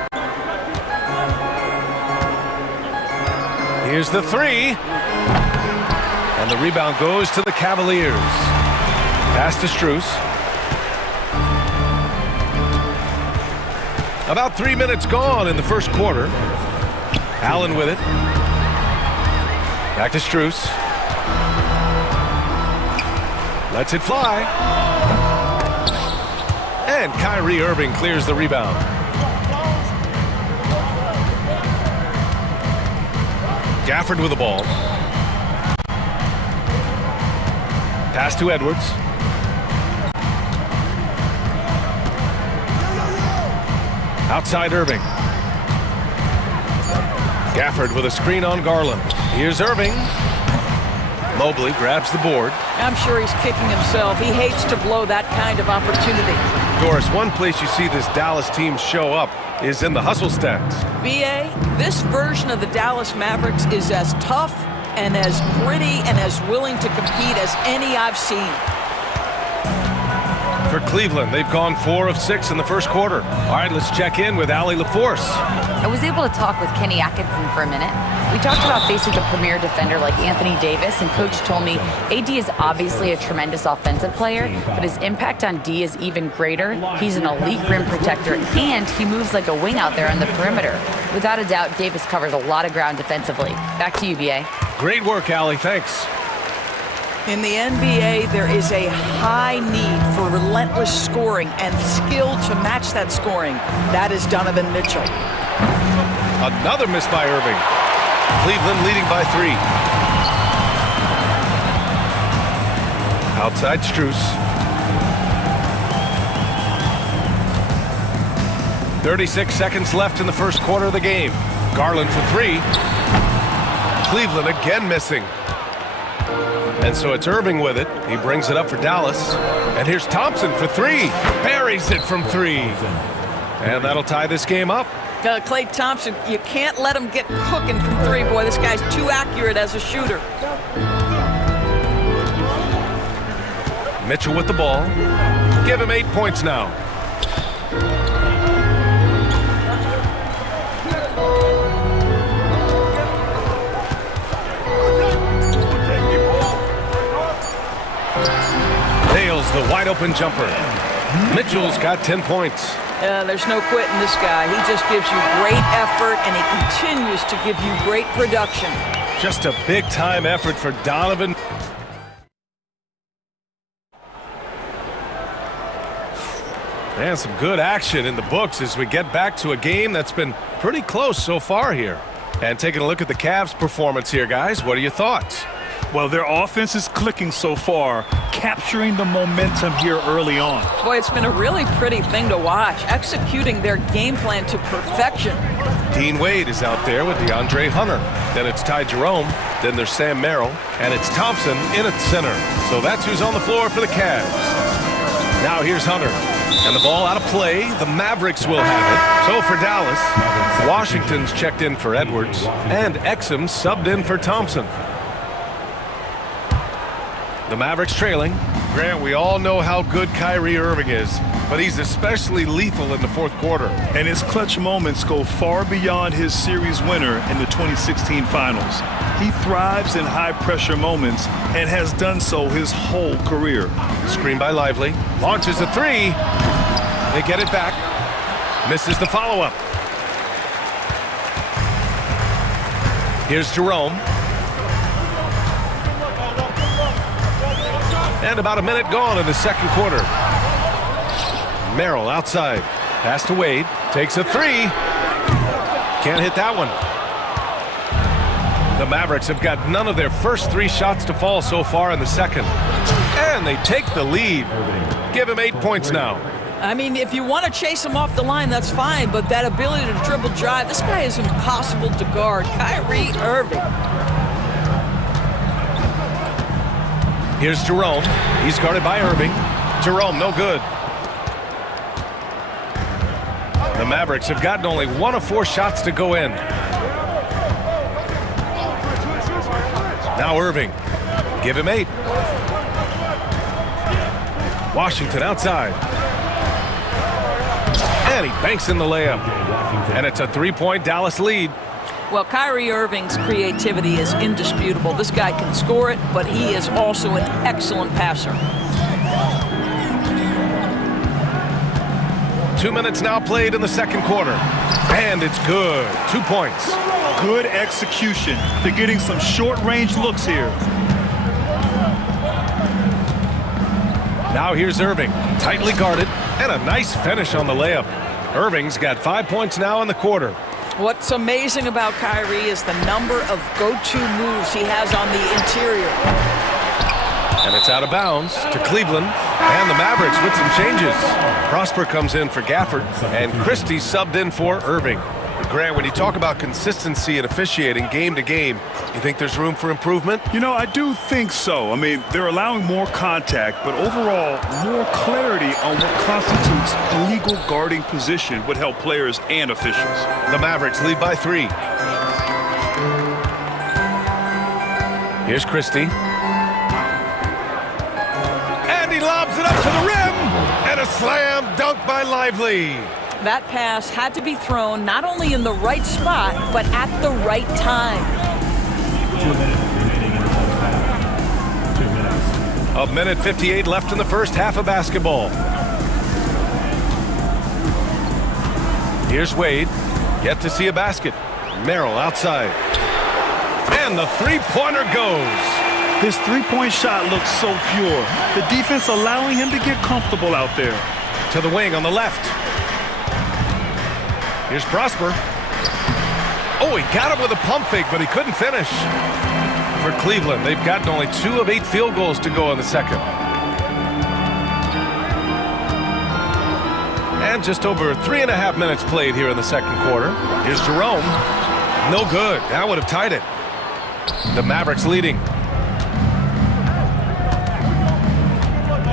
Here's the 3. And the rebound goes to the Cavaliers. Pass to Strus. About 3 minutes gone in the first quarter. Allen with it. Back to Strus. Lets it fly. And Kyrie Irving clears the rebound. Gafford with the ball. Pass to Edwards. Outside Irving. Gafford with a screen on Garland. Here's Irving. Mobley grabs the board. I'm sure he's kicking himself. He hates to blow that kind of opportunity. Doris, one place you see this Dallas team show up is in the hustle stats. BA, this version of the Dallas Mavericks is as tough and as gritty and as willing to compete as any I've seen. For Cleveland, they've gone 4 of 6 in the first quarter. All right, let's check in with Allie LaForce. I was able to talk with Kenny Atkinson for a minute. We talked about facing a premier defender like Anthony Davis, and Coach told me AD is obviously a tremendous offensive player, but his impact on D is even greater. He's an elite rim protector, and he moves like a wing out there on the perimeter. Without a doubt, Davis covers a lot of ground defensively. Back to you, BA. Great work, Allie. Thanks. In the NBA, there is a high need for relentless scoring and skill to match that scoring. That is Donovan Mitchell. Another miss by Irving. Cleveland leading by 3. Outside Strus. 36 seconds left in the first quarter of the game. Garland for three. Cleveland again missing. And so it's Irving with it. He brings it up for Dallas. And here's Thompson for three. Buries it from three. And that'll tie this game up. Klay Thompson, you can't let him get cooking from three. Boy, this guy's too accurate as a shooter. Mitchell with the ball. Give him 8 points now. Nails the wide open jumper. Mitchell's got 10 points. There's no quitting this guy. He just gives you great effort, and he continues to give you great production. Just a big-time effort for Donovan. And some good action in the books as we get back to a game that's been pretty close so far here. And taking a look at the Cavs' performance here, guys, what are your thoughts? Well, their offense is clicking so far, capturing the momentum here early on. Boy, it's been a really pretty thing to watch, executing their game plan to perfection. Dean Wade is out there with DeAndre Hunter. Then it's Ty Jerome. Then there's Sam Merrill. And it's Thompson in at center. So that's who's on the floor for the Cavs. Now here's Hunter. And the ball out of play. The Mavericks will have it. So for Dallas, Washington's checked in for Edwards. And Exum subbed in for Thompson. The Mavericks trailing. Grant, we all know how good Kyrie Irving is, but he's especially lethal in the fourth quarter. And his clutch moments go far beyond his series winner in the 2016 finals. He thrives in high-pressure moments and has done so his whole career. Screen by Lively. Launches a three. They get it back. Misses the follow-up. Here's Jerome. And about a minute gone in the second quarter. Merrill outside. Pass to Wade. Takes a three. Can't hit that one. The Mavericks have got none of their first three shots to fall so far in the second. And they take the lead. Give him 8 points now. I mean, if you want to chase him off the line, that's fine. But that ability to dribble drive, this guy is impossible to guard. Kyrie Irving. Here's Jerome. He's guarded by Irving. Jerome, no good. The Mavericks have gotten only 1 of 4 shots to go in. Now Irving. Give him 8. Washington outside. And he banks in the layup. And it's a 3-point Dallas lead. Well, Kyrie Irving's creativity is indisputable. This guy can score it, but he is also an excellent passer. 2 minutes now played in the second quarter. And it's good. 2 points. Good execution. They're getting some short-range looks here. Now here's Irving. Tightly guarded. And a nice finish on the layup. Irving's got 5 points now in the quarter. What's amazing about Kyrie is the number of go-to moves he has on the interior. And it's out of bounds to Cleveland. And the Mavericks with some changes. Prosper comes in for Gafford. And Christie subbed in for Irving. Grant, when you talk about consistency and officiating game to game, you think there's room for improvement? You know, I do think so. I mean, they're allowing more contact, but overall, more clarity on what constitutes a legal guarding position would help players and officials. The Mavericks lead by 3. Here's Christie. And he lobs it up to the rim! And a slam dunk by Lively. That pass had to be thrown not only in the right spot, but at the right time. 1 minute 58 left in the first half of basketball. Here's Wade. Yet to see a basket. Merrill outside. And the three-pointer goes. His three-point shot looks so pure. The defense allowing him to get comfortable out there. To the wing on the left. Here's Prosper. Oh, he got him with a pump fake, but he couldn't finish. For Cleveland, they've gotten only 2 of 8 field goals to go in the second. And just over 3.5 minutes played here in the second quarter. Here's Jerome. No good. That would have tied it. The Mavericks leading.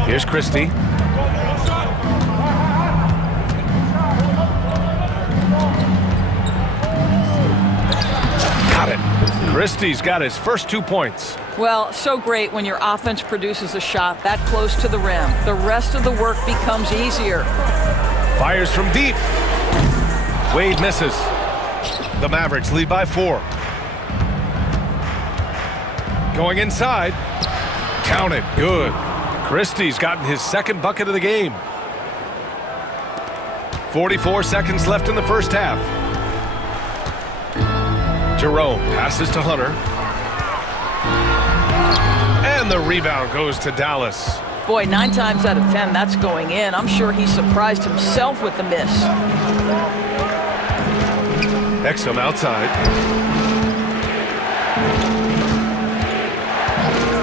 Here's Christie. Got it. Christie's got his first 2 points. Well, so great when your offense produces a shot that close to the rim. The rest of the work becomes easier. Fires from deep. Wade misses. The Mavericks lead by 4. Going inside. Count it. Good. Christie's gotten his second bucket of the game. 44 seconds left in the first half. Jerome passes to Hunter. And the rebound goes to Dallas. Boy, 9 times out of 10, that's going in. I'm sure he surprised himself with the miss. Exum outside.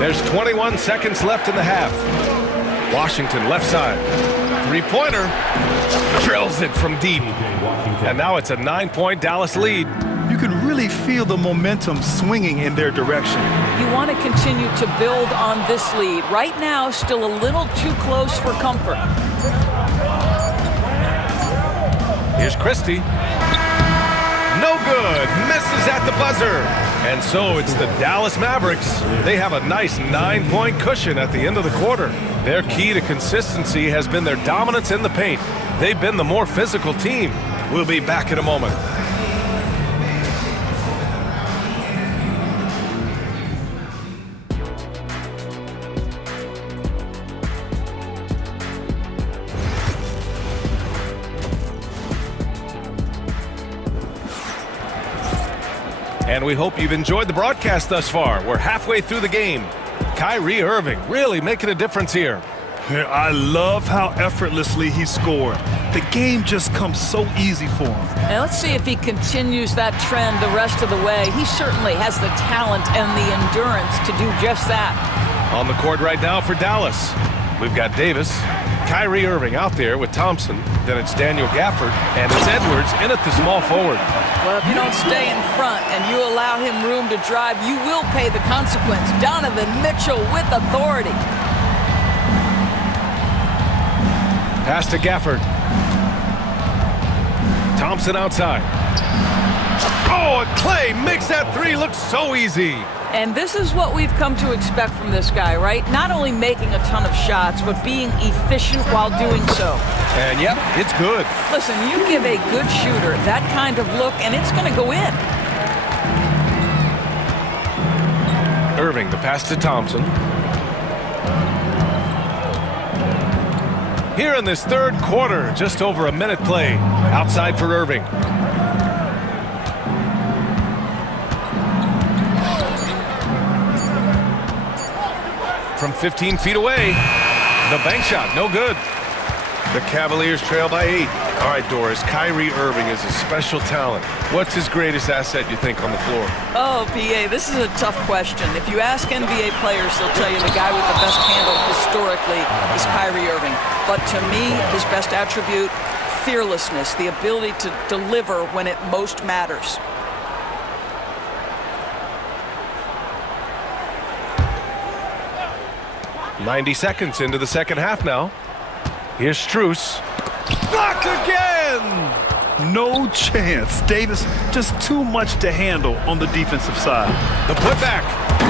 There's 21 seconds left in the half. Washington left side. Three-pointer. Drills it from deep. And now it's a 9-point Dallas lead. You can really feel the momentum swinging in their direction. You want to continue to build on this lead. Right now, still a little too close for comfort. Here's Christie. No good. Misses at the buzzer. And so it's the Dallas Mavericks. They have a nice 9-point cushion at the end of the quarter. Their key to consistency has been their dominance in the paint. They've been the more physical team. We'll be back in a moment. And we hope you've enjoyed the broadcast thus far. We're halfway through the game. Kyrie Irving really making a difference here. I love how effortlessly he scored. The game just comes so easy for him. And let's see if he continues that trend the rest of the way. He certainly has the talent and the endurance to do just that. On the court right now for Dallas, we've got Davis, Kyrie Irving out there with Thompson. Then it's Daniel Gafford, and it's Edwards in at the small forward. Well, if you don't stay in front and you allow him room to drive, you will pay the consequence. Donovan Mitchell with authority. Pass to Gafford. Thompson outside. Oh, and Clay makes that three look so easy. And this is what we've come to expect from this guy, right? Not only making a ton of shots, but being efficient while doing so. And yep, it's good. Listen, you give a good shooter that kind of look, and it's going to go in. Irving, the pass to Thompson. Here in this third quarter, just over a minute play. Outside for Irving. From 15 feet away, the bank shot, no good. The Cavaliers trail by 8. All right, Doris, Kyrie Irving is a special talent. What's his greatest asset, you think, on the floor? Oh, PA, this is a tough question. If you ask NBA players, they'll tell you the guy with the best handle historically is Kyrie Irving. But to me, his best attribute, fearlessness, the ability to deliver when it most matters. .90 seconds into the second half now. Here's Strus. Blocked again! No chance. Davis just too much to handle on the defensive side. The putback.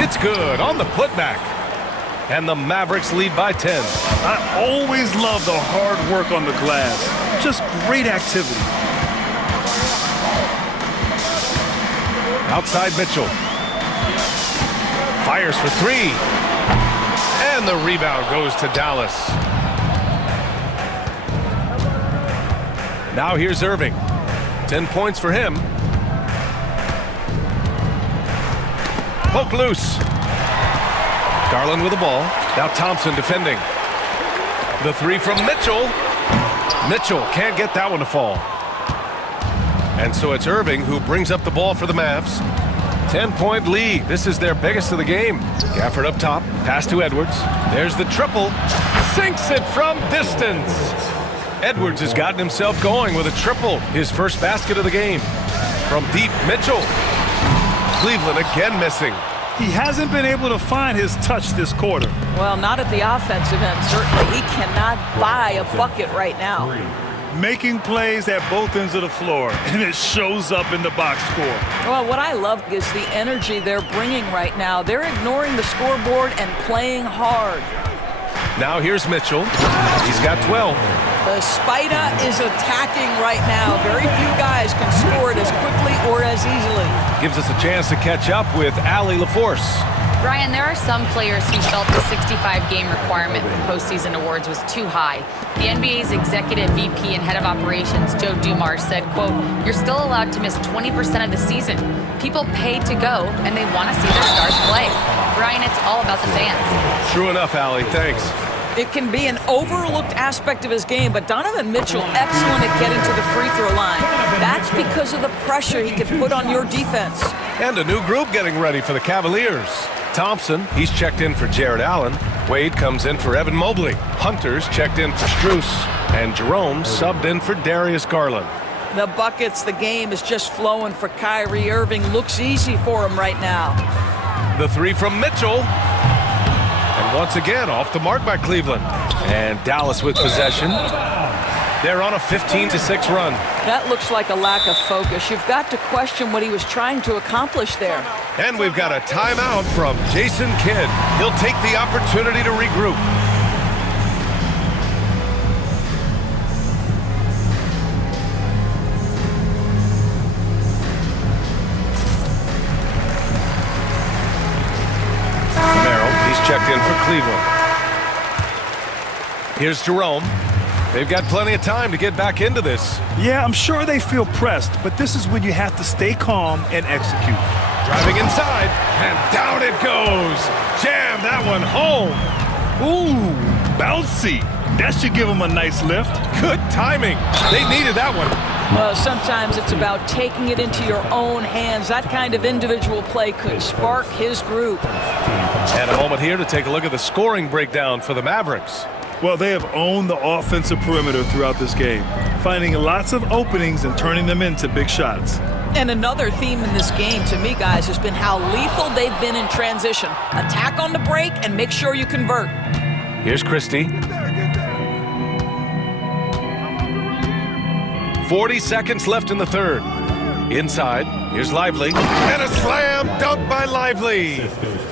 It's good on the putback. And the Mavericks lead by 10. I always love the hard work on the glass. Just great activity. Outside Mitchell. Fires for three. And the rebound goes to Dallas. Now here's Irving. 10 points for him. Poke loose. Garland with the ball. Now Thompson defending. The three from Mitchell. Mitchell can't get that one to fall. And so it's Irving who brings up the ball for the Mavs. 10-point lead. This is their biggest of the game. Gafford up top. Pass to Edwards. There's the triple. Sinks it from distance. Edwards has gotten himself going with a triple, his first basket of the game. From deep, Mitchell. Cleveland again missing. He hasn't been able to find his touch this quarter. Well, not at the offensive end, certainly. He cannot buy a bucket right now. Making plays at both ends of the floor, and it shows up in the box score. Well, what I love is the energy they're bringing right now. They're ignoring the scoreboard and playing hard. Now here's Mitchell. He's got 12. The Spider is attacking right now. Very few guys can score it as quickly or as easily. Gives us a chance to catch up with Allie LaForce. Brian, there are some players who felt the 65-game requirement for postseason awards was too high. The NBA's executive VP and head of operations, Joe Dumars, said, quote, "You're still allowed to miss 20% of the season. People pay to go, and they want to see their stars play." Brian, it's all about the fans. True enough, Allie. Thanks. It can be an overlooked aspect of his game, but Donovan Mitchell, excellent at getting to the free throw line. That's because of the pressure he can put on your defense. And a new group getting ready for the Cavaliers. Thompson, he's checked in for Jared Allen. Wade comes in for Evan Mobley. Hunter's checked in for Strus. And Jerome subbed in for Darius Garland. The buckets, the game is just flowing for Kyrie Irving. Looks easy for him right now. The three from Mitchell. And once again, off the mark by Cleveland. And Dallas with possession. They're on a 15-6 run. That looks like a lack of focus. You've got to question what he was trying to accomplish there. And we've got a timeout from Jason Kidd. He'll take the opportunity to regroup. Checked in for Cleveland. Here's Jerome. They've got plenty of time to get back into this. Yeah, I'm sure they feel pressed, but this is when you have to stay calm and execute. Driving inside, and down it goes. Jam that one home. Ooh, bouncy. That should give him a nice lift. Good timing. They needed that one. Sometimes it's about taking it into your own hands. That kind of individual play could spark his group. And a moment here to take a look at the scoring breakdown for the Mavericks. Well, they have owned the offensive perimeter throughout this game, finding lots of openings and turning them into big shots. And another theme in this game, to me, guys, has been how lethal they've been in transition. Attack on the break and make sure you convert. Here's Christie. 40 seconds left in the third. Inside, here's Lively. And a slam dunk by Lively.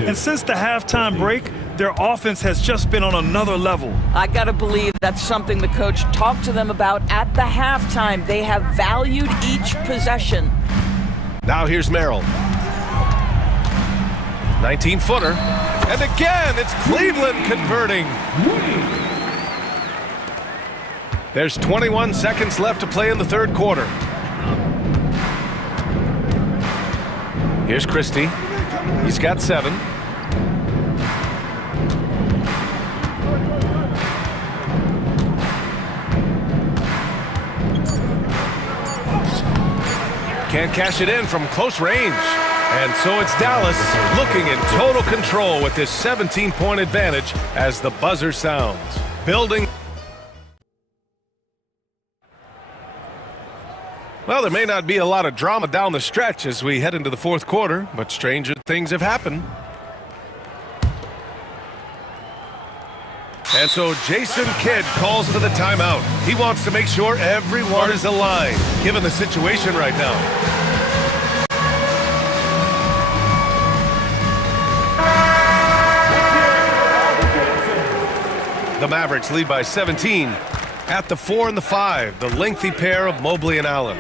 And since the halftime break, their offense has just been on another level. I gotta believe that's something the coach talked to them about at the halftime. They have valued each possession. Now here's Merrill. 19-footer. And again, it's Cleveland converting. There's 21 seconds left to play in the third quarter. Here's Christie. He's got 7. Can't cash it in from close range. And so it's Dallas looking in total control with this 17-point advantage as the buzzer sounds. Building. Well, there may not be a lot of drama down the stretch as we head into the fourth quarter, but stranger things have happened. And so Jason Kidd calls for the timeout. He wants to make sure everyone is aligned, given the situation right now. The Mavericks lead by 17. At the 4 and the 5, the lengthy pair of Mobley and Allen.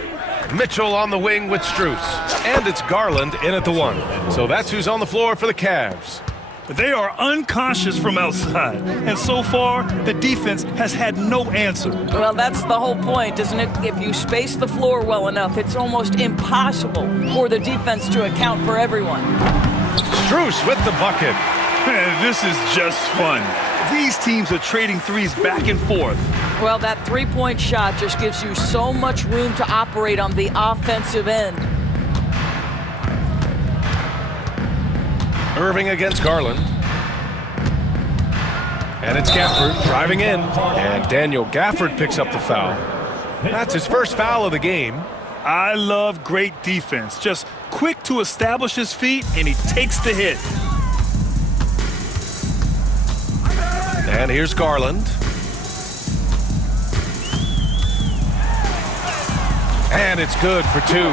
Mitchell on the wing with Strus. And it's Garland in at the 1. So that's who's on the floor for the Cavs. They are unconscious from outside, and so far, the defense has had no answer. Well, that's the whole point, isn't it? If you space the floor well enough, it's almost impossible for the defense to account for everyone. Strus with the bucket. Man, this is just fun. These teams are trading threes back and forth. Well, that three-point shot just gives you so much room to operate on the offensive end. Irving against Garland. And it's Gafford driving in. And Daniel Gafford picks up the foul. That's his first foul of the game. I love great defense. Just quick to establish his feet, and he takes the hit. And here's Garland. And it's good for two.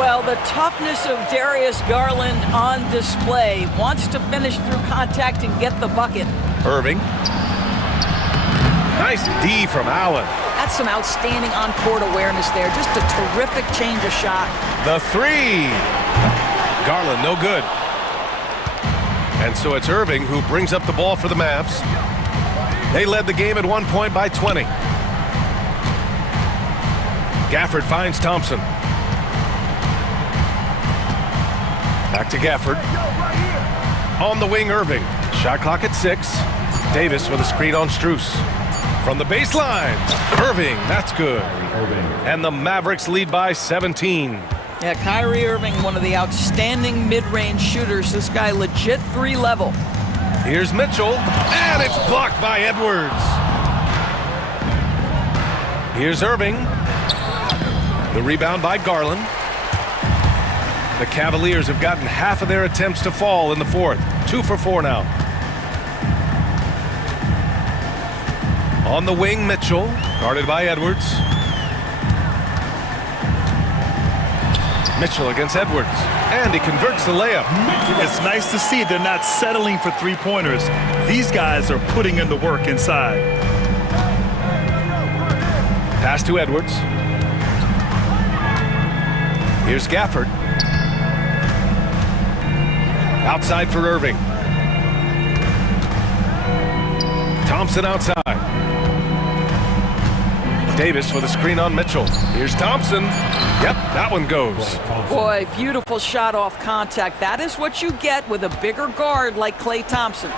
Well, the toughness of Darius Garland on display. Wants to finish through contact and get the bucket. Irving. Nice D from Allen. That's some outstanding on-court awareness there. Just a terrific change of shot. The three. Garland, no good. And so it's Irving who brings up the ball for the Mavs. They led the game at 1 point by 20. Gafford finds Thompson. Back to Gafford. On the wing, Irving. Shot clock at 6. Davis with a screen on Strus. From the baseline, Irving, that's good. And the Mavericks lead by 17. Yeah, Kyrie Irving, one of the outstanding mid-range shooters. This guy legit 3-level. Here's Mitchell, and it's blocked by Edwards. Here's Irving. The rebound by Garland. The Cavaliers have gotten half of their attempts to fall in the fourth. 2 for 4 now. On the wing, Mitchell, guarded by Edwards. Mitchell against Edwards, and he converts the layup. It's nice to see they're not settling for three-pointers. These guys are putting in the work inside. Pass to Edwards. Here's Gafford. Outside for Irving. Thompson outside. Davis with a screen on Mitchell. Here's Thompson. Yep, that one goes. Boy, beautiful shot off contact. That is what you get with a bigger guard like Klay Thompson.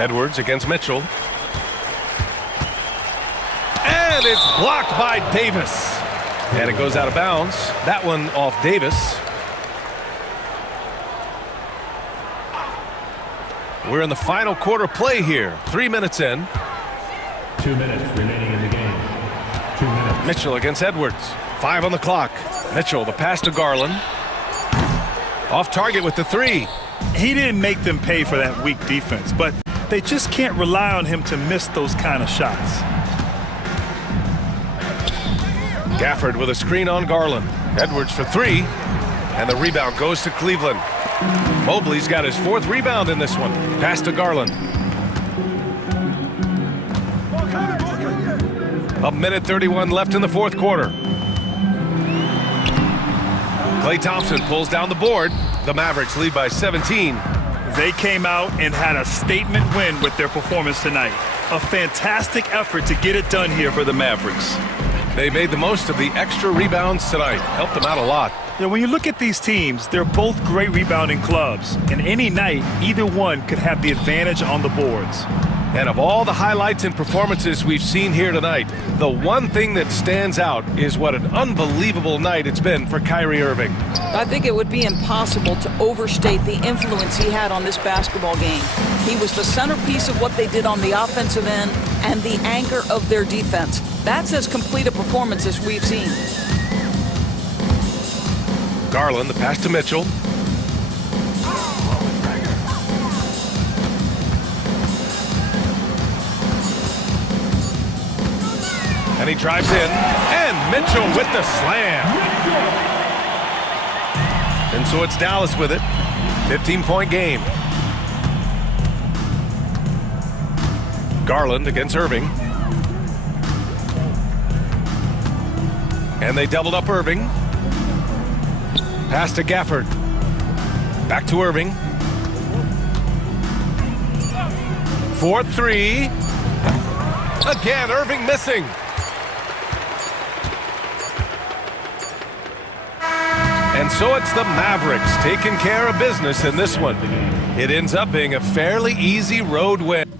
Edwards against Mitchell. And it's blocked by Davis. And it goes out of bounds. That one off Davis. We're in the final quarter play here. 3 minutes in. 2 minutes remaining in the game. 2 minutes. Mitchell against Edwards. 5 on the clock. Mitchell, the pass to Garland. Off target with the three. He didn't make them pay for that weak defense, but they just can't rely on him to miss those kind of shots. Gafford with a screen on Garland. Edwards for 3. And the rebound goes to Cleveland. Mobley's got his 4th rebound in this one. Pass to Garland. 1:31 left in the 4th quarter. Klay Thompson pulls down the board. The Mavericks lead by 17. They came out and had a statement win with their performance tonight. A fantastic effort to get it done here for the Mavericks. They made the most of the extra rebounds tonight. Helped them out a lot. Yeah, when you look at these teams, they're both great rebounding clubs. And any night, either one could have the advantage on the boards. And of all the highlights and performances we've seen here tonight, the one thing that stands out is what an unbelievable night it's been for Kyrie Irving. I think it would be impossible to overstate the influence he had on this basketball game. He was the centerpiece of what they did on the offensive end and the anchor of their defense. That's as complete a performance as we've seen. Garland, the pass to Mitchell. And he drives in, and Mitchell with the slam. And so it's Dallas with it. 15-point game. Garland against Irving. And they doubled up Irving. Pass to Gafford. Back to Irving. 4-3. Again, Irving missing. And so it's the Mavericks taking care of business in this one. It ends up being a fairly easy road win.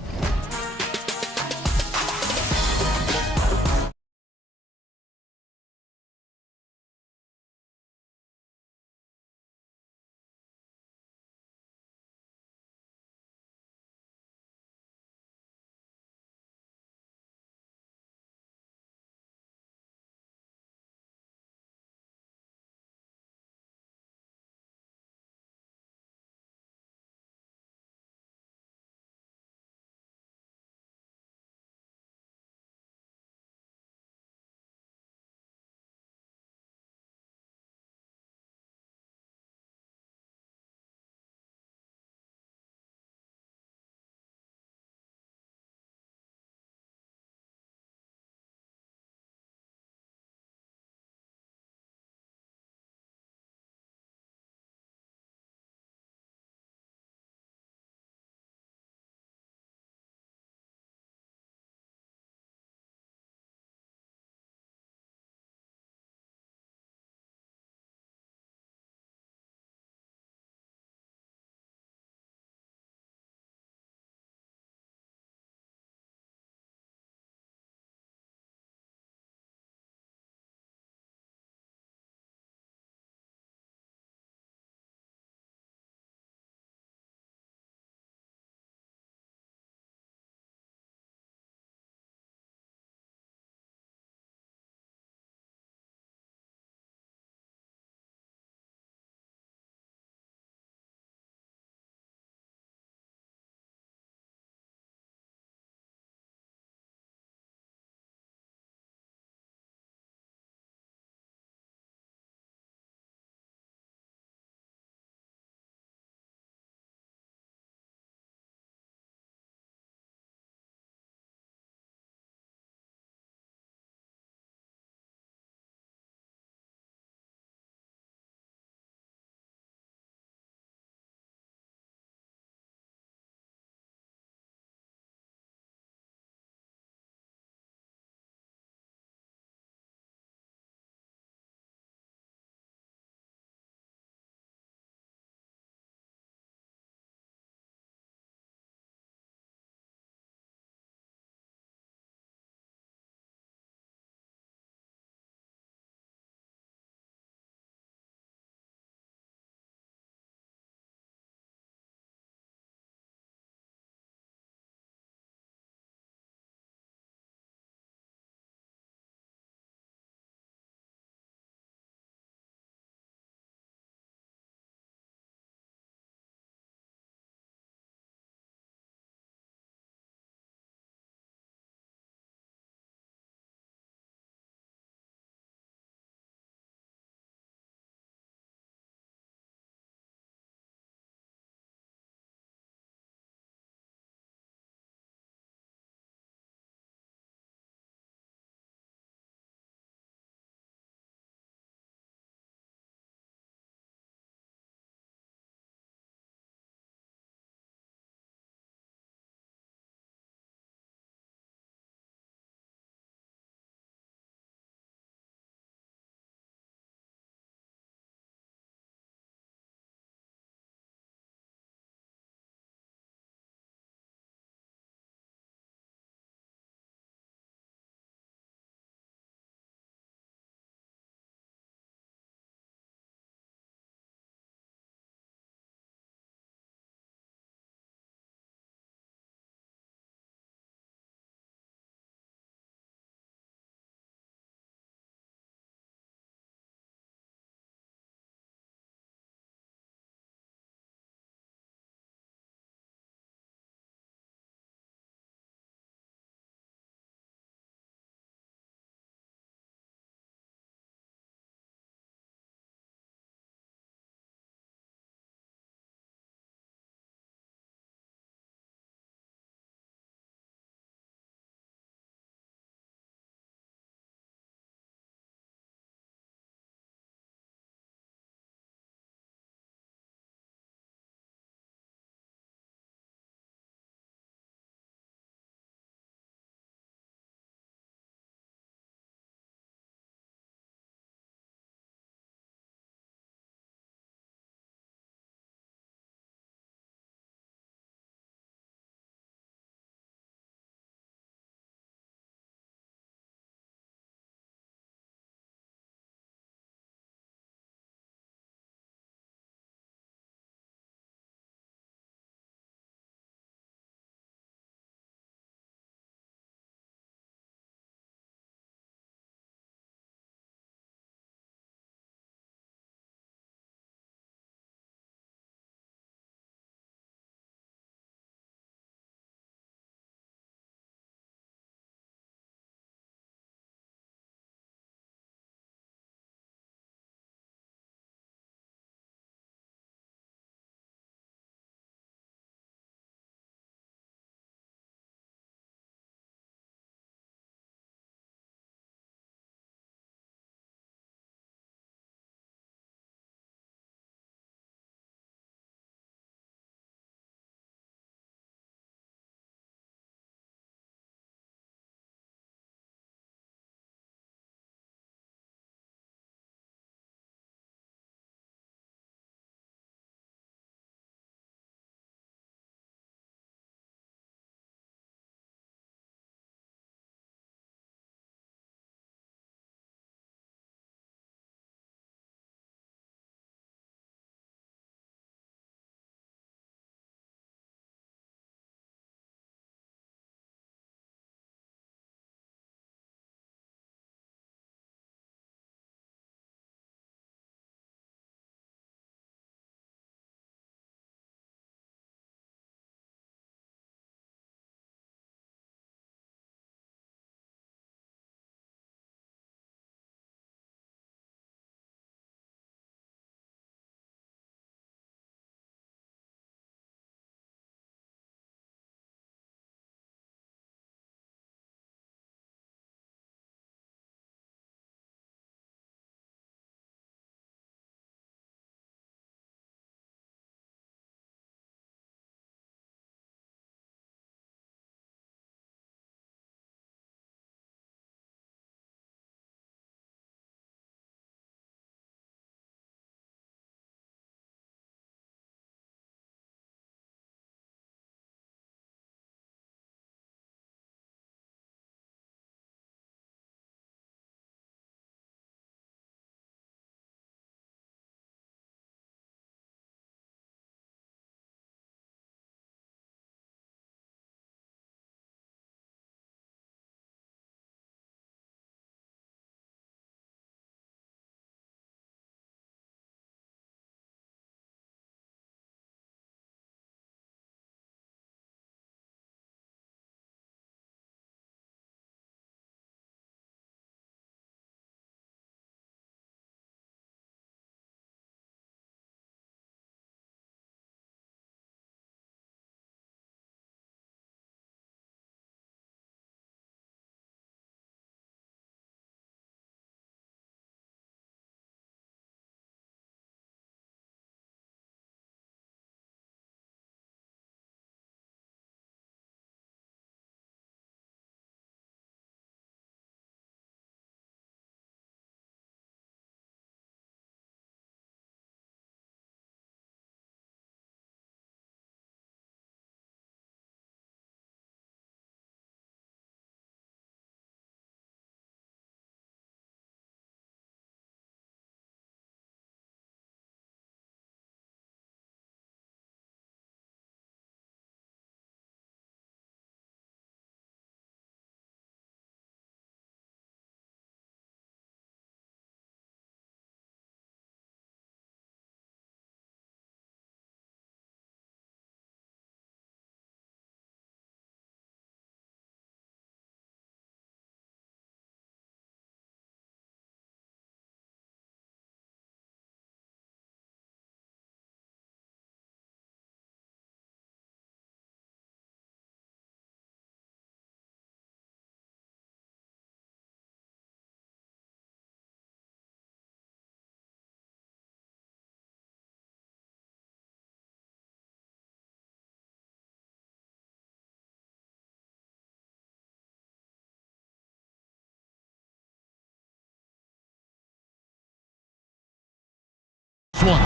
One.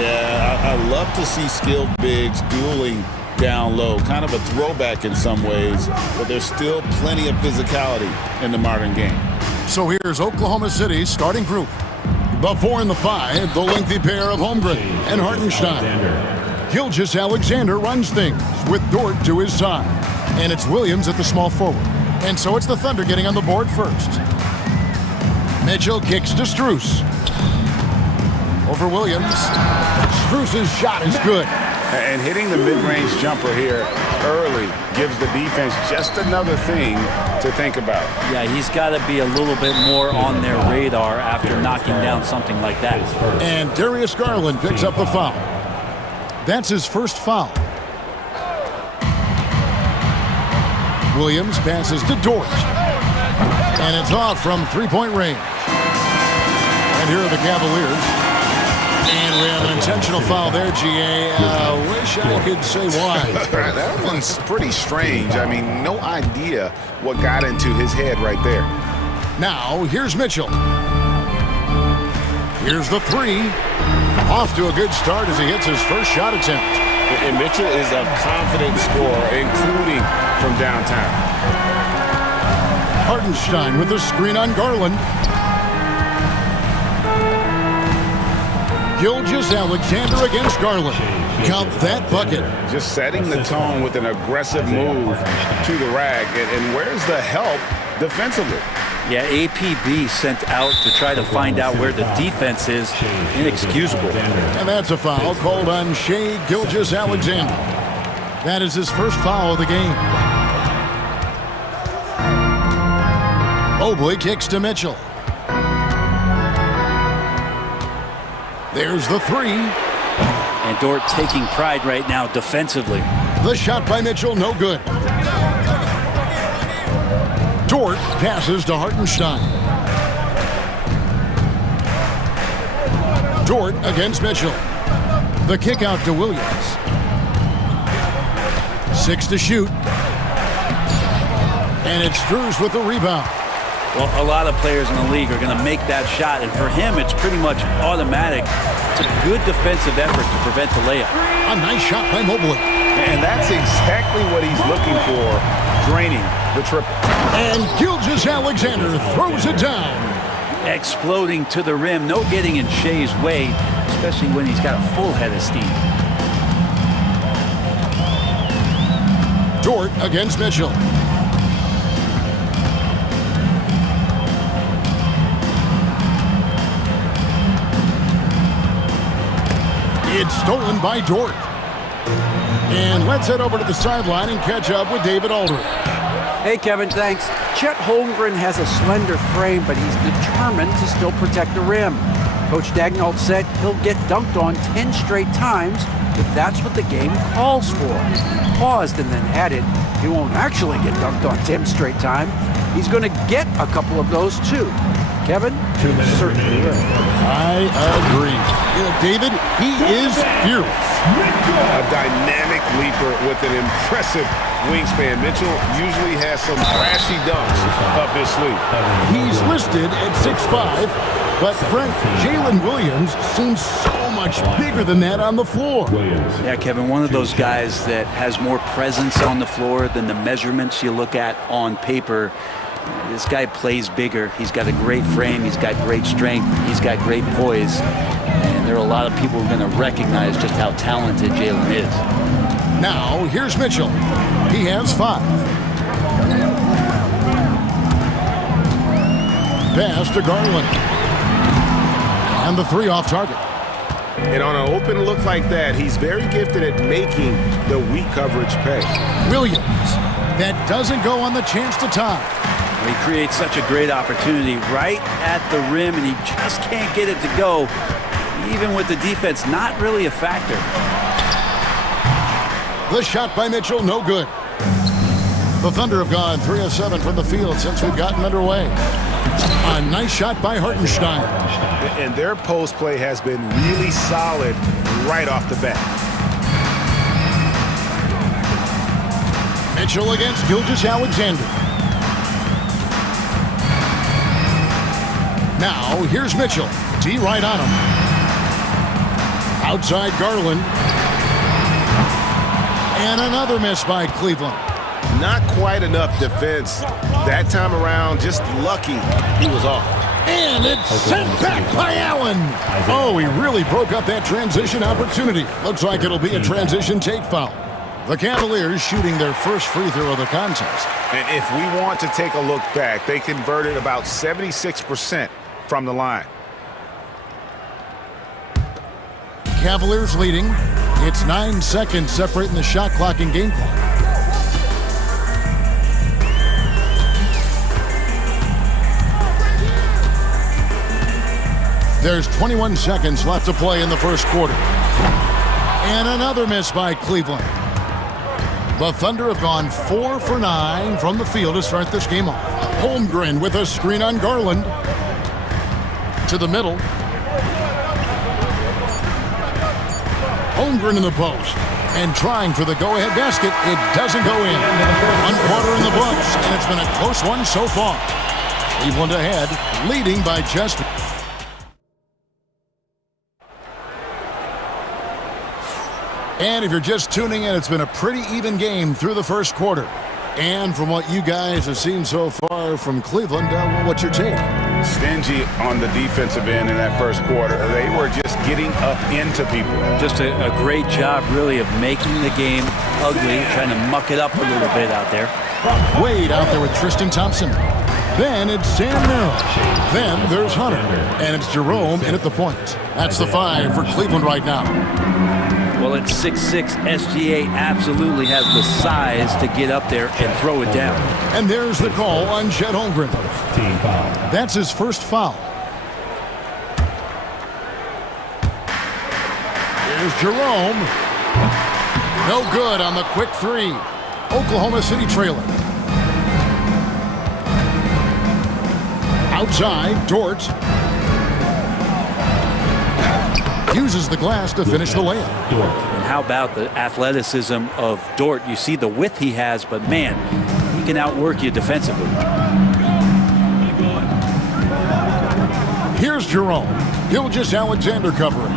Yeah, I love to see skilled bigs dueling down low. Kind of a throwback in some ways, but there's still plenty of physicality in the modern game. So here's Oklahoma City's starting group. The 4 and the 5, the lengthy pair of Holmgren and Hartenstein. Gilgeous Alexander runs things with Dort to his side. And it's Williams at the small forward. And so it's the Thunder getting on the board first. Mitchell kicks to Strus. Over Williams. Strus's shot is good. And hitting the mid-range jumper here early gives the defense just another thing to think about. Yeah, he's got to be a little bit more on their radar after knocking down something like that. And Darius Garland picks up the foul. That's his first foul. Williams passes to Dort. And it's off from three-point range. And here are the Cavaliers. And we have an intentional foul there, GA. Wish I could say why. That one's pretty strange. I mean, no idea what got into his head right there. Now, here's Mitchell. Here's the three. Off to a good start as he hits his first shot attempt. And Mitchell is a confident scorer, including from downtown. Hartenstein with the screen on Garland. Gilgeous Alexander against Garland. Count that bucket. Just setting the tone with an aggressive move to the rack. And where's the help defensively? Yeah, APB sent out to try to find out where the defense is. Inexcusable. And that's a foul called on Shai Gilgeous Alexander. That is his first foul of the game. Mobley kicks to Mitchell. There's the three. And Dort taking pride right now defensively. The shot by Mitchell, no good. Dort passes to Hartenstein. Dort against Mitchell. The kick out to Williams. 6 to shoot. And it's Strus with the rebound. Well, a lot of players in the league are going to make that shot, and for him, it's pretty much automatic. It's a good defensive effort to prevent the layup. A nice shot by Mobley. And that's exactly what he's looking for, draining the triple. And Gilgeous Alexander throws it down. Exploding to the rim, no getting in Shai's way, especially when he's got a full head of steam. Dort against Mitchell. It's stolen by Dort. And let's head over to the sideline and catch up with David Aldridge. Hey, Kevin, thanks. Chet Holmgren has a slender frame, but he's determined to still protect the rim. Coach Dagnall said he'll get dunked on 10 straight times if that's what the game calls for. Paused and then added, he won't actually get dunked on 10 straight times. He's going to get a couple of those, too. Kevin? Certainly will. I agree. You know, David, he is fearless. A dynamic leaper with an impressive wingspan. Mitchell usually has some flashy dunks up his sleeve. He's listed at 6'5", but Brent, Jalen Williams seems so much bigger than that on the floor. Yeah, Kevin, one of those guys that has more presence on the floor than the measurements you look at on paper. This guy plays bigger. He's got a great frame. He's got great strength. He's got great poise. And there are a lot of people who are going to recognize just how talented Jalen is. Now, here's Mitchell. He has 5. Pass to Garland. And the 3 off target. And on an open look like that, he's very gifted at making the weak coverage pay. Williams. That doesn't go on the chance to tie. He creates such a great opportunity right at the rim, and he just can't get it to go, even with the defense not really a factor. The shot by Mitchell, no good. The Thunder have gone 3 of 7 from the field since we've gotten underway. A nice shot by Hartenstein. And their post play has been really solid right off the bat. Mitchell against Gilgeous Alexander. Now, here's Mitchell. D right on him. Outside Garland. And another miss by Cleveland. Not quite enough defense that time around. Just lucky he was off. And it's sent back by Allen. Oh, he really broke up that transition opportunity. Looks like it'll be a transition take foul. The Cavaliers shooting their first free throw of the contest. And if we want to take a look back, they converted about 76% from the line. Cavaliers leading. It's 9 seconds separating the shot clock and game clock. There's 21 seconds left to play in the first quarter. And another miss by Cleveland. The Thunder have gone 4 for 9 from the field to start this game off. Holmgren with a screen on Garland. To the middle. Holmgren in the post. And trying for the go-ahead basket. It doesn't go in. 1 quarter in the books, and it's been a close one so far. Cleveland ahead, leading by just... And if you're just tuning in, it's been a pretty even game through the first quarter. And from what you guys have seen so far from Cleveland, what's your take? Stingy on the defensive end in that first quarter. They were just getting up into people. Just a great job, really, of making the game ugly, trying to muck it up a little bit out there. Wade out there with Tristan Thompson. Then it's Sam Merrill. Then there's Hunter. And it's Jerome in at the point. That's the 5 for Cleveland right now. Well, at 6'6", SGA absolutely has the size to get up there and throw it down. And there's the call on Chet Holmgren. That's his first foul. Here's Jerome. No good on the quick 3. Oklahoma City trailing. Outside, Dort. Uses the glass to finish the layup. And how about the athleticism of Dort? You see the width he has, but man, he can outwork you defensively. Here's Jerome. Gilgeous-Alexander covering.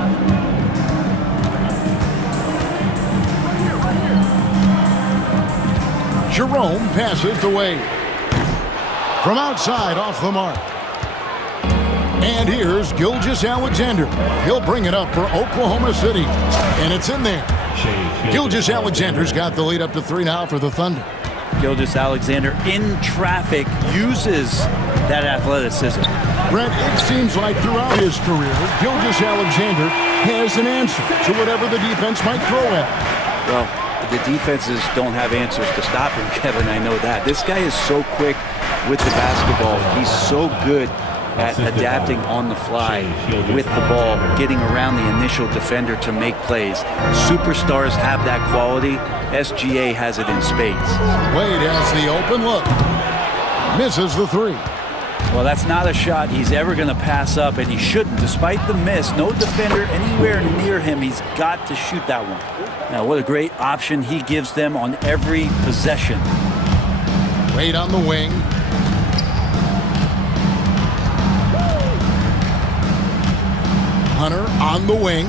Jerome passes the Wade. From outside, off the mark. And here's Gilgeous-Alexander. He'll bring it up for Oklahoma City. And it's in there. Gilgeous-Alexander's got the lead up to 3 now for the Thunder. Gilgeous-Alexander in traffic uses that athleticism. Brent, it seems like throughout his career, Gilgeous-Alexander has an answer to whatever the defense might throw at him. Well, the defenses don't have answers to stop him, Kevin. I know that. This guy is so quick with the basketball. He's so good at adapting on the fly with the ball, getting around the initial defender to make plays. Superstars have that quality. SGA has it in spades. Wade has the open look. Misses the 3. Well, that's not a shot he's ever going to pass up, and he shouldn't. Despite the miss, no defender anywhere near him. He's got to shoot that one. Now, what a great option he gives them on every possession. Wade on the wing. Hunter on the wing.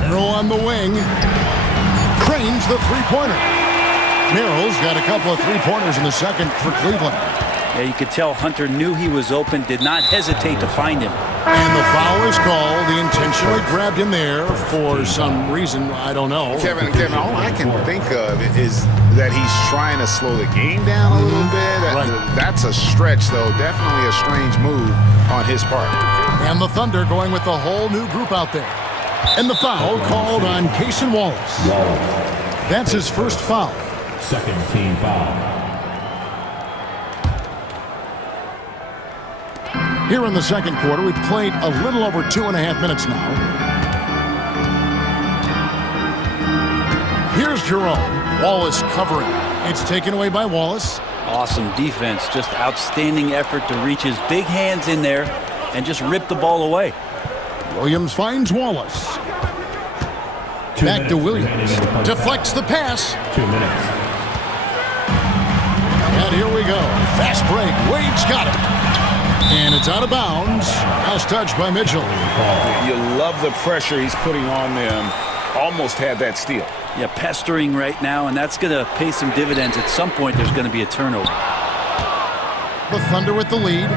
Merrill on the wing. Cranes the three-pointer. Merrill's got a couple of three-pointers in the second for Cleveland. Yeah, you could tell Hunter knew he was open, did not hesitate to find him. And the foul is called. He intentionally grabbed him there for some reason, I don't know. Kevin, all I can think of is that he's trying to slow the game down a little bit. That's a stretch, though. Definitely a strange move on his part. And the Thunder going with a whole new group out there. And the foul called on Cason Wallace. That's his first foul. Second team foul. Here in the second quarter, we've played a little over 2.5 minutes now. Here's Jerome. Wallace covering. It's taken away by Wallace. Awesome defense. Just outstanding effort to reach his big hands in there and just rip the ball away. Williams finds Wallace. Back to Williams. Deflects the pass. 2 minutes. And here we go. Fast break. Wade's got it. And it's out of bounds. Last touch by Mitchell. You love the pressure he's putting on them. Almost had that steal. Yeah, pestering right now, and that's going to pay some dividends. At some point, there's going to be a turnover. The Thunder with the lead.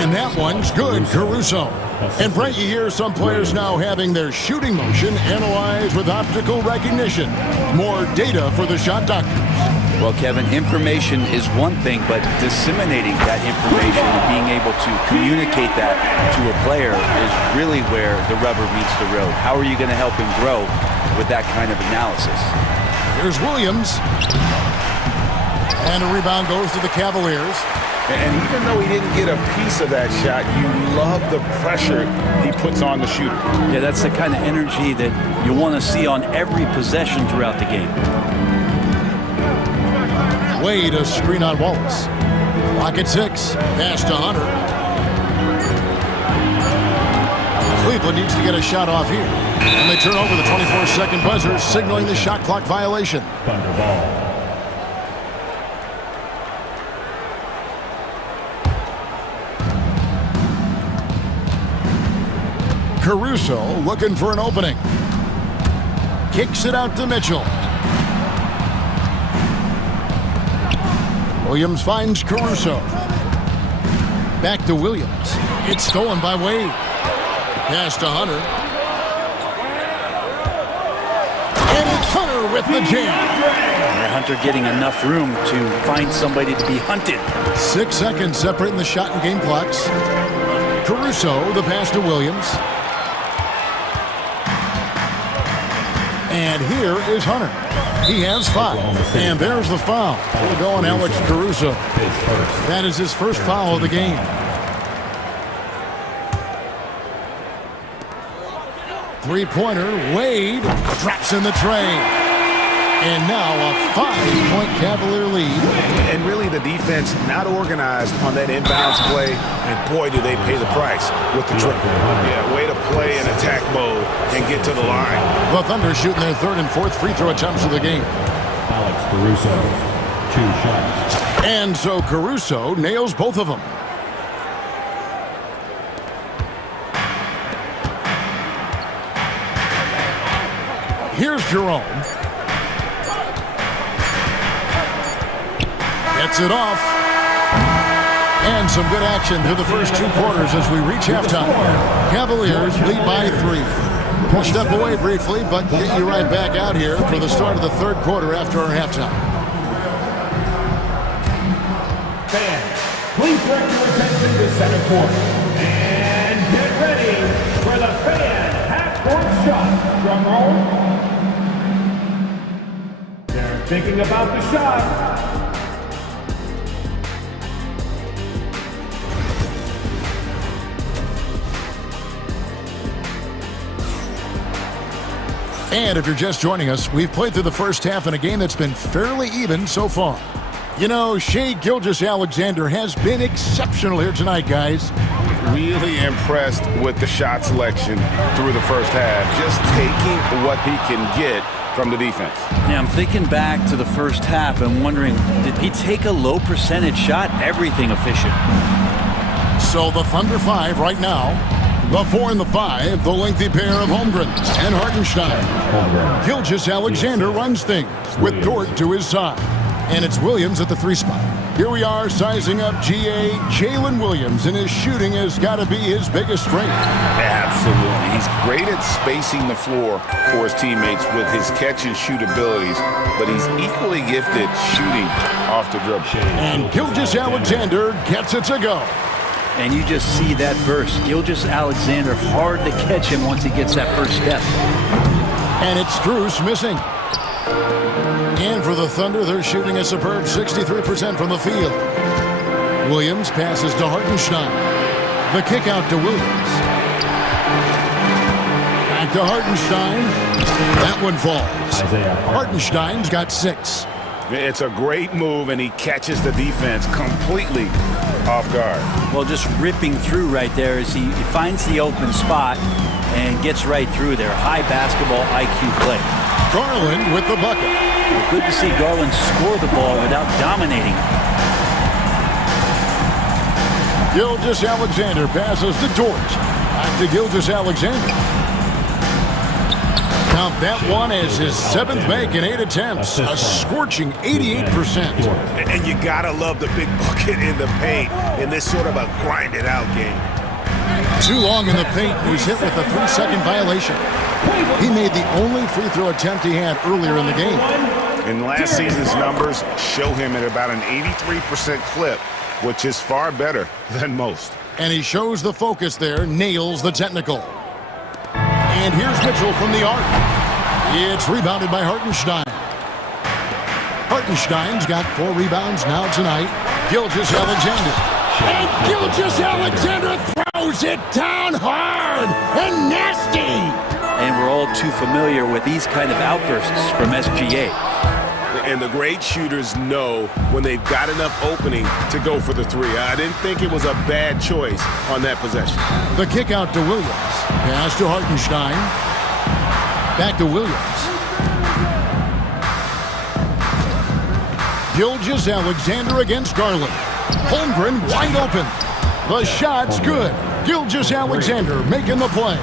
And that one's good, Caruso. And Brent, you hear some players now having their shooting motion analyzed with optical recognition. More data for the shot doctors. Well, Kevin, information is one thing, but disseminating that information and being able to communicate that to a player is really where the rubber meets the road. How are you going to help him grow with that kind of analysis? Here's Williams. And a rebound goes to the Cavaliers. And even though he didn't get a piece of that shot, you love the pressure he puts on the shooter. Yeah, that's the kind of energy that you want to see on every possession throughout the game. Wade, a screen on Wallace. Clock at 6. Pass to Hunter. Cleveland needs to get a shot off here. And they turn over the 24-second buzzer, signaling the shot clock violation. Thunder ball. Caruso looking for an opening. Kicks it out to Mitchell. Williams finds Caruso. Back to Williams. It's stolen by Wade. Pass to Hunter. And it's Hunter with the jam. Hunter getting enough room to find somebody to be hunted. 6 seconds separating the shot and game clocks. Caruso, the pass to Williams. And here is Hunter. He has 5. And there's the foul. We'll go on Alex Caruso. That is his first foul of the game. Three-pointer. Wade drops in the tray. And now a 5-point Cavalier lead. And really the defense not organized on that inbounds play. And boy, do they pay the price with the triple. Yeah, way to play in attack mode and get to the line. The Thunder shooting their 3rd and 4th free throw attempts of the game. Alex Caruso, 2 shots. And so Caruso nails both of them. Here's Jerome. Gets it off. And some good action through the first 2 quarters as we reach halftime. Cavaliers lead by 3. We'll step away briefly, but get you right back out here for the start of the 3rd quarter after our halftime. Fans, please direct your attention to center court. And get ready for the fan half-court shot. Drum roll. They're thinking about the shot. And if you're just joining us, we've played through the first half in a game that's been fairly even so far. You know, Shai Gilgeous-Alexander has been exceptional here tonight, guys. Really impressed with the shot selection through the first half. Just taking what he can get from the defense. Yeah, I'm thinking back to the first half and wondering, did he take a low percentage shot? Everything efficient. So the Thunder 5 right now. The 4 and the 5, the lengthy pair of Holmgren and Hartenstein. Gilgeous-Alexander runs things with Dort to his side. And it's Williams at the 3 spot. Here we are sizing up GA. Jalen Williams, and his shooting has got to be his biggest strength. Absolutely. He's great at spacing the floor for his teammates with his catch and shoot abilities, but he's equally gifted shooting off the dribble. And Gilgeous-Alexander gets it to go. And you just see that burst. Gilgeous-Alexander, hard to catch him once he gets that first step. And it's Strus missing. And for the Thunder, they're shooting a superb 63% from the field. Williams passes to Hartenstein. The kick out to Williams. Back to Hartenstein. That one falls. Hartenstein's got 6. It's a great move, and he catches the defense completely off guard. Well, just ripping through right there as he finds the open spot and gets right through there. High basketball IQ play. Garland with the bucket. Well, good to see Garland score the ball without dominating. Gilgeous-Alexander passes to Dort. Back to Gilgeous-Alexander. Count that one as his 7th make in 8 attempts. A scorching 88%. And you gotta love the big bucket in the paint in this sort of a grinded-out game. Too long in the paint. He's hit with a 3-second violation. He made the only free throw attempt he had earlier in the game. And last season's numbers show him at about an 83% clip, which is far better than most. And he shows the focus there, nails the technical. And here's Mitchell from the arc. It's rebounded by Hartenstein. Hartenstein's got 4 rebounds now tonight. Gilgeous-Alexander. And Gilgeous-Alexander throws it down hard and nasty. And we're all too familiar with these kind of outbursts from SGA. And the great shooters know when they've got enough opening to go for the 3. I didn't think it was a bad choice on that possession. The kick out to Williams. Pass to Hartenstein. Back to Williams. Gilgeous-Alexander against Garland. Holmgren wide open. The shot's good. Gilgeous-Alexander making the play.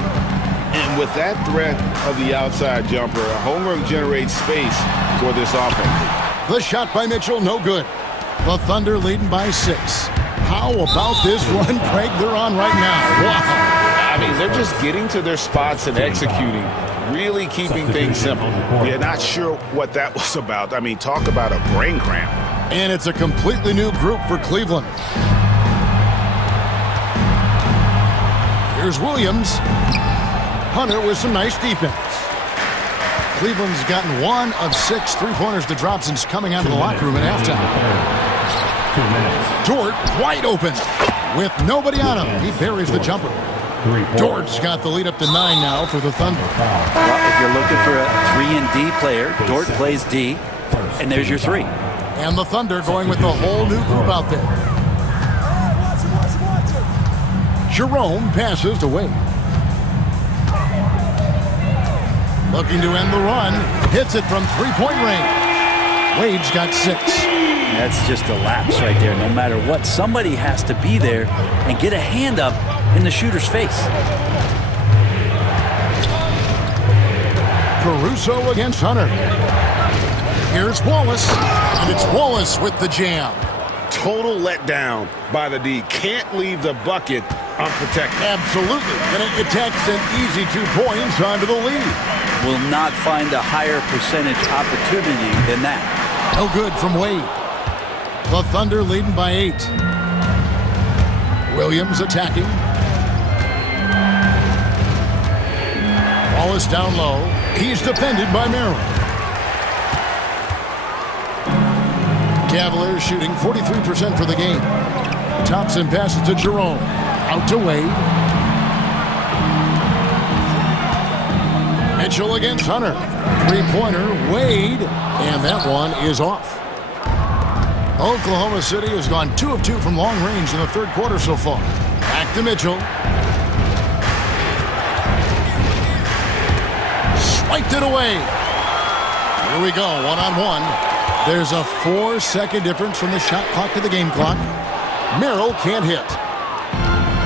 And with that threat of the outside jumper, Holmgren generates space for this offense. The shot by Mitchell, no good. The Thunder leading by 6. How about this run, Craig, they're on right now? Wow. I mean, they're just getting to their spots and executing, really keeping things simple. Yeah, not sure what that was about. I mean, talk about a brain cramp. And it's a completely new group for Cleveland. Here's Williams. Hunter with some nice defense. Cleveland's gotten 1 of 6 3-pointers to drop since coming out of the locker room at halftime. 2 minutes. Dort wide open with nobody on him. He buries the jumper. Dort's got the lead up to 9 now for the Thunder. Well, if you're looking for a 3 and D player, Dort plays D, and there's your 3. And the Thunder going with a whole new group out there. Jerome passes to Wade. Looking to end the run. Hits it from 3-point range. Wade's got 6. That's just a lapse right there. No matter what, somebody has to be there and get a hand up in the shooter's face. Caruso against Hunter. Here's Wallace. And it's Wallace with the jam. Total letdown by the D. Can't leave the bucket unprotected. Absolutely. And it takes an easy 2 points onto the lead. Will not find a higher percentage opportunity than that. No good from Wade. The Thunder leading by 8. Williams attacking. Wallace down low. He's defended by Merrill. Cavaliers shooting 43% for the game. Thompson passes to Jerome. Out to Wade. Mitchell against Hunter. 3-pointer, Wade. And that one is off. Oklahoma City has gone 2 of 2 from long range in the 3rd quarter so far. Back to Mitchell. Swiped it away. Here we go, 1-on-1. There's a 4-second difference from the shot clock to the game clock. Merrill can't hit.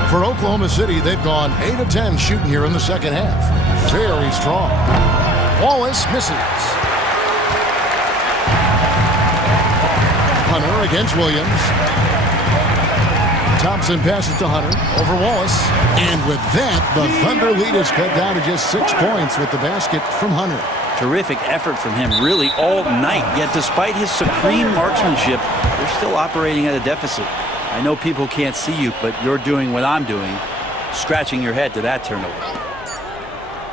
For Oklahoma City, they've gone 8 of 10 shooting here in the 2nd half. Very strong. Wallace misses. Hunter against Williams. Thompson passes to Hunter over Wallace. And with that, the Thunder lead is cut down to just 6 points with the basket from Hunter. Terrific effort from him really all night. Yet despite his supreme marksmanship, they're still operating at a deficit. I know people can't see you, but you're doing what I'm doing, scratching your head to that turnover.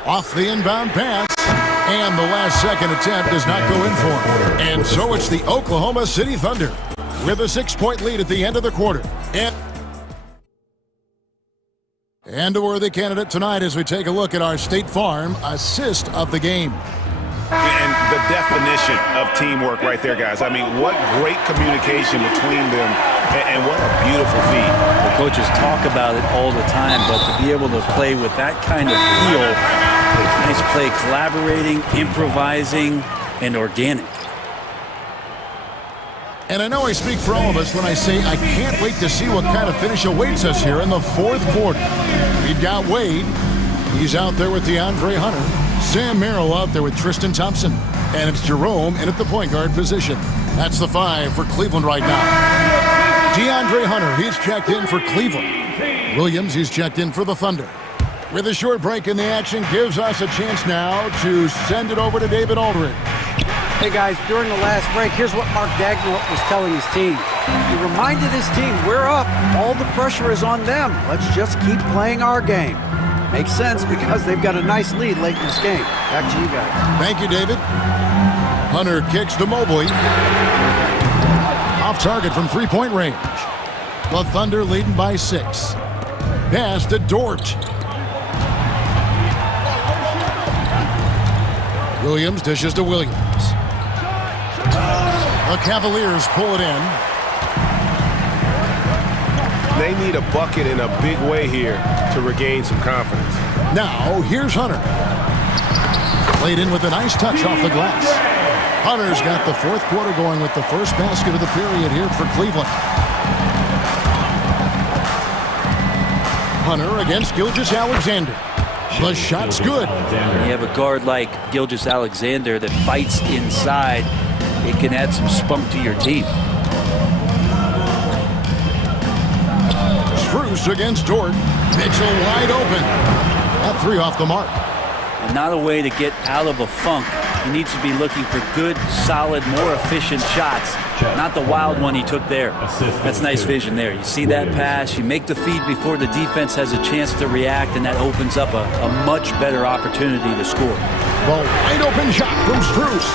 Off the inbound pass, and the last second attempt does not go in for him. And so it's the Oklahoma City Thunder with a 6-point lead at the end of the quarter. And a worthy candidate tonight as we take a look at our State Farm assist of the game. And the definition of teamwork right there, guys. I mean, what great communication between them, and what a beautiful feat. The coaches talk about it all the time, but to be able to play with that kind of feel Nice play, collaborating, improvising, and organic. And I know I speak for all of us when I say I can't wait to see what kind of finish awaits us here in the fourth quarter. We've got Wade. He's out there with DeAndre Hunter. Sam Merrill out there with Tristan Thompson. And it's Jerome in at the point guard position. That's the 5 for Cleveland right now. DeAndre Hunter, he's checked in for Cleveland. Williams, he's checked in for the Thunder. With a short break in the action, gives us a chance now to send it over to David Aldridge. Hey guys, during the last break, here's what Mark Dagnall was telling his team. He reminded his team, we're up. All the pressure is on them. Let's just keep playing our game. Makes sense because they've got a nice lead late in this game. Back to you guys. Thank you, David. Hunter kicks to Mobley. Off target from three-point range. The Thunder leading by 6. Pass to Dort. Williams dishes to Williams. The Cavaliers pull it in. They need a bucket in a big way here to regain some confidence. Now, here's Hunter. Played in with a nice touch off the glass. Hunter's got the fourth quarter going with the first basket of the period here for Cleveland. Hunter against Gilgeous-Alexander. The shot's good. You have a guard like Gilgeous-Alexander that fights inside. It can add some spunk to your team. Bruce against Dort. Mitchell wide open. That 3 off the mark. And not a way to get out of a funk. He needs to be looking for good, solid, more efficient shots. Not the wild one he took there. That's nice vision there. You see that pass, you make the feed before the defense has a chance to react, and that opens up a much better opportunity to score. The wide open shot from Strus.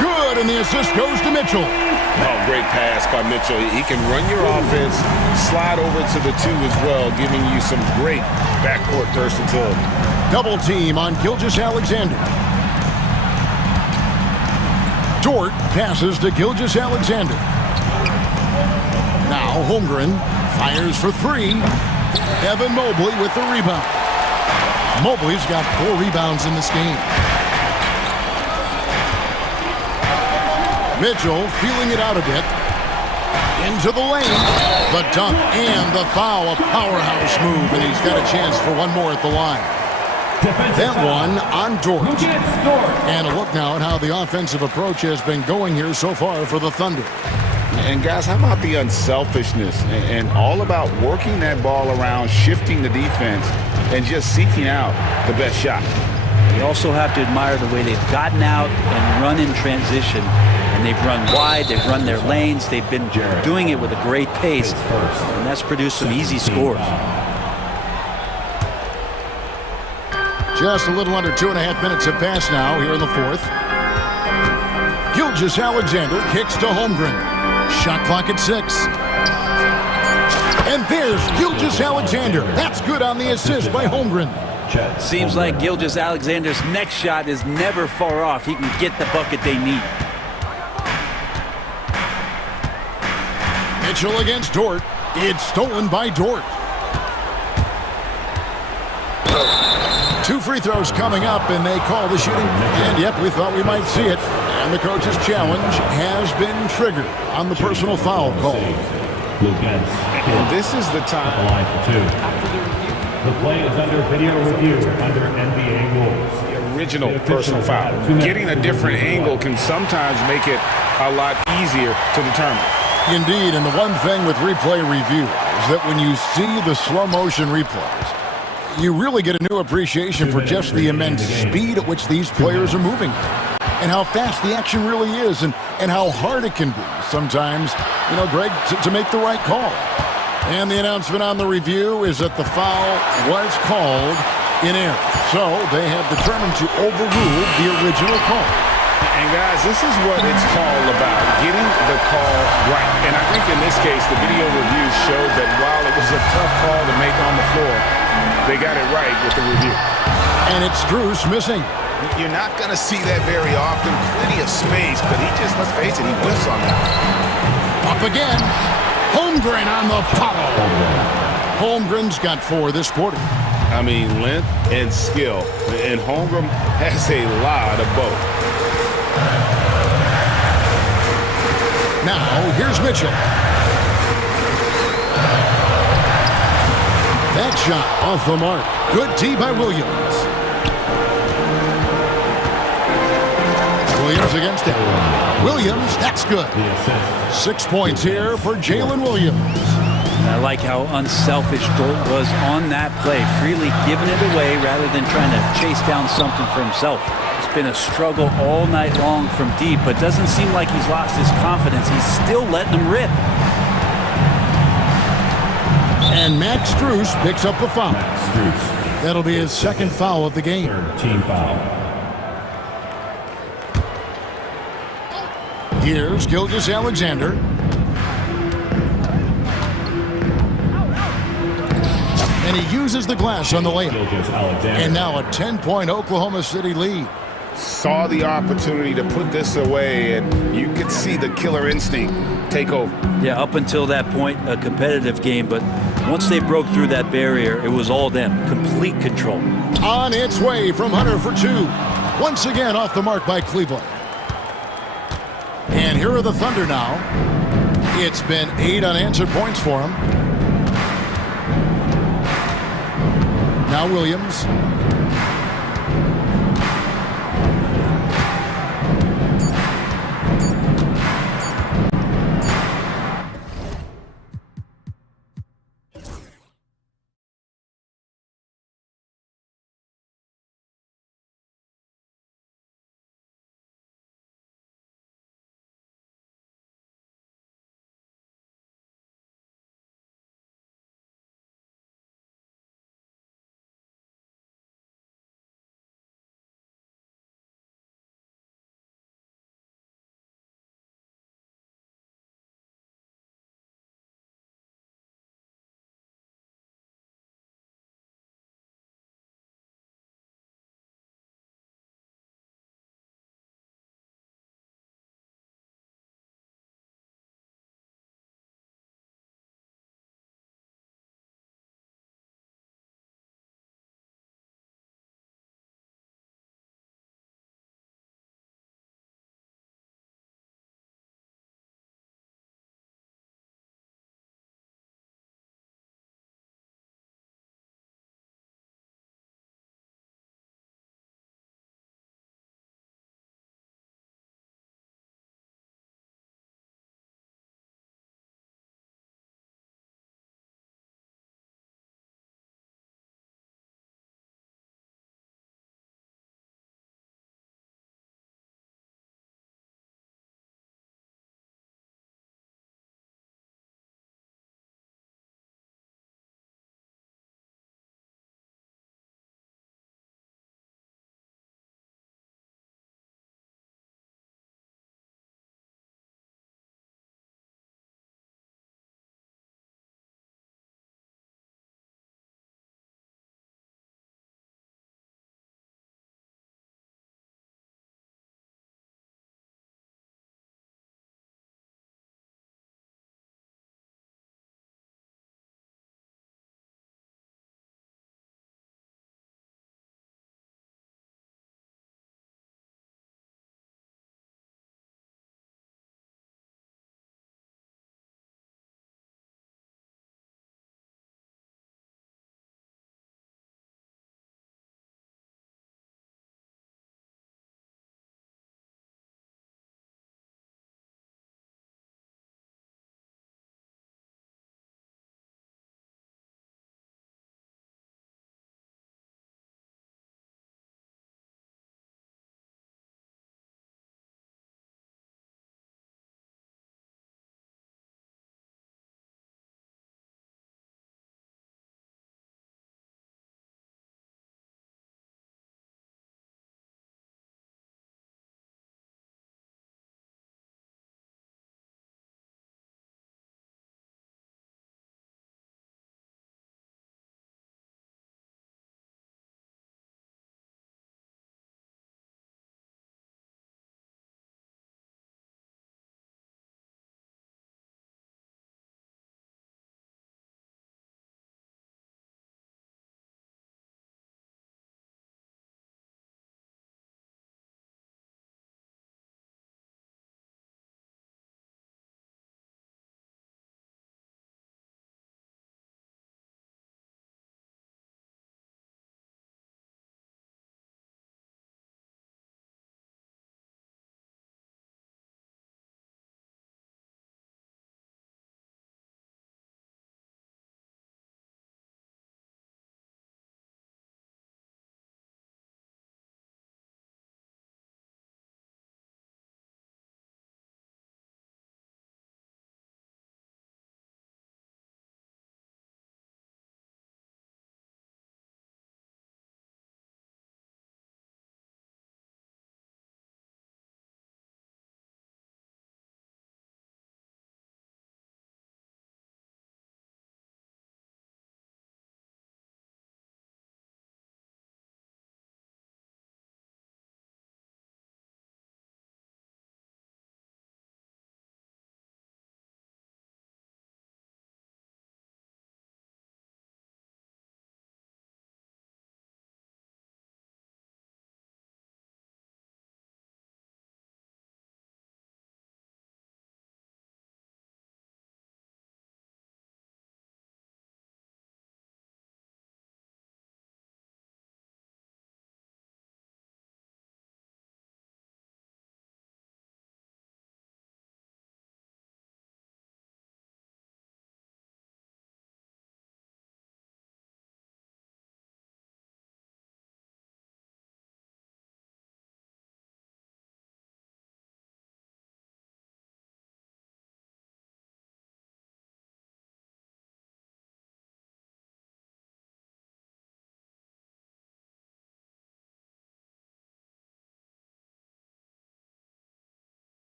Good, and the assist goes to Mitchell. Oh, great pass by Mitchell. He can run your offense, slide over to the 2 as well, giving you some great backcourt versatility. Double team on Gilgeous-Alexander. Dort passes to Gilgeous-Alexander. Now Holmgren fires for 3. Evan Mobley with the rebound. Mobley's got 4 rebounds in this game. Mitchell feeling it out a bit. Into the lane. The dunk and the foul. A powerhouse move, and he's got a chance for one more at the line. That one on Dort. And a look now at how the offensive approach has been going here so far for the Thunder. And guys, how about the unselfishness and all about working that ball around, shifting the defense, and just seeking out the best shot. You also have to admire the way they've gotten out and run in transition. And they've run wide, they've run their lanes, they've been doing it with a great pace, and that's produced some easy scores. Just a little under 2.5 minutes have passed now here in the fourth. Gilgeous-Alexander kicks to Holmgren. Shot clock at 6. And there's Gilgeous-Alexander. That's good on the assist by Holmgren. Seems like Gilgeous-Alexander's next shot is never far off. He can get the bucket they need. Mitchell against Dort. It's stolen by Dort. 2 free throws coming up, and they call the shooting. And yep, we thought we might see it. And the coach's challenge has been triggered on the personal foul call. And this is the time. The play is under video review under NBA rules. The original personal foul. Getting a different angle can sometimes make it a lot easier to determine. Indeed, and the one thing with replay review is that when you see the slow motion replays, you really get a new appreciation for just the immense speed at which these players are moving and how fast the action really is and how hard it can be sometimes, you know, Greg, to make the right call. And the announcement on the review is that the foul was called in error. So they have determined to overrule the original call. And guys, this is what it's all about, getting the call right. And I think in this case, the video review showed that while it was a tough call to make on the floor, they got it right with the review. And it's Strus missing. You're not going to see that very often. Plenty of space, but he just, let's face it, he whiffs on that. Up again. Holmgren on the follow. Holmgren's got 4 this quarter. I mean, length and skill. And Holmgren has a lot of both. Now, here's Mitchell. That shot off the mark. Good tee by Williams. Williams against it. Williams, that's good. 6 points here for Jalen Williams. I like how unselfish Dort was on that play, freely giving it away rather than trying to chase down something for himself. It's been a struggle all night long from deep, but doesn't seem like he's lost his confidence. He's still letting them rip. And Max Strus picks up the foul. That'll be his second foul of the game. Team foul. Here's Gilgeous-Alexander. And he uses the glass on the layup. And now a 10-point Oklahoma City lead. Saw the opportunity to put this away, and you could see the killer instinct take over. Yeah, up until that point, a competitive game, but once they broke through that barrier, it was all them. Complete control. On its way from Hunter for two. Once again off the mark by Cleveland. And here are the Thunder now. It's been 8 unanswered points for them. Now Williams.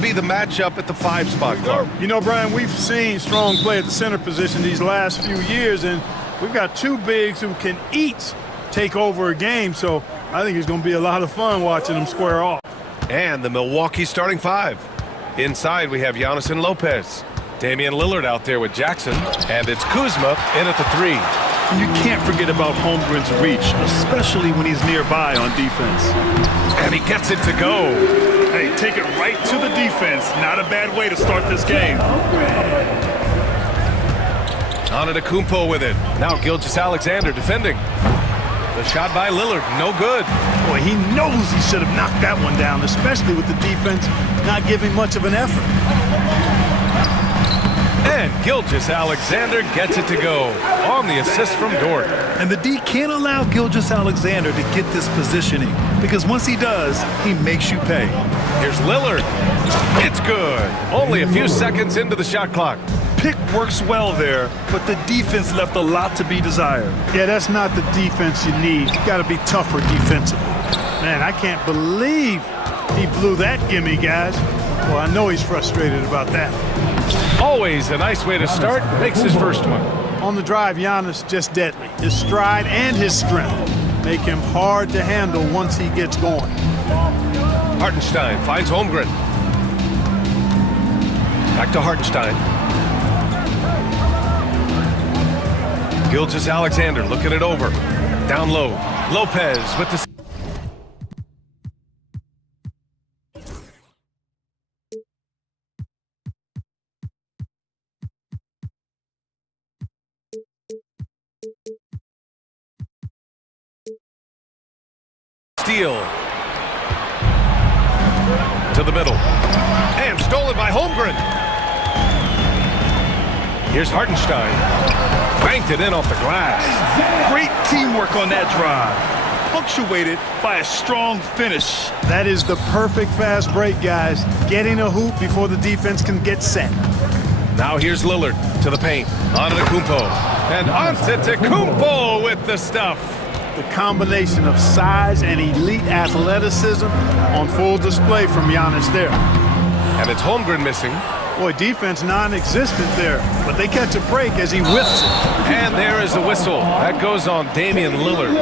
would be the matchup at the 5 spot, Clark? You know, Brian, we've seen strong play at the center position these last few years, and we've got 2 bigs who can each take over a game, so I think it's going to be a lot of fun watching them square off. And the Milwaukee starting 5. Inside, we have Giannis and Lopez. Damian Lillard out there with Jackson, and it's Kuzma in at the 3. You can't forget about Holmgren's reach, especially when he's nearby on defense. And he gets it to go. Hey, take it right to the defense. Not a bad way to start this game. Antetokounmpo with it. Now Gilgeous-Alexander defending. The shot by Lillard, no good. Boy, he knows he should have knocked that one down, especially with the defense not giving much of an effort. And Gilgeous-Alexander gets it to go on the assist from Dort. And the D can't allow Gilgeous-Alexander to get this positioning, because once he does, he makes you pay. Here's Lillard. It's good. Only a few seconds into the shot clock. Pick works well there, but the defense left a lot to be desired. Yeah, that's not the defense you need. You got to be tougher defensively. Man, I can't believe he blew that gimme, guys. Well, I know he's frustrated about that. Always a nice way to start. Makes his first one. On the drive, Giannis just deadly. His stride and his strength make him hard to handle once he gets going. Hartenstein finds Holmgren. Back to Hartenstein. Gilgeous-Alexander looking it over. Down low. Lopez with the... Steal. To the middle. And stolen by Holmgren. Here's Hartenstein. Banked it in off the glass. Great teamwork on that drive. Punctuated by a strong finish. That is the perfect fast break, guys. Getting a hoop before the defense can get set. Now here's Lillard to the paint. Antetokounmpo. And Antetokounmpo with the stuff. The combination of size and elite athleticism on full display from Giannis there. And it's Holmgren missing. Boy, defense non-existent there, but they catch a break as he whiffs it. And there is the whistle. That goes on Damian Lillard.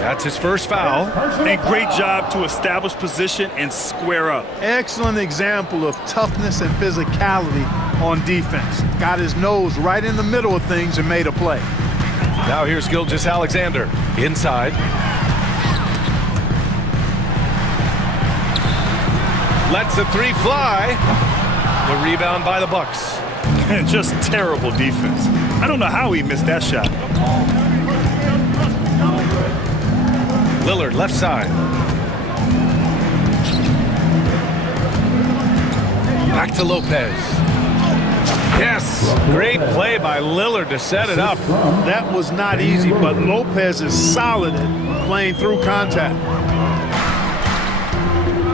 That's his first foul. And great job to establish position and square up. Excellent example of toughness and physicality on defense. Got his nose right in the middle of things and made a play. Now here's Gilgeous-Alexander inside. Lets the 3 fly. The rebound by the Bucks. And just terrible defense. I don't know how he missed that shot. Lillard left side. Back to Lopez. Yes, great play by Lillard to set it up. That was not easy, but Lopez is solid at playing through contact.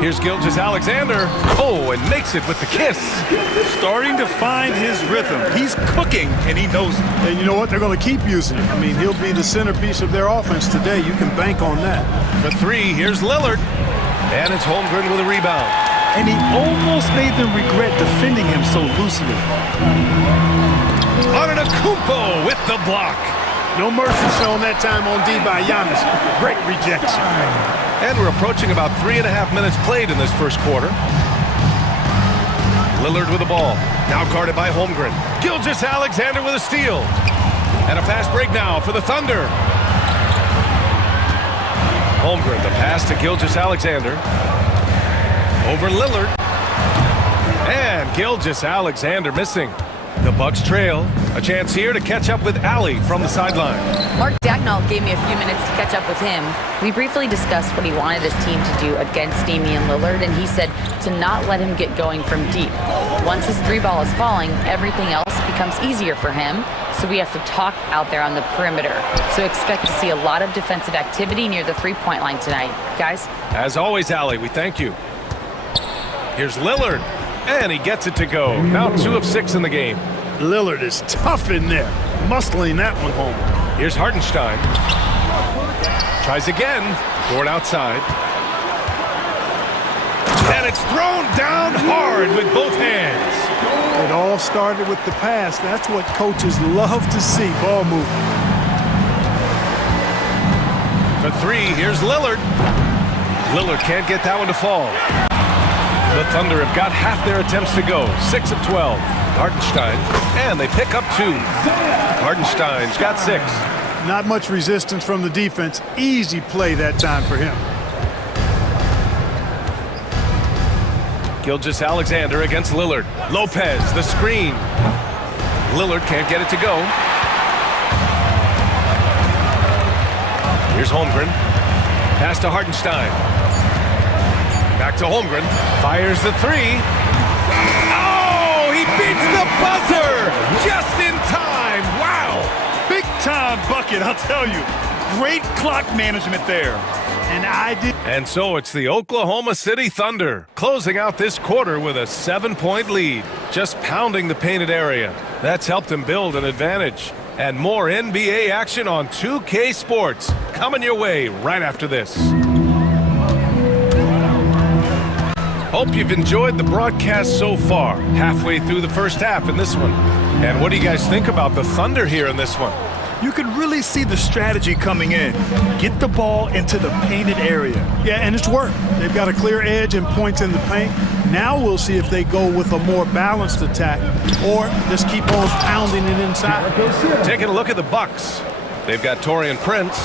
Here's Gilgeous-Alexander. Oh, and makes it with the kiss. Starting to find his rhythm. He's cooking, and he knows it. And you know what? They're going to keep using him. I mean, he'll be the centerpiece of their offense today. You can bank on that. For 3, here's Lillard. And it's Holmgren with a rebound. And he almost made them regret defending him so loosely. Antetokounmpo with the block. No mercy shown that time on D by Giannis. Great rejection. And we're approaching about 3.5 minutes played in this first quarter. Lillard with the ball. Now guarded by Holmgren. Gilgeous-Alexander with a steal. And a fast break now for the Thunder. Holmgren, the pass to Gilgeous-Alexander. Over Lillard. And Gilgeous-Alexander missing. The Bucks trail. A chance here to catch up with Allie from the sideline. Mark Dagnall gave me a few minutes to catch up with him. We briefly discussed what he wanted his team to do against Damian Lillard, and he said to not let him get going from deep. Once his 3 ball is falling, everything else becomes easier for him, so we have to talk out there on the perimeter. So expect to see a lot of defensive activity near the 3-point line tonight. Guys? As always, Allie, we thank you. Here's Lillard, and he gets it to go. Now 2 of 6 in the game. Lillard is tough in there, muscling that one home. Here's Hartenstein. Tries again. Dort outside. And it's thrown down hard with both hands. It all started with the pass. That's what coaches love to see, ball movement. For three, here's Lillard. Lillard can't get that one to fall. The Thunder have got half their attempts to go, 6 of 12. Hartenstein, and they pick up 2. Hartenstein's got 6. Not much resistance from the defense. Easy play that time for him. Gilgeous-Alexander against Lillard. Lopez, the screen. Lillard can't get it to go. Here's Holmgren. Pass to Hartenstein. Back to Holmgren. Fires the 3. Oh, he beats the buzzer just in time. Wow. Big time bucket, I'll tell you. Great clock management there. And so it's the Oklahoma City Thunder closing out this quarter with a 7-point lead, just pounding the painted area. That's helped them build an advantage. And more NBA action on 2K Sports coming your way right after this. Hope you've enjoyed the broadcast so far, halfway through the first half in this one. And what do you guys think about the Thunder here in this one? You can really see the strategy coming in. Get the ball into the painted area. Yeah, and it's worked. They've got a clear edge and points in the paint. Now we'll see if they go with a more balanced attack or just keep on pounding it inside. Taking a look at the Bucks. They've got Taurean Prince.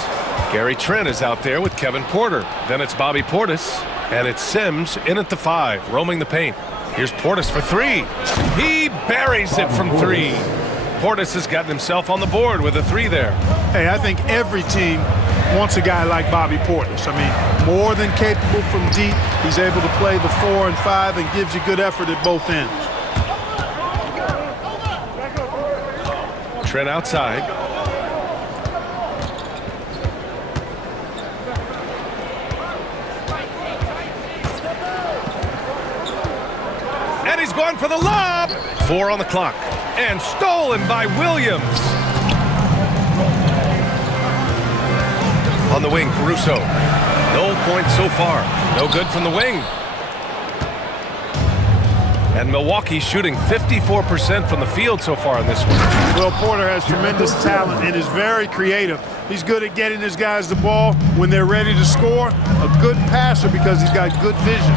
Gary Trent is out there with Kevin Porter. Then it's Bobby Portis. And it's Sims in at the 5, roaming the paint. Here's Portis for 3. He buries it from 3. Portis has gotten himself on the board with a 3 there. Hey, I think every team wants a guy like Bobby Portis. I mean, more than capable from deep. He's able to play the 4 and 5 and gives you good effort at both ends. Trent outside. And he's going for the lob. 4 on the clock. And stolen by Williams. On the wing, Caruso. No points so far. No good from the wing. And Milwaukee shooting 54% from the field so far in this one. Well, Porter has tremendous talent and is very creative. He's good at getting his guys the ball when they're ready to score. A good passer because he's got good vision.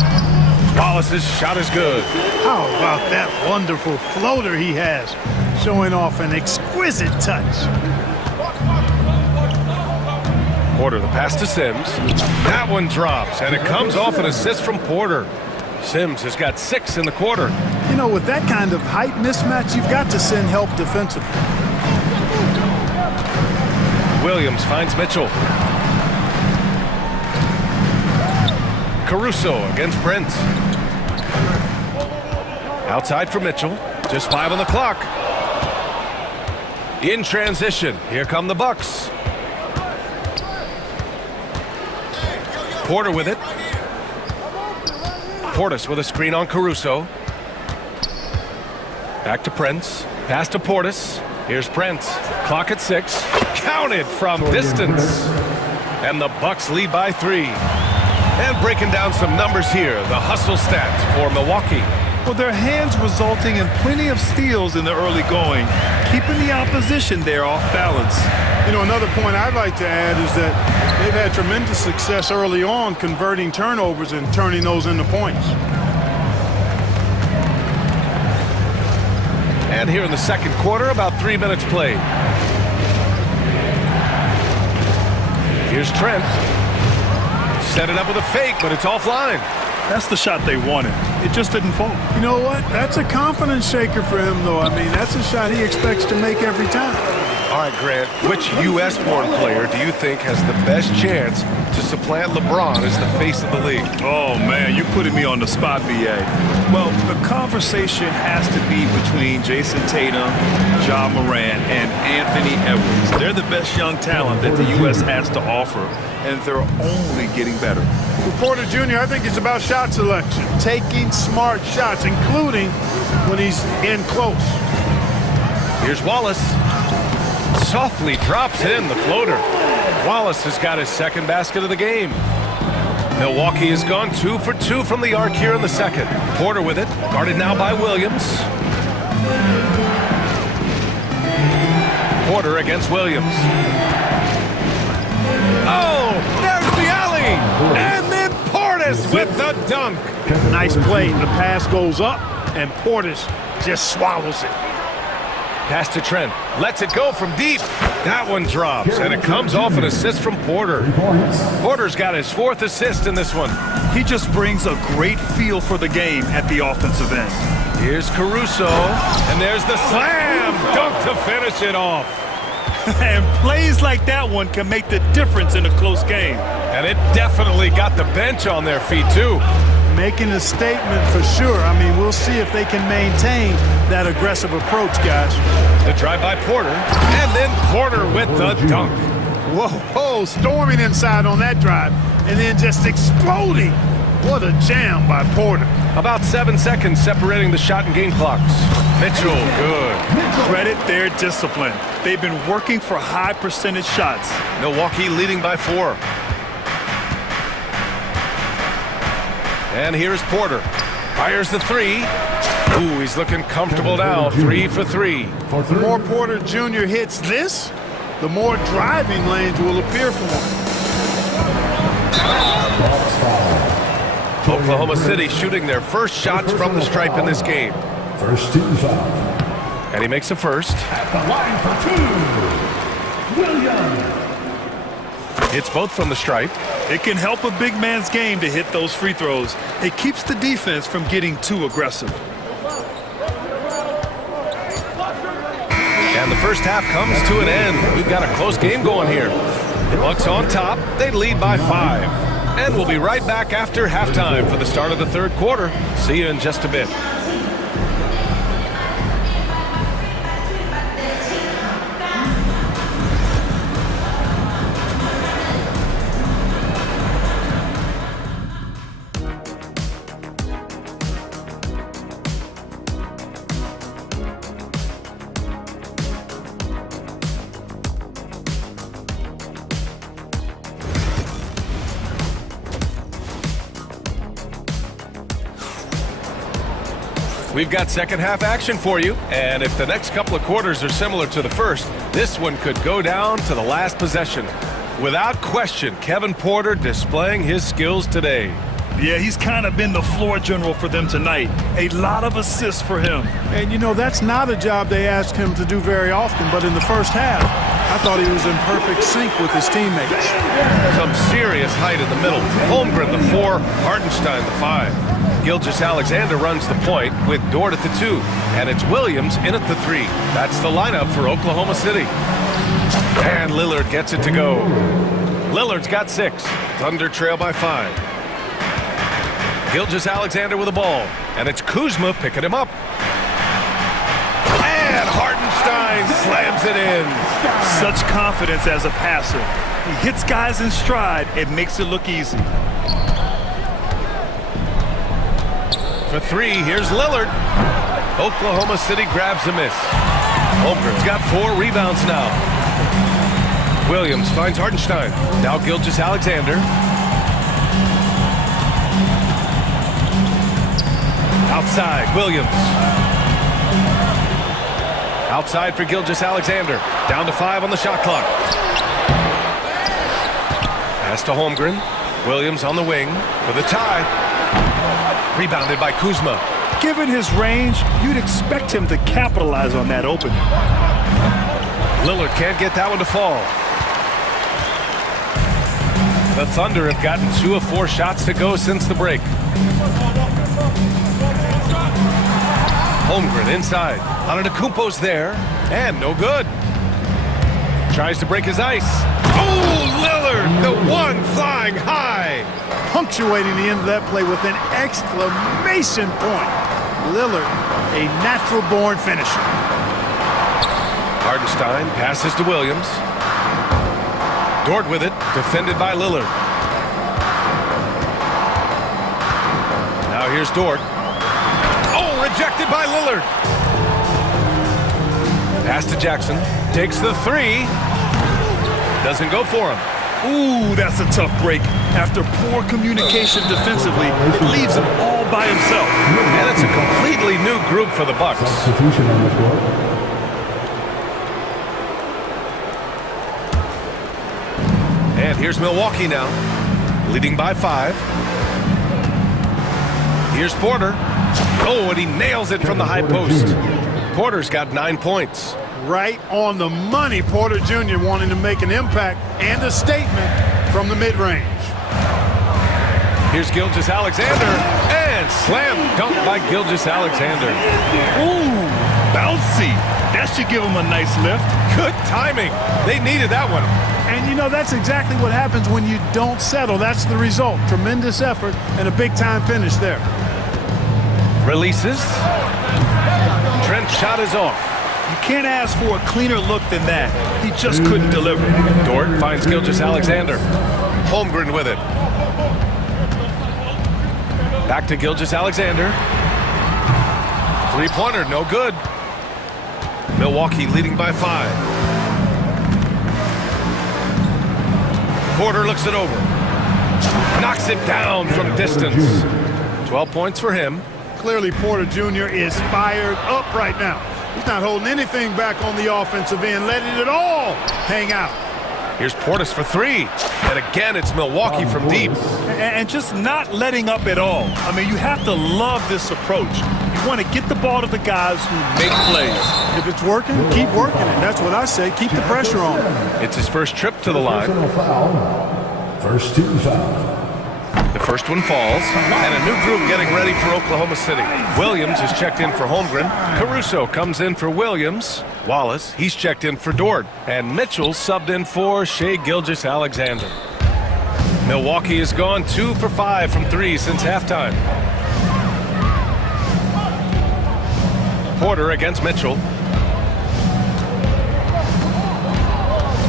Wallace's shot is good. How about that wonderful floater he has, showing off an exquisite touch. Porter, the pass to Sims. That one drops, and it comes off an assist from Porter. Sims has got 6 in the quarter. You know, with that kind of height mismatch, you've got to send help defensively. Williams finds Mitchell. Caruso against Prince. Outside for Mitchell. Just 5 on the clock. In transition, here come the Bucks. Porter with it. Portis with a screen on Caruso. Back to Prince. Pass to Portis. Here's Prince. Clock at 6. Counted from distance. And the Bucks lead by 3. And breaking down some numbers here, the hustle stats for Milwaukee. Well, their hands resulting in plenty of steals in the early going, keeping the opposition there off balance. You know, another point I'd like to add is that they've had tremendous success early on converting turnovers and turning those into points. And here in the second quarter, about 3 minutes played. Here's Trent. Set it up with a fake, but it's offline. That's the shot they wanted. It just didn't fall. You know what? That's a confidence shaker for him, though. I mean, that's a shot he expects to make every time. All right, Grant, which U.S.-born player do you think has the best chance to supplant LeBron as the face of the league? Oh, man, you're putting me on the spot, B.A. Well, the conversation has to be between Jason Tatum, Ja Morant, and Anthony Edwards. They're the best young talent that the U.S. has to offer, and they're only getting better. For Porter Jr., I think it's about shot selection, taking smart shots, including when he's in close. Here's Wallace. Softly drops in the floater. Wallace has got his second basket of the game. Milwaukee has gone 2 for 2 from the arc here in the second. Porter with it, guarded now by Williams. Porter against Williams. Oh, there's the alley! And then Portis with the dunk. Nice play. The pass goes up, and Portis just swallows it. Pass to Trent. Lets it go from deep. That one drops, and it comes off an assist from Porter. Porter's got his 4th assist in this one. He just brings a great feel for the game at the offensive end. Here's Caruso, and there's the slam dunk to finish it off. And plays like that one can make the difference in a close game. And it definitely got the bench on their feet, too. Making a statement for sure. I mean, we'll see if they can maintain that aggressive approach, guys. The drive by Porter, and then Porter with the dunk. Whoa, storming inside on that drive, and then just exploding. What a jam by Porter. About 7 seconds separating the shot and game clocks. Mitchell, good. Credit their discipline. They've been working for high percentage shots. Milwaukee leading by 4. And here's Porter. Fires the 3. Ooh, he's looking comfortable now. 3 for 3. The more Porter Jr. hits this, the more driving lanes will appear for him. Oklahoma City shooting their first shots from the stripe in this game. First team foul. And he makes a first. At the line for 2, Williams. It's both from the stripe. It can help a big man's game to hit those free throws. It keeps the defense from getting too aggressive. And the first half comes to an end. We've got a close game going here. Bucks on top. They lead by 5. And we'll be right back after halftime for the start of the third quarter. See you in just a bit. We've got second half action for you, and if the next couple of quarters are similar to the first, this one could go down to the last possession. Without question, Kevin Porter displaying his skills today. Yeah, he's kind of been the floor general for them tonight. A lot of assists for him. And you know, that's not a job they ask him to do very often, but in the first half, I thought he was in perfect sync with his teammates. Some serious height in the middle. Holmgren, the 4, Hartenstein, the 5. Gilgeous-Alexander runs the point with Dort at the 2, and it's Williams in at the 3. That's the lineup for Oklahoma City. And Lillard gets it to go. Lillard's got 6. Thunder trail by 5. Gilgeous-Alexander with the ball, and it's Kuzma picking him up. And Hartenstein slams it in. Such confidence as a passer. He hits guys in stride and makes it look easy. For 3, here's Lillard. Oklahoma City grabs a miss. Holmgren's got 4 rebounds now. Williams finds Hartenstein. Now Gilgeous-Alexander. Outside, Williams. Outside for Gilgeous-Alexander. Down to 5 on the shot clock. Pass to Holmgren. Williams on the wing for the tie. Rebounded by Kuzma. Given his range, you'd expect him to capitalize on that opening. Lillard can't get that one to fall. The Thunder have gotten 2 of 4 shots to go since the break. Holmgren inside. Antetokounmpo's there, and no good. Tries to break his ice. Oh, Lillard, the 1 flying high. Punctuating the end of that play with an exclamation point. Lillard, a natural-born finisher. Hartenstein passes to Williams. Dort with it, defended by Lillard. Now here's Dort. Oh, rejected by Lillard. Pass to Jackson. Takes the 3. Doesn't go for him. Ooh, that's a tough break. After poor communication defensively, it leaves him all by himself. And it's a completely new group for the Bucks. Substitution on the court. And here's Milwaukee now, leading by 5. Here's Porter. Oh, and he nails it from the high post. Porter's got 9 points. Right on the money, Porter Jr. wanting to make an impact and a statement from the mid-range. Here's Gilgeous-Alexander, and slam dunk by Gilgeous-Alexander. Ooh, bouncy. That should give him a nice lift. Good timing. They needed that one. And you know, that's exactly what happens when you don't settle. That's the result. Tremendous effort and a big-time finish there. Releases. Trent's shot is off. You can't ask for a cleaner look than that. He just couldn't deliver. Dort finds Gilgeous-Alexander. Holmgren with it. Back to Gilgeous-Alexander. Three-pointer, no good. Milwaukee leading by 5. Porter looks it over. Knocks it down from distance. 12 points for him. Clearly, Porter Jr. is fired up right now. He's not holding anything back on the offensive end, letting it all hang out. Here's Portis for 3. And again, it's Milwaukee from deep. And just not letting up at all. I mean, you have to love this approach. You want to get the ball to the guys who make plays. If it's working, keep working it. That's what I say. Keep the pressure on him. It's his first trip to the line. First 2 fouls. The first one falls, and a new group getting ready for Oklahoma City. Williams is checked in for Holmgren. Caruso comes in for Williams. Wallace, he's checked in for Dort. And Mitchell subbed in for Shai Gilgeous-Alexander. Milwaukee has gone 2 for 5 from 3 since halftime. Porter against Mitchell.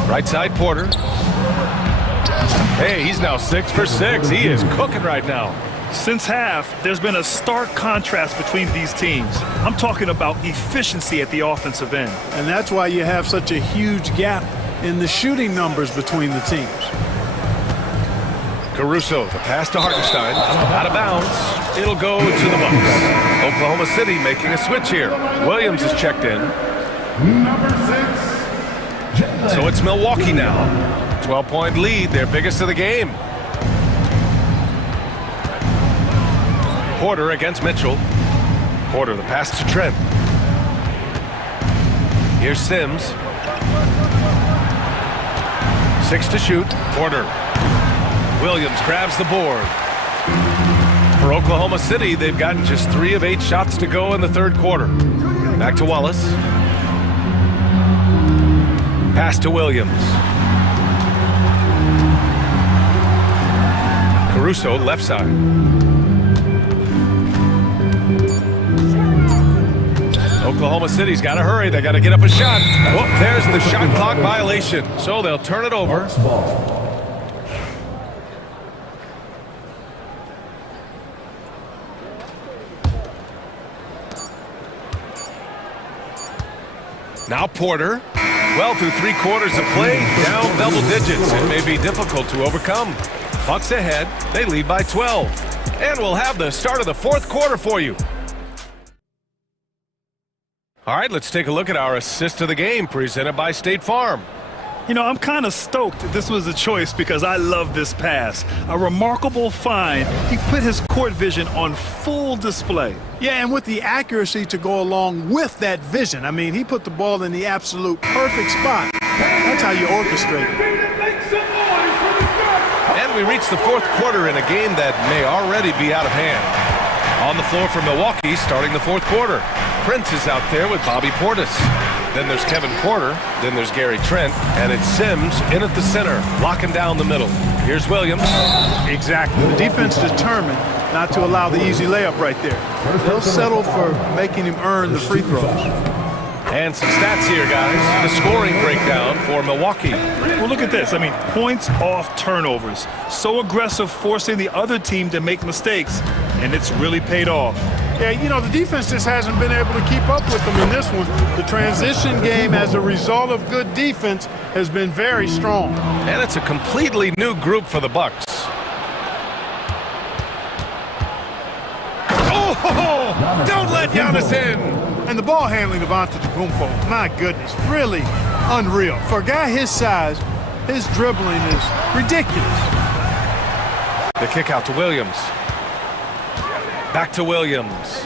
Right side, Porter. Hey, he's now 6 for 6. He is cooking right now. Since half, there's been a stark contrast between these teams. I'm talking about efficiency at the offensive end. And that's why you have such a huge gap in the shooting numbers between the teams. Caruso, the pass to Hartenstein. Out of bounds. It'll go to the Bucks. Oklahoma City making a switch here. Williams is checked in. Number 6. So it's Milwaukee now. 12-point lead, their biggest of the game. Porter against Mitchell. Porter, the pass to Trent. Here's Sims. 6 to shoot. Porter. Williams grabs the board. For Oklahoma City, they've gotten just 3 of 8 shots to go in the third quarter. Back to Wallace. Pass to Williams. Caruso, left side. Oklahoma City's got to hurry. They got to get up a shot. Whoop, there's the shot clock violation. So they'll turn it over. Now Porter. Well, through 3 quarters of play, down double digits. It may be difficult to overcome. Bucks ahead. They lead by 12. And we'll have the start of the fourth quarter for you. All right, let's take a look at our assist of the game presented by State Farm. You know, I'm kind of stoked this was a choice because I love this pass. A remarkable find. He put his court vision on full display. Yeah, and with the accuracy to go along with that vision. I mean, he put the ball in the absolute perfect spot. That's how you orchestrate it. And we reach the fourth quarter in a game that may already be out of hand. On the floor for Milwaukee, starting the fourth quarter. Prince is out there with Bobby Portis. Then there's Kevin Porter. Then there's Gary Trent. And it's Sims in at the center, locking down the middle. Here's Williams. Exactly. The defense determined not to allow the easy layup right there. They'll settle for making him earn the free throws. And some stats here, guys. The scoring breakdown for Milwaukee. Well, look at this. I mean, points off turnovers. So aggressive, forcing the other team to make mistakes, and it's really paid off. Yeah, you know, the defense just hasn't been able to keep up with them in this one. The transition game, as a result of good defense, has been very strong. And it's a completely new group for the Bucks. Oh, don't let Giannis in. And the ball handling of Antetokounmpo, my goodness, really unreal. For a guy his size, his dribbling is ridiculous. The kick out to Williams. Back to Williams.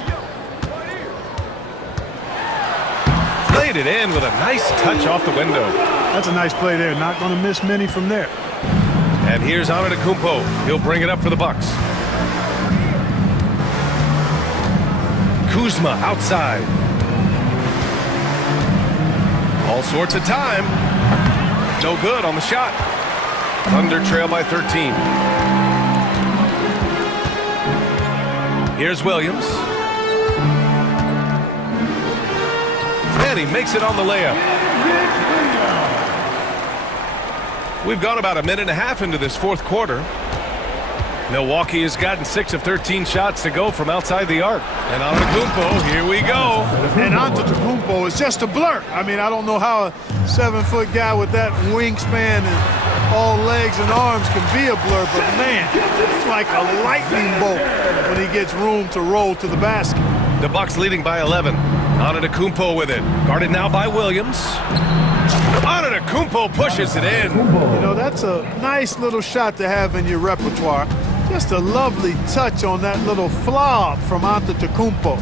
Played it in with a nice touch off the window. That's a nice play there. Not going to miss many from there. And here's Antetokounmpo. He'll bring it up for the Bucks. Kuzma outside. All sorts of time. No good on the shot. Thunder trail by 13. Here's Williams. And he makes it on the layup. We've gone about a minute and a half into this fourth quarter. Milwaukee has gotten 6 of 13 shots to go from outside the arc. And Antetokounmpo, here we go. And Antetokounmpo is just a blur. I mean, I don't know how a 7-foot guy with that wingspan and all legs and arms can be a blur, but man, it's like a lightning bolt when he gets room to roll to the basket. The Bucks leading by 11. Antetokounmpo with it. Guarded now by Williams. Antetokounmpo pushes it in. You know, that's a nice little shot to have in your repertoire. Just a lovely touch on that little flob from Antetokounmpo.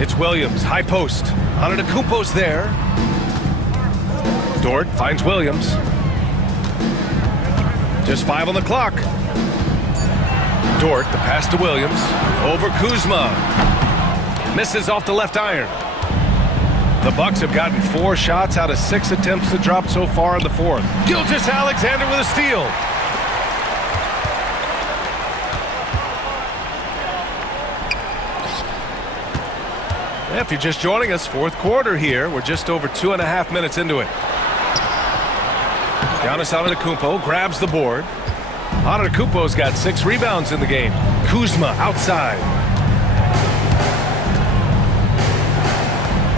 It's Williams, high post. Antetokounmpo's there. Dort finds Williams. Just 5 on the clock. Dort, the pass to Williams. Over Kuzma. Misses off the left iron. The Bucks have gotten 4 shots out of 6 attempts to drop so far in the fourth. Gilgeous-Alexander with a steal. If you're just joining us, fourth quarter here. We're just over 2.5 minutes into it. Giannis Antetokounmpo grabs the board. Antetokounmpo's got 6 rebounds in the game. Kuzma outside.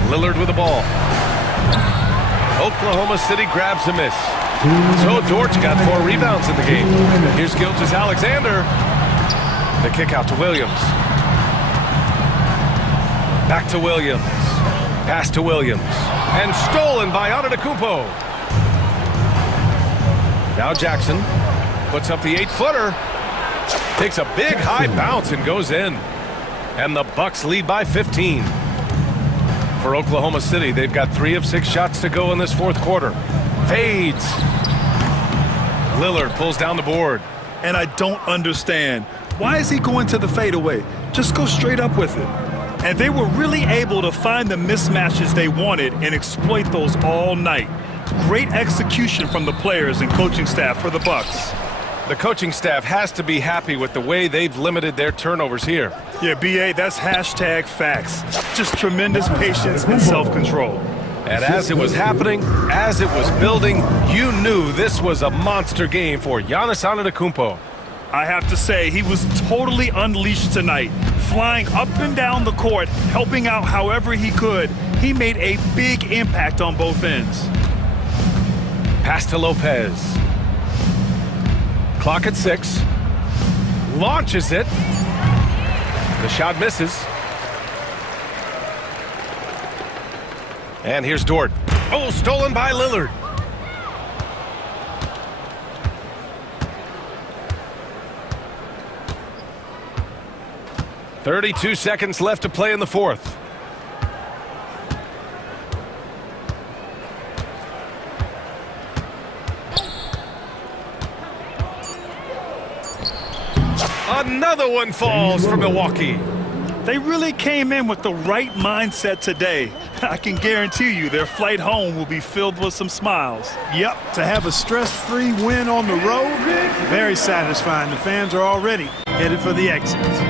Lillard with the ball. Oklahoma City grabs a miss. So Dort's got 4 rebounds in the game. Here's Gilgeous-Alexander. The kick out to Williams. Back to Williams. Pass to Williams. And stolen by Antetokounmpo. Now Jackson puts up the 8-footer. Takes a big high bounce and goes in. And the Bucks lead by 15. For Oklahoma City, they've got 3 of 6 shots to go in this fourth quarter. Fades. Lillard pulls down the board. And I don't understand. Why is he going to the fadeaway? Just go straight up with it. And they were really able to find the mismatches they wanted and exploit those all night. Great execution from the players and coaching staff for the Bucks. The coaching staff has to be happy with the way they've limited their turnovers here. Yeah, BA, that's hashtag facts. Just tremendous patience and self-control. And as it was happening, as it was building, you knew this was a monster game for Giannis Antetokounmpo. I have to say, he was totally unleashed tonight. Flying up and down the court, helping out however he could. He made a big impact on both ends. Pass to Lopez. Clock at 6. Launches it. The shot misses. And here's Dort. Oh, stolen by Lillard. .32 seconds left to play in the fourth. Another one falls for Milwaukee. They really came in with the right mindset today. I can guarantee you their flight home will be filled with some smiles. Yep, to have a stress-free win on the road, very satisfying. The fans are already headed for the exits.